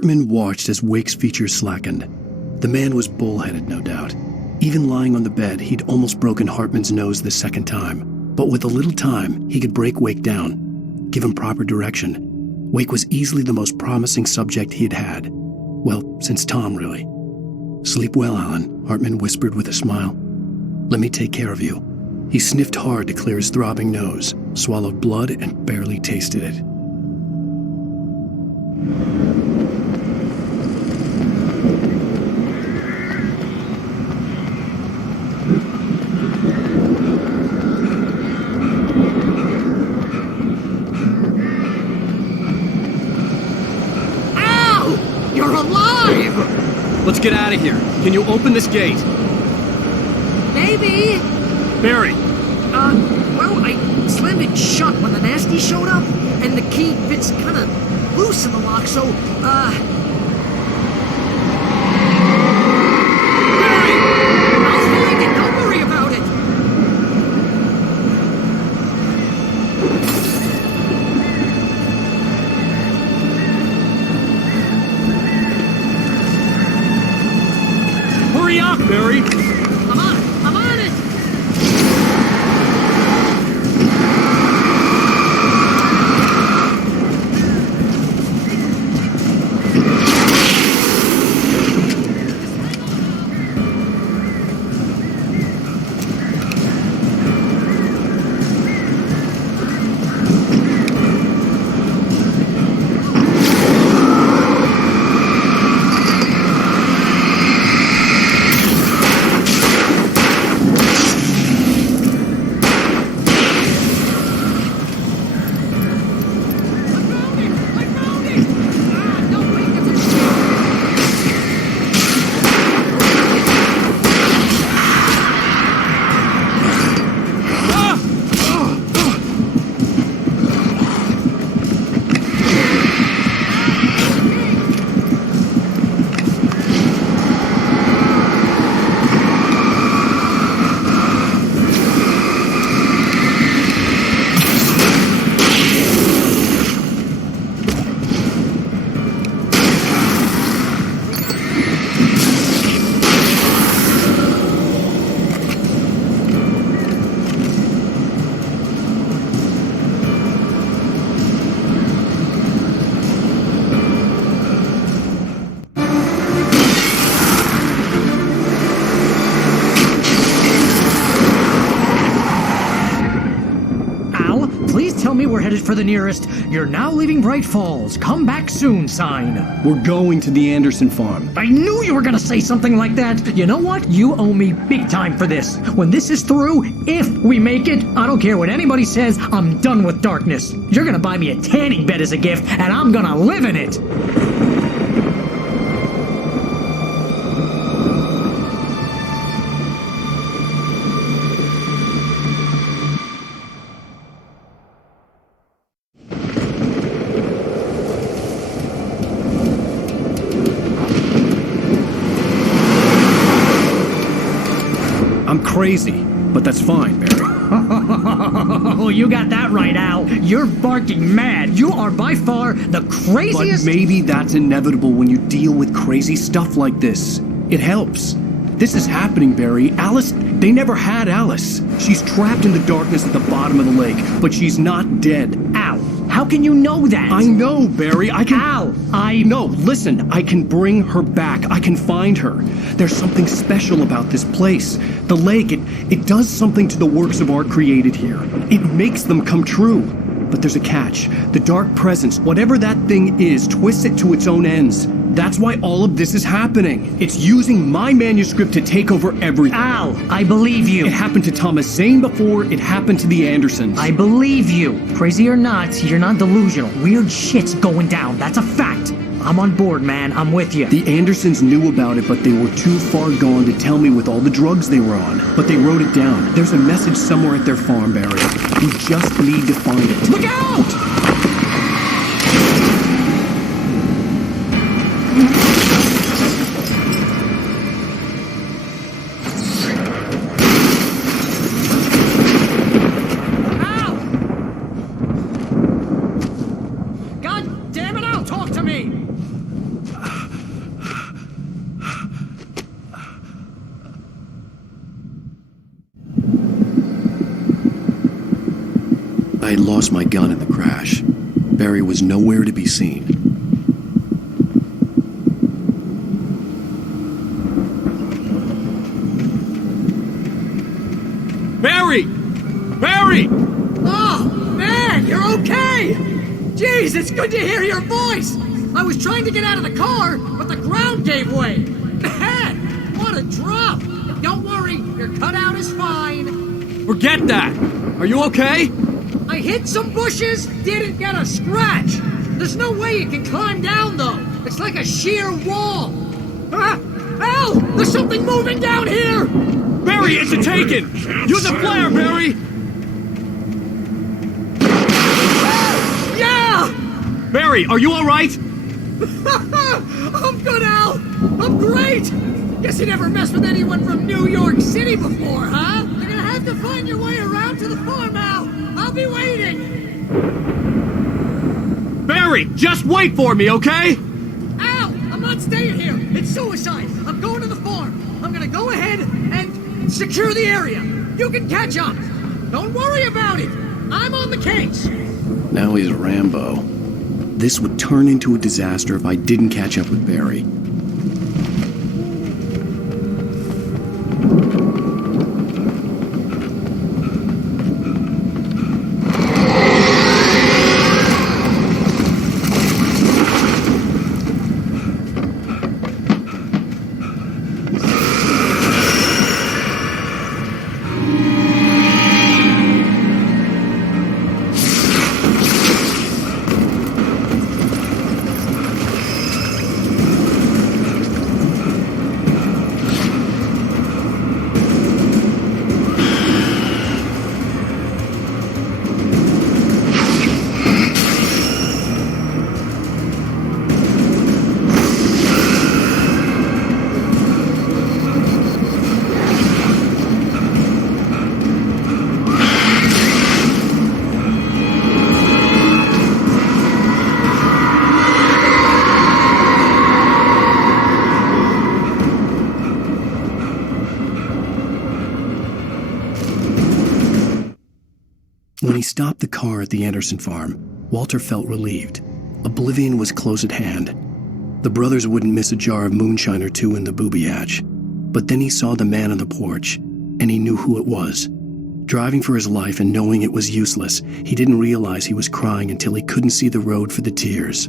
Hartman watched as Wake's features slackened. The man was bullheaded, no doubt. Even lying on the bed, he'd almost broken Hartman's nose the second time. But with a little time, he could break Wake down, give him proper direction. Wake was easily the most promising subject he had had. Well, since Tom, really. "Sleep well, Alan," Hartman whispered with a smile. "Let me take care of you." He sniffed hard to clear his throbbing nose, swallowed blood, and barely tasted it. Al! You're alive! Let's get out of here. Can you open this gate? Maybe. Barry! Well, I slammed it shut when the nasty showed up, and the key fits kinda loose in the lock, so, Barry! I'll find it, don't worry about it! Hurry up, Barry! I'm on it! Tell me we're headed for the nearest "You're now leaving Bright Falls. Come back soon" sign. We're going to the Anderson farm. I knew you were gonna say something like that. You know what? You owe me big time for this. When this is through, if we make it, I don't care what anybody says, I'm done with darkness. You're gonna buy me a tanning bed as a gift, and I'm gonna live in it. I'm crazy, but that's fine, Barry. Oh, you got that right, Al. You're barking mad. You are by far the craziest... But maybe that's inevitable when you deal with crazy stuff like this. It helps. This is happening, Barry. Alice, they never had Alice. She's trapped in the darkness at the bottom of the lake, but she's not dead. Al, how can you know that? I know, Barry. I can... Al, No, listen. I can bring her back. I can find her. There's something special about this place. The lake, it does something to the works of art created here. It makes them come true. But there's a catch. The dark presence, whatever that thing is, twists it to its own ends. That's why all of this is happening. It's using my manuscript to take over everything. Al, I believe you. It happened to Thomas Zane before. It happened to the Andersons. I believe you. Crazy or not, you're not delusional. Weird shit's going down. That's a fact. I'm on board, man. I'm with you. The Andersons knew about it, but they were too far gone to tell me with all the drugs they were on. But they wrote it down. There's a message somewhere at their farm, Barry. We just need to find it. Look out! I had lost my gun in the crash. Barry was nowhere to be seen. Barry! Barry! Oh, man, you're okay! Jeez, it's good to hear your voice! I was trying to get out of the car, but the ground gave way! Man, what a drop! Don't worry, your cutout is fine. Forget that! Are you okay? I hit some bushes, didn't get a scratch! There's no way you can climb down, though! It's like a sheer wall! Ah! Al! There's something moving down here! Barry, it's a taken! Use a flare, Barry! Yeah! Barry, are you alright? I'm good, Al! I'm great! Guess you never messed with anyone from New York City before, huh? You're gonna have to find your way around to the farm, Al! I'll be waiting! Barry, just wait for me, okay? Al! I'm not staying here! It's suicide! I'm going to the farm! I'm gonna go ahead and secure the area! You can catch up! Don't worry about it! I'm on the case! Now he's Rambo. This would turn into a disaster if I didn't catch up with Barry. When he stopped the car at the Anderson farm, Walter felt relieved. Oblivion was close at hand. The brothers wouldn't miss a jar of moonshine or two in the booby hatch. But then he saw the man on the porch, and he knew who it was. Driving for his life and knowing it was useless, he didn't realize he was crying until he couldn't see the road for the tears.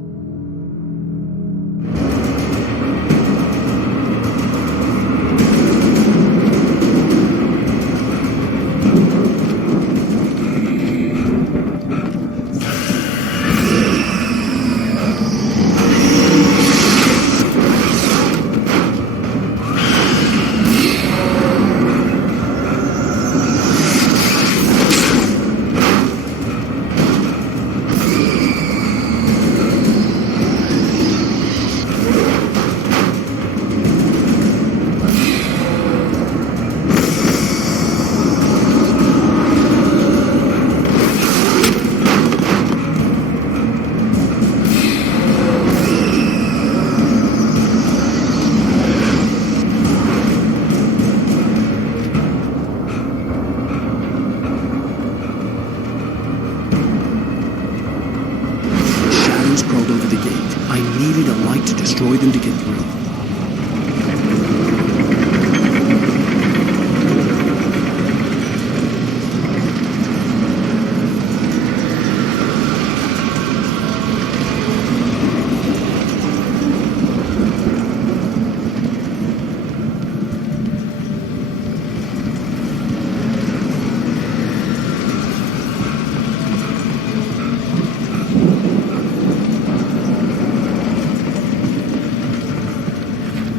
Destroy them to get through.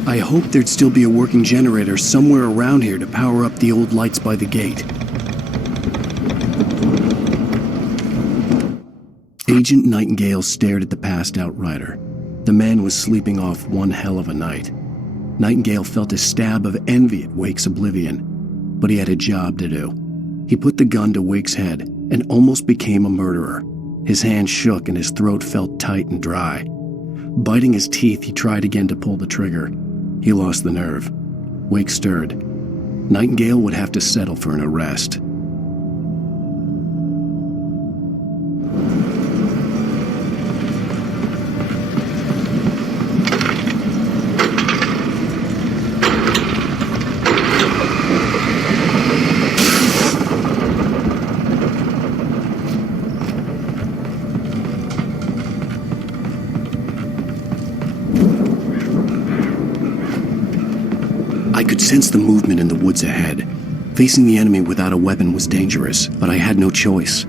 I hoped there'd still be a working generator somewhere around here to power up the old lights by the gate. Agent Nightingale stared at the passed-out rider. The man was sleeping off one hell of a night. Nightingale felt a stab of envy at Wake's oblivion, but he had a job to do. He put the gun to Wake's head and almost became a murderer. His hand shook and his throat felt tight and dry. Biting his teeth, he tried again to pull the trigger. He lost the nerve. Wake stirred. Nightingale would have to settle for an arrest. I could sense the movement in the woods ahead. Facing the enemy without a weapon was dangerous, but I had no choice.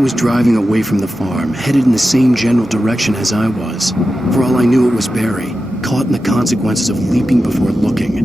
Was driving away from the farm, headed in the same general direction as I was. For all I knew, it was Barry, caught in the consequences of leaping before looking.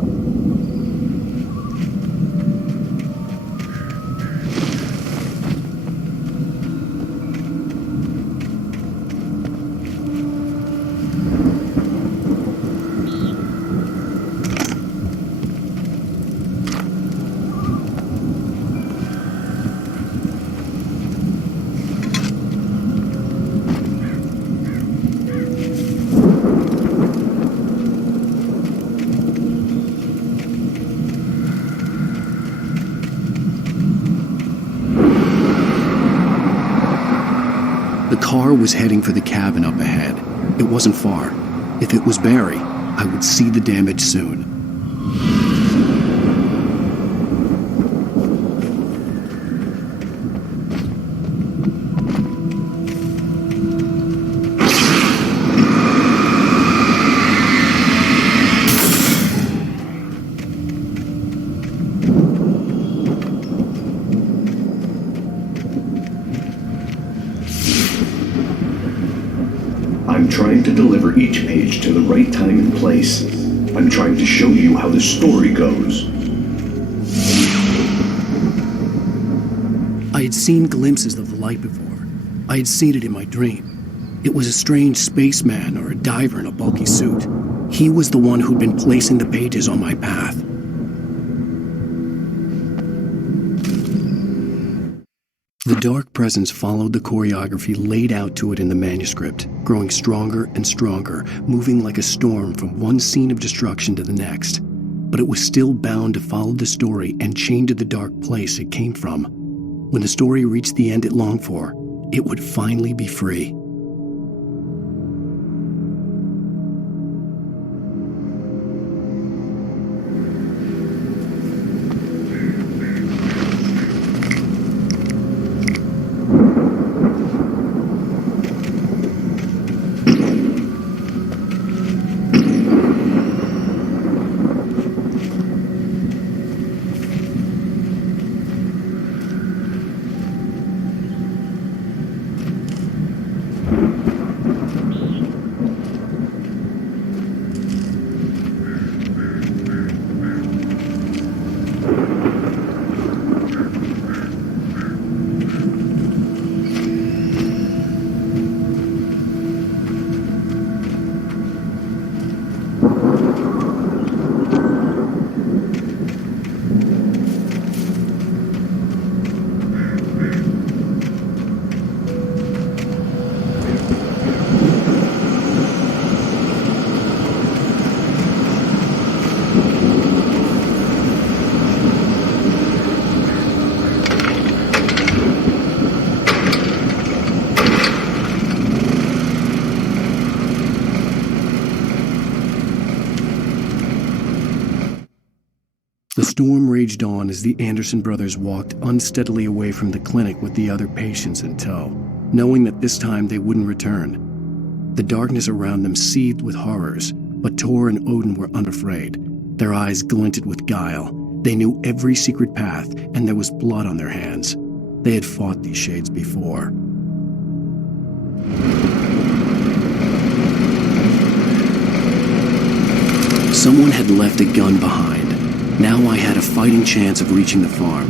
The car was heading for the cabin up ahead. It wasn't far. If it was Barry, I would see the damage soon. I'm trying to deliver each page to the right time and place. I'm trying to show you how the story goes. I had seen glimpses of the light before. I had seen it in my dream. It was a strange spaceman or a diver in a bulky suit. He was the one who'd been placing the pages on my path. The dark presence followed the choreography laid out to it in the manuscript, growing stronger and stronger, moving like a storm from one scene of destruction to the next. But it was still bound to follow the story and chained to the dark place it came from. When the story reached the end it longed for, it would finally be free. The storm raged on as the Anderson brothers walked unsteadily away from the clinic with the other patients in tow, knowing that this time they wouldn't return. The darkness around them seethed with horrors, but Tor and Odin were unafraid. Their eyes glinted with guile. They knew every secret path, and there was blood on their hands. They had fought these shades before. Someone had left a gun behind. Now I had a fighting chance of reaching the farm.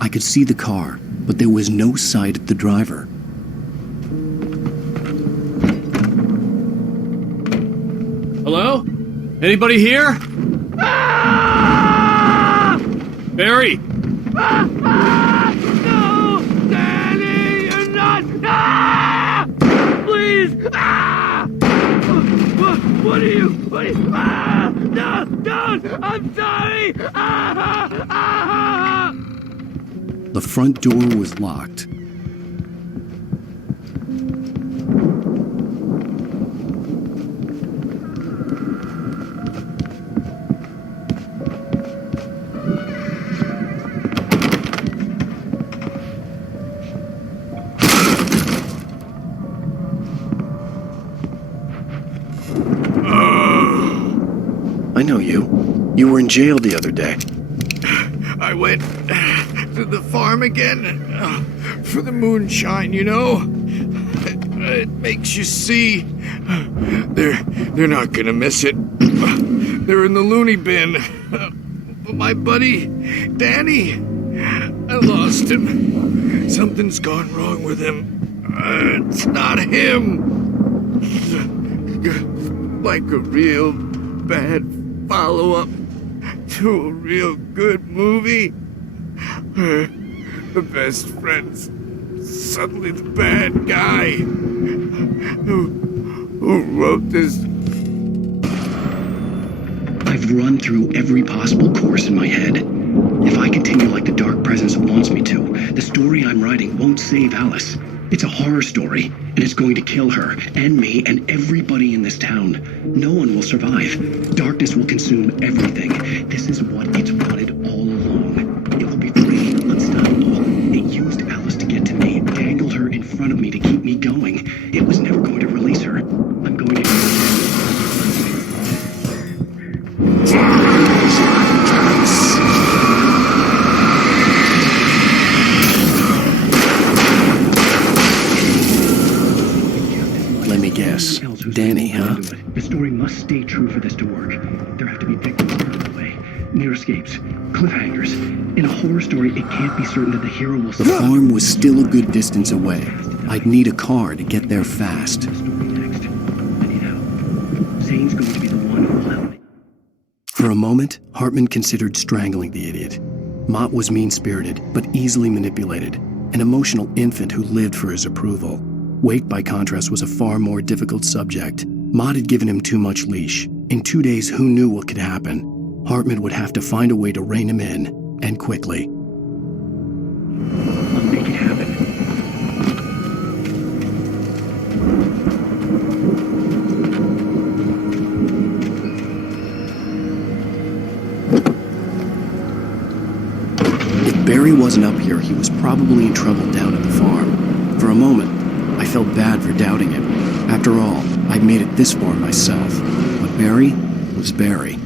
I could see the car, but there was no sight of the driver. Hello? Anybody here? Barry! No! Danny, you're not! Please! What are you? No! Don't! I'm sorry! The front door was locked. I know you. You were in jail the other day. I went to the farm again for the moonshine, you know? It makes you see. They're not gonna miss it. They're in the loony bin. But my buddy, Danny, I lost him. Something's gone wrong with him. It's not him. Like a real bad follow-up to a real good movie. The best friend's suddenly the bad guy who wrote this. I've run through every possible course in my head. If I continue like the Dark Presence wants me to, the story I'm writing won't save Alice. It's a horror story, and it's going to kill her, and me, and everybody in this town. No one will survive. Darkness will consume everything. This is what it's wanted all along. It will be free, unstoppable. It used Alice to get to me, dangled her in front of me to keep me going. It was never going to release her. I'm going to... Let me guess. Danny, huh? The story must stay true for this to work. There have to be victims along the way. Near escapes. Cliffhangers. In a horror story, it can't be certain that the hero will... The farm was still a good distance away. I'd need a car to get there fast. Zane's going to be the one who will help me. For a moment, Hartman considered strangling the idiot. Mott was mean-spirited, but easily manipulated. An emotional infant who lived for his approval. Wake, by contrast, was a far more difficult subject. Mott had given him too much leash. In 2 days, who knew what could happen? Hartman would have to find a way to rein him in, and quickly. I'll make it happen. If Barry wasn't up here, he was probably in trouble down at the farm. For a moment, I felt bad for doubting him. After all, I'd made it this far myself. But Barry was Barry.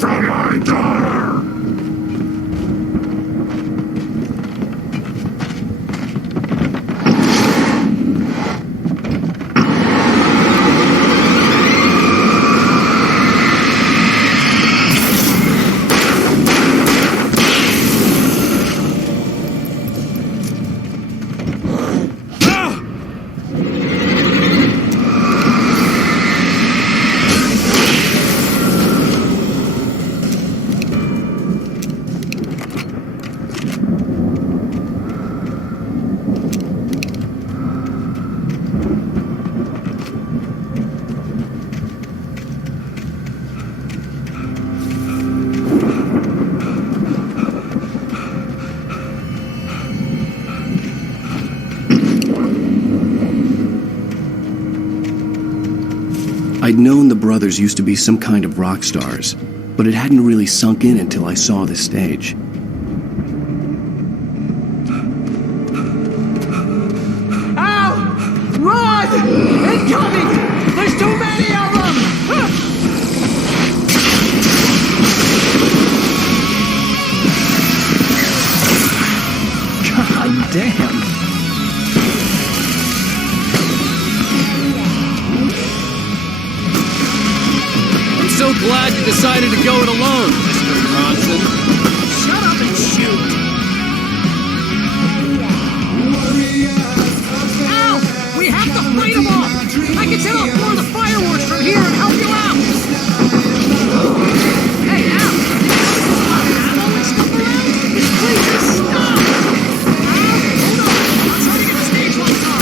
from my daughter! I'd known the brothers used to be some kind of rock stars, but it hadn't really sunk in until I saw this stage. Ow! Run! Incoming! There's too many of them! God damn. So glad you decided to go it alone, Mr. Bronson. Shut up and shoot! Ow! We have to fight them off! I can set off more of the fireworks from here and help you out! Hey, Al! Ammo and stuff around? Please just stop! Hold on! I'm trying to get the stage lights on!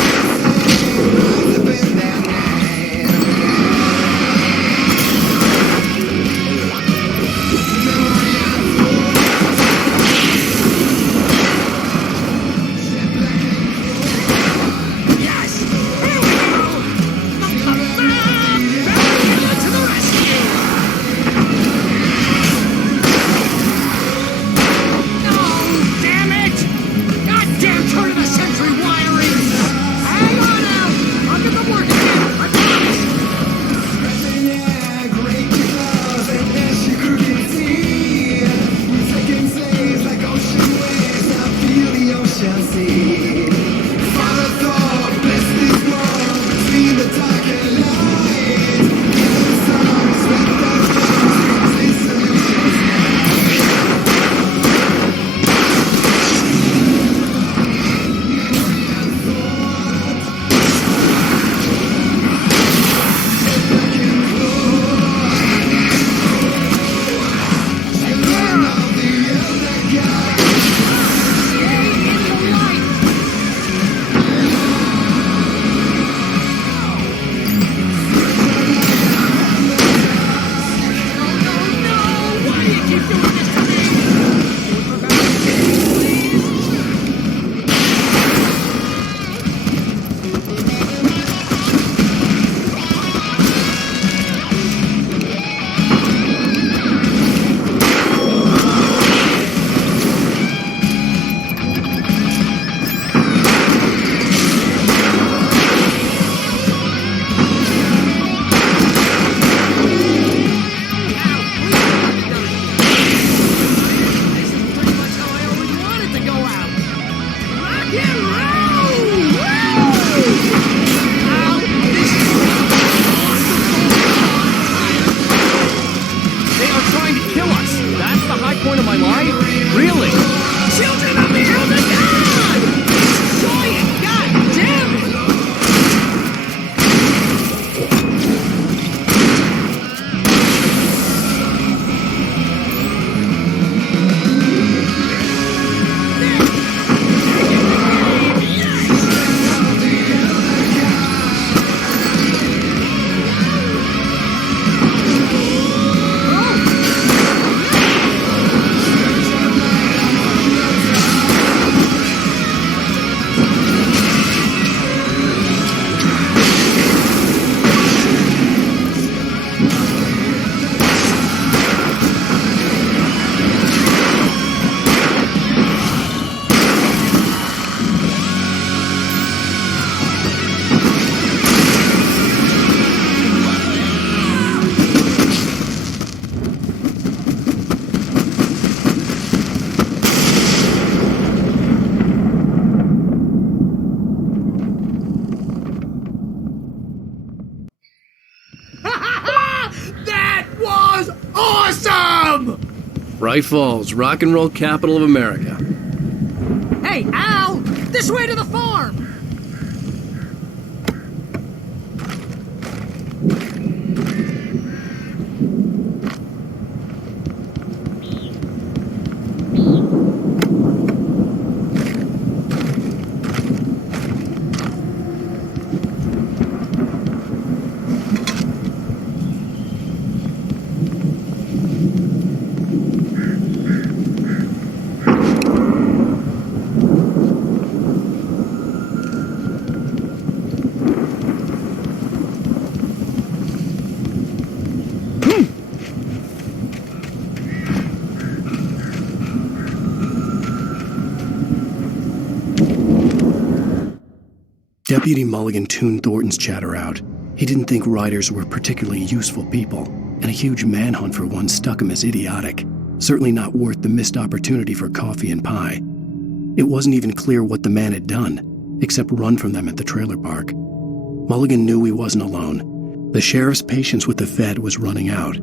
Bright Falls, rock and roll capital of America. Hey, Al! This way to the farm! Deputy Mulligan tuned Thornton's chatter out. He didn't think riders were particularly useful people, and a huge manhunt for one struck him as idiotic. Certainly not worth the missed opportunity for coffee and pie. It wasn't even clear what the man had done, except run from them at the trailer park. Mulligan knew he wasn't alone. The sheriff's patience with the Fed was running out.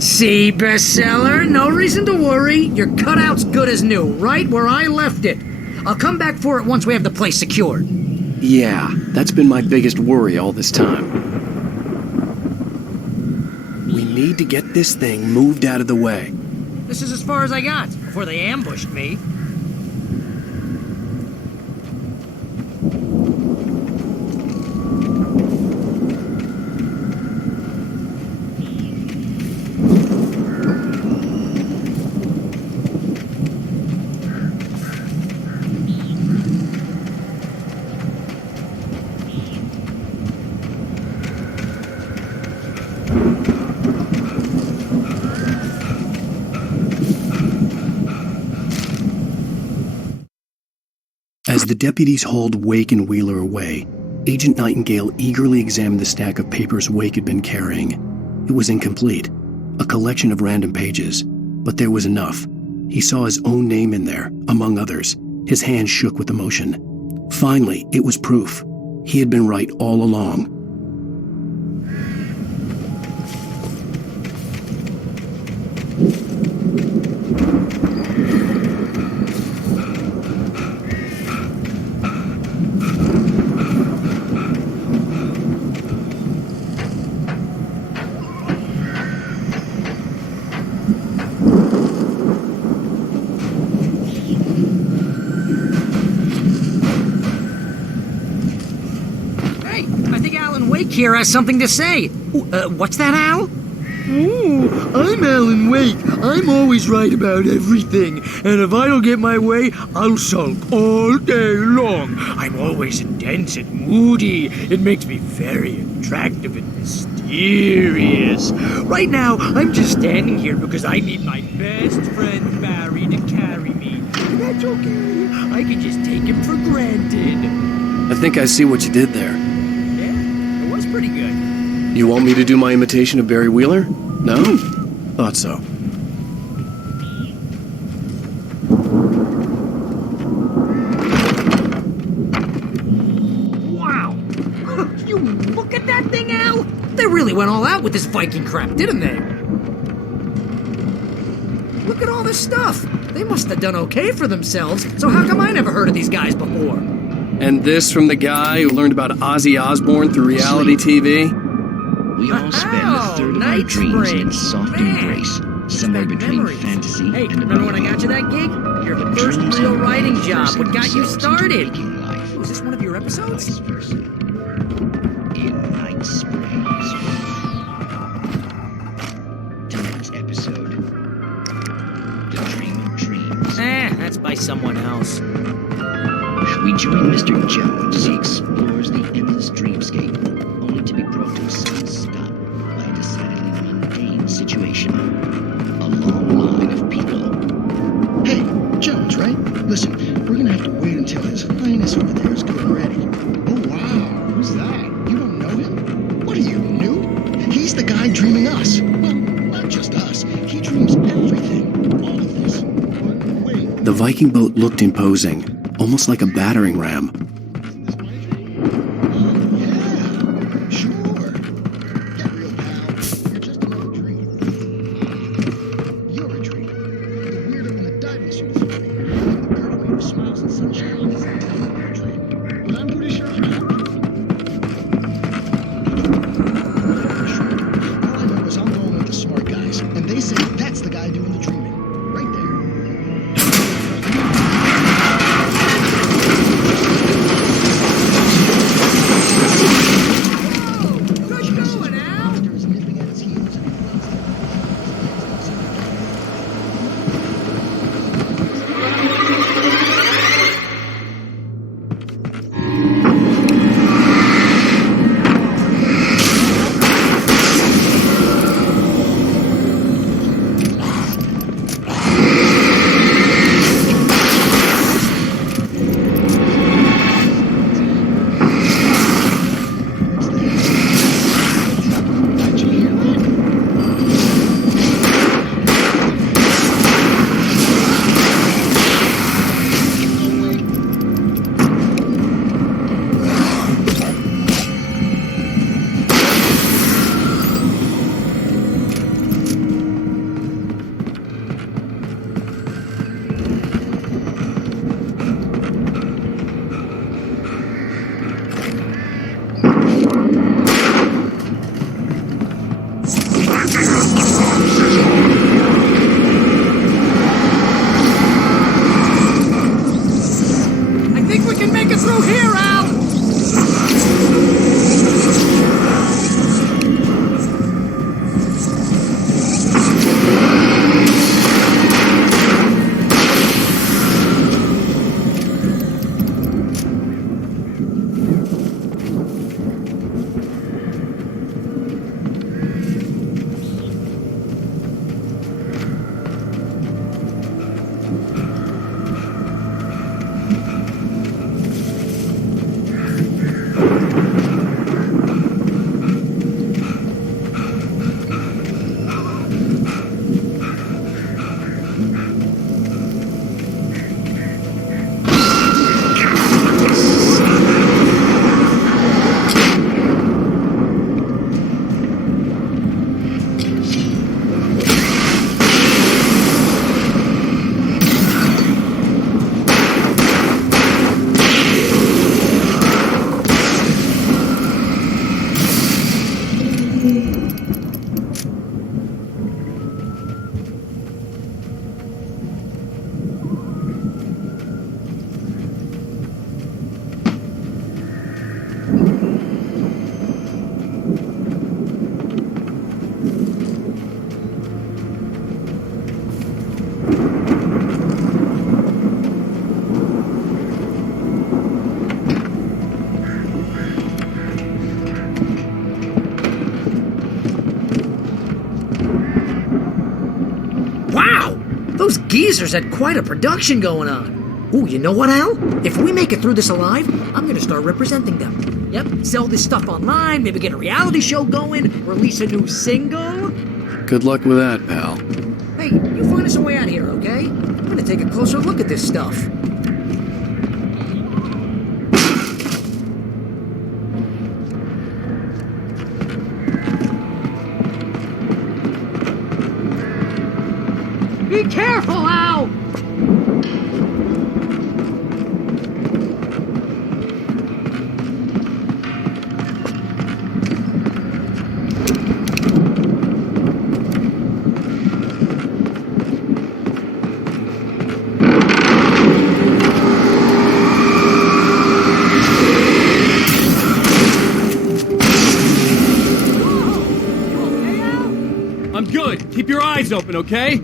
See, bestseller? No reason to worry. Your cutout's good as new, right where I left it. I'll come back for it once we have the place secured. Yeah, that's been my biggest worry all this time. We need to get this thing moved out of the way. This is as far as I got before they ambushed me. As the deputies hauled Wake and Wheeler away, Agent Nightingale eagerly examined the stack of papers Wake had been carrying. It was incomplete, a collection of random pages, but there was enough. He saw his own name in there, among others. His hands shook with emotion. Finally, it was proof. He had been right all along. Here has something to say. What's that, Al? Ooh, I'm Alan Wake. I'm always right about everything. And if I don't get my way, I'll sulk all day long. I'm always intense and moody. It makes me very attractive and mysterious. Right now, I'm just standing here because I need my best friend Barry to carry me. That's okay. I can just take him for granted. I think I see what you did there. Pretty good. You want me to do my imitation of Barry Wheeler? No? Thought so. Wow! You look at that thing, Al! They really went all out with this Viking crap, didn't they? Look at all this stuff! They must have done okay for themselves, so how come I never heard of these guys before? And this from the guy who learned about Ozzy Osbourne through reality TV? We all spend a third of our dreams in soft embrace, somewhere between fantasy Hey, and remember when I got you that gig? Your first real writing job, what got you started? Was this one of your episodes? In Night Springs. Tonight's episode, The Dream of Dreams. That's by someone else. We join Mr. Jones as he explores the endless dreamscape, Viking boat looked imposing, almost like a battering ram. Those geezers had quite a production going on. Ooh, you know what, Al? If we make it through this alive, I'm gonna start representing them. Yep, sell this stuff online, maybe get a reality show going, release a new single. Good luck with that, pal. Hey, you find us a way out of here, okay? I'm gonna take a closer look at this stuff. Be careful, Al! I'm good. Keep your eyes open, okay?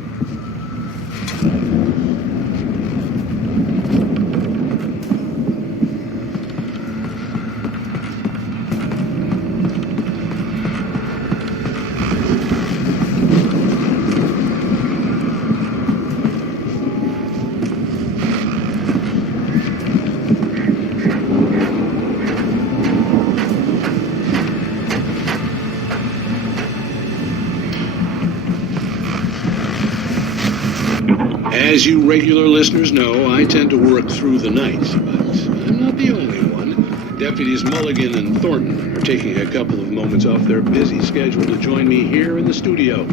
As you regular listeners know, I tend to work through the night, but I'm not the only one. Deputies Mulligan and Thornton are taking a couple of moments off their busy schedule to join me here in the studio.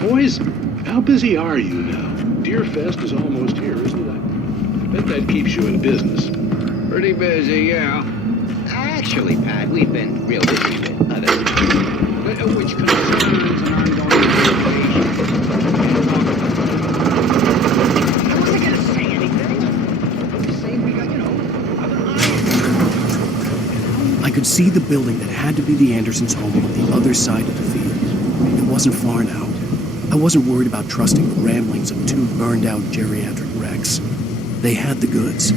Boys, how busy are you now? Deerfest is almost here, isn't it? I bet that keeps you in business. Pretty busy, yeah. Actually, Pat, we've been real busy with other things, which concerns an ongoing investigation. I wasn't gonna say anything. I'm just saying we got, I could see the building that had to be the Andersons' home on the other side of the field. It wasn't far now. I wasn't worried about trusting the ramblings of two burned-out geriatric wrecks. They had the goods.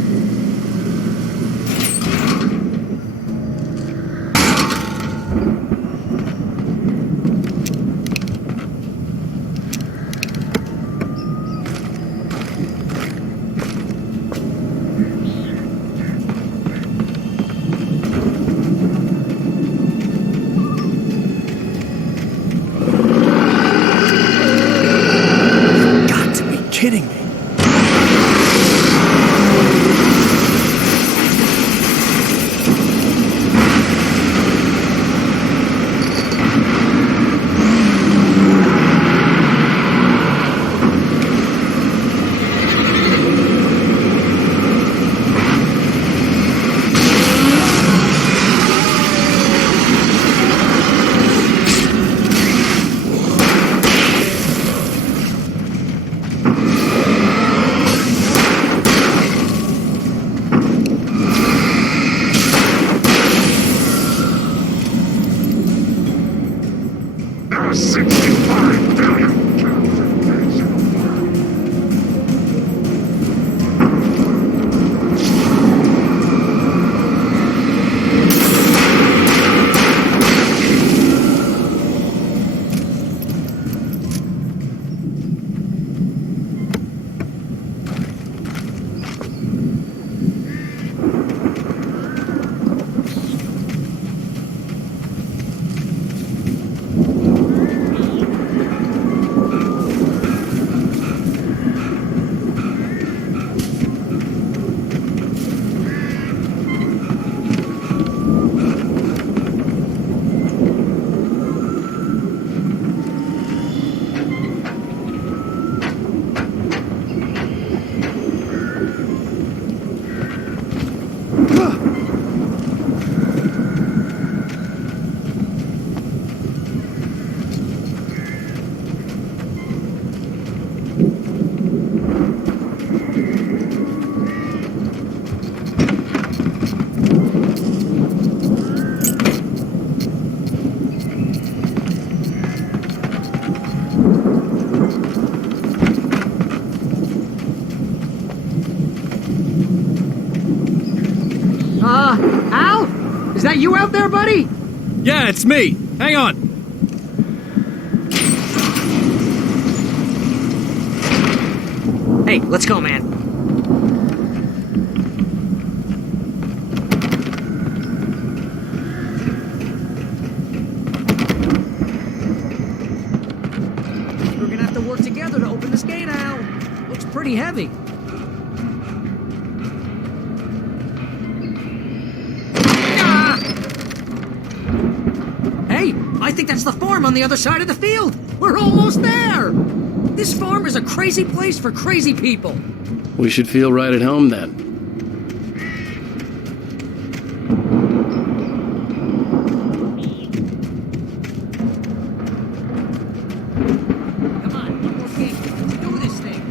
Kidding me. Al? Is that you out there, buddy? Yeah, it's me. Hang on. Hey, let's go, man. We're gonna have to work together to open this gate, Al. Looks pretty heavy. I think that's the farm on the other side of the field. We're almost there. This farm is a crazy place for crazy people. We should feel right at home then. Come on, one more game. Let's do this thing.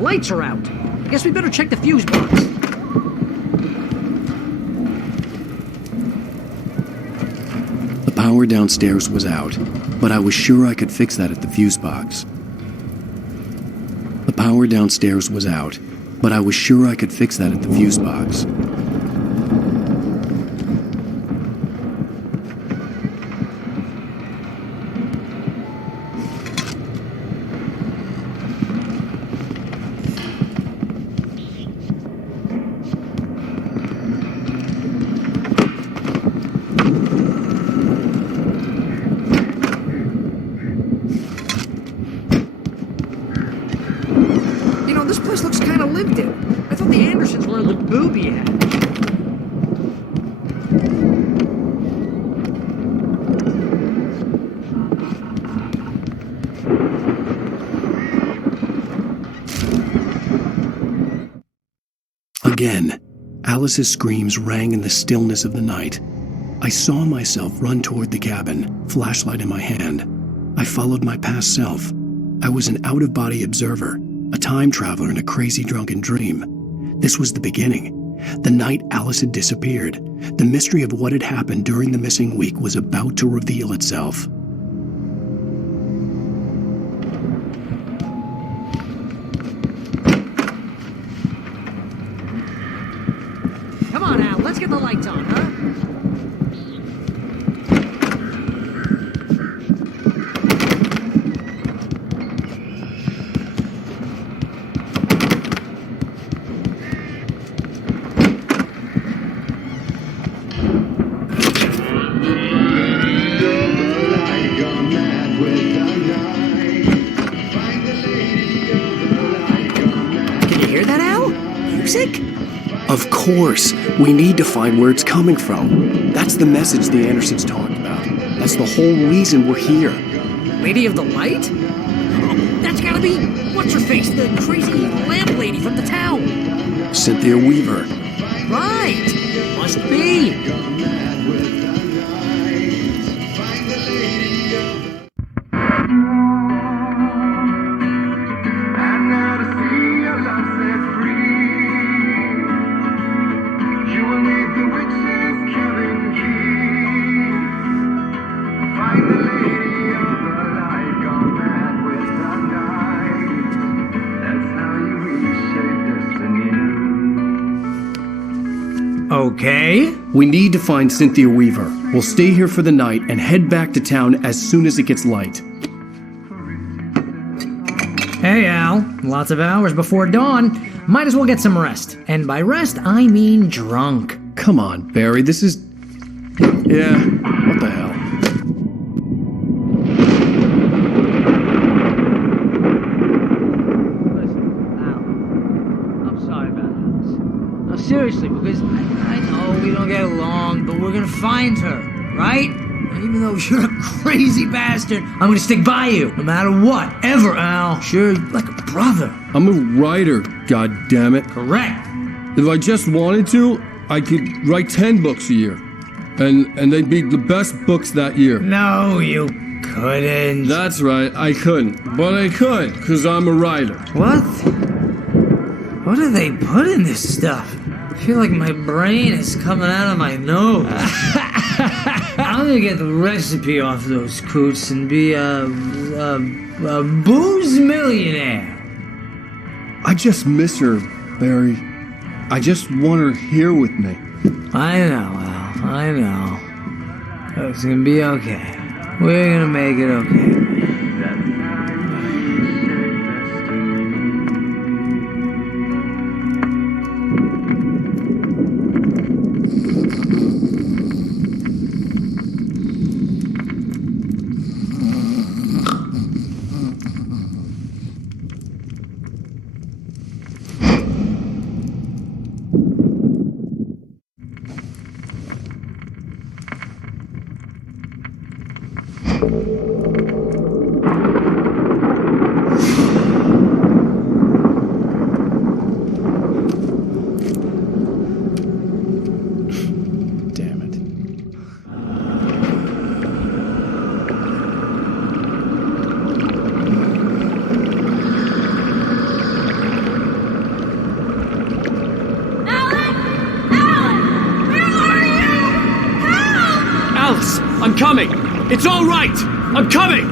Lights are out. I guess we better check the fuse box. The power downstairs was out, but I was sure I could fix that at the fuse box. The power downstairs was out, but I was sure I could fix that at the fuse box. This place looks kind of lived in. I thought the Andersons were the booby hat. Again, Alice's screams rang in the stillness of the night. I saw myself run toward the cabin, flashlight in my hand. I followed my past self. I was an out-of-body observer, a time traveler in a crazy drunken dream. This was the beginning. The night Alice had disappeared. The mystery of what had happened during the missing week was about to reveal itself. Come on, Al, let's get the lights on, huh? Of course, we need to find where it's coming from. That's the message the Andersons talked about. That's the whole reason we're here. Lady of the Light? That's gotta be, what's-her-face, the crazy lamp lady from the town. Cynthia Weaver. Right, must be. Okay. We need to find Cynthia Weaver. We'll stay here for the night and head back to town as soon as it gets light. Hey, Al. Lots of hours before dawn. Might as well get some rest. And by rest, I mean drunk. Come on, Barry. This is... Yeah, what the hell? Seriously, because I know we don't get along, but we're gonna find her, right? And even though you're a crazy bastard, I'm gonna stick by you, no matter what, ever, Al. Sure, like a brother. I'm a writer, goddammit. Correct. If I just wanted to, I could write 10 books a year. And they'd be the best books that year. No, you couldn't. That's right, I couldn't. But I could, because I'm a writer. What? What do they put in this stuff? I feel like my brain is coming out of my nose. I'm gonna get the recipe off those coots and be a booze millionaire. I just miss her, Barry. I just want her here with me. I know, Al. I know. It's gonna be okay. We're gonna make it okay. I'm coming! It's all right! I'm coming!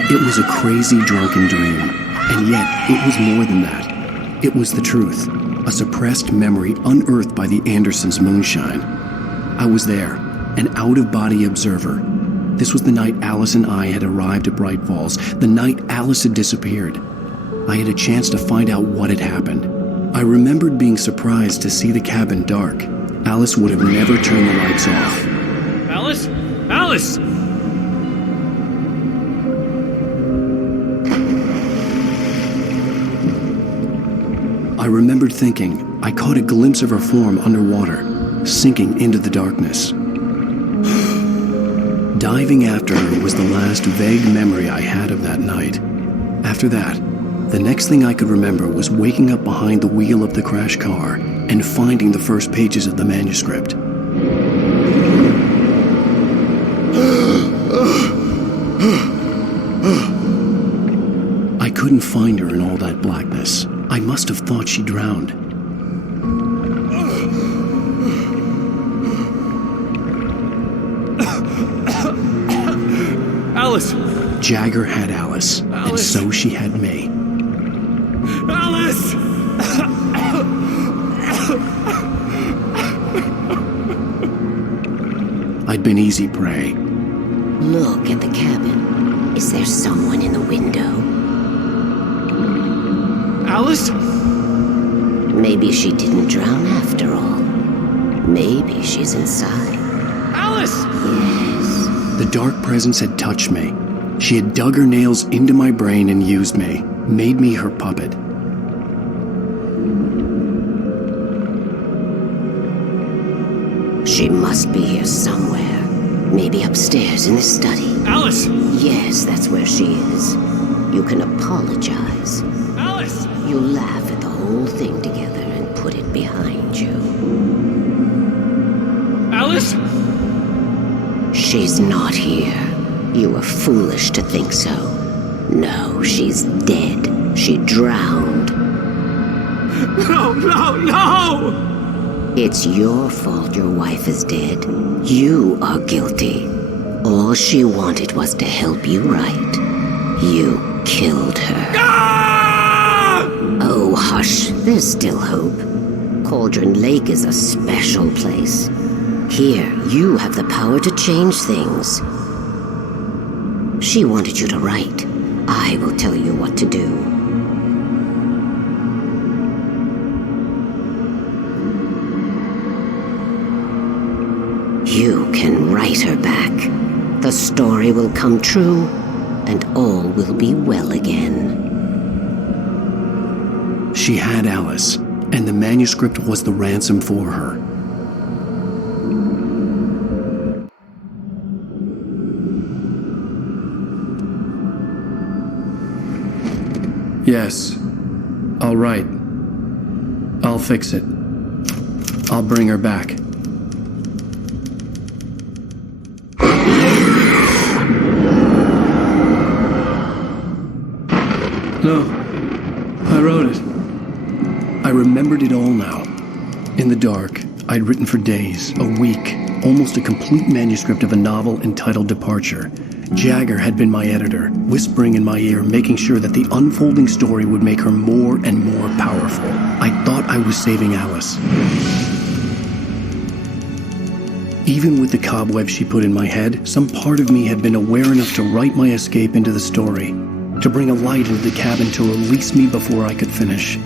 It was a crazy drunken dream, and yet it was more than that. It was the truth, a suppressed memory unearthed by the Andersons' moonshine. I was there, an out-of-body observer. This was the night Alice and I had arrived at Bright Falls, the night Alice had disappeared. I had a chance to find out what had happened. I remembered being surprised to see the cabin dark. Alice would have never turned the lights off. Alice? Alice! I remembered thinking I caught a glimpse of her form underwater, sinking into the darkness. Diving after her was the last vague memory I had of that night. After that, the next thing I could remember was waking up behind the wheel of the crashed car and finding the first pages of the manuscript. I couldn't find her in all that blackness. I must have thought she drowned. Alice! Jagger had Alice, and so she had me. Alice! I'd been easy prey. Look at the cabin. Is there someone in the window? Alice? Maybe she didn't drown after all. Maybe she's inside. Alice! Yes. The dark presence had touched me. She had dug her nails into my brain and used me, made me her puppet. She must be here somewhere. Maybe upstairs in the study. Alice! Yes, that's where she is. You can apologize. Alice! You laugh at the whole thing together and put it behind you. Alice? She's not here. You were foolish to think so. No, she's dead. She drowned. No, no, no! It's your fault your wife is dead. You are guilty. All she wanted was to help you right. You killed her. Ah! Oh, hush. There's still hope. Cauldron Lake is a special place. Here, you have the power to change things. She wanted you to write. I will tell you what to do. You can write her back. The story will come true, and all will be well again. She had Alice, and the manuscript was the ransom for her. Yes, I'll write. I'll fix it. I'll bring her back. No, I wrote it. I remembered it all now. In the dark, I'd written for days, a week, almost a complete manuscript of a novel entitled Departure. Jagger had been my editor, whispering in my ear, making sure that the unfolding story would make her more and more powerful. I thought I was saving Alice. Even with the cobweb she put in my head, some part of me had been aware enough to write my escape into the story, to bring a light into the cabin to release me before I could finish,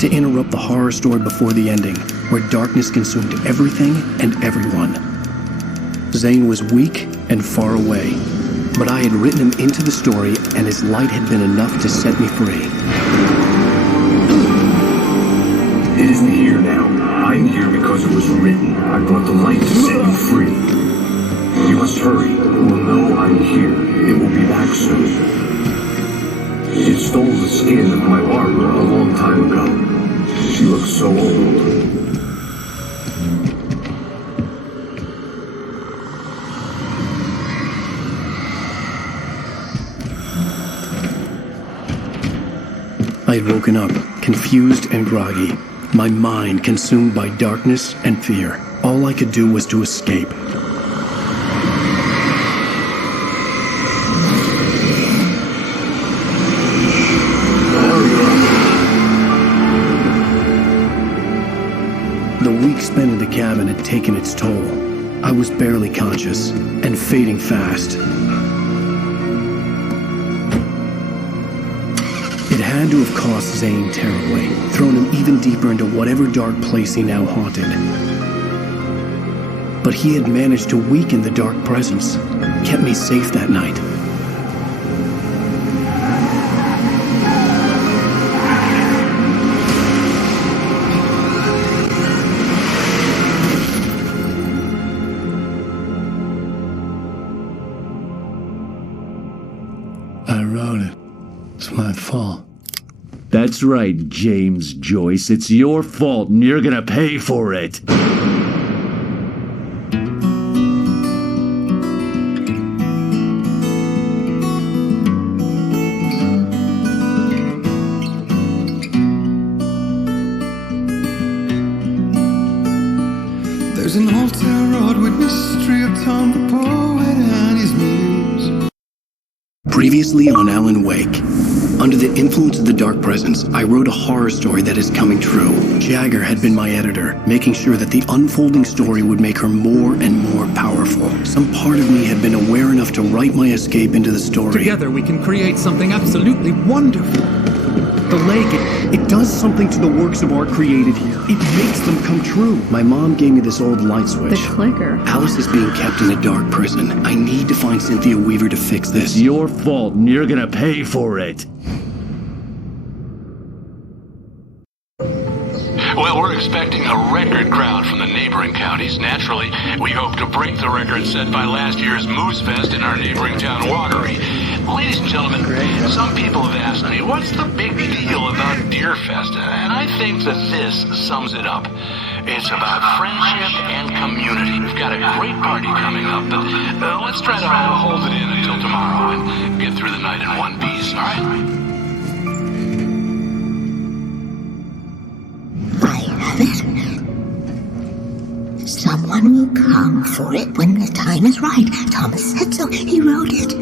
to interrupt the horror story before the ending, where darkness consumed everything and everyone. Zane was weak and far away, but I had written him into the story, and his light had been enough to set me free. It isn't here now. I'm here because it was written. I brought the light to set you free. You must hurry. It will know I'm here. It will be back soon. It stole the skin of my Barbara a long time ago. She looks so old. I had woken up, confused and groggy, my mind consumed by darkness and fear. All I could do was to escape. taken its toll. I was barely conscious, and fading fast. It had to have cost Zane terribly, thrown him even deeper into whatever dark place he now haunted. But he had managed to weaken the dark presence, kept me safe that night. I wrote it. It's my fault. That's right, James Joyce. It's your fault, and you're gonna pay for it. There's an old road with mystery of Tom the poet and his muse. Previously on Alan Wake. Under the influence of the dark presence, I wrote a horror story that is coming true. Jagger had been my editor, making sure that the unfolding story would make her more and more powerful. Some part of me had been aware enough to write my escape into the story. Together we can create something absolutely wonderful. The lake, it does something to the works of art created here. It makes them come true. My mom gave me this old light switch. The clicker. Alice is being kept in a dark prison. I need to find Cynthia Weaver to fix this. It's your fault, and you're gonna pay for it. Well, we're expecting a record crowd from the neighboring counties. Naturally, we hope to break the record set by last year's Moose Fest in our neighboring town, Watery. Ladies and gentlemen, some people have asked me, what's the big deal about Deer Fest? And I think that this sums it up. It's about friendship and community. We've got a great party coming up, but let's try to hold it in until tomorrow and get through the night in one piece, all right? Someone will come for it when the time is right. Thomas said so. He wrote it.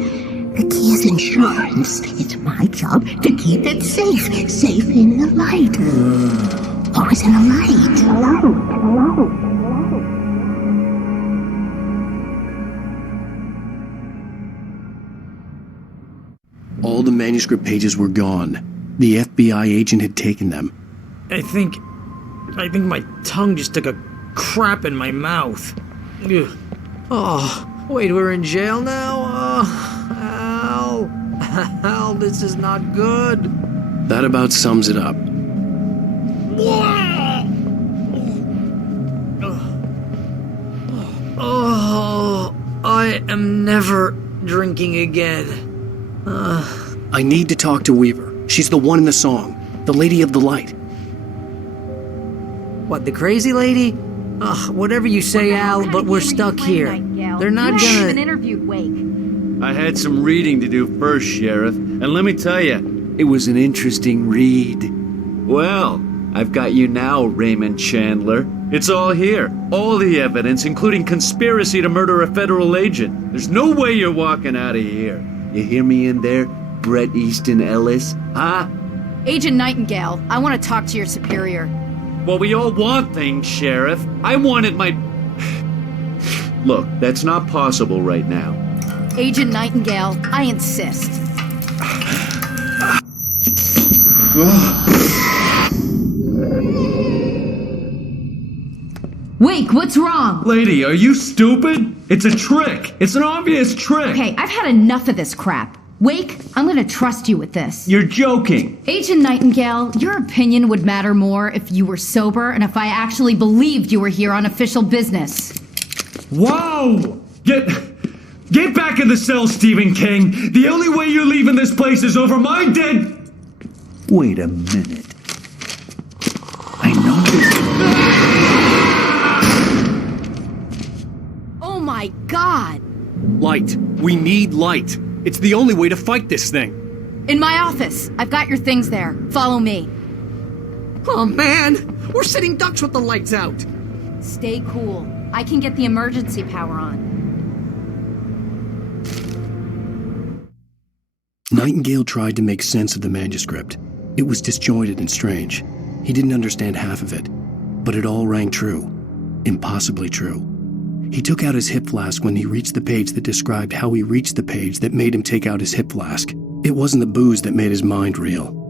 The key is insurance. It's my job to keep it safe. Safe in the light. Always in the light. All the manuscript pages were gone. The FBI agent had taken them. I think my tongue just took a crap in my mouth. Ugh. Oh, wait, we're in jail now? Oh, Al, this is not good. That about sums it up. Oh, I am never drinking again. I need to talk to Weaver. She's the one in the song. The Lady of the Light. What, the crazy lady? Ugh, whatever you say, Al, but we're stuck here. They're not gonna... even interviewed Wake. I had some reading to do first, Sheriff, and let me tell you, it was an interesting read. Well, I've got you now, Raymond Chandler. It's all here. All the evidence, including conspiracy to murder a federal agent. There's no way you're walking out of here. You hear me in there, Bret Easton Ellis? Huh? Agent Nightingale, I want to talk to your superior. Well, we all want things, Sheriff. I wanted my... Look, that's not possible right now. Agent Nightingale, I insist. Wake, what's wrong? Lady, are you stupid? It's a trick. It's an obvious trick. Okay, I've had enough of this crap. Wake, I'm gonna trust you with this. You're joking. Agent Nightingale, your opinion would matter more if you were sober and if I actually believed you were here on official business. Whoa! Get back in the cell, Stephen King. The only way you're leaving this place is over my dead... Wait a minute. I know Oh my God! Light. We need light. It's the only way to fight this thing. In my office. I've got your things there. Follow me. Oh man, we're sitting ducks with the lights out. Stay cool. I can get the emergency power on. Nightingale tried to make sense of the manuscript. It was disjointed and strange. He didn't understand half of it, but it all rang true. impossibly true. He took out his hip flask when he reached the page that described how he reached the page that made him take out his hip flask. It wasn't the booze that made his mind reel.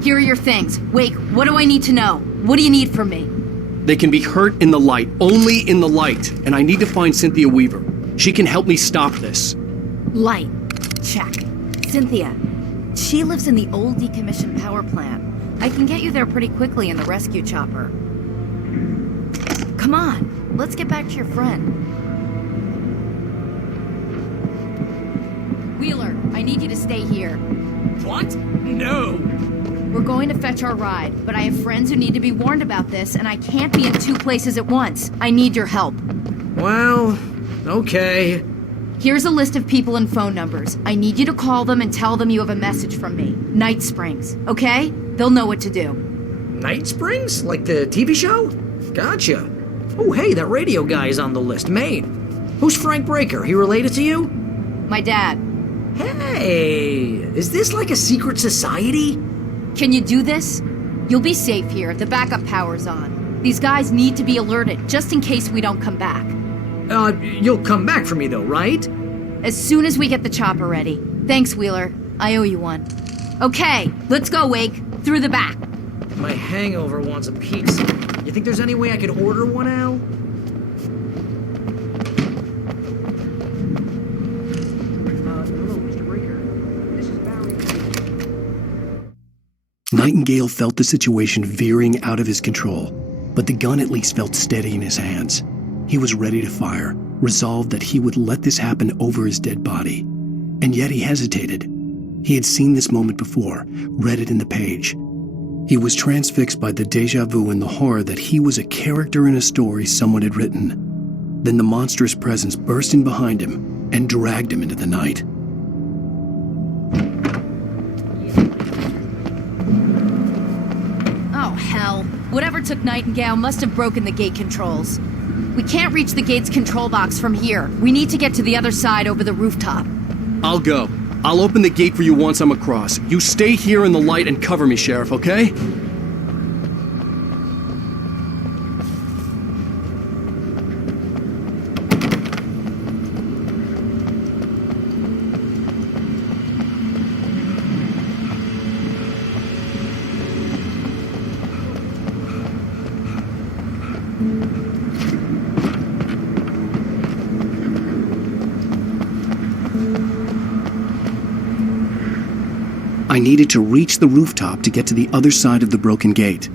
Here are your things. Wake, what do I need to know? What do you need from me? They can be hurt in the light, only in the light, and I need to find Cynthia Weaver. She can help me stop this. Light. Check. Cynthia. She lives in the old decommissioned power plant. I can get you there pretty quickly in the rescue chopper. Come on, let's get back to your friend. Wheeler, I need you to stay here. What? No! We're going to fetch our ride, but I have friends who need to be warned about this, and I can't be in two places at once. I need your help. Well, okay. Here's a list of people and phone numbers. I need you to call them and tell them you have a message from me. Night Springs, okay? They'll know what to do. Night Springs? Like the TV show? Gotcha. Oh, hey, that radio guy is on the list. Maine. Who's Frank Breaker? He related to you? My dad. Hey, is this like a secret society? Can you do this? You'll be safe here. The backup power's on. These guys need to be alerted, just in case we don't come back. You'll come back for me though, right? As soon as we get the chopper ready. Thanks, Wheeler. I owe you one. Okay, let's go, Wake. Through the back. My hangover wants a pizza. You think there's any way I could order one, Al? Nightingale felt the situation veering out of his control, but the gun at least felt steady in his hands. He was ready to fire, resolved that he would let this happen over his dead body. And yet he hesitated. He had seen this moment before, read it in the page. He was transfixed by the déjà vu and the horror that he was a character in a story someone had written. Then the monstrous presence burst in behind him and dragged him into the night. Oh, hell. Whatever took Nightingale must have broken the gate controls. We can't reach the gate's control box from here. We need to get to the other side over the rooftop. I'll go. I'll open the gate for you once I'm across. You stay here in the light and cover me, Sheriff, okay? I needed to reach the rooftop to get to the other side of the broken gate.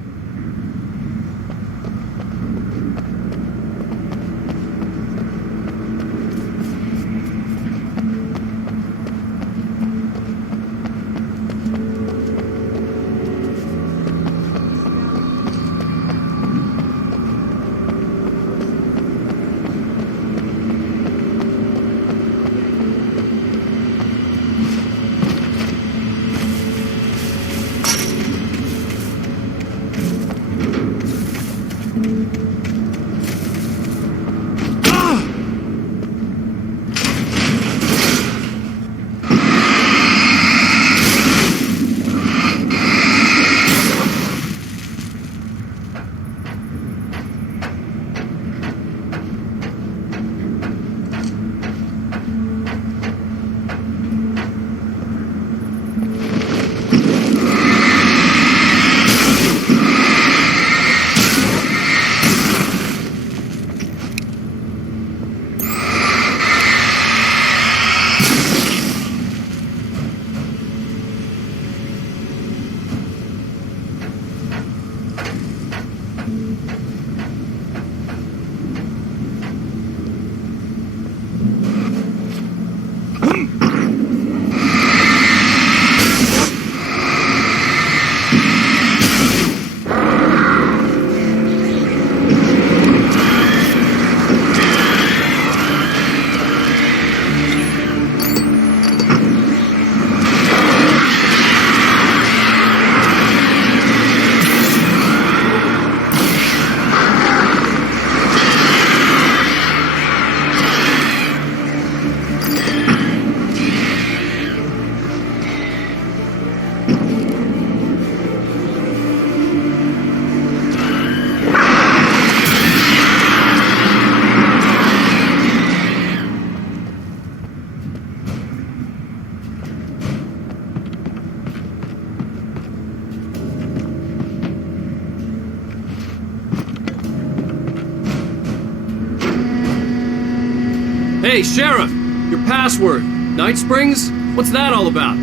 Hey, Sheriff! Your password. Night Springs? What's that all about?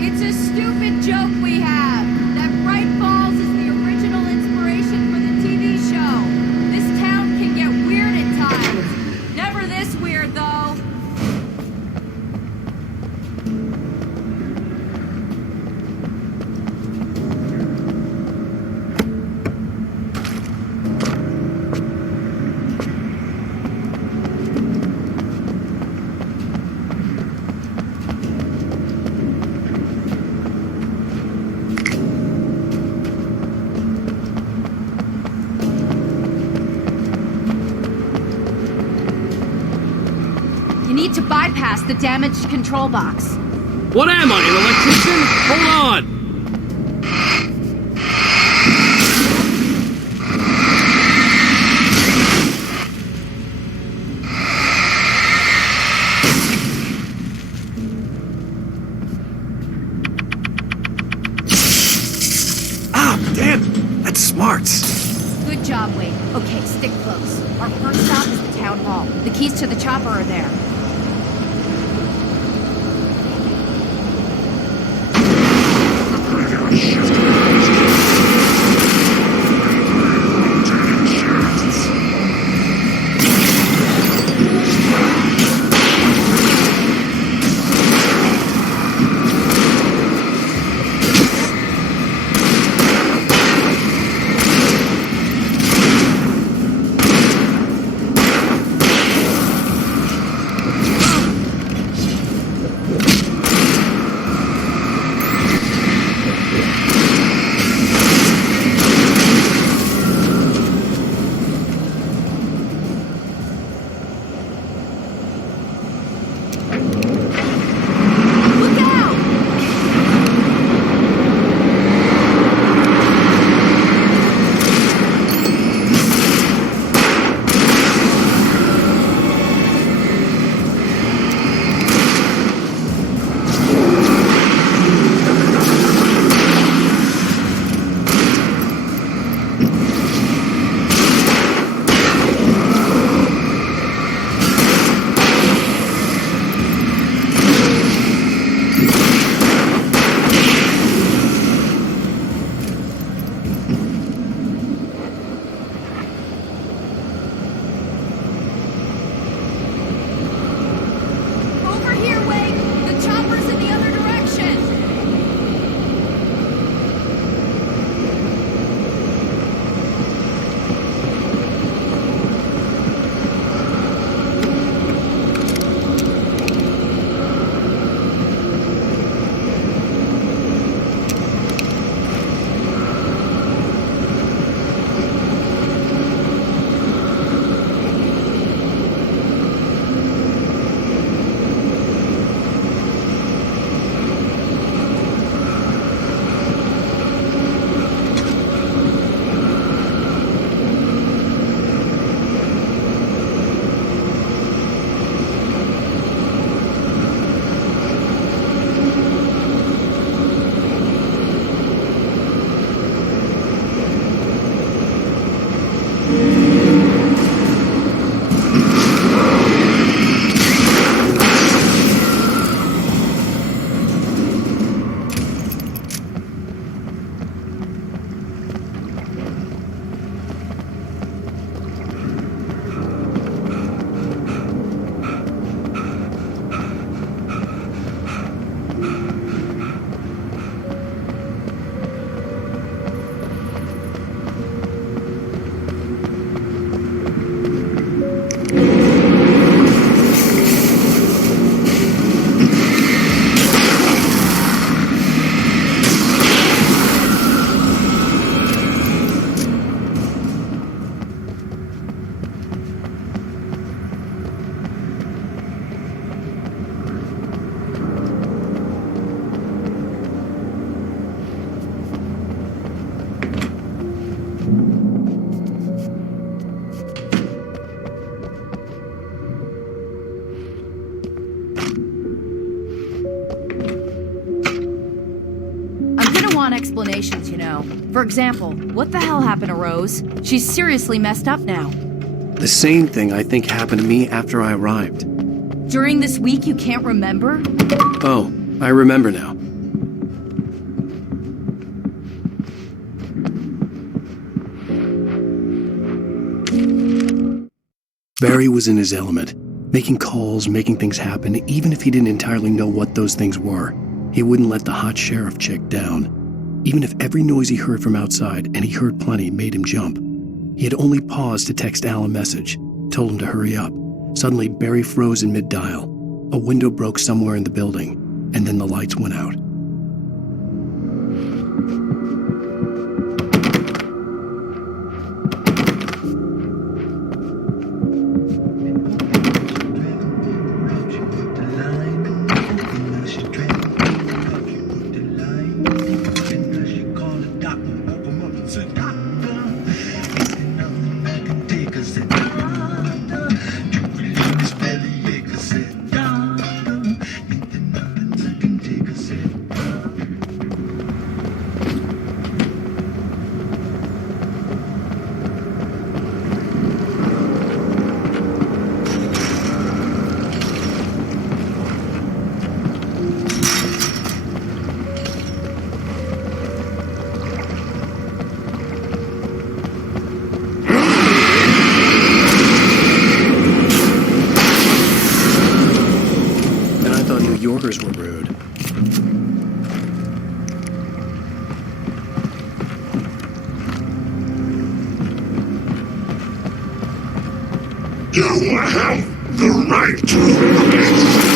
It's a stupid joke we have. That Bright Falls is the original inspiration for the TV show. This town can get weird at times. Never this weird, though. You need to bypass the damaged control box. What am I, an electrician? Hold on! Ah, damn! That's smart. Good job, Wade. Okay, stick close. Our first stop is the town hall. The keys to the chopper are there. Over here, Wade! The chopper's in the other direction! Explanations, you know. For example, what the hell happened to Rose? She's seriously messed up now. The same thing I think happened to me after I arrived. During this week, you can't remember? Oh, I remember now. Barry was in his element, making calls, making things happen, even if he didn't entirely know what those things were. He wouldn't let the hot sheriff chick down. Even if every noise he heard from outside, and he heard plenty, made him jump. He had only paused to text Al a message, told him to hurry up. Suddenly, Barry froze in mid-dial. A window broke somewhere in the building, and then the lights went out. Yorkers were rude. You have the right to request.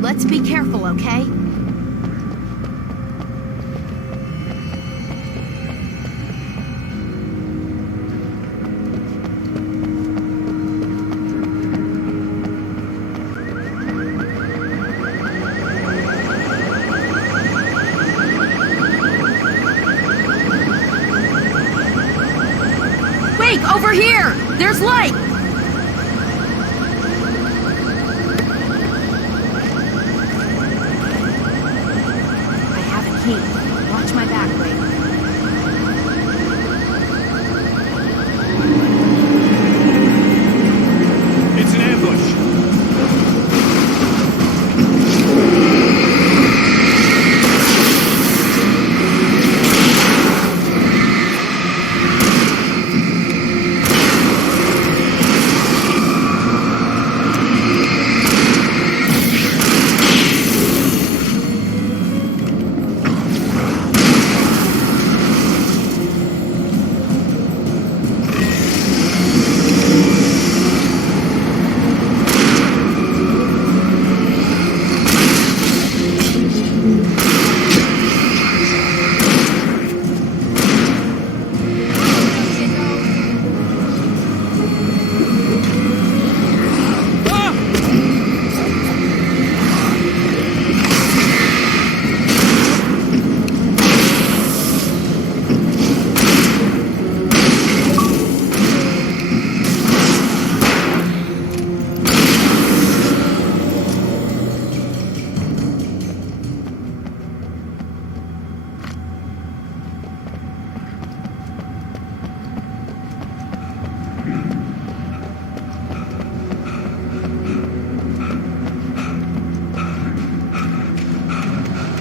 Let's be careful, okay? Wait, over here! There's light! Watch my back, Wade. It's an ambush.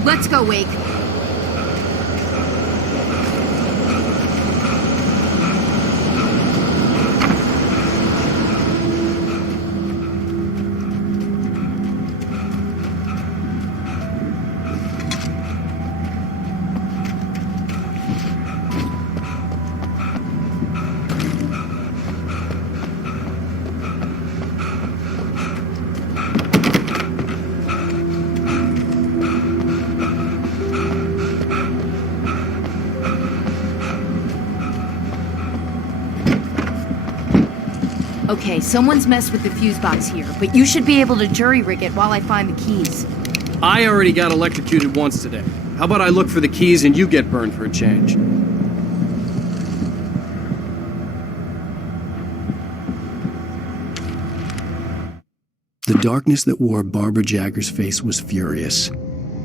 Let's go, Wake. Okay, someone's messed with the fuse box here, but you should be able to jury-rig it while I find the keys. I already got electrocuted once today. How about I look for the keys and you get burned for a change? The darkness that wore Barbara Jagger's face was furious.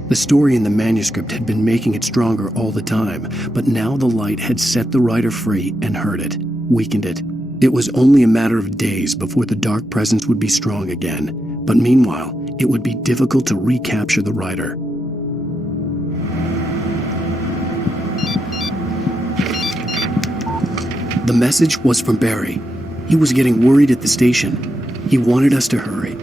The story in the manuscript had been making it stronger all the time, but now the light had set the writer free and hurt it, weakened it. It was only a matter of days before the dark presence would be strong again, but meanwhile, it would be difficult to recapture the writer. The message was from Barry. He was getting worried at the station. He wanted us to hurry.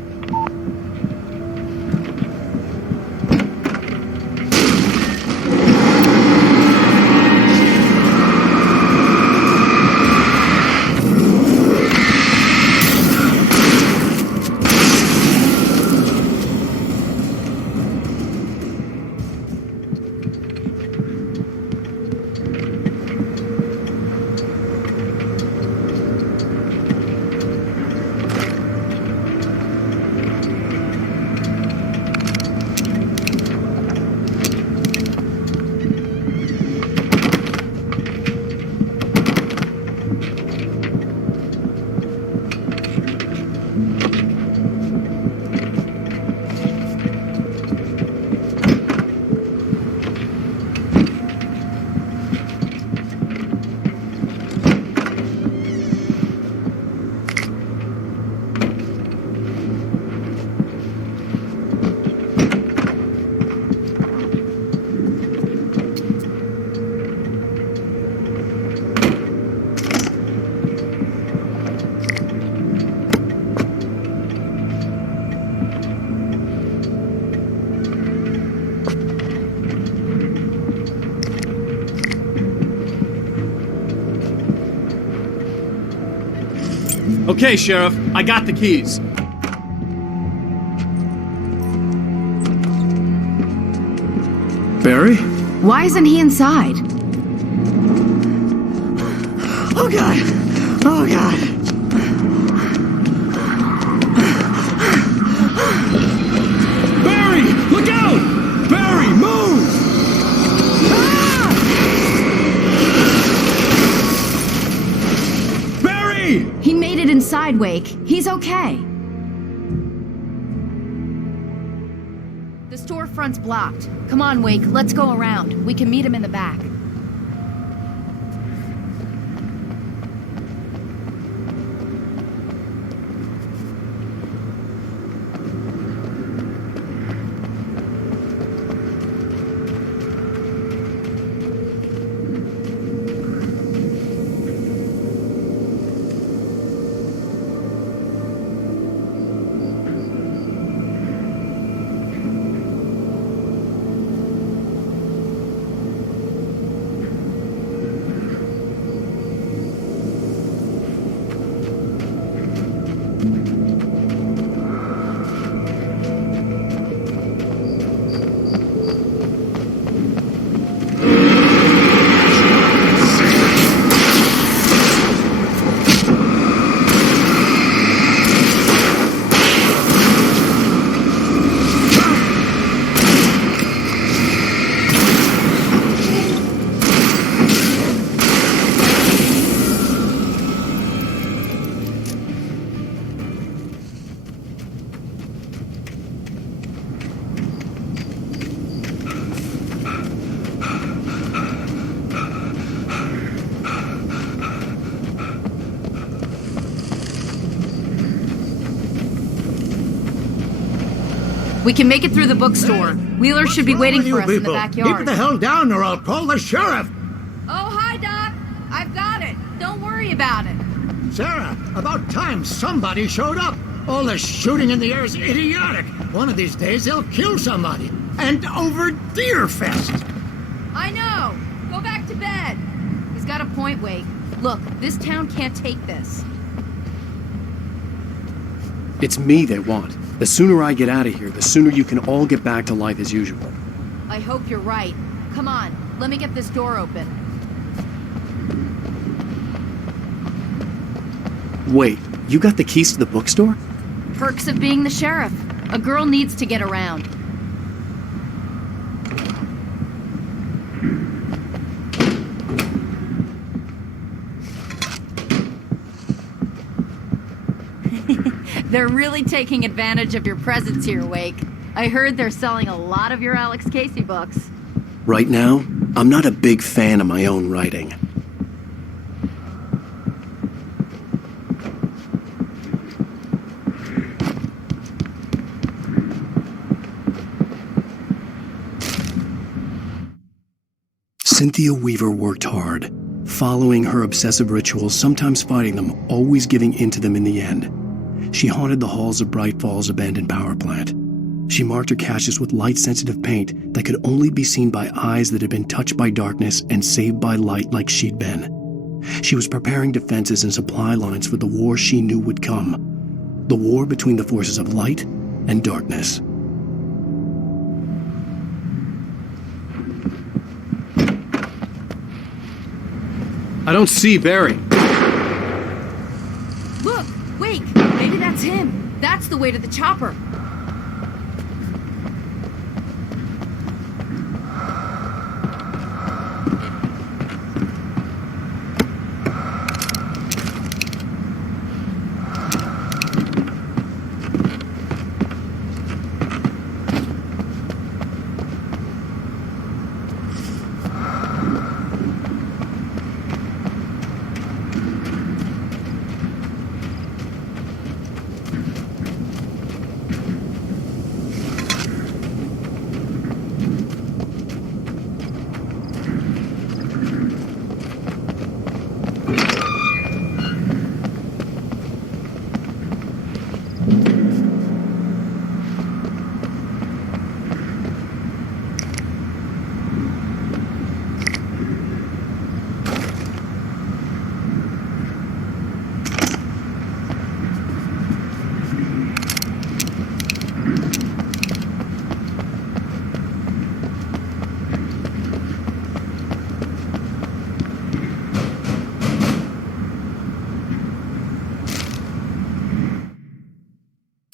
Okay, Sheriff, I got the keys. Barry? Why isn't he inside? Oh, God! Oh, God! Barry! Look out! Barry, move! Barry! He made it inside, Wake. He's okay. The storefront's blocked. Come on, Wake, let's go around. We can meet him in the back. We can make it through the bookstore. Wheeler should be waiting for us in the backyard. Keep the hell down or I'll call the sheriff. Oh, hi, Doc. I've got it. Don't worry about it. Sarah, about time somebody showed up. All the shooting in the air is idiotic. One of these days they'll kill somebody. And over Deer Fest. I know. Go back to bed. He's got a point, Wake. Look, this town can't take this. It's me they want. The sooner I get out of here, the sooner you can all get back to life as usual. I hope you're right. Come on, let me get this door open. Wait, You got the keys to the bookstore? Perks of being the sheriff. A girl needs to get around. They're really taking advantage of your presence here, Wake. I heard they're selling a lot of your Alex Casey books. Right now, I'm not a big fan of my own writing. Cynthia Weaver worked hard, following her obsessive rituals, sometimes fighting them, always giving in to them in the end. She haunted the halls of Bright Falls' abandoned power plant. She marked her caches with light-sensitive paint that could only be seen by eyes that had been touched by darkness and saved by light like she'd been. She was preparing defenses and supply lines for the war she knew would come. The war between the forces of light and darkness. I don't see Barry. Look! Wake! Maybe that's him. That's the way to the chopper.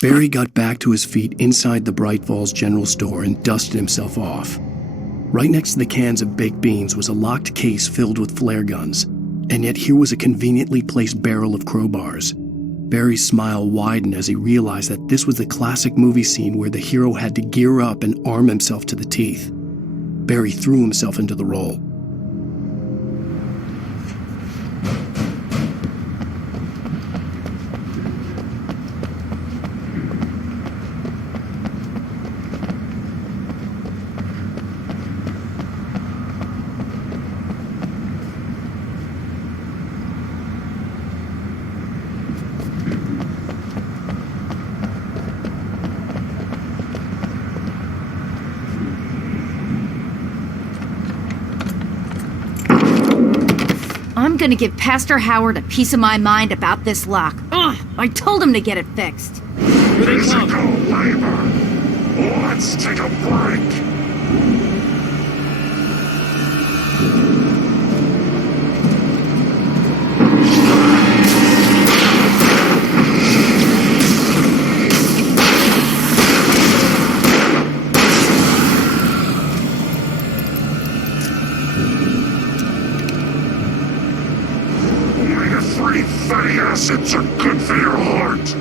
Barry got back to his feet inside the Bright Falls General Store and dusted himself off. Right next to the cans of baked beans was a locked case filled with flare guns, and yet here was a conveniently placed barrel of crowbars. Barry's smile widened as he realized that this was the classic movie scene where the hero had to gear up and arm himself to the teeth. Barry threw himself into the role. I'm gonna give Pastor Howard a piece of my mind about this lock. Ugh! I told him to get it fixed. Physical labor. Let's take a break. Omega-3 fatty acids are good for your heart.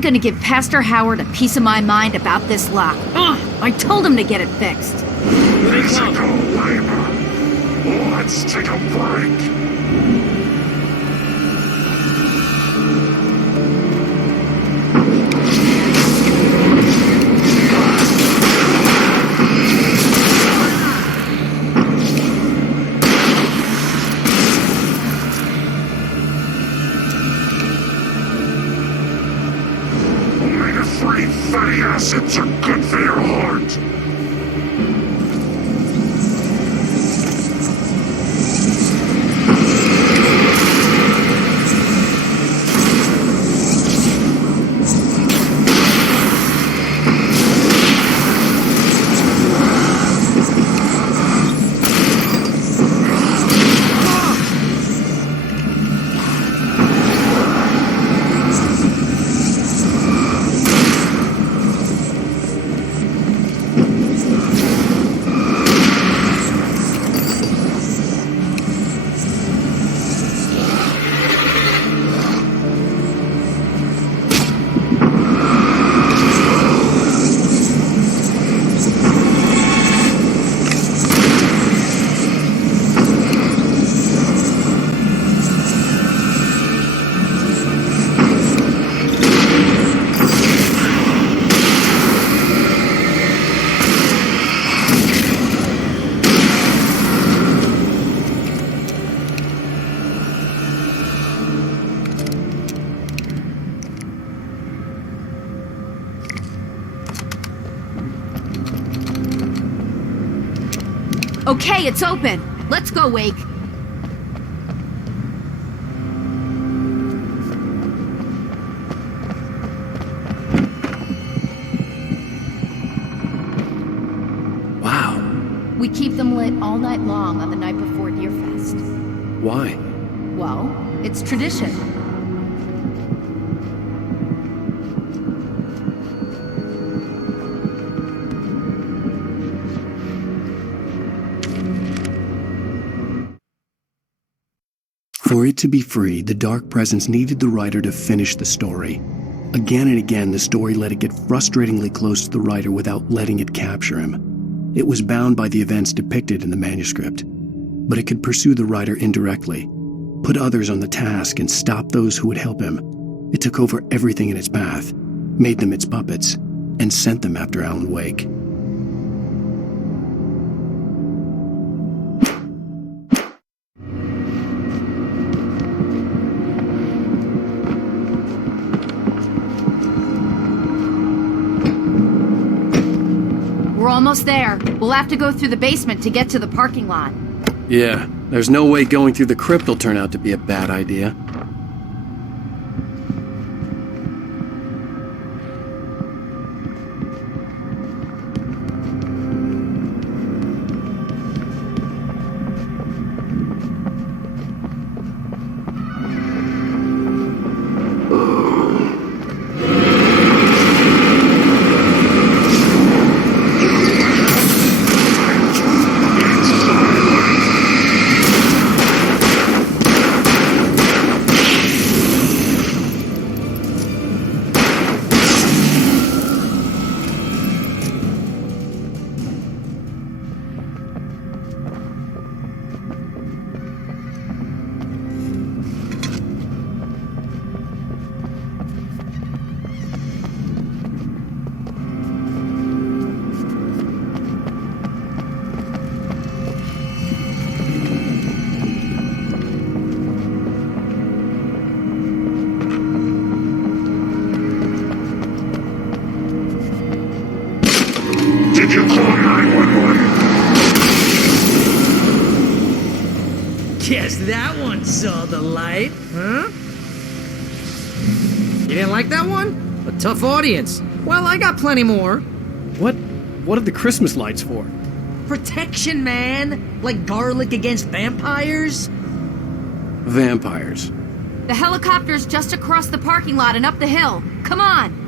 I'm gonna give Pastor Howard a piece of my mind about this lock. I told him to get it fixed. Physical labor. Let's take a break. Omega-3 fatty acids are good for your heart. Okay, it's open. Let's go, Wake. Wow. We keep them lit all night long on the night before Deerfest. Why? Well, it's tradition. For it to be free, the Dark Presence needed the writer to finish the story. Again and again, the story let it get frustratingly close to the writer without letting it capture him. It was bound by the events depicted in the manuscript, but it could pursue the writer indirectly, put others on the task, and stop those who would help him. It took over everything in its path, made them its puppets, and sent them after Alan Wake. We're almost there. We'll have to go through the basement to get to the parking lot. Yeah, there's no way going through the crypt will turn out to be a bad idea. Did you call 911? Guess that one saw the light, huh? You didn't like that one? A tough audience. Well, I got plenty more. What are the Christmas lights for? Protection, man. Like garlic against vampires. Vampires. The helicopter's just across the parking lot and up the hill. Come on!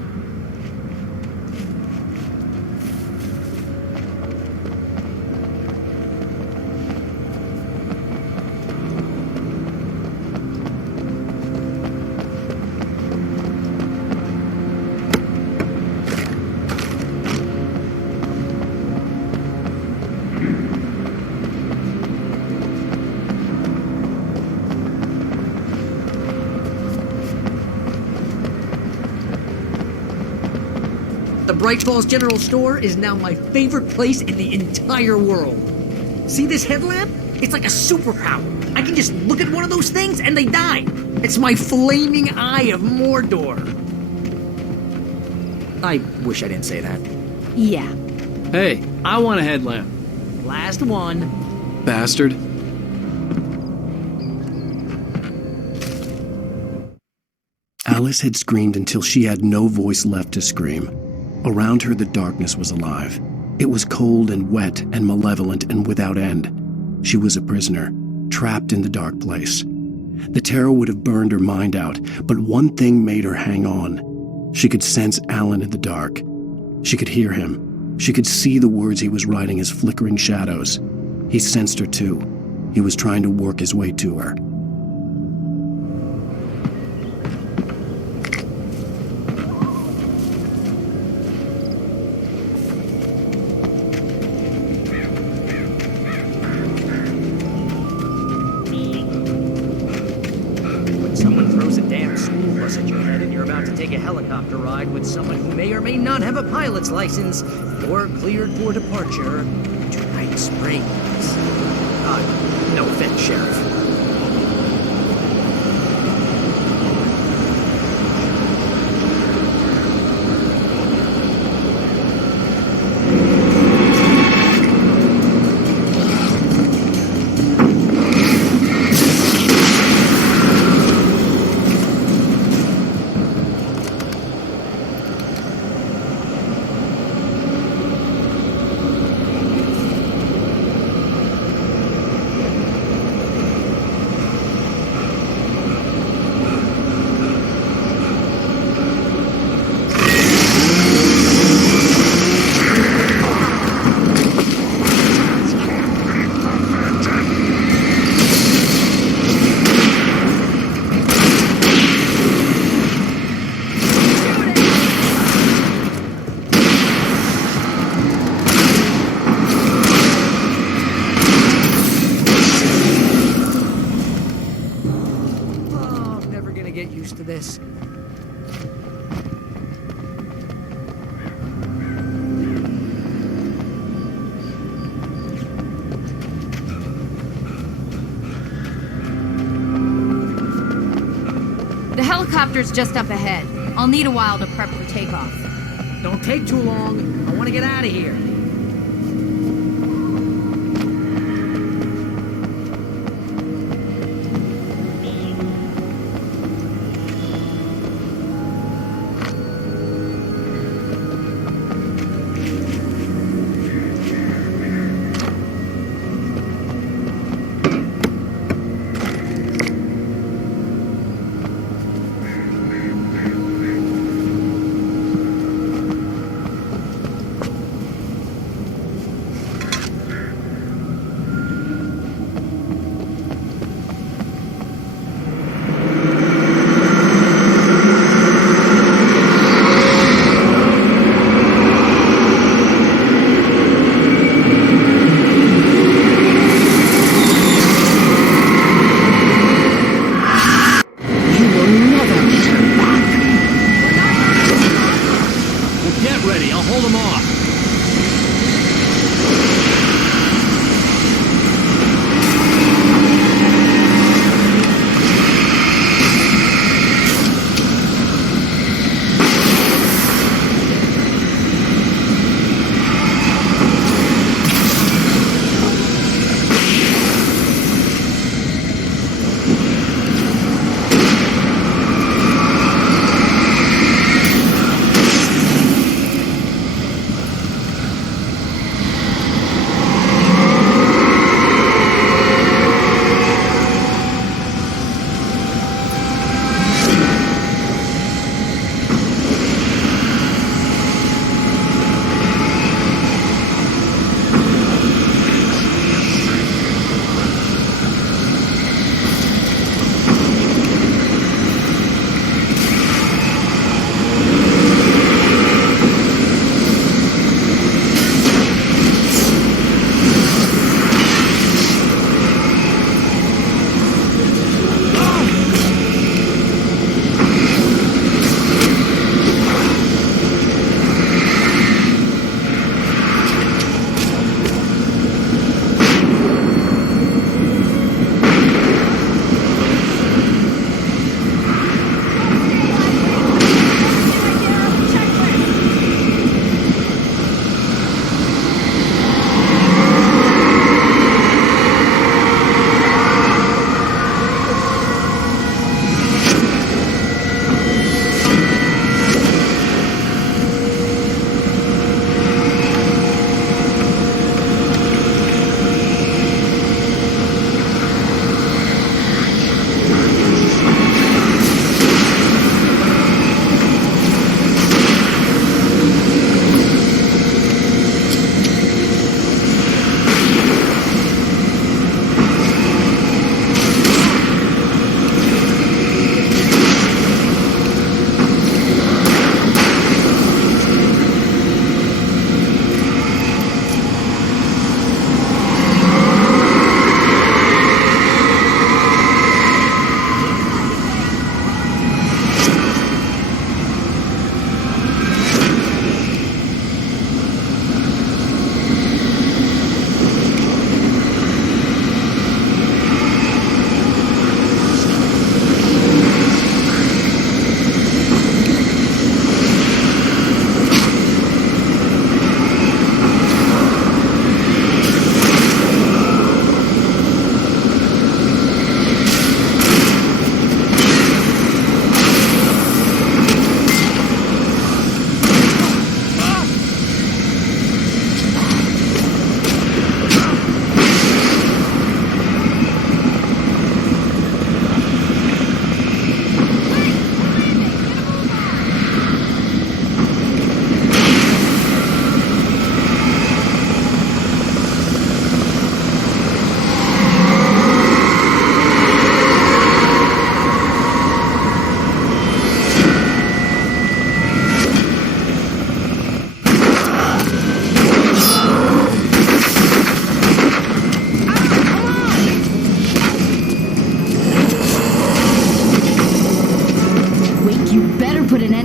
the Bright Falls General Store is now my favorite place in the entire world. See this headlamp? It's like a superpower. I can just look at one of those things and they die. It's my flaming eye of Mordor. I wish I didn't say that. Yeah. Hey, I want a headlamp. Last one. Bastard. Alice had screamed until she had no voice left to scream. Around her, the darkness was alive. It was cold and wet and malevolent and without end. She was a prisoner, trapped in the dark place. The terror would have burned her mind out, but one thing made her hang on. She could sense Alan in the dark. She could hear him. She could see the words he was writing as flickering shadows. He sensed her too. He was trying to work his way to her. Take a helicopter ride with someone who may or may not have a pilot's license, or cleared for departure to Night Springs. No offense, Sheriff. The helicopter's just up ahead. I'll need a while to prep for takeoff. Don't take too long. I want to get out of here.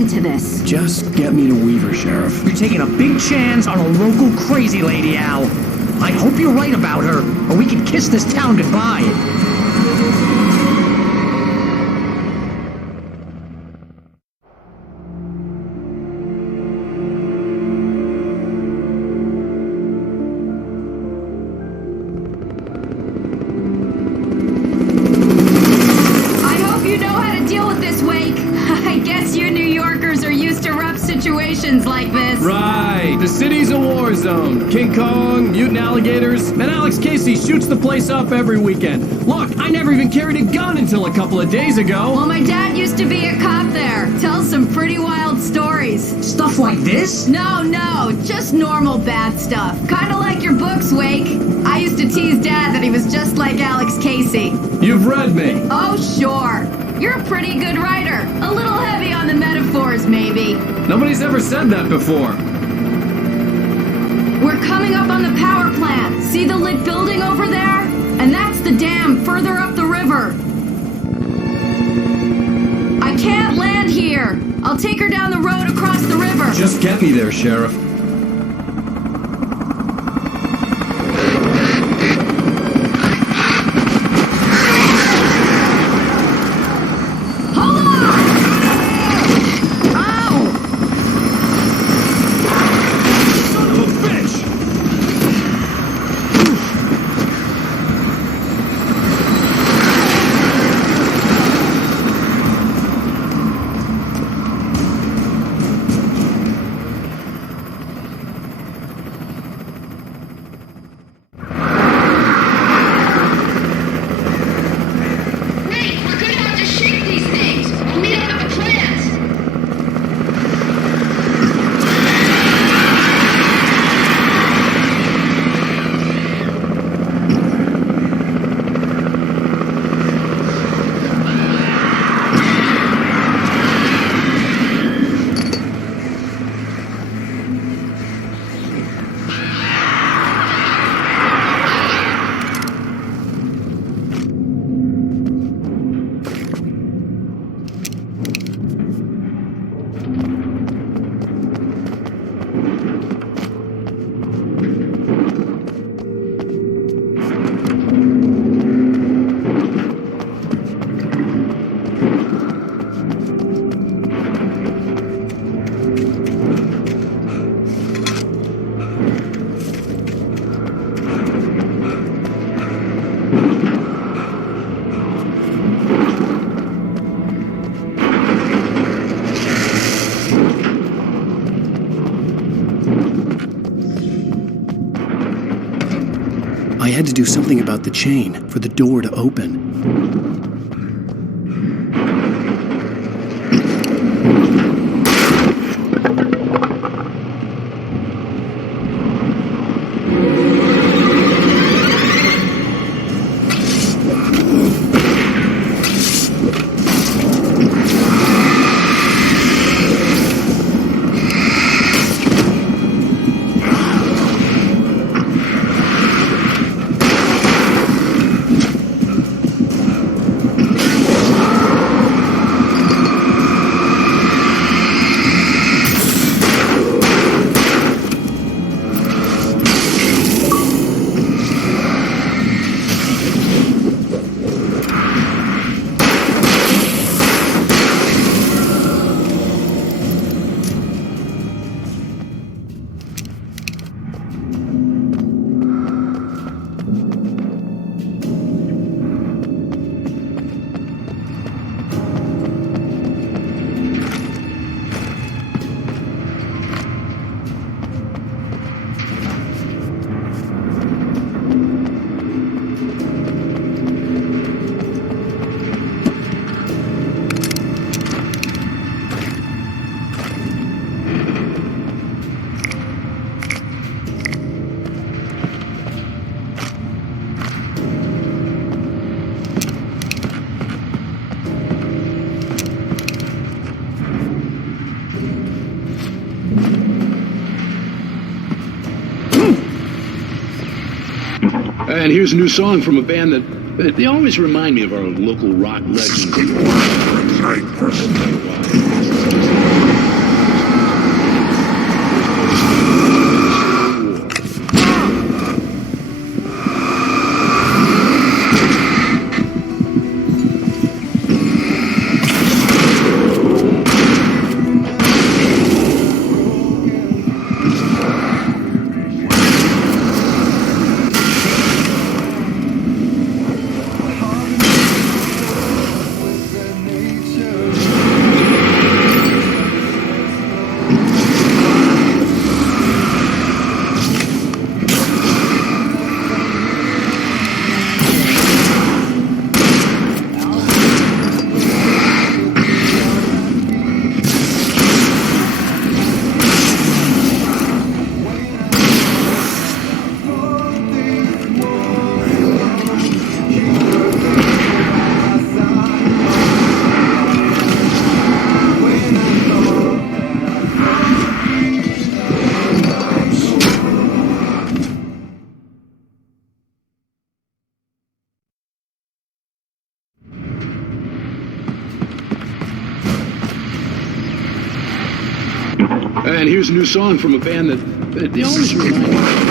to this? Just get me to Weaver, Sheriff. You're taking a big chance on a local crazy lady, Al. I hope you're right about her, or we can kiss this town goodbye. Like this. Right. The city's a war zone. King Kong, mutant alligators, and Alex Casey shoots the place up every weekend. Look, I never even carried a gun until a couple of days ago. Well, my dad used to be a cop there. Tells some pretty wild stories. Stuff like this? No, just normal bad stuff. Kind of like your books, Wake. I used to tease Dad that he was just like Alex Casey. You've read me. Oh, sure. You're a pretty good writer. A little heavy on the metaphors, maybe. Nobody's ever said that before. We're coming up on the power plant. See the lit building over there? And that's the dam further up the river. I can't land here. I'll take her down the road across the river. Just get me there, Sheriff. I had to do something about the chain for the door to open. And here's a new song from a band that they always remind me of our local rock legends. man, here's a new song from a band that they always remind me of.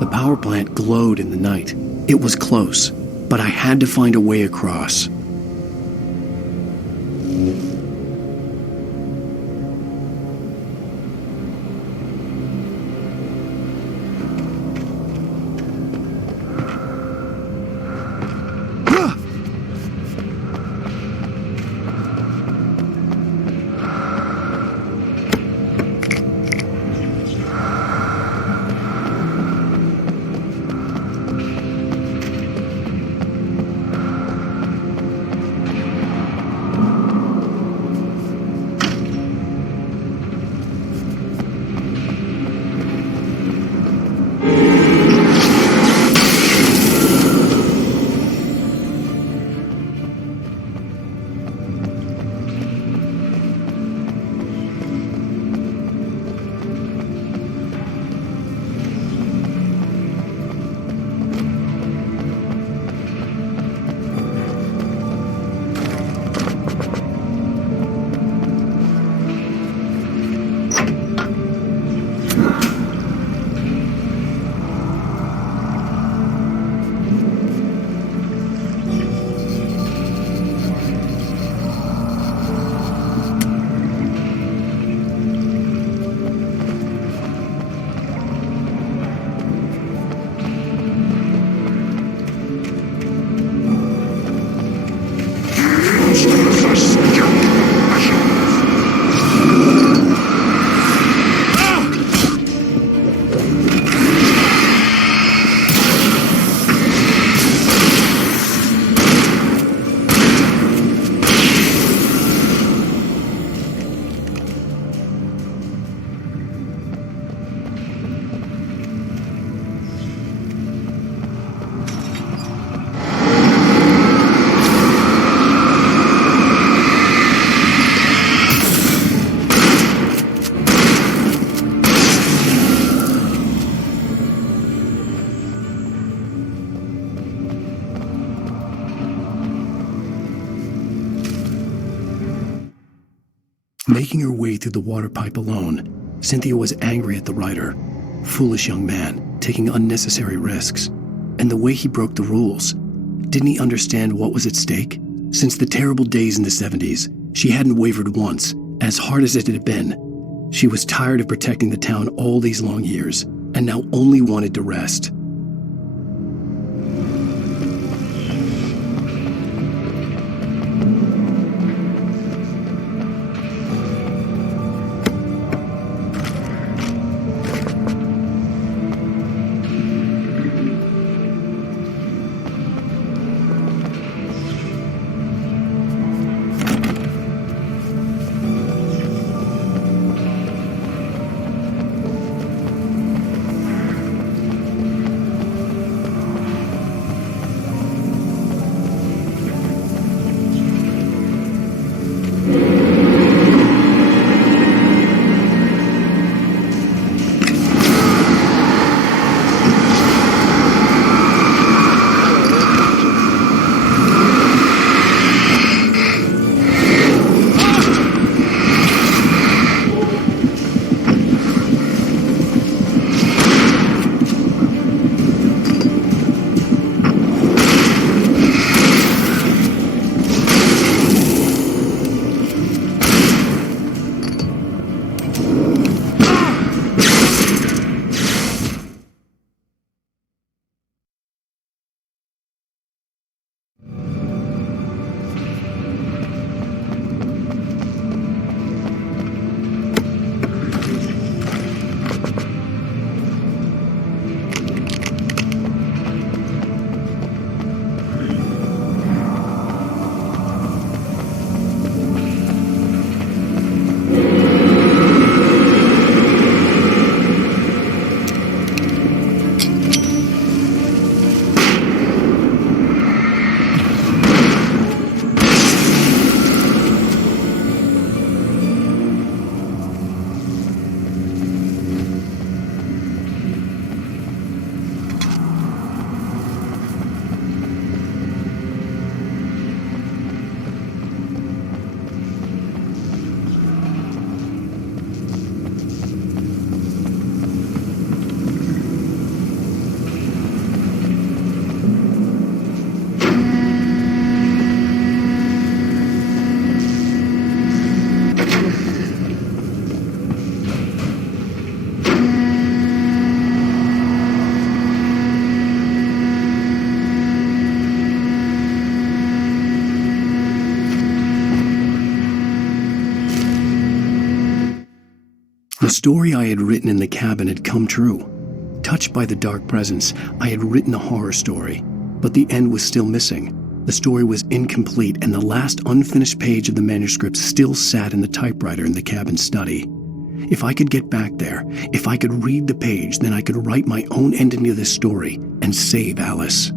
The power plant glowed in the night. It was close, but I had to find a way across. Making her way through the water pipe alone, Cynthia was angry at the writer. Foolish young man, taking unnecessary risks. And the way he broke the rules. Didn't he understand what was at stake? Since the terrible days in the 70s, she hadn't wavered once, as hard as it had been. She was tired of protecting the town all these long years, and now only wanted to rest. story I had written in the cabin had come true. Touched by the dark presence, I had written a horror story, but the end was still missing. The story was incomplete, and the last unfinished page of the manuscript still sat in the typewriter in the cabin study. If I could get back there, if I could read the page, then I could write my own ending to this story and save Alice.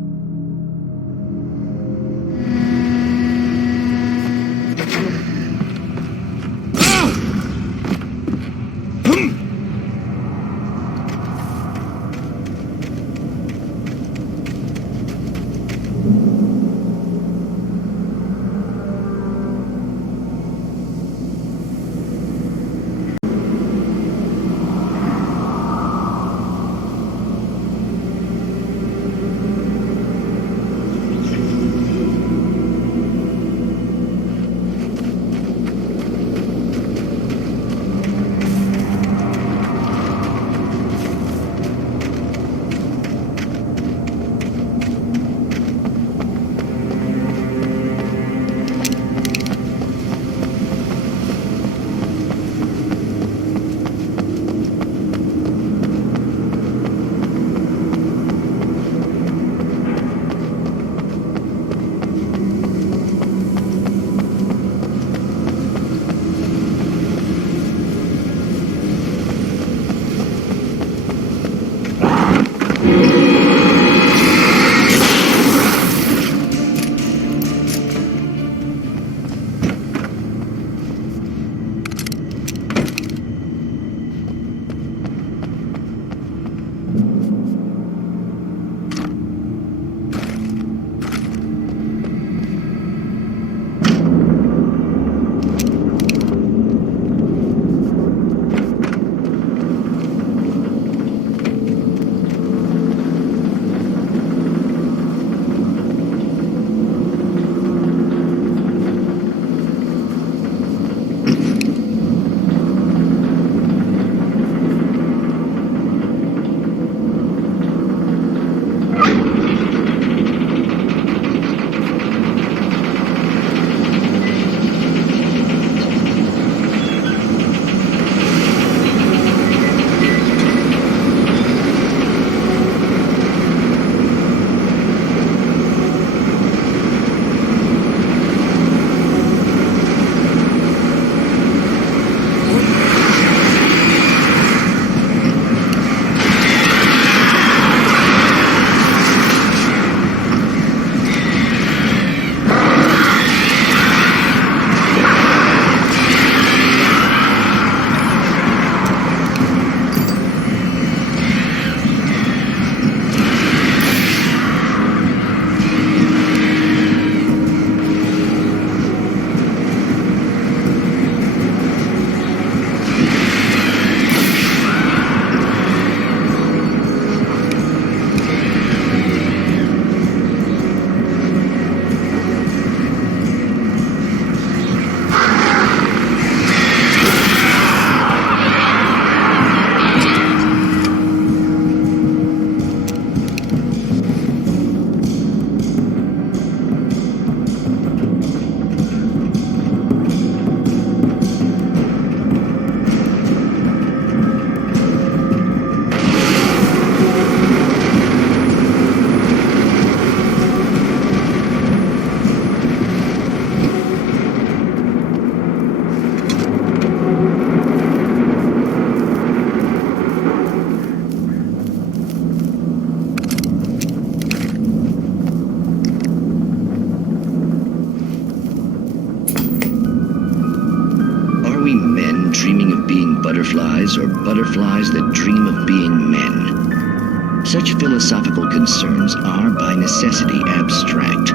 butterflies or butterflies that dream of being men. Such philosophical concerns are by necessity abstract.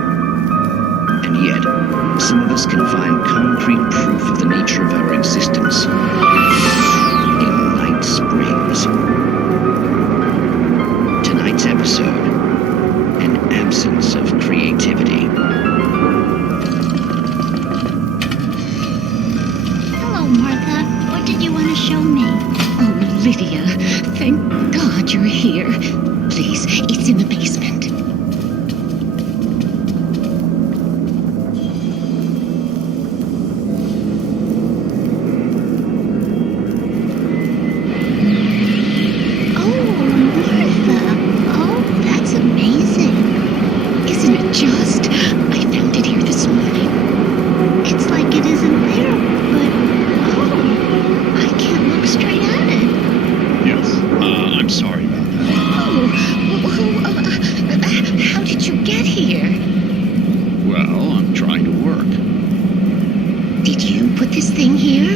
And yet, some of us can find concrete proof of the nature of our existence in Night Springs. Tonight's episode, an absence of creativity. Hello, Martha. What did you want to show me? Oh, Lydia, thank God you're here. Please, it's in the basement. everything here?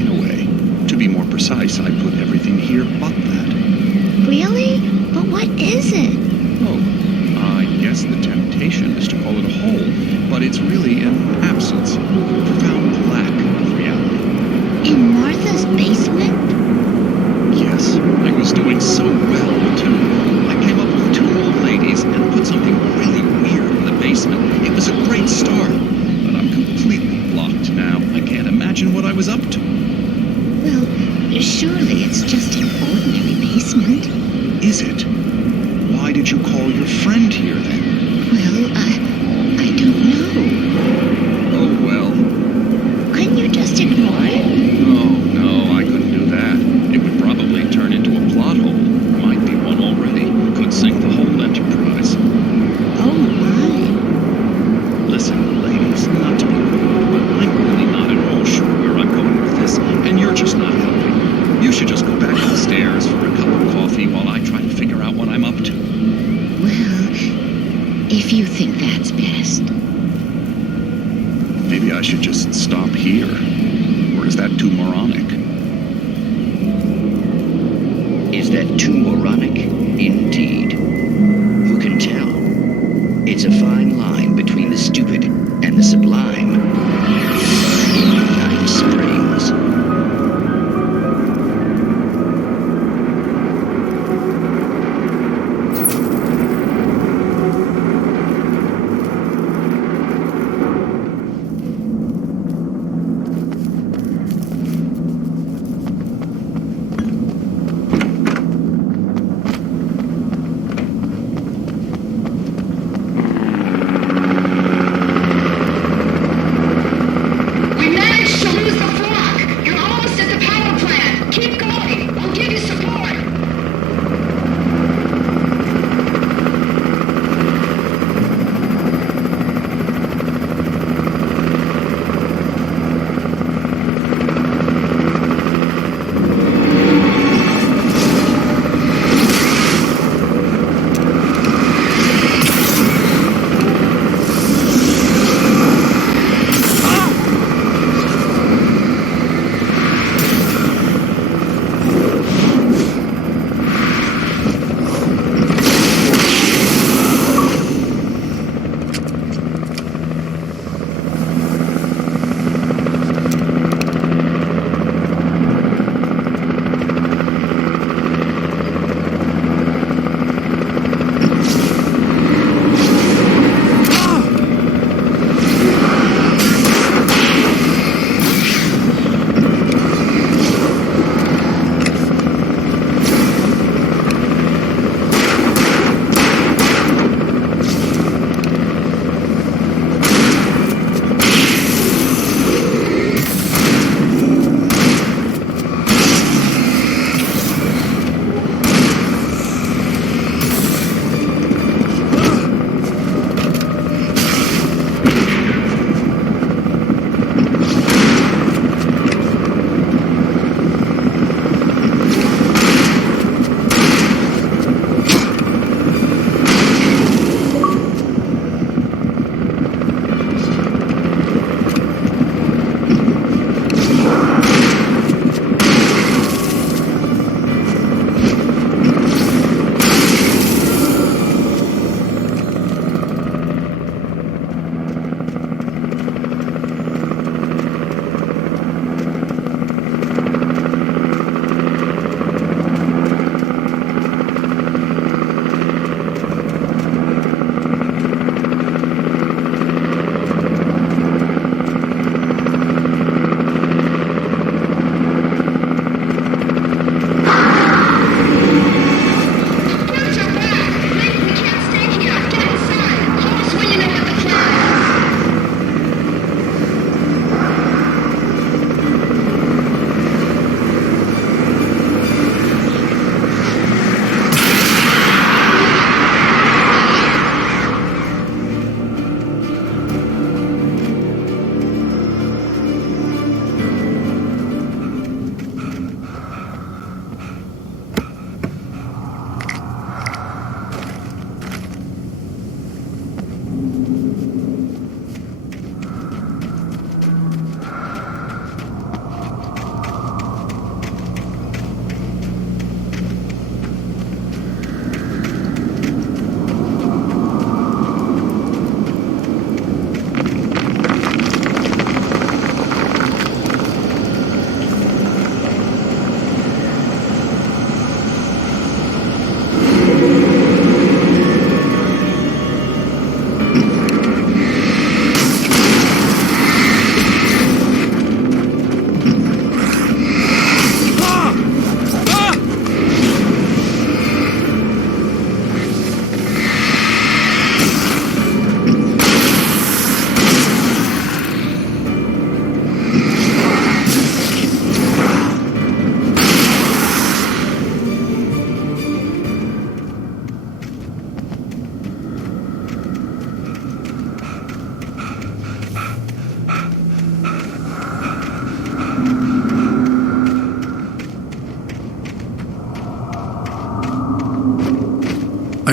In a way. To be more precise, I put everything here but that. Really? But what is it? Oh, I guess the temptation is to call it a hole, but it's really an absence, a profound lack of reality. In Martha's basement? Yes, I was doing so well, too. I came up with 2 old ladies and put something really weird in the basement. It was a great start, but I'm completely blocked now. I can't imagine what I was up to. Well, surely it's just an ordinary basement. Is it? Why did you call your friend here, then? Well, I don't know. Oh, well. Couldn't you just ignore it? Oh, no, I couldn't do that. It would probably turn into a plot hole. Might be one already. Could sink the whole enterprise. Oh, my. Listen, ladies, not to be rude, but I'm really not at all sure where I'm going with this, and you're just not helping. You should just go back upstairs for a cup of coffee while I try to figure out what I'm up to. Well, if you think that's best. Maybe I should just stop here. Or is that too moronic? Is that too moronic? Indeed. Who can tell? It's a fine line between the stupid and the sublime. Night Springs.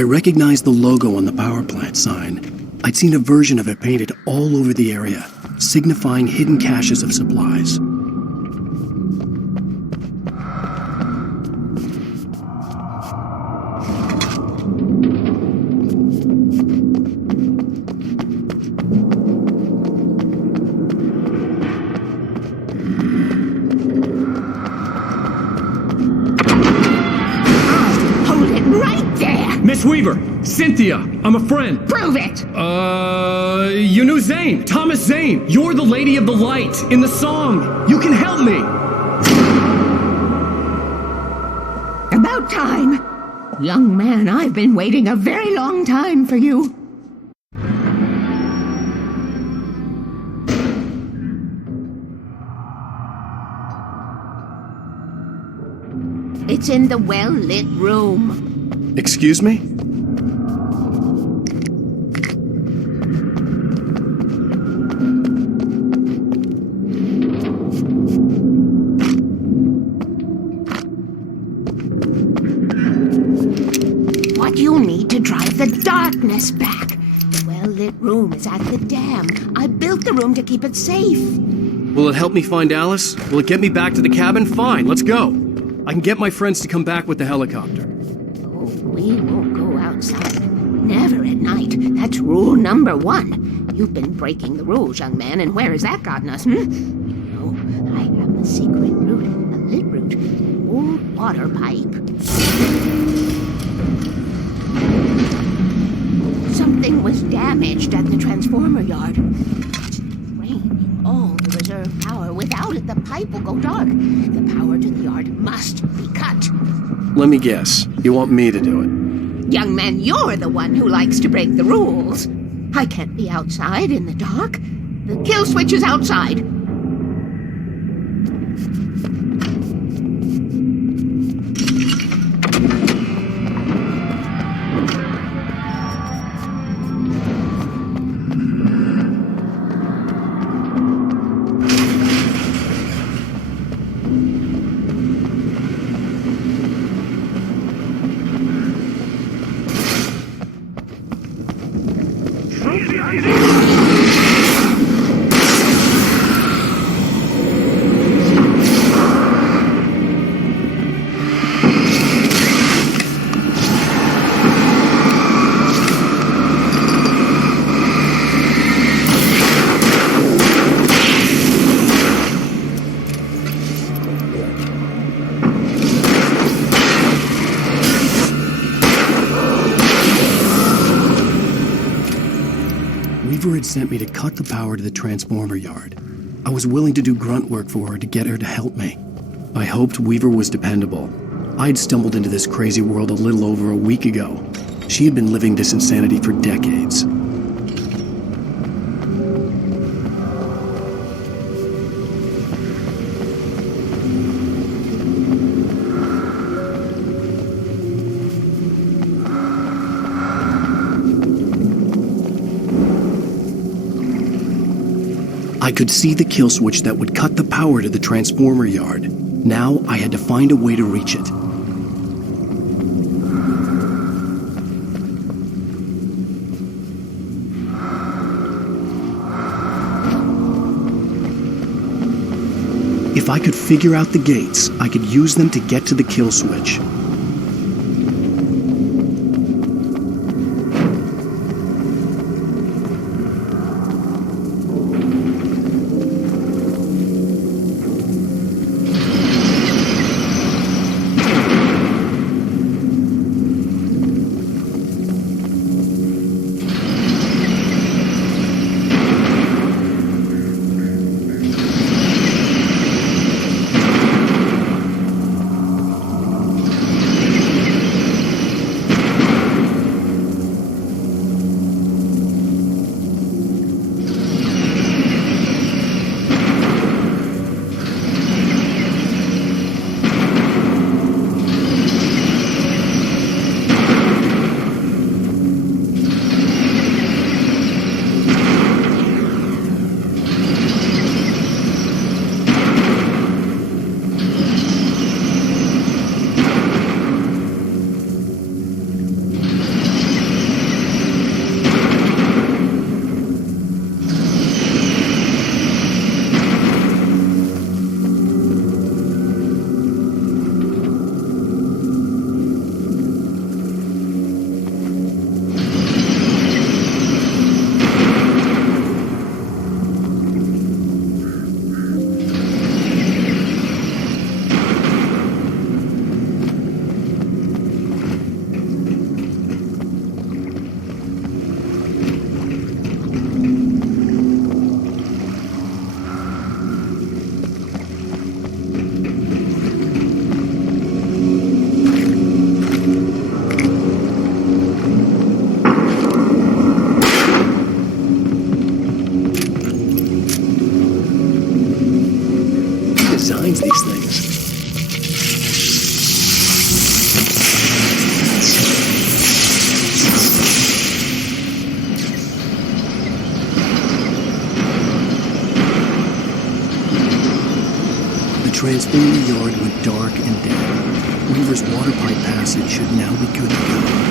recognized the logo on the power plant sign. I'd seen a version of it painted all over the area, signifying hidden caches of supplies. Miss Weaver! Cynthia! I'm a friend! Prove it! You knew Zane! Thomas Zane! You're the Lady of the Light in the song! You can help me! About time! Young man, I've been waiting a very long time for you. It's in the well-lit room. Excuse me? What you need to drive the darkness back. The well-lit room is at the dam. I built the room to keep it safe. Will it help me find Alice? Will it get me back to the cabin? Fine, let's go. I can get my friends to come back with the helicopter. We won't go outside. Never at night. That's rule number 1. You've been breaking the rules, young man, and where has that gotten us, You know, I have a secret route, a lit route, an old water pipe. Something was damaged at the transformer yard. It's draining all the reserve power. Without it, the pipe will go dark. The power to the yard must be cut. Let me guess. You want me to do it? Young man, you're the one who likes to break the rules. I can't be outside in the dark. The kill switch is outside. Weaver had sent me to cut the power to the transformer yard. I was willing to do grunt work for her to get her to help me. I hoped Weaver was dependable. I'd stumbled into this crazy world a little over a week ago. She had been living this insanity for decades. I could see the kill switch that would cut the power to the transformer yard. Now I had to find a way to reach it. If I could figure out the gates, I could use them to get to the kill switch. designs these things? The transformer yard went dark and damp. Weaver's water pipe passage should now be good to go.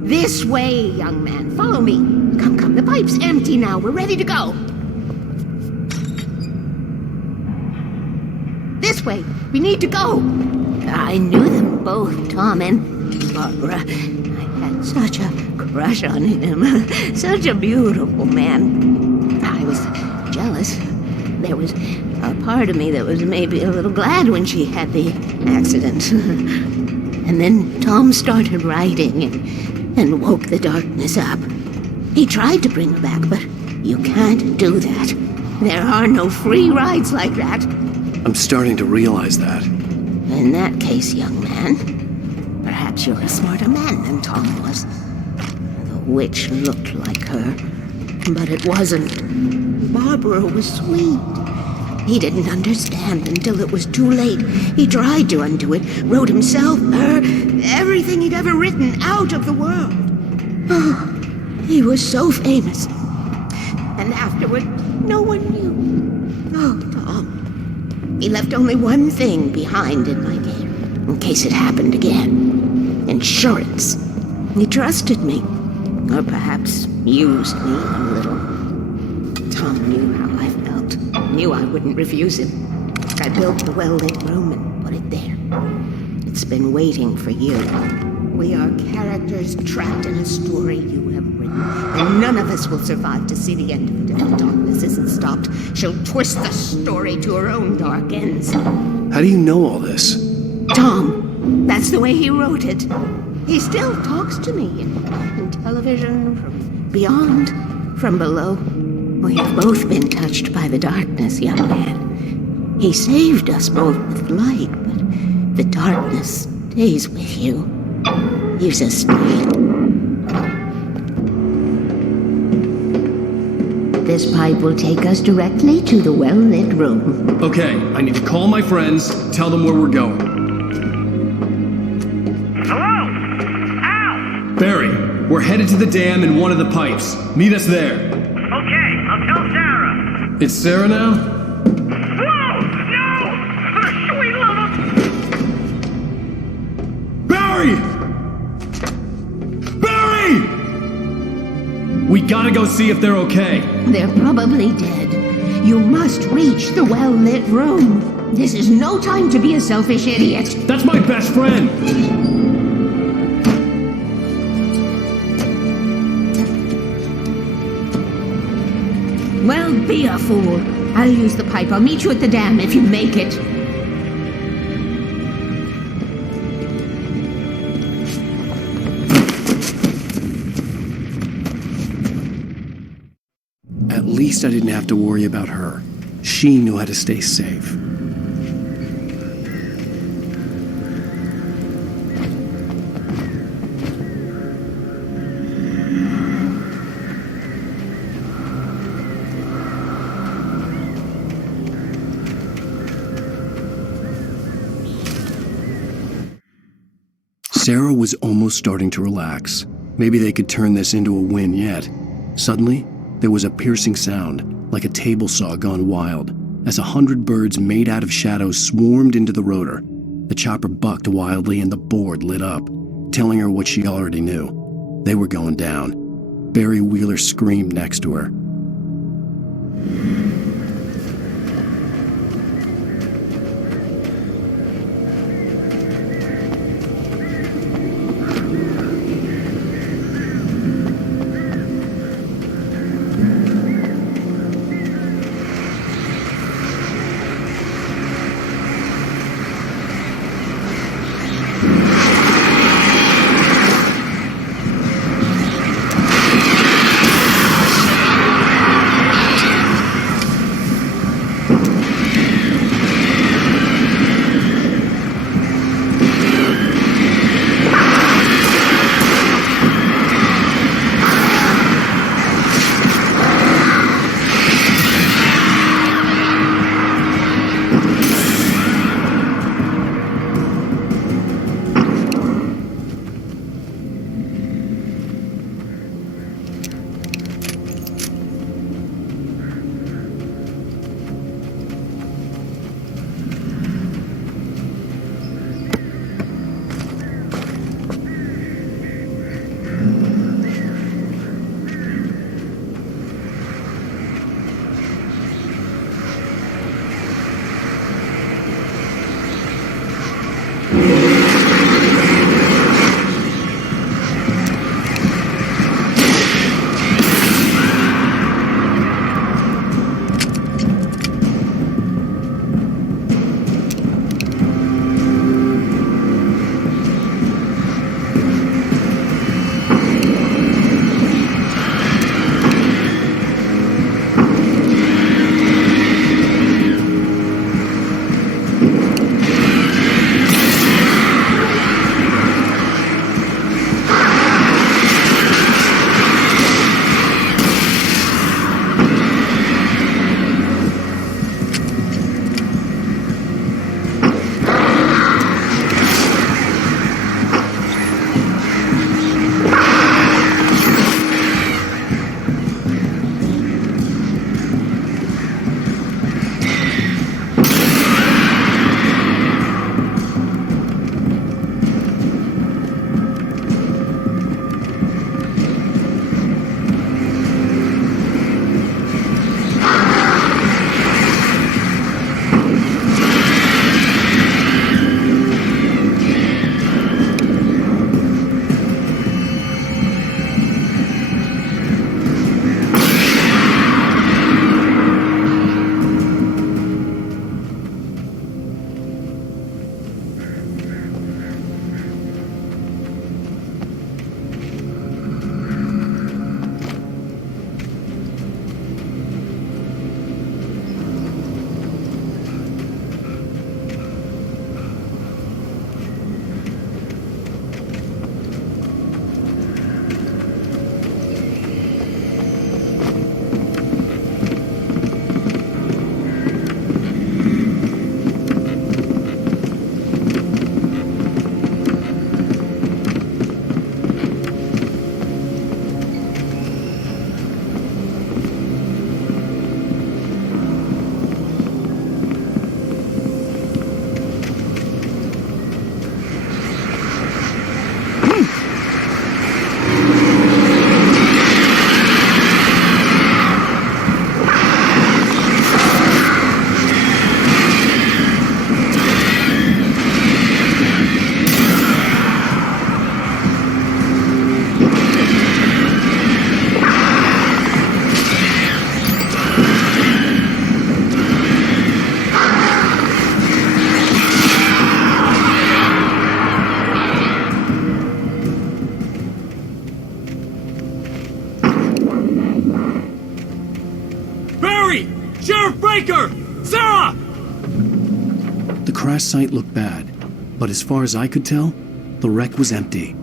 This way, young man. Follow me. Come. The pipe's empty now. We're ready to go. This way. We need to go. I knew them both, Tom and Barbara. I had such a crush on him. Such a beautiful man. I was jealous. There was a part of me that was maybe a little glad when she had the accident. And then Tom started writing and woke the darkness up. He tried to bring her back, but you can't do that. There are no free rides like that. I'm starting to realize that. In that case, young man, perhaps you're a smarter man than Tom was. The witch looked like her, but it wasn't. Barbara was sweet. He didn't understand until it was too late. He tried to undo it, wrote himself, her, everything he'd ever written out of the world. Oh, he was so famous. And afterward, no one knew. Oh, Tom. He left only one thing behind in my care, in case it happened again. Insurance. He trusted me. Or perhaps used me a little. Tom knew how I felt. Knew I wouldn't refuse him. I built the well-lit room and put it there. It's been waiting for you. We are characters trapped in a story you have written, and none of us will survive to see the end of it if the darkness isn't stopped. She'll twist the story to her own dark ends. How do you know all this? Tom, that's the way he wrote it. He still talks to me in television, from beyond, from below. We have both been touched by the darkness, young man. He saved us both with light, but the darkness stays with you. Use a straight. This pipe will take us directly to the well-lit room. Okay, I need to call my friends, tell them where we're going. Hello? Al! Barry, we're headed to the dam in one of the pipes. Meet us there. Okay, I'll tell Sarah. It's Sarah now? Whoa! No! Sweet love! Barry! We gotta go see if they're okay. They're probably dead. You must reach the well-lit room. This is no time to be a selfish idiot. That's my best friend. Don't be a fool. I'll use the pipe. I'll meet you at the dam if you make it. At least I didn't have to worry about her. She knew how to stay safe. Sarah was almost starting to relax. Maybe they could turn this into a win yet. Suddenly, there was a piercing sound, like a table saw gone wild, as 100 birds made out of shadows swarmed into the rotor. The chopper bucked wildly and the board lit up, telling her what she already knew. They were going down. Barry Wheeler screamed next to her. crash site looked bad, but as far as I could tell, the wreck was empty.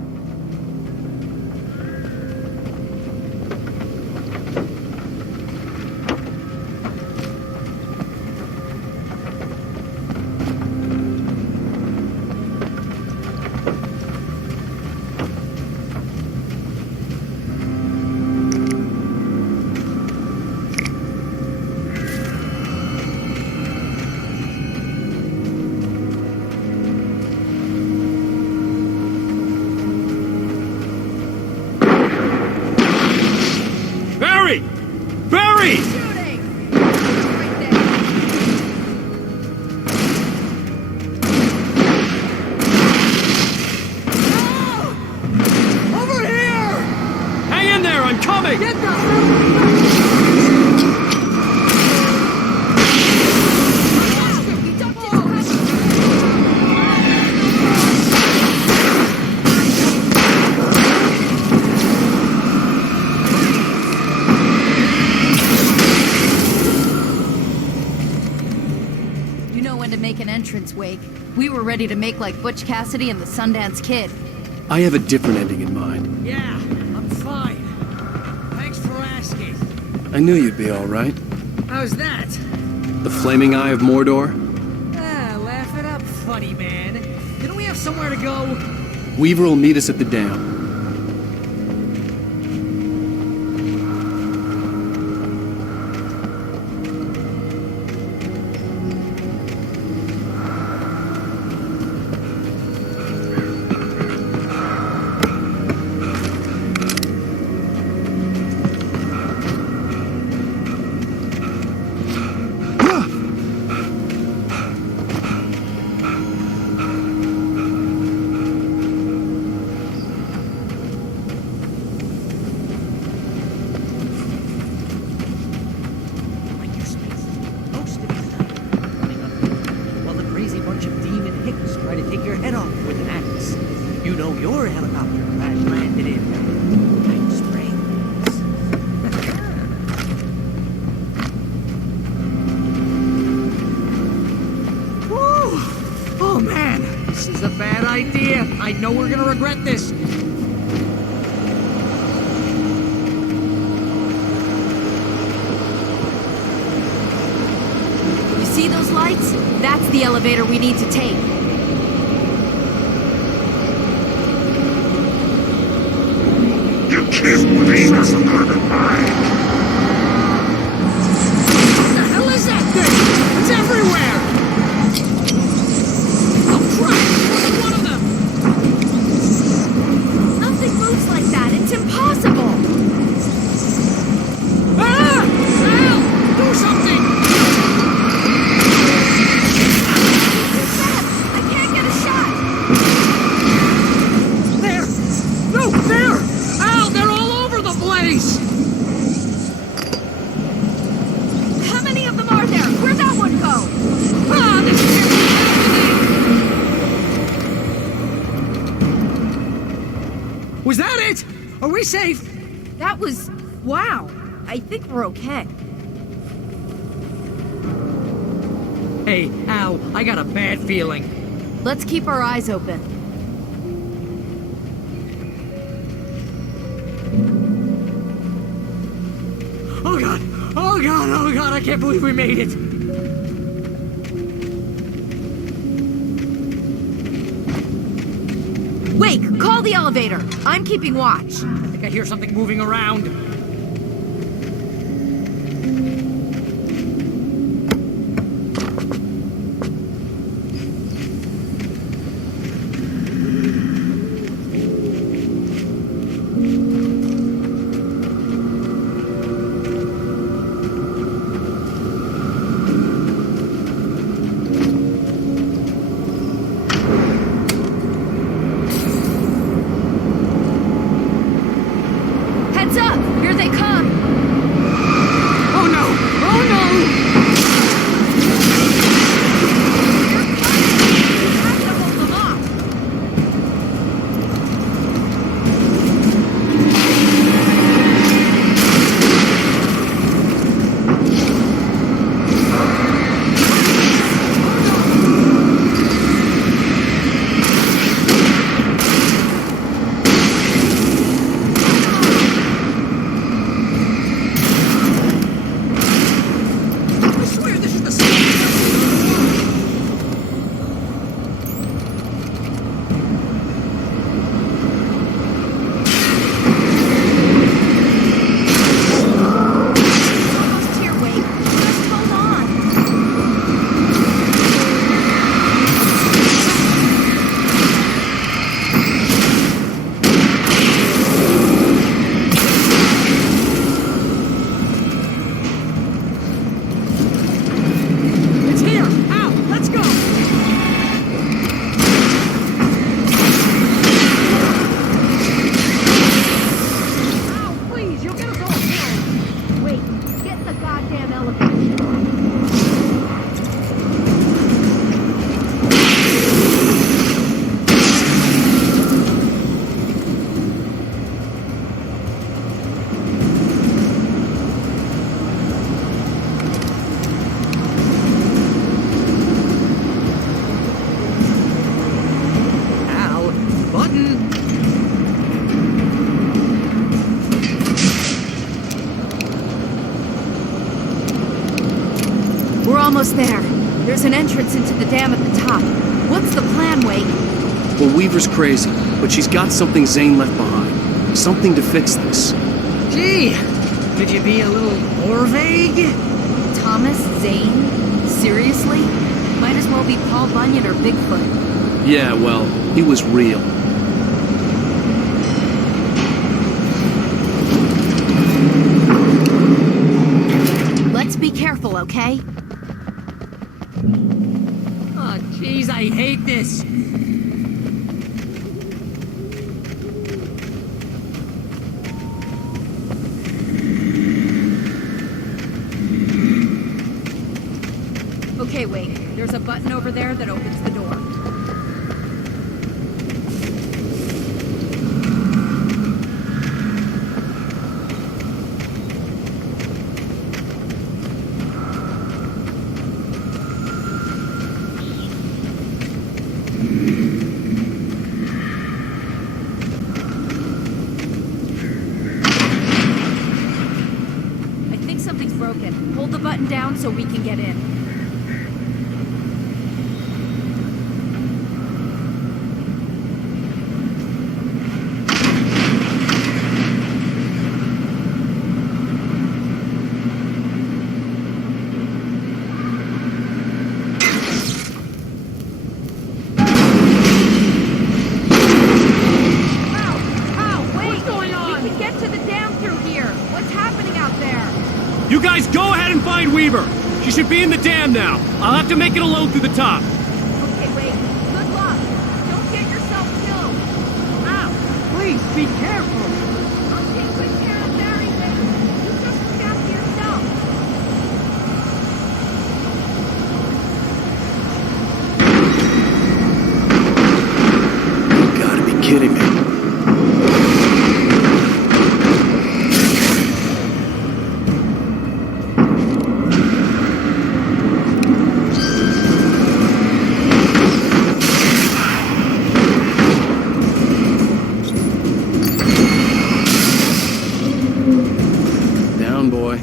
Barry! Barry! Over here! Hang in there, I'm coming! Get the... You know when to make an entrance, Wake. We were ready to make like Butch Cassidy and the Sundance Kid. I have a different ending in mind. Yeah, I'm fine. Thanks for asking. I knew you'd be all right. How's that? The flaming eye of Mordor? Ah, laugh it up, funny man. Didn't we have somewhere to go? Weaver will meet us at the dam. While the crazy bunch of demon hicks try to take your head off with an axe. You know your helicopter crash landed in Night Springs. Woo! Oh man, this is a bad idea. I know we're gonna regret this. You see those lights? That's the elevator we need to take. You can't believe us a murder mind. What the hell is that thing? It's everywhere! Oh crap! One of them! Nothing moves like that. It's impossible. Ah! Al! Do something! I can't get a shot. There! No, there! Al, they're all over the place! How many of them are there? Where'd that one go? Ah, this can't... Was that it? Are we safe? That was... wow. I think we're okay. Hey, Al, I got a bad feeling. Let's keep our eyes open. Oh god! Oh god! Oh god! I can't believe we made it! Wake, call the elevator. I'm keeping watch. I think I hear something moving around. Heads up! button. We're almost there. There's an entrance into the dam at the top. What's the plan, Wake? Well, Weaver's crazy, but she's got something Zane left behind. Something to fix this. Gee, could you be a little more vague? Thomas Zane? Seriously? Might as well be Paul Bunyan or Bigfoot. Yeah, well, he was real. Let's be careful, okay? Oh, jeez, I hate this. Okay, Wake. There's a button over there that opens the door. I think something's broken. Hold the button down so we can get in. You guys go ahead and find Weaver. She should be in the dam now. I'll have to make it alone through the top. Okay, wait. Good luck. Don't get yourself killed. Ow! Please be careful. I'll take good care of Barry, Wade. You just look after yourself. You gotta be kidding me. Down, boy.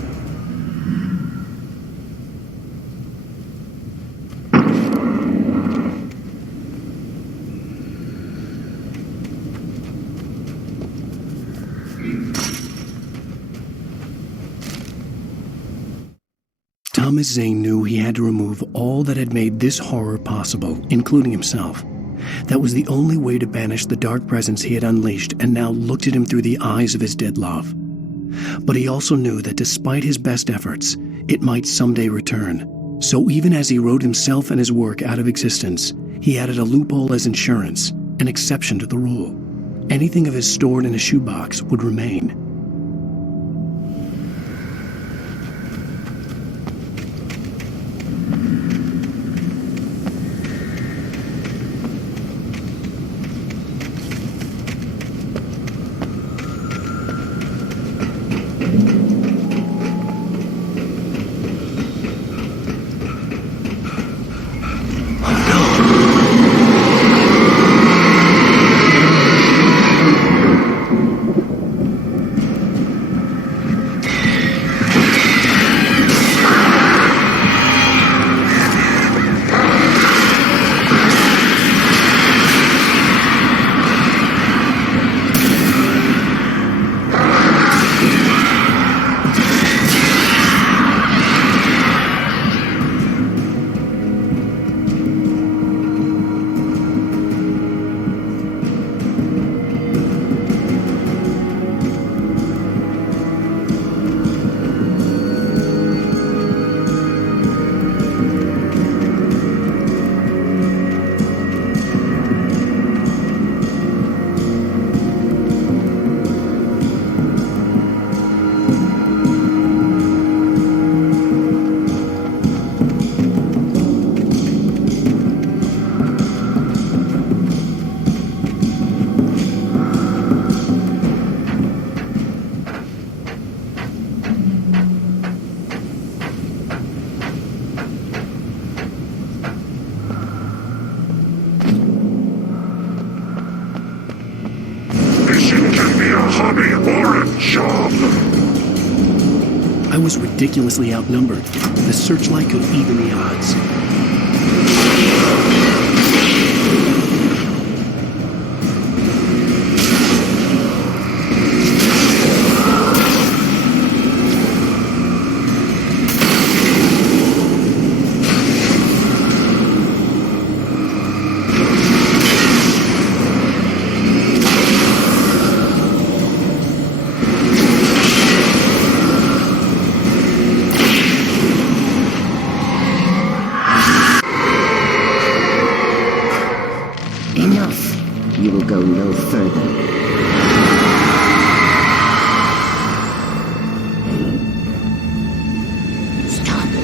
Thomas Zane knew he had to remove all that had made this horror possible, including himself. That was the only way to banish the dark presence he had unleashed and now looked at him through the eyes of his dead love. But he also knew that despite his best efforts, it might someday return. So even as he wrote himself and his work out of existence, he added a loophole as insurance, an exception to the rule. Anything of his stored in a shoebox would remain. Fishing can be a hobby or a job. I was ridiculously outnumbered. The searchlight could even the odds. Enough. You will go no further. Stop now.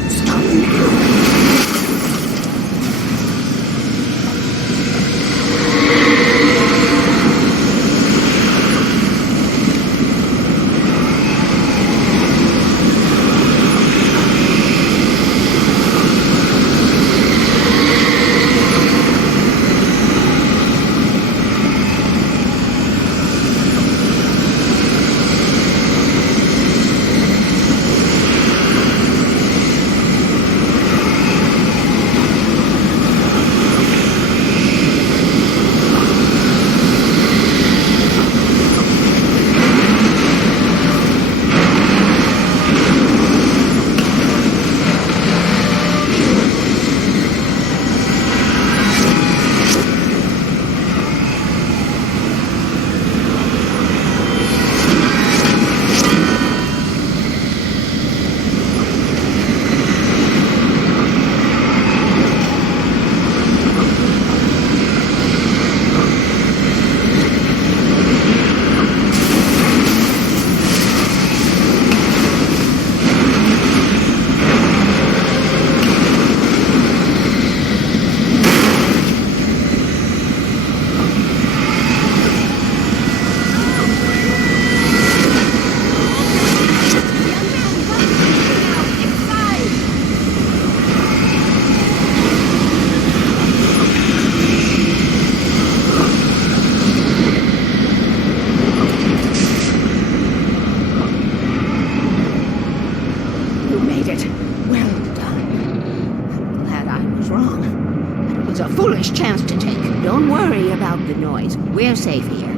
Chance to take. Don't worry about the noise. We're safe here.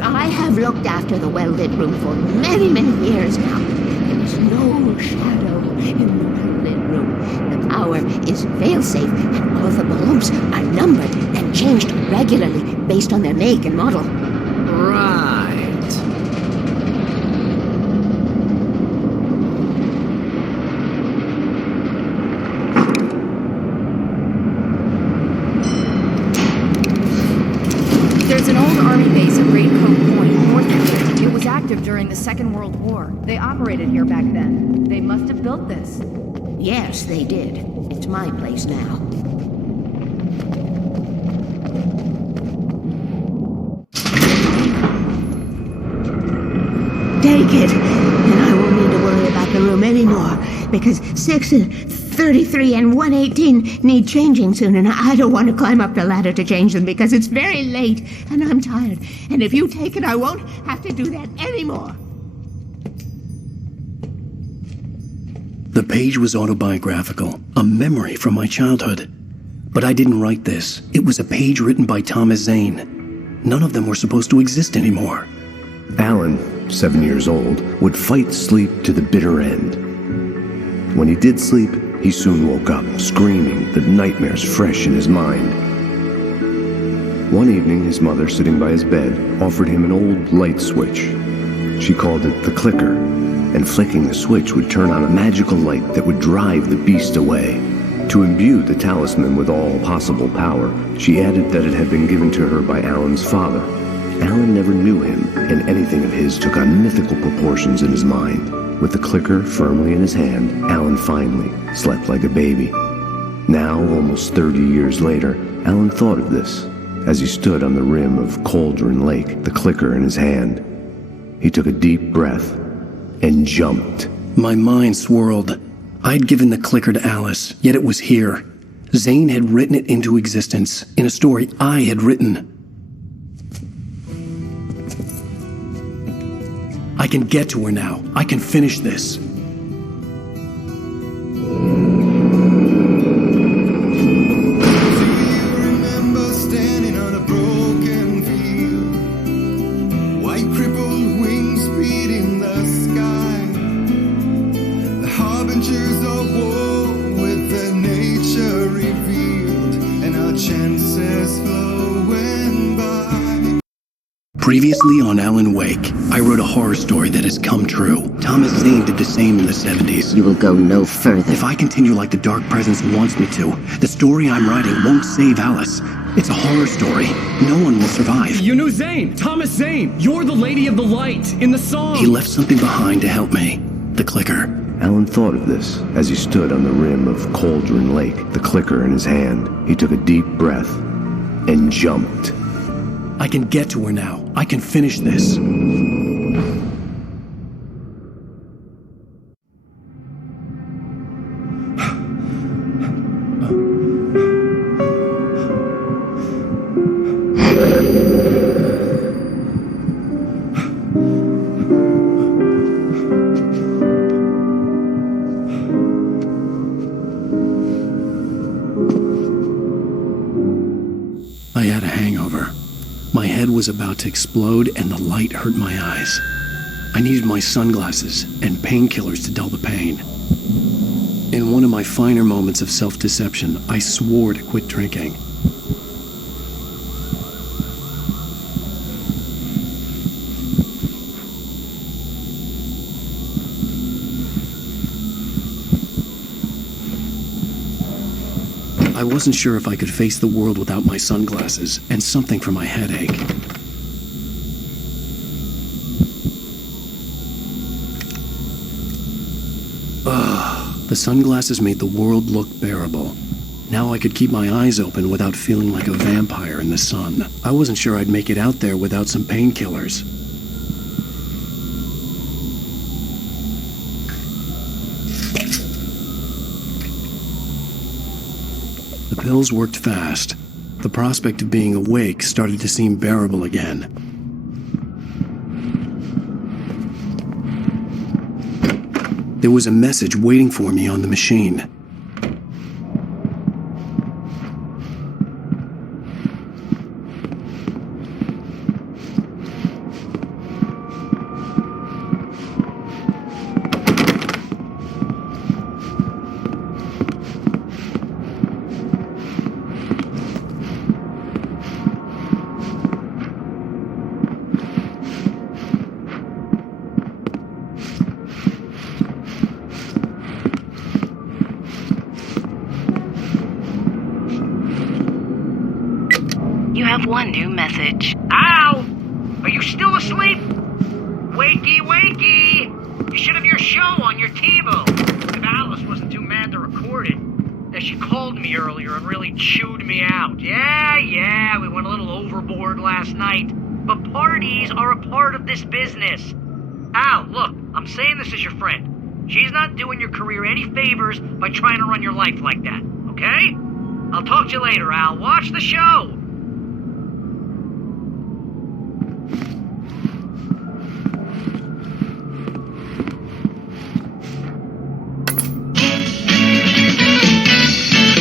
I have looked after the well-lit room for many, many years now. There is no shadow in the well-lit room. The power is fail-safe, and all the bulbs are numbered and changed regularly based on their make and model. Right. There's an old army base at Great Cove Point, north of here. It was active during the Second World War. They operated here back then. They must have built this. Yes, they did. It's my place now. Take it, and I won't need to worry about the room anymore, because 6 and 33 and 118 need changing soon, and I don't want to climb up the ladder to change them because it's very late, and I'm tired. And if you take it, I won't have to do that anymore. The page was autobiographical, a memory from my childhood. But I didn't write this. It was a page written by Thomas Zane. None of them were supposed to exist anymore. Alan, 7 years old, would fight sleep to the bitter end. When he did sleep, he soon woke up, screaming, the nightmares fresh in his mind. One evening, his mother, sitting by his bed, offered him an old light switch. She called it the clicker, and flicking the switch would turn on a magical light that would drive the beast away. To imbue the talisman with all possible power, she added that it had been given to her by Alan's father. Alan never knew him, and anything of his took on mythical proportions in his mind. With the clicker firmly in his hand, Alan finally slept like a baby. Now, almost 30 years later, Alan thought of this as he stood on the rim of Cauldron Lake, the clicker in his hand. He took a deep breath and jumped. My mind swirled. I'd given the clicker to Alice, yet it was here. Zane had written it into existence in a story I had written. can get to her now. I can finish this. Remember standing on a broken field, white crippled wings beating the sky, the harbingers of war with their nature revealed, and our chances flowing by. Previously on Alan Wake, I wrote a horror story that has come true. Thomas Zane did the same in the 70s. You will go no further. If I continue like the Dark Presence wants me to, the story I'm writing won't save Alice. It's a horror story. No one will survive. You knew Zane! Thomas Zane! You're the Lady of the Light in the song! He left something behind to help me. The clicker. Alan thought of this as he stood on the rim of Cauldron Lake, the clicker in his hand. He took a deep breath and jumped. I can get to her now. I can finish this. I had a hangover. My head was about to explode and the light hurt my eyes. I needed my sunglasses and painkillers to dull the pain. In one of my finer moments of self-deception, I swore to quit drinking. I wasn't sure if I could face the world without my sunglasses and something for my headache. The sunglasses made the world look bearable. Now I could keep my eyes open without feeling like a vampire in the sun. I wasn't sure I'd make it out there without some painkillers. The pills worked fast. The prospect of being awake started to seem bearable again. There was a message waiting for me on the machine. You have one new message. Ow! Are you still asleep? Wakey, wakey! You should have your show on your TiVo. If Alice wasn't too mad to record it. Now, she called me earlier and really chewed me out. Yeah, we went a little overboard last night. But parties are a part of this business. Al, look, I'm saying this as your friend. She's not doing your career any favors by trying to run your life like that, okay? I'll talk to you later, Al. Watch the show!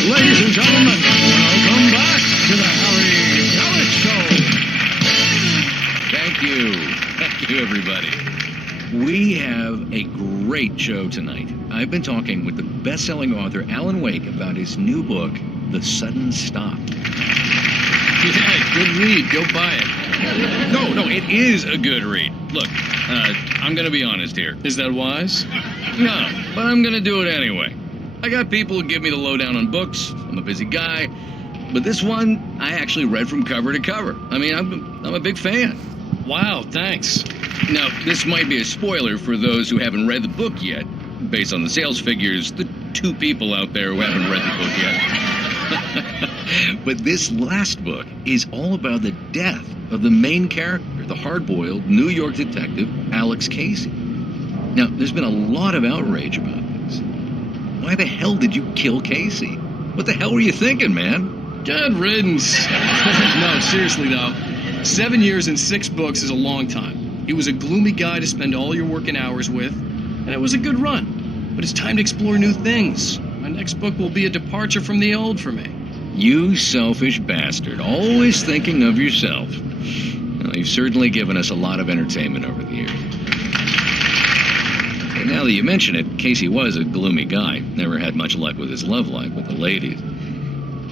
Ladies and gentlemen, welcome back to the Harry Gallic Show. Thank you. Thank you, everybody. We have a great show tonight. I've been talking with the best-selling author Alan Wake about his new book, The Sudden Stop. Yeah, good read. Go buy it. No, it is a good read. Look, I'm gonna be honest here. Is that wise? No, but I'm gonna do it anyway. I got people who give me the lowdown on books. I'm a busy guy. But this one, I actually read from cover to cover. I mean, I'm a big fan. Wow, thanks. Now, this might be a spoiler for those who haven't read the book yet. Based on the sales figures, the 2 people out there who haven't read the book yet. But this last book is all about the death of the main character, the hard-boiled New York detective, Alex Casey. Now, there's been a lot of outrage about this. Why the hell did you kill Casey? What the hell were you thinking, man? Good riddance. No, seriously though. 7 years and 6 books is a long time. He was a gloomy guy to spend all your working hours with, and it was a good run. But it's time to explore new things. My next book will be a departure from the old for me. You selfish bastard, always thinking of yourself. Well, you've certainly given us a lot of entertainment over the years. And now that you mention it, Casey was a gloomy guy. Never had much luck with his love life with the ladies.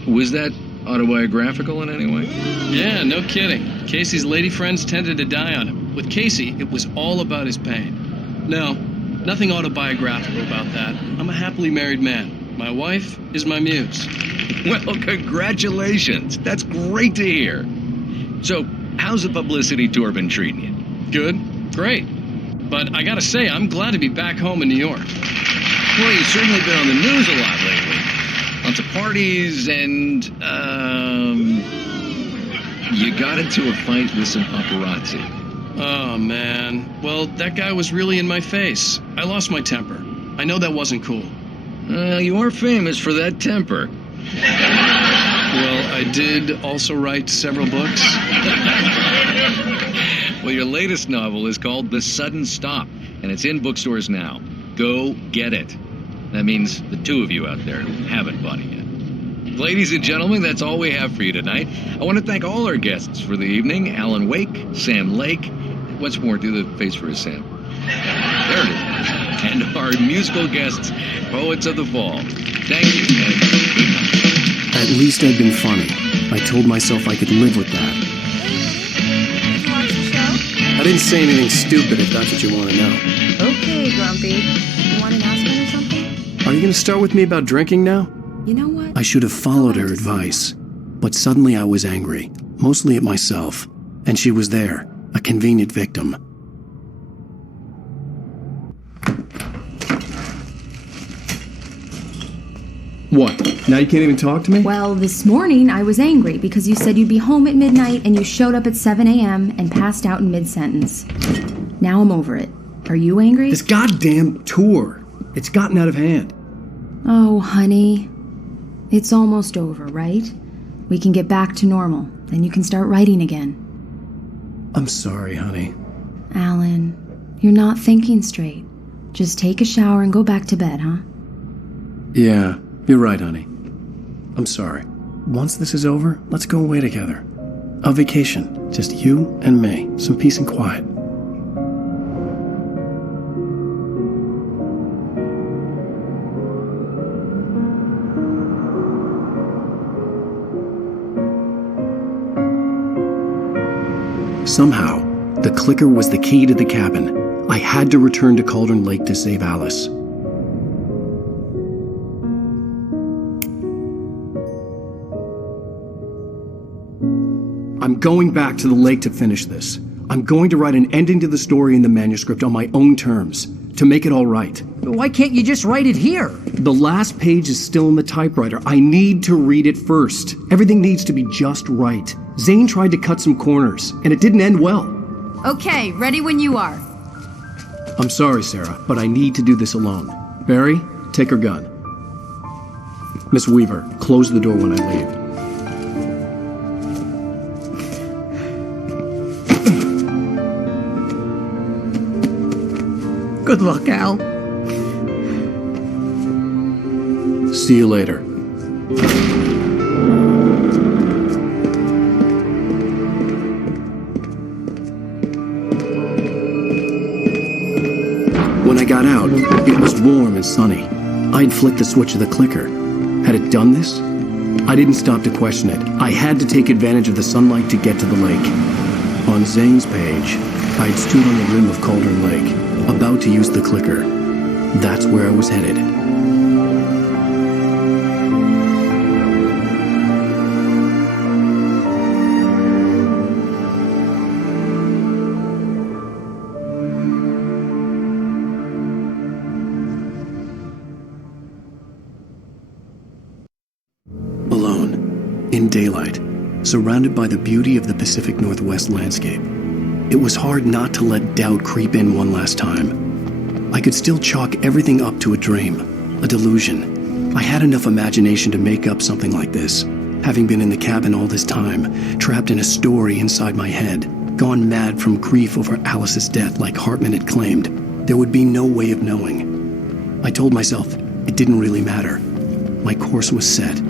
Was that autobiographical in any way? Yeah, no kidding. Casey's lady friends tended to die on him. With Casey, it was all about his pain. No, nothing autobiographical about that. I'm a happily married man. My wife is my muse. Well, congratulations. That's great to hear. So, how's the publicity tour been treating you? Good. Great. But I gotta say, I'm glad to be back home in New York. Well, you've certainly been on the news a lot lately. Lots of parties and, you got into a fight with some paparazzi. Oh, man. Well, that guy was really in my face. I lost my temper. I know that wasn't cool. You are famous for that temper. Well, I did also write several books. Well, your latest novel is called The Sudden Stop, and it's in bookstores now. Go get it. That means the two of you out there who haven't bought it yet. Ladies and gentlemen, that's all we have for you tonight. I want to thank all our guests for the evening. Alan Wake, Sam Lake. Once more, do the face for a Sam. There it is. And our musical guests, Poets of the Fall. Thank you. At least I'd been funny. I told myself I could live with that. Did you watch the show? I didn't say anything stupid if that's what you want to know. Okay, Grumpy. You want an announcement or something? Are you going to start with me about drinking now? You know what? I should have followed her advice. But suddenly I was angry, mostly at myself. And she was there, a convenient victim. What? Now you can't even talk to me? Well, this morning I was angry because you said you'd be home at midnight and you showed up at 7 a.m. and passed out in mid-sentence. Now I'm over it. Are you angry? This goddamn tour. It's gotten out of hand. Oh, honey. It's almost over, right? We can get back to normal. Then you can start writing again. I'm sorry, honey. Alan, you're not thinking straight. Just take a shower and go back to bed, huh? Yeah, you're right, honey. I'm sorry. Once this is over, let's go away together. A vacation. Just you and me. Some peace and quiet. Somehow, the clicker was the key to the cabin. I had to return to Cauldron Lake to save Alice. I'm going back to the lake to finish this. I'm going to write an ending to the story in the manuscript on my own terms, to make it all right. Why can't you just write it here? The last page is still in the typewriter. I need to read it first. Everything needs to be just right. Zane tried to cut some corners, and it didn't end well. Okay, ready when you are. I'm sorry, Sarah, but I need to do this alone. Barry, take her gun. Miss Weaver, close the door when I leave. Good luck, Al. See you later. When I got out, it was warm and sunny. I'd flicked the switch of the clicker. Had it done this? I didn't stop to question it. I had to take advantage of the sunlight to get to the lake. On Zane's page, I'd stood on the rim of Cauldron Lake, about to use the clicker. That's where I was headed. Alone, in daylight, surrounded by the beauty of the Pacific Northwest landscape. It was hard not to let doubt creep in one last time. I could still chalk everything up to a dream, a delusion. I had enough imagination to make up something like this, having been in the cabin all this time, trapped in a story inside my head. Gone mad from grief over Alice's death like Hartman had claimed, there would be no way of knowing. I told myself it didn't really matter. My course was set.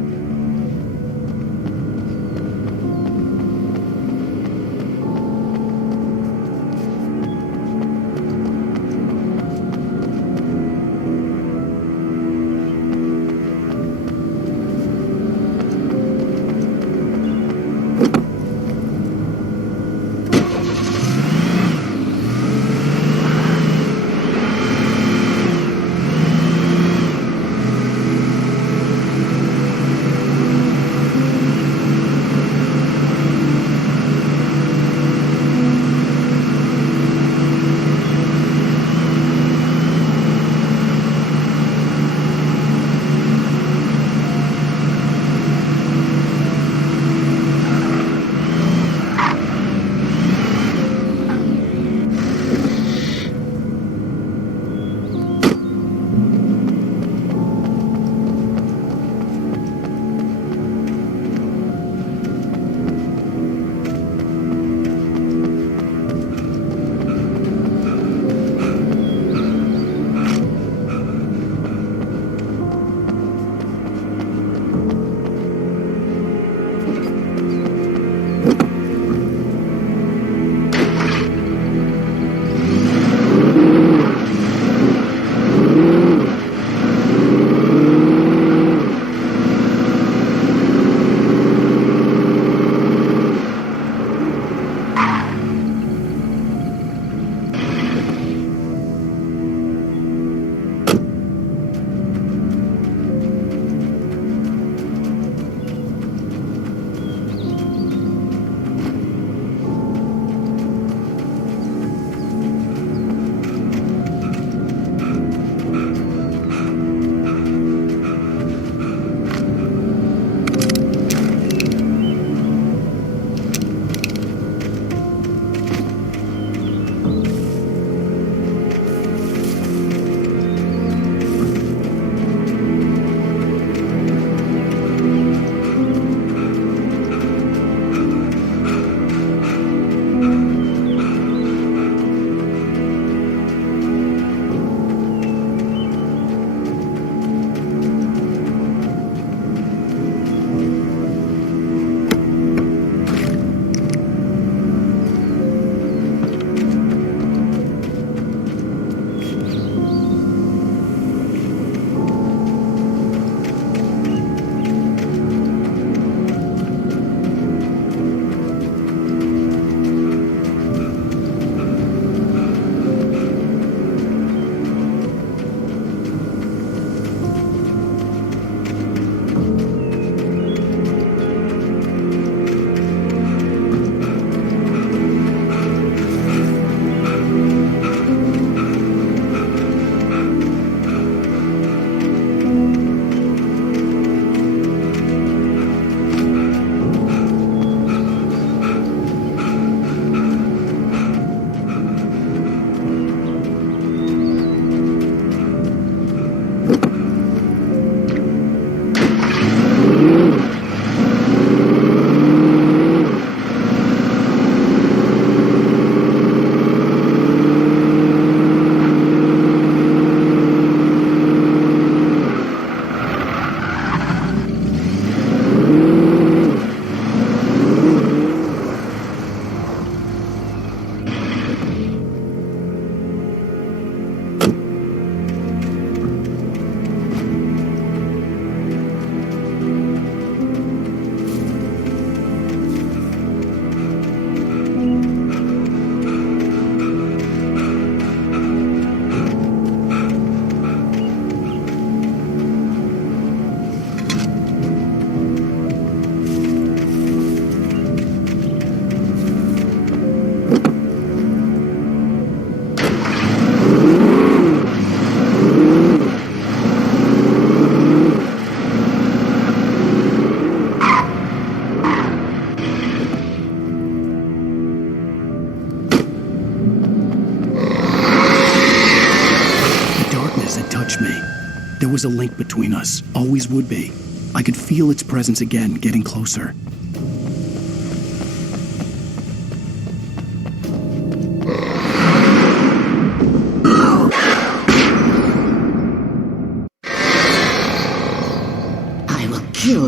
There was a link between us, always would be. I could feel its presence again, getting closer.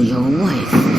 your wife.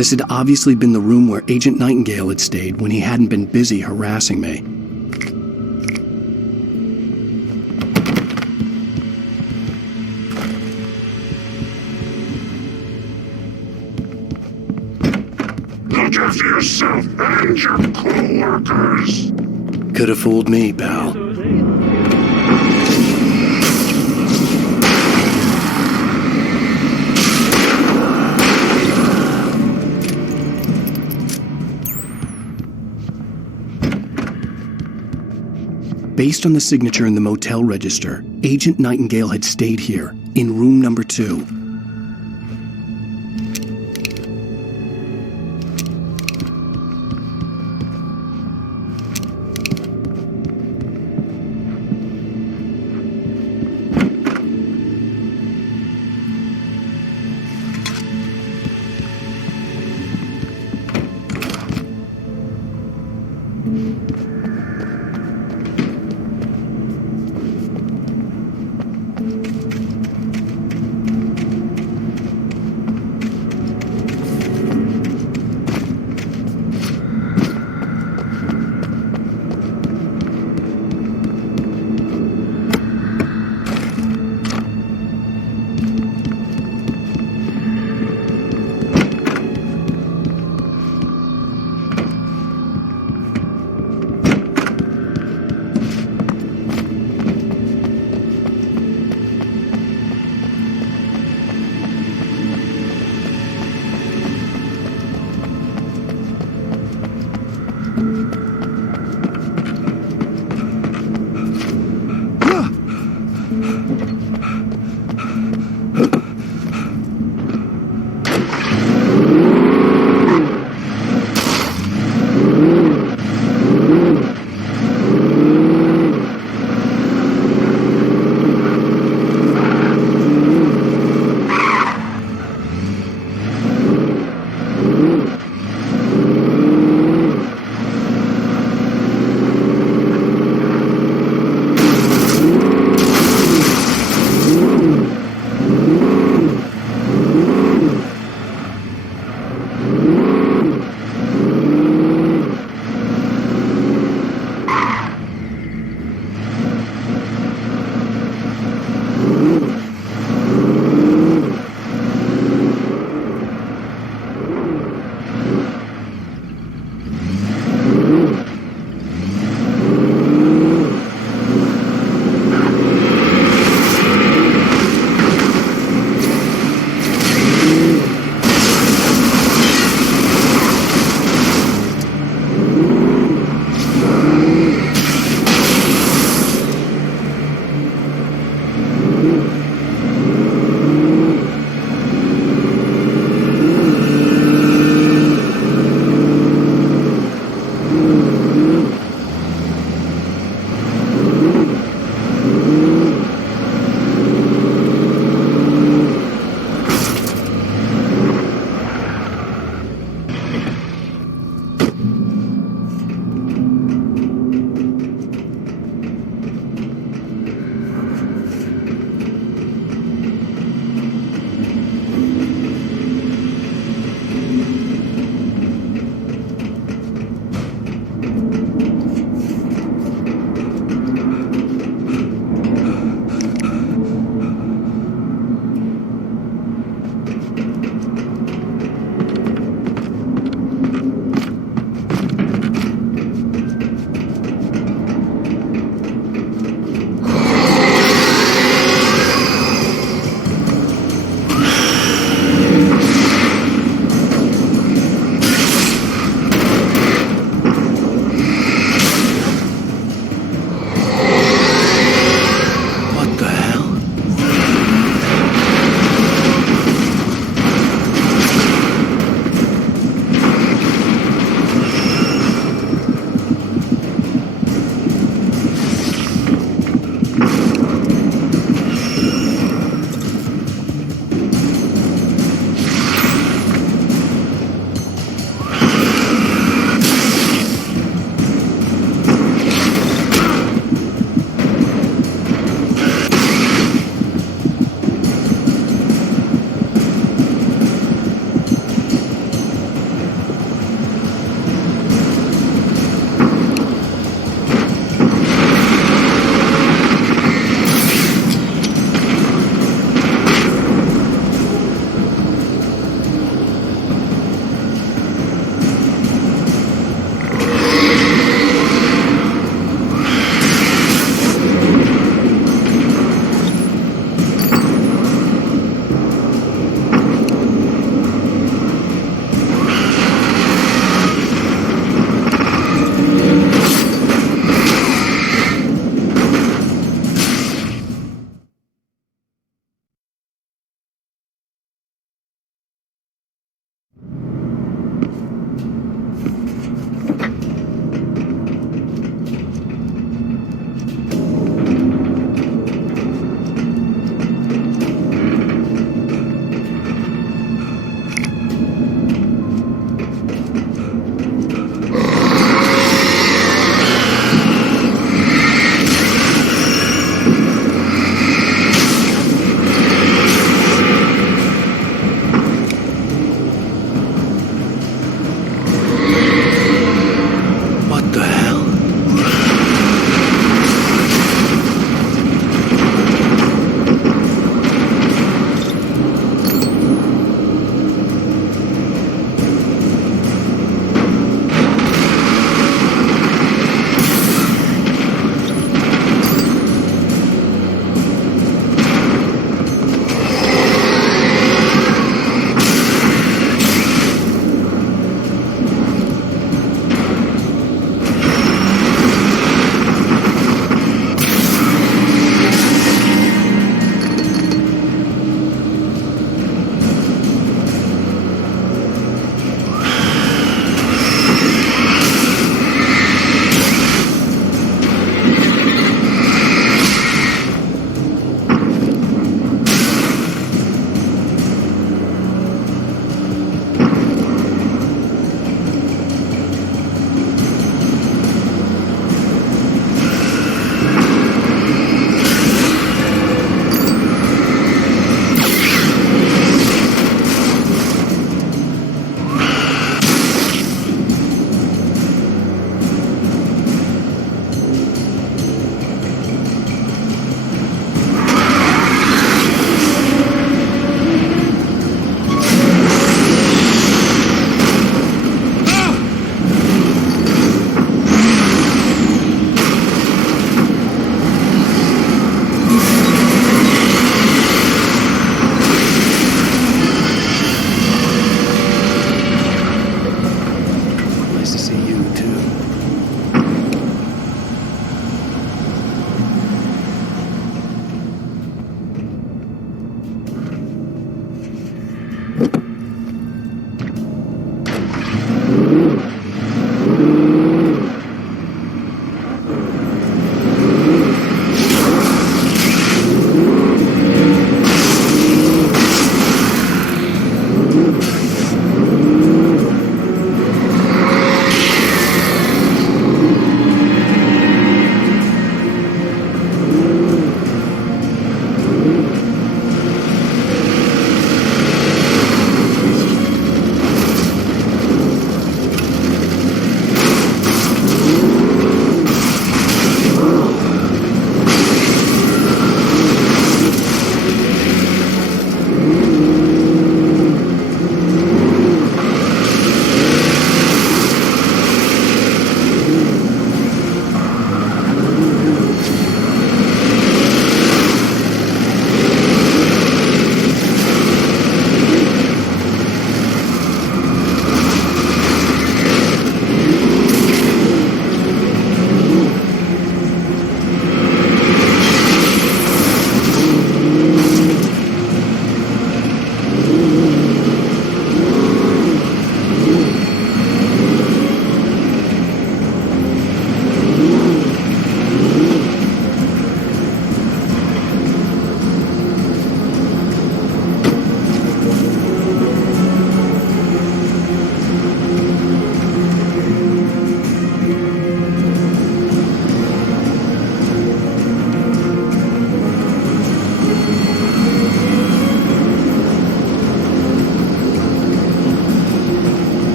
This had obviously been the room where Agent Nightingale had stayed when he hadn't been busy harassing me. Look after yourself and your co-workers. Could have fooled me, pal. Based on the signature in the motel register, Agent Nightingale had stayed here, in room number 2.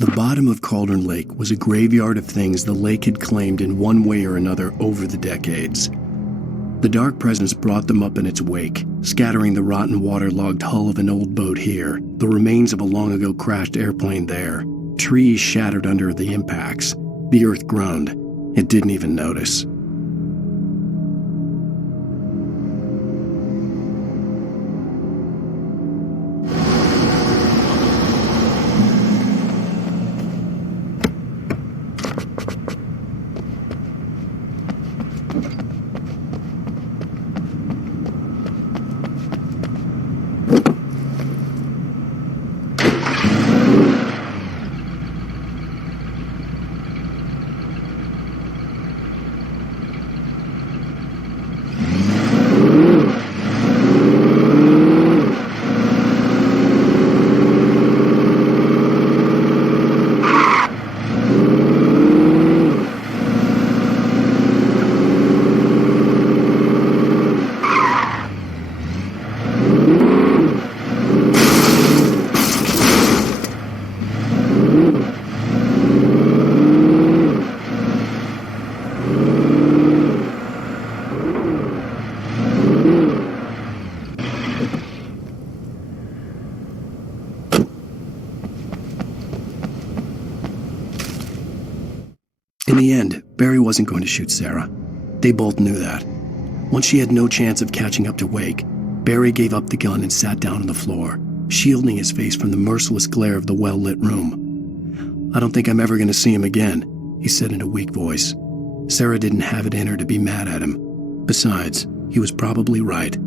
The bottom of Cauldron Lake was a graveyard of things the lake had claimed in one way or another over the decades. The dark presence brought them up in its wake, scattering the rotten waterlogged hull of an old boat here, the remains of a long-ago crashed airplane there, trees shattered under the impacts. The earth groaned. It didn't even notice. In the end, Barry wasn't going to shoot Sarah. They both knew that. Once she had no chance of catching up to Wake, Barry gave up the gun and sat down on the floor, shielding his face from the merciless glare of the well-lit room. "I don't think I'm ever going to see him again," he said in a weak voice. Sarah didn't have it in her to be mad at him. Besides, he was probably right.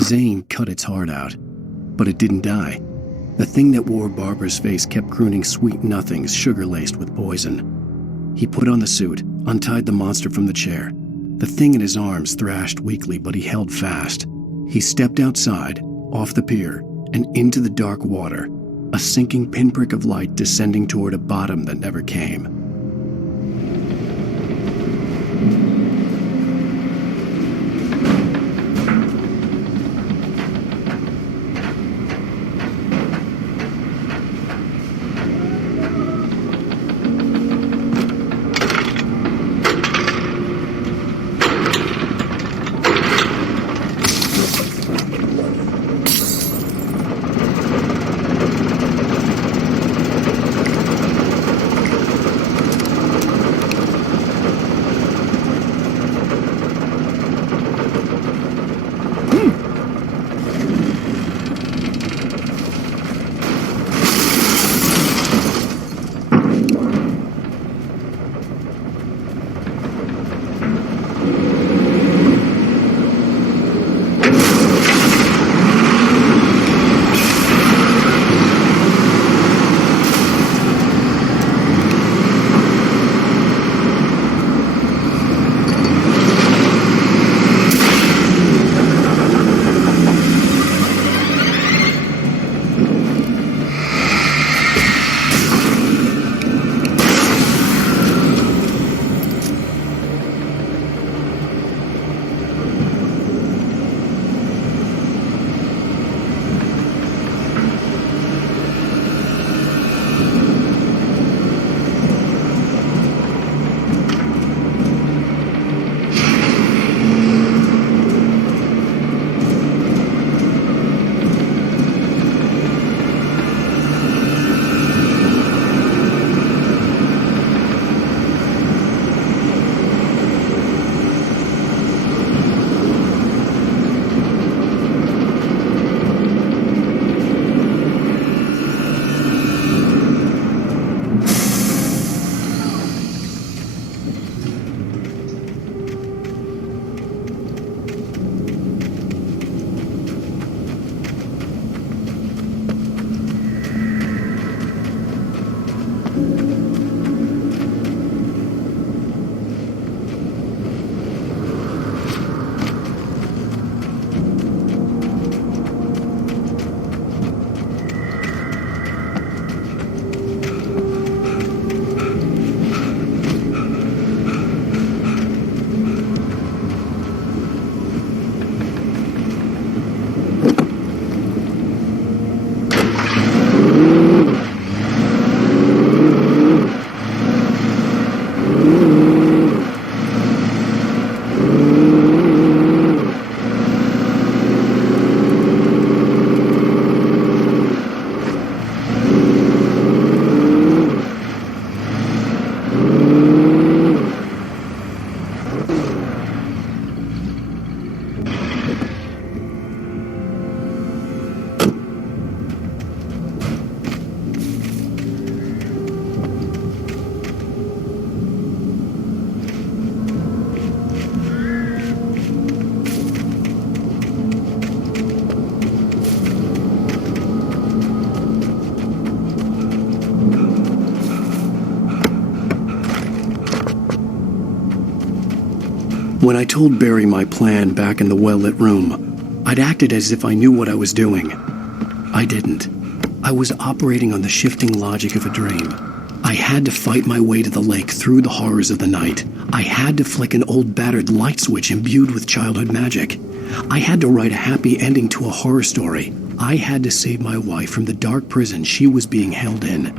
Zane cut its heart out, but it didn't die. The thing that wore Barbara's face kept crooning sweet nothings sugar-laced with poison. He put on the suit, untied the monster from the chair. The thing in his arms thrashed weakly, but he held fast. He stepped outside, off the pier, and into the dark water, a sinking pinprick of light descending toward a bottom that never came. When I told Barry my plan back in the well-lit room, I'd acted as if I knew what I was doing. I didn't. I was operating on the shifting logic of a dream. I had to fight my way to the lake through the horrors of the night. I had to flick an old battered light switch imbued with childhood magic. I had to write a happy ending to a horror story. I had to save my wife from the dark prison she was being held in.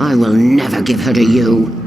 I will never give her to you.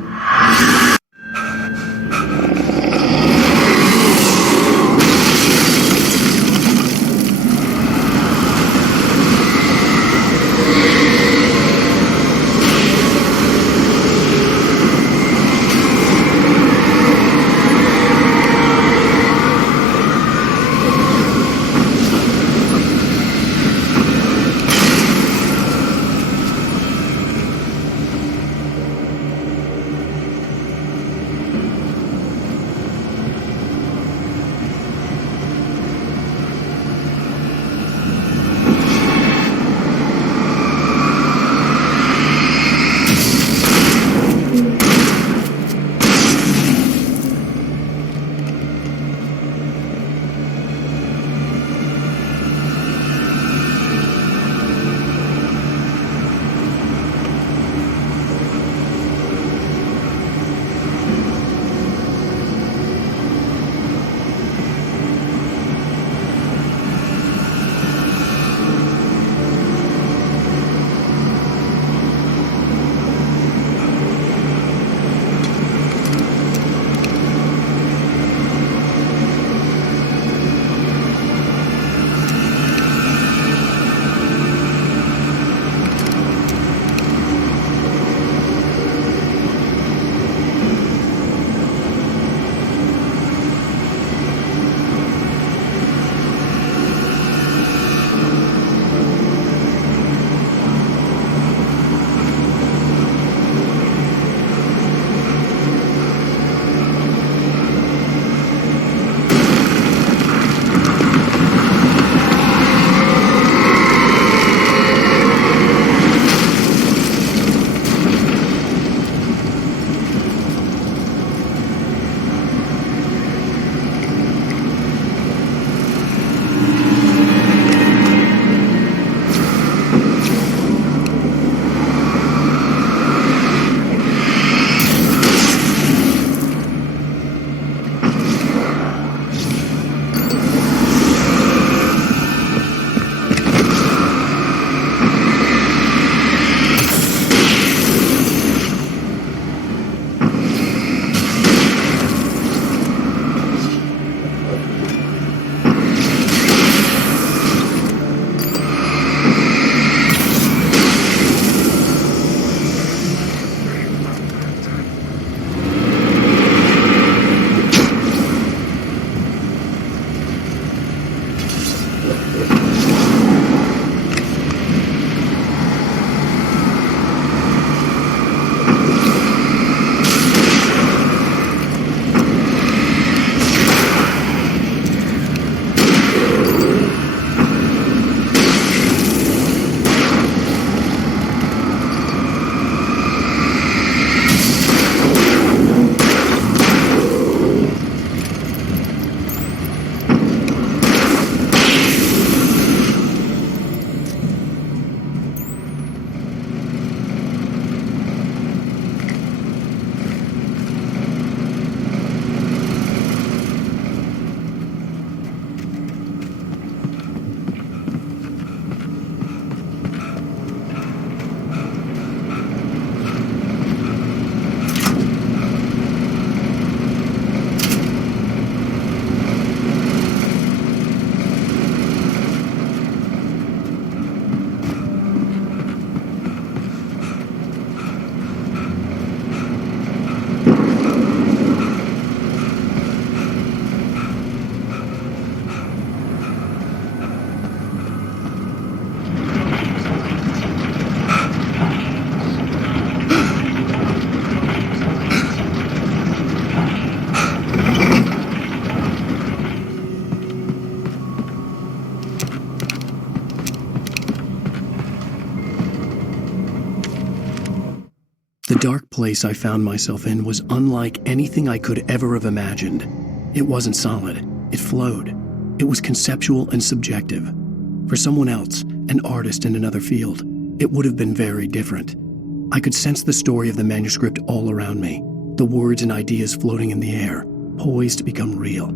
The dark place I found myself in was unlike anything I could ever have imagined. It wasn't solid. It flowed. It was conceptual and subjective. For someone else, an artist in another field, it would have been very different. I could sense the story of the manuscript all around me, the words and ideas floating in the air, poised to become real.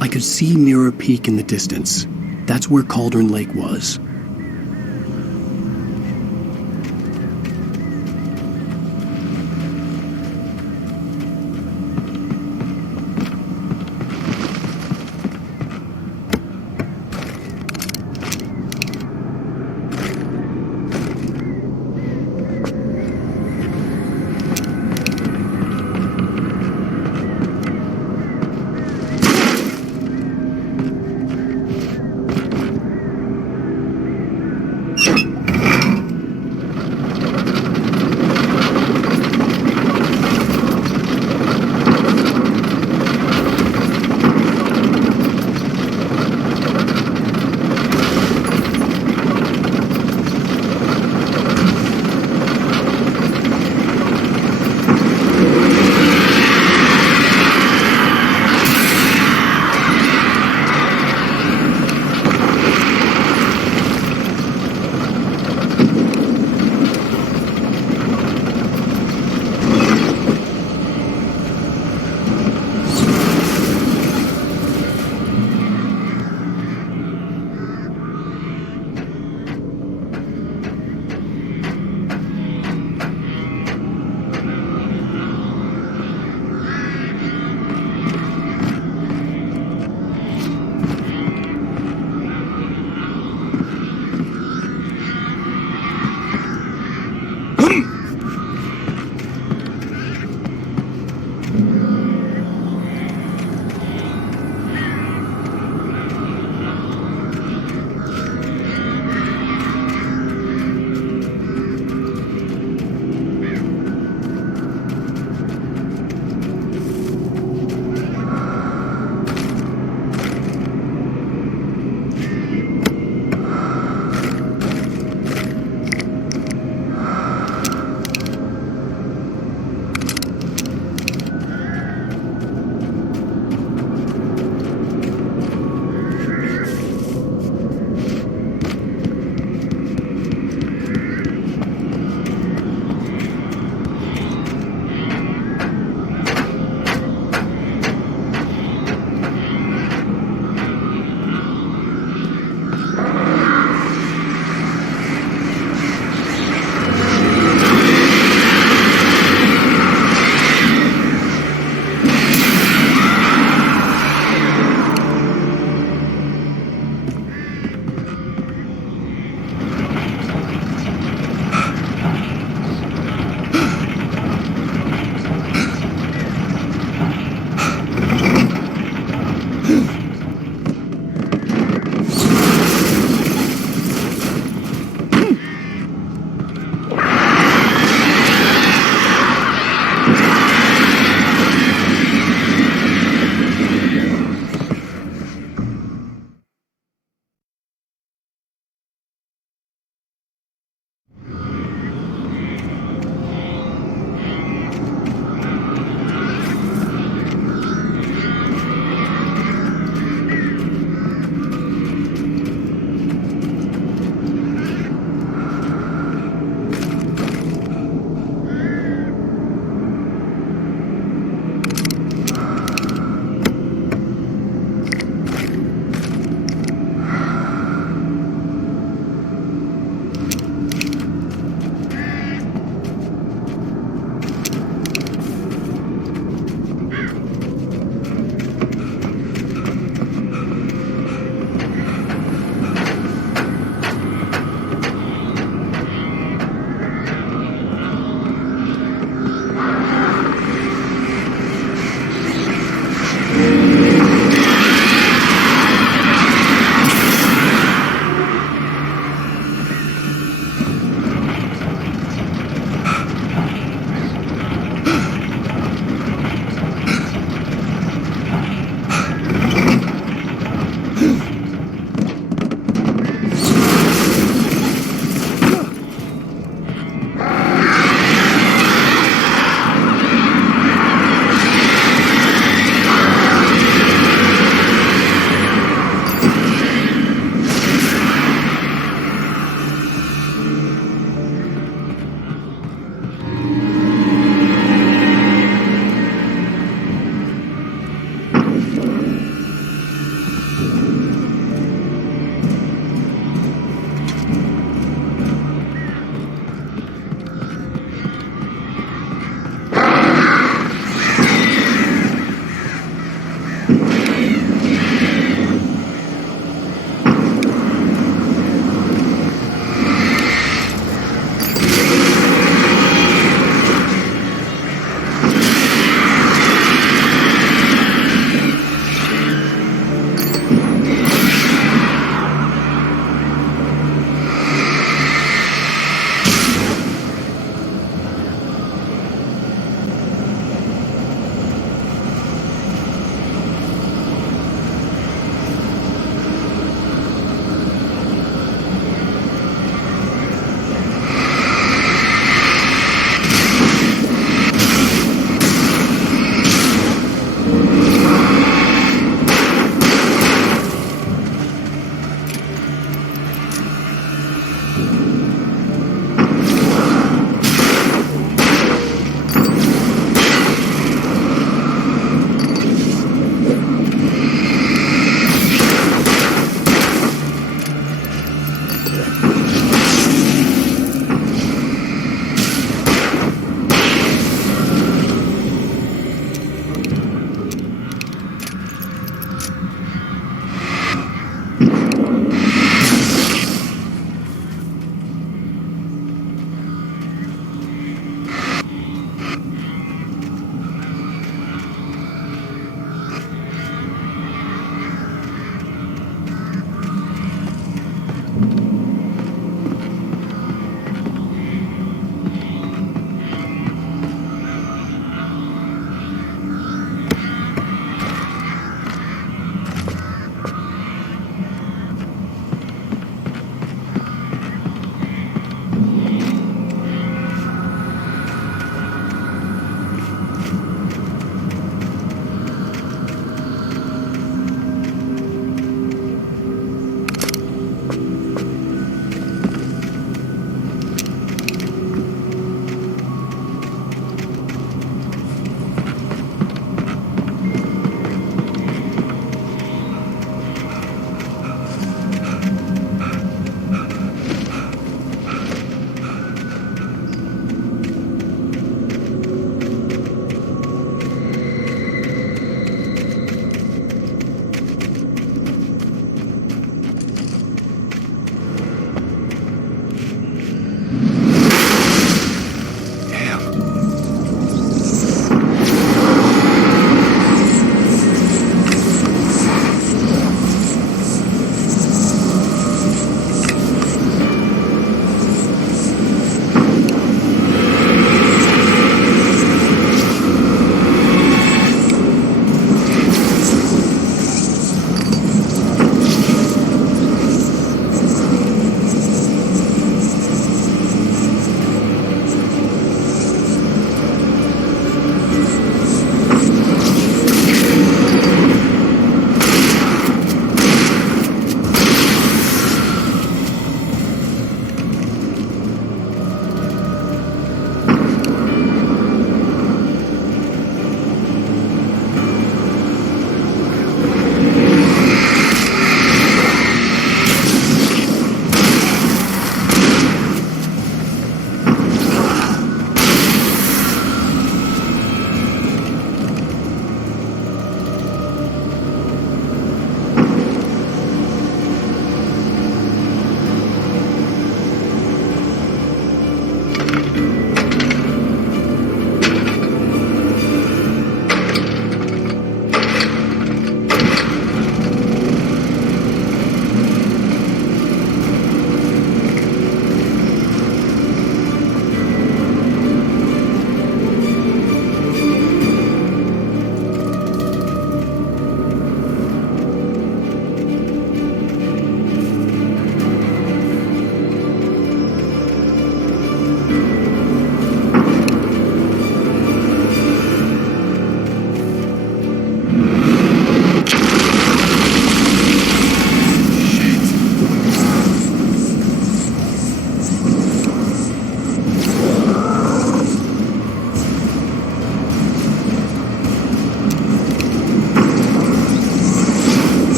I could see Mirror Peak in the distance. That's where Cauldron Lake was.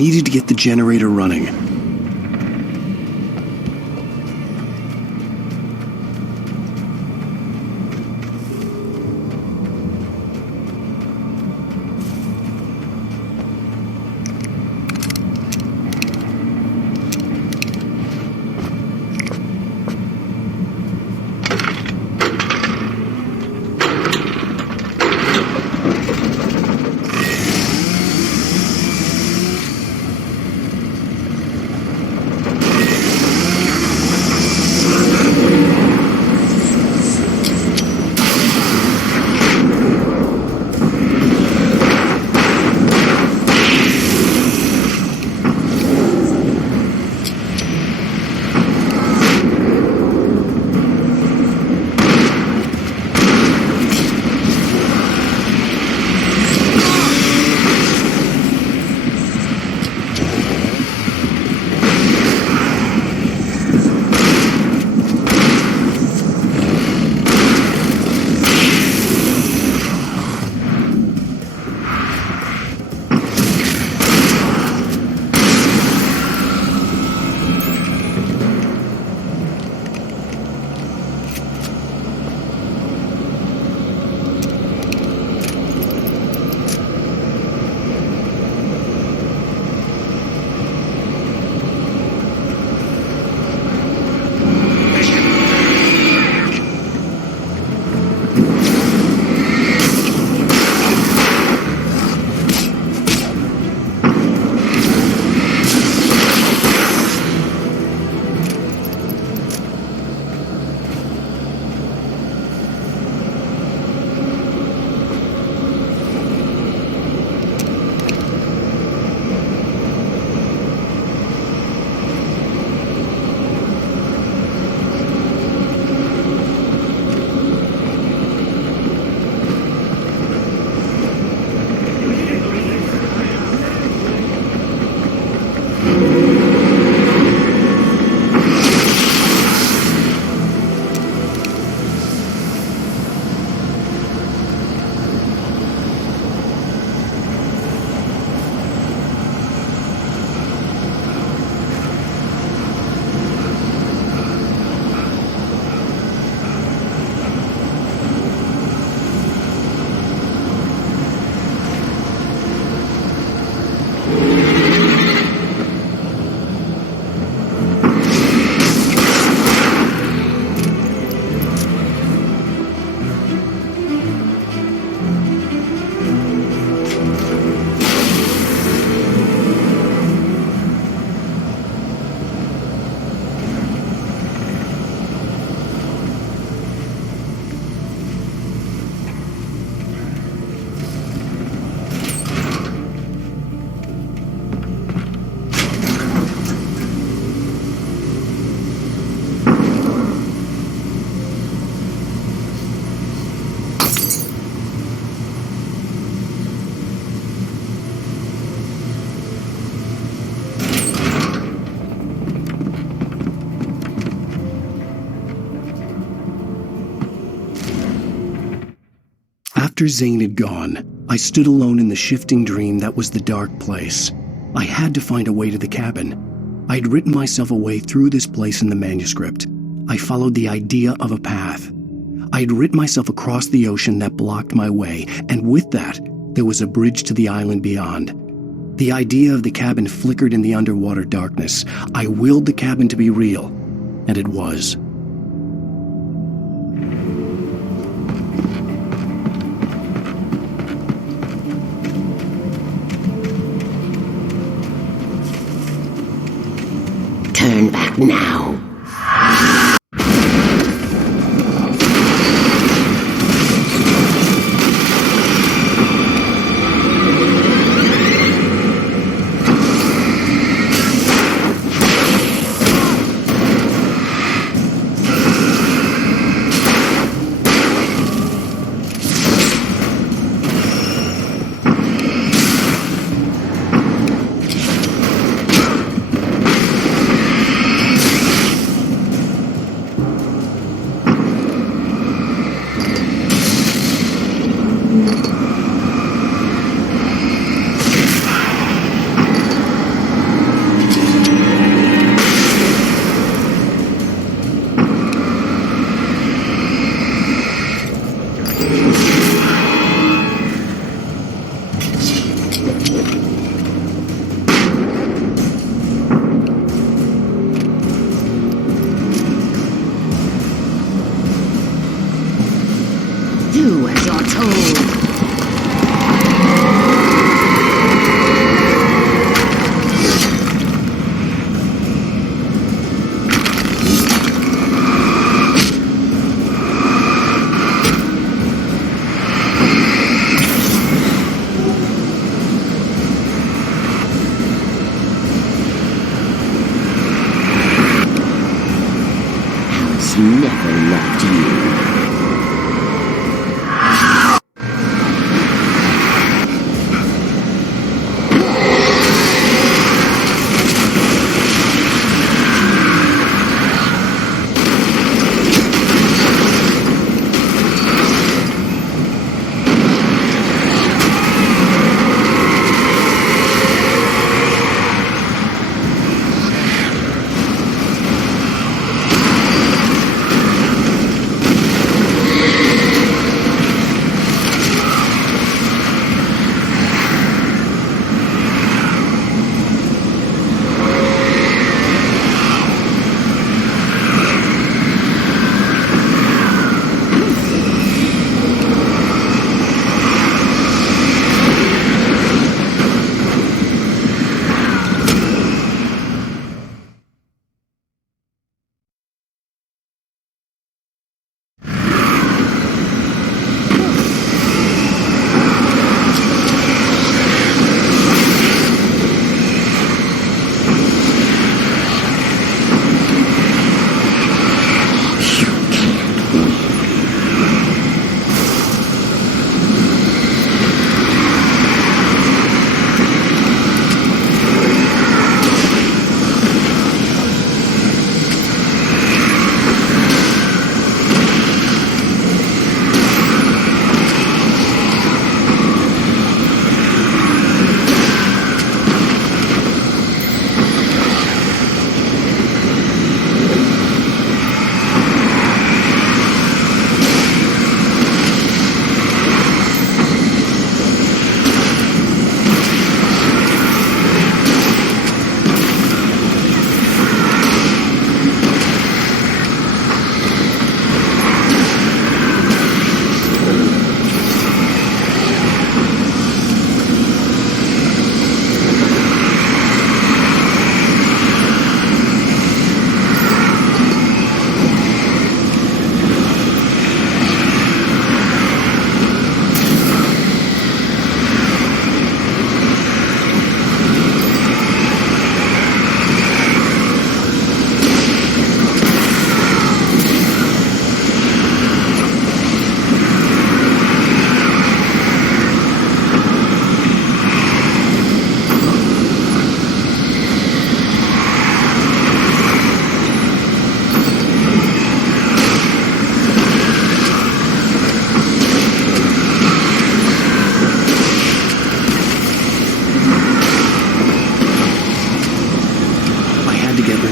needed to get the generator running. After Zane had gone, I stood alone in the shifting dream that was the dark place. I had to find a way to the cabin. I had written myself a way through this place in the manuscript. I followed the idea of a path. I had written myself across the ocean that blocked my way, and with that, there was a bridge to the island beyond. The idea of the cabin flickered in the underwater darkness. I willed the cabin to be real, and it was. Turn back now. told. Has never left you.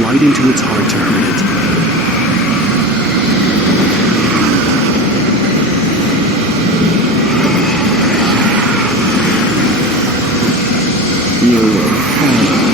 Right into its heart to hurt it. You will fall.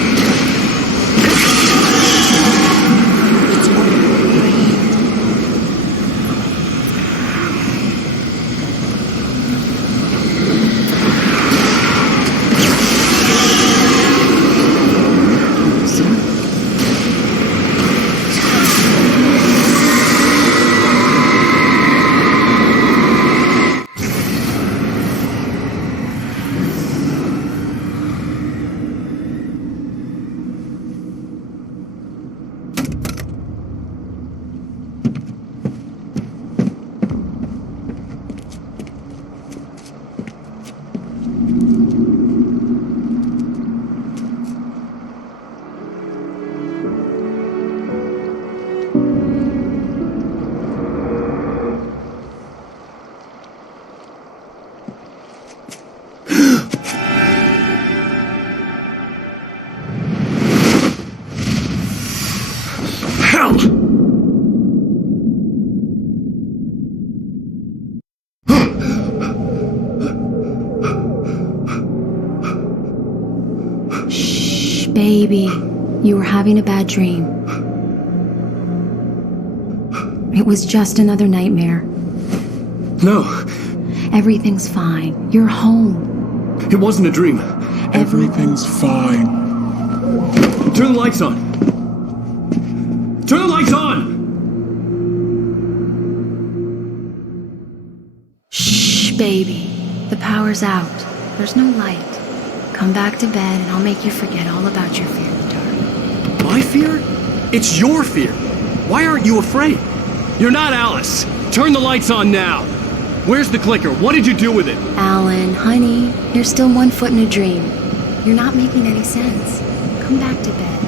Baby, you were having a bad dream. It was just another nightmare. No. Everything's fine. You're home. It wasn't a dream. Everything's fine. Turn the lights on. Turn the lights on! Shh, baby. The power's out. There's no light. Come back to bed and I'll make you forget all about your fear of the dark. My fear? It's your fear. Why aren't you afraid? You're not Alice. Turn the lights on now. Where's the clicker? What did you do with it? Alan, honey, you're still 1 foot in a dream. You're not making any sense. Come back to bed.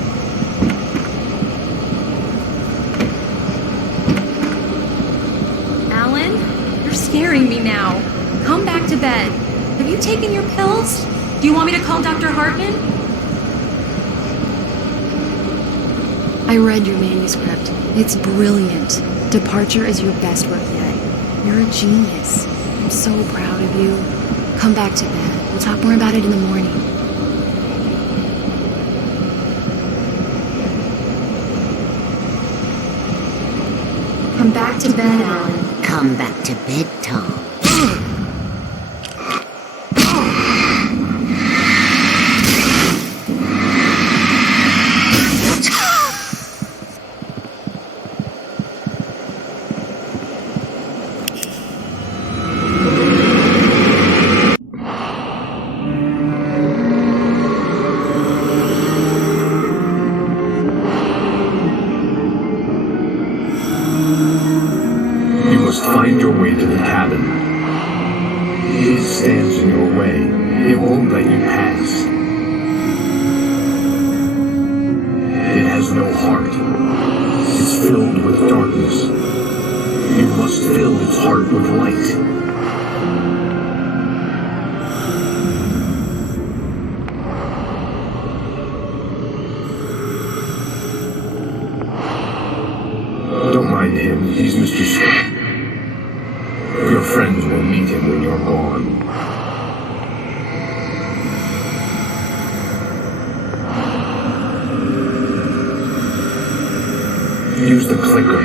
Alan, you're scaring me now. Come back to bed. Have you taken your pills? Do you want me to call Dr. Hartman? I read your manuscript. It's brilliant. Departure is your best work yet. You're a genius. I'm so proud of you. Come back to bed. We'll talk more about it in the morning. Come back to bed, Alan. Come back to bed, Tom. Find your way to the cabin. It stands in your way. It won't let you pass. It has no heart. It's filled with darkness. You must fill its heart with light. Don't mind him. He's Mr. Scott. Your friends will meet him when you're gone. Use the clicker.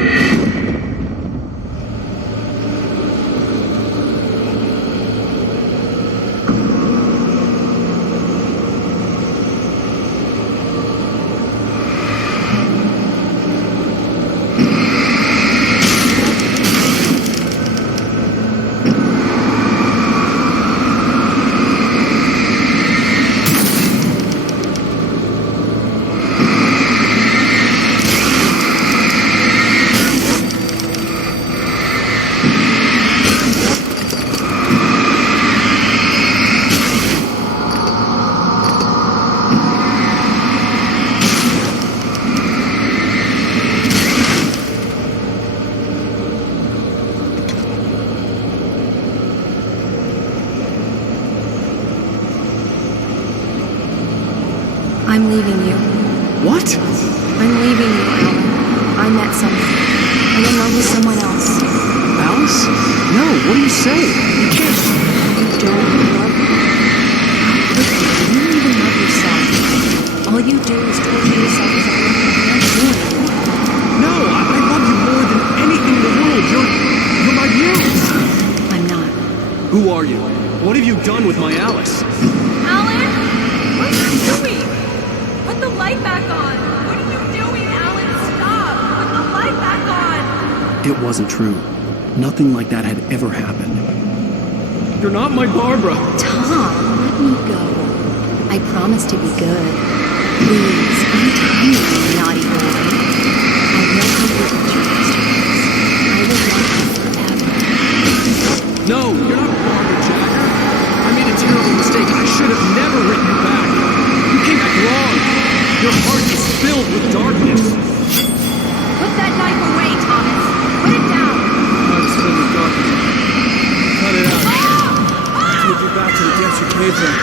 I'm leaving you. What? I'm leaving you, Alan. I met someone. I'm in love with someone else. Alice? No, what are you saying? You can't. You don't love me? How could you? You don't even love yourself. All you do is torture yourself as a woman. No, I love you more than anything in the world. You're my muse. I'm not. Who are you? What have you done with my Alice? Alan? What are you doing? Put the light back on! What are you doing, Alan? Stop! Put the light back on! It wasn't true. Nothing like that had ever happened. You're not my Barbara. Tom, let me go. I promise to be good. Please, I'm tired of you naughty boy. I will help you with your mysteries. I will love you forever. No, you're not Barbara Jagger. I made a terrible mistake. I should have never written you back. You came back wrong. Your heart is filled with darkness. Put that knife away, Thomas. Put it down. I was filled with darkness. Cut it out. Take you back to the depths you came from.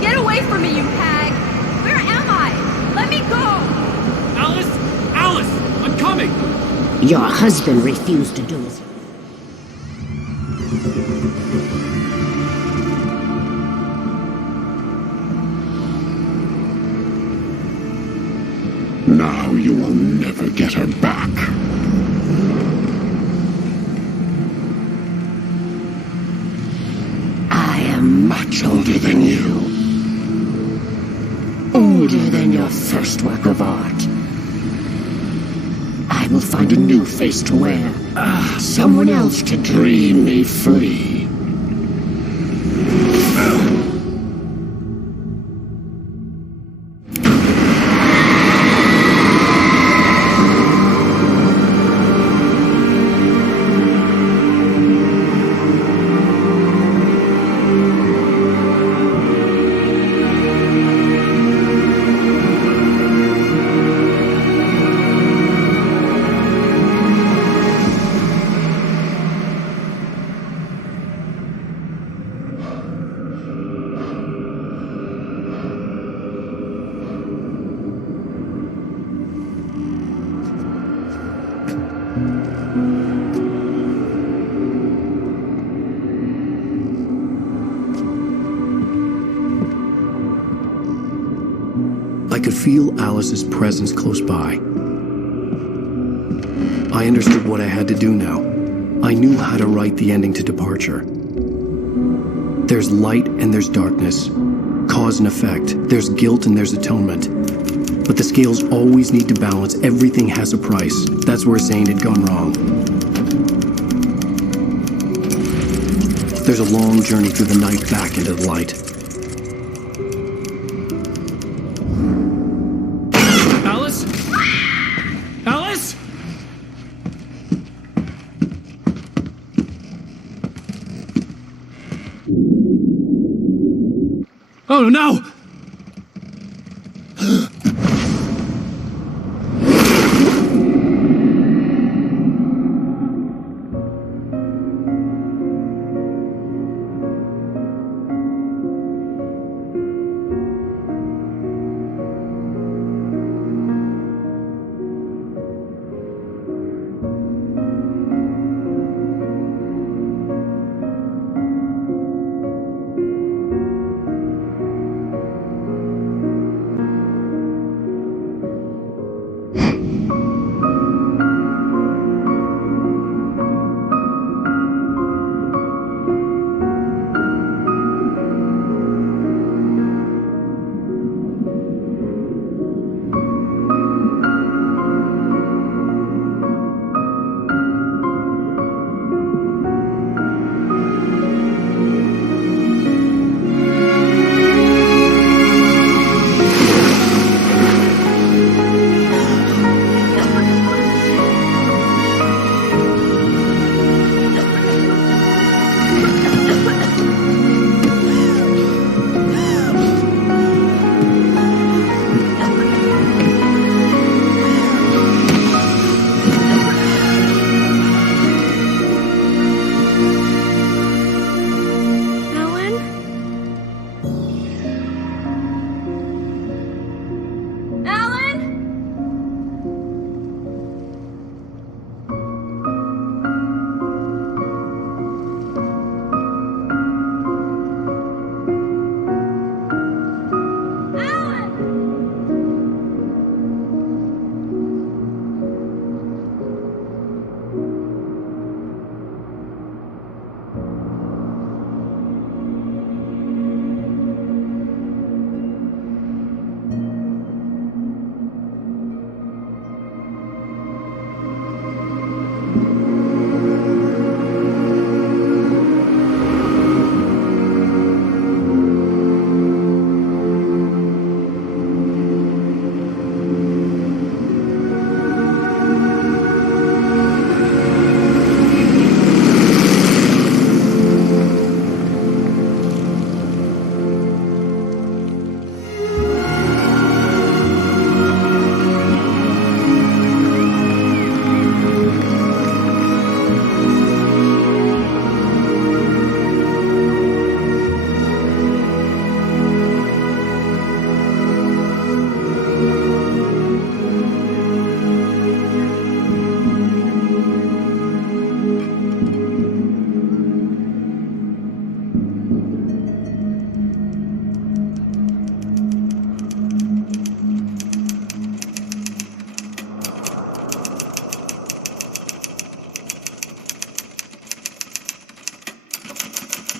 Get away from me, you hag! Where am I? Let me go! Alice! Alice! I'm coming! Your husband refused to do it. you will never get her back. I am much older than you. Older than your first work of art. I will find a new face to wear. Someone else to dream me free. I could feel Alice's presence close by. I understood what I had to do now. I knew how to write the ending to Departure. There's light and there's darkness. Cause and effect. There's guilt and there's atonement. But the scales always need to balance. Everything has a price. That's where Zane had gone wrong. There's a long journey through the night back into the light. Alice? Alice? Oh no!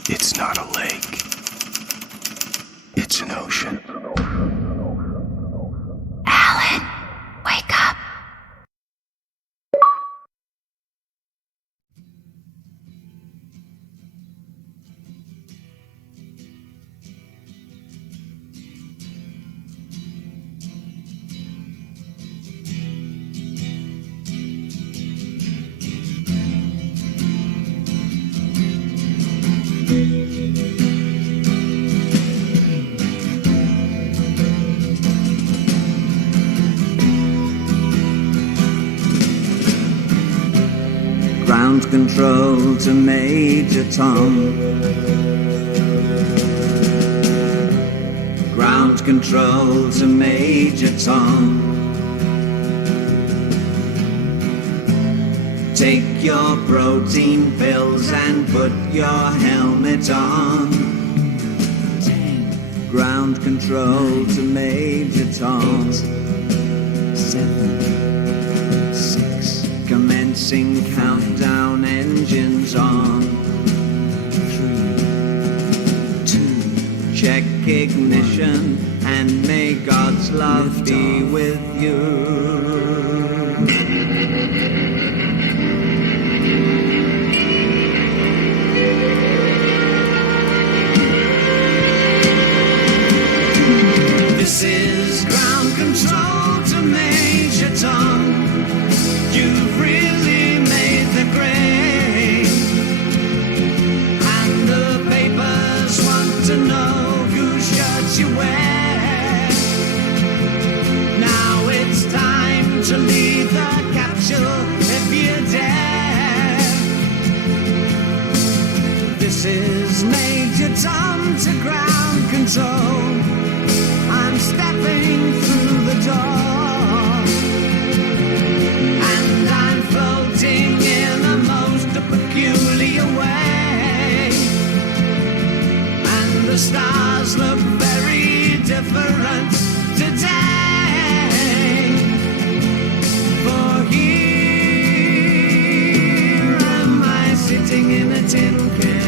It's not a lake. It's an ocean. Alan, wake up. Ground control to Major Tom. Ground control to Major Tom. Take your protein pills and put your helmet on. Ground control to Major Tom. 8, 7, 6. Commencing countdown, engines on. 3, 2. Check ignition and may God's love be with you. This is ground control to Major Tom. You've really made the grade, and the papers want to know whose shirts you wear. Now it's time to leave the capsule if you dare. This is Major Tom to ground control. I'm stepping through the door, and I'm floating in a most peculiar way, and the stars look very different today. For here am I sitting in a tin can.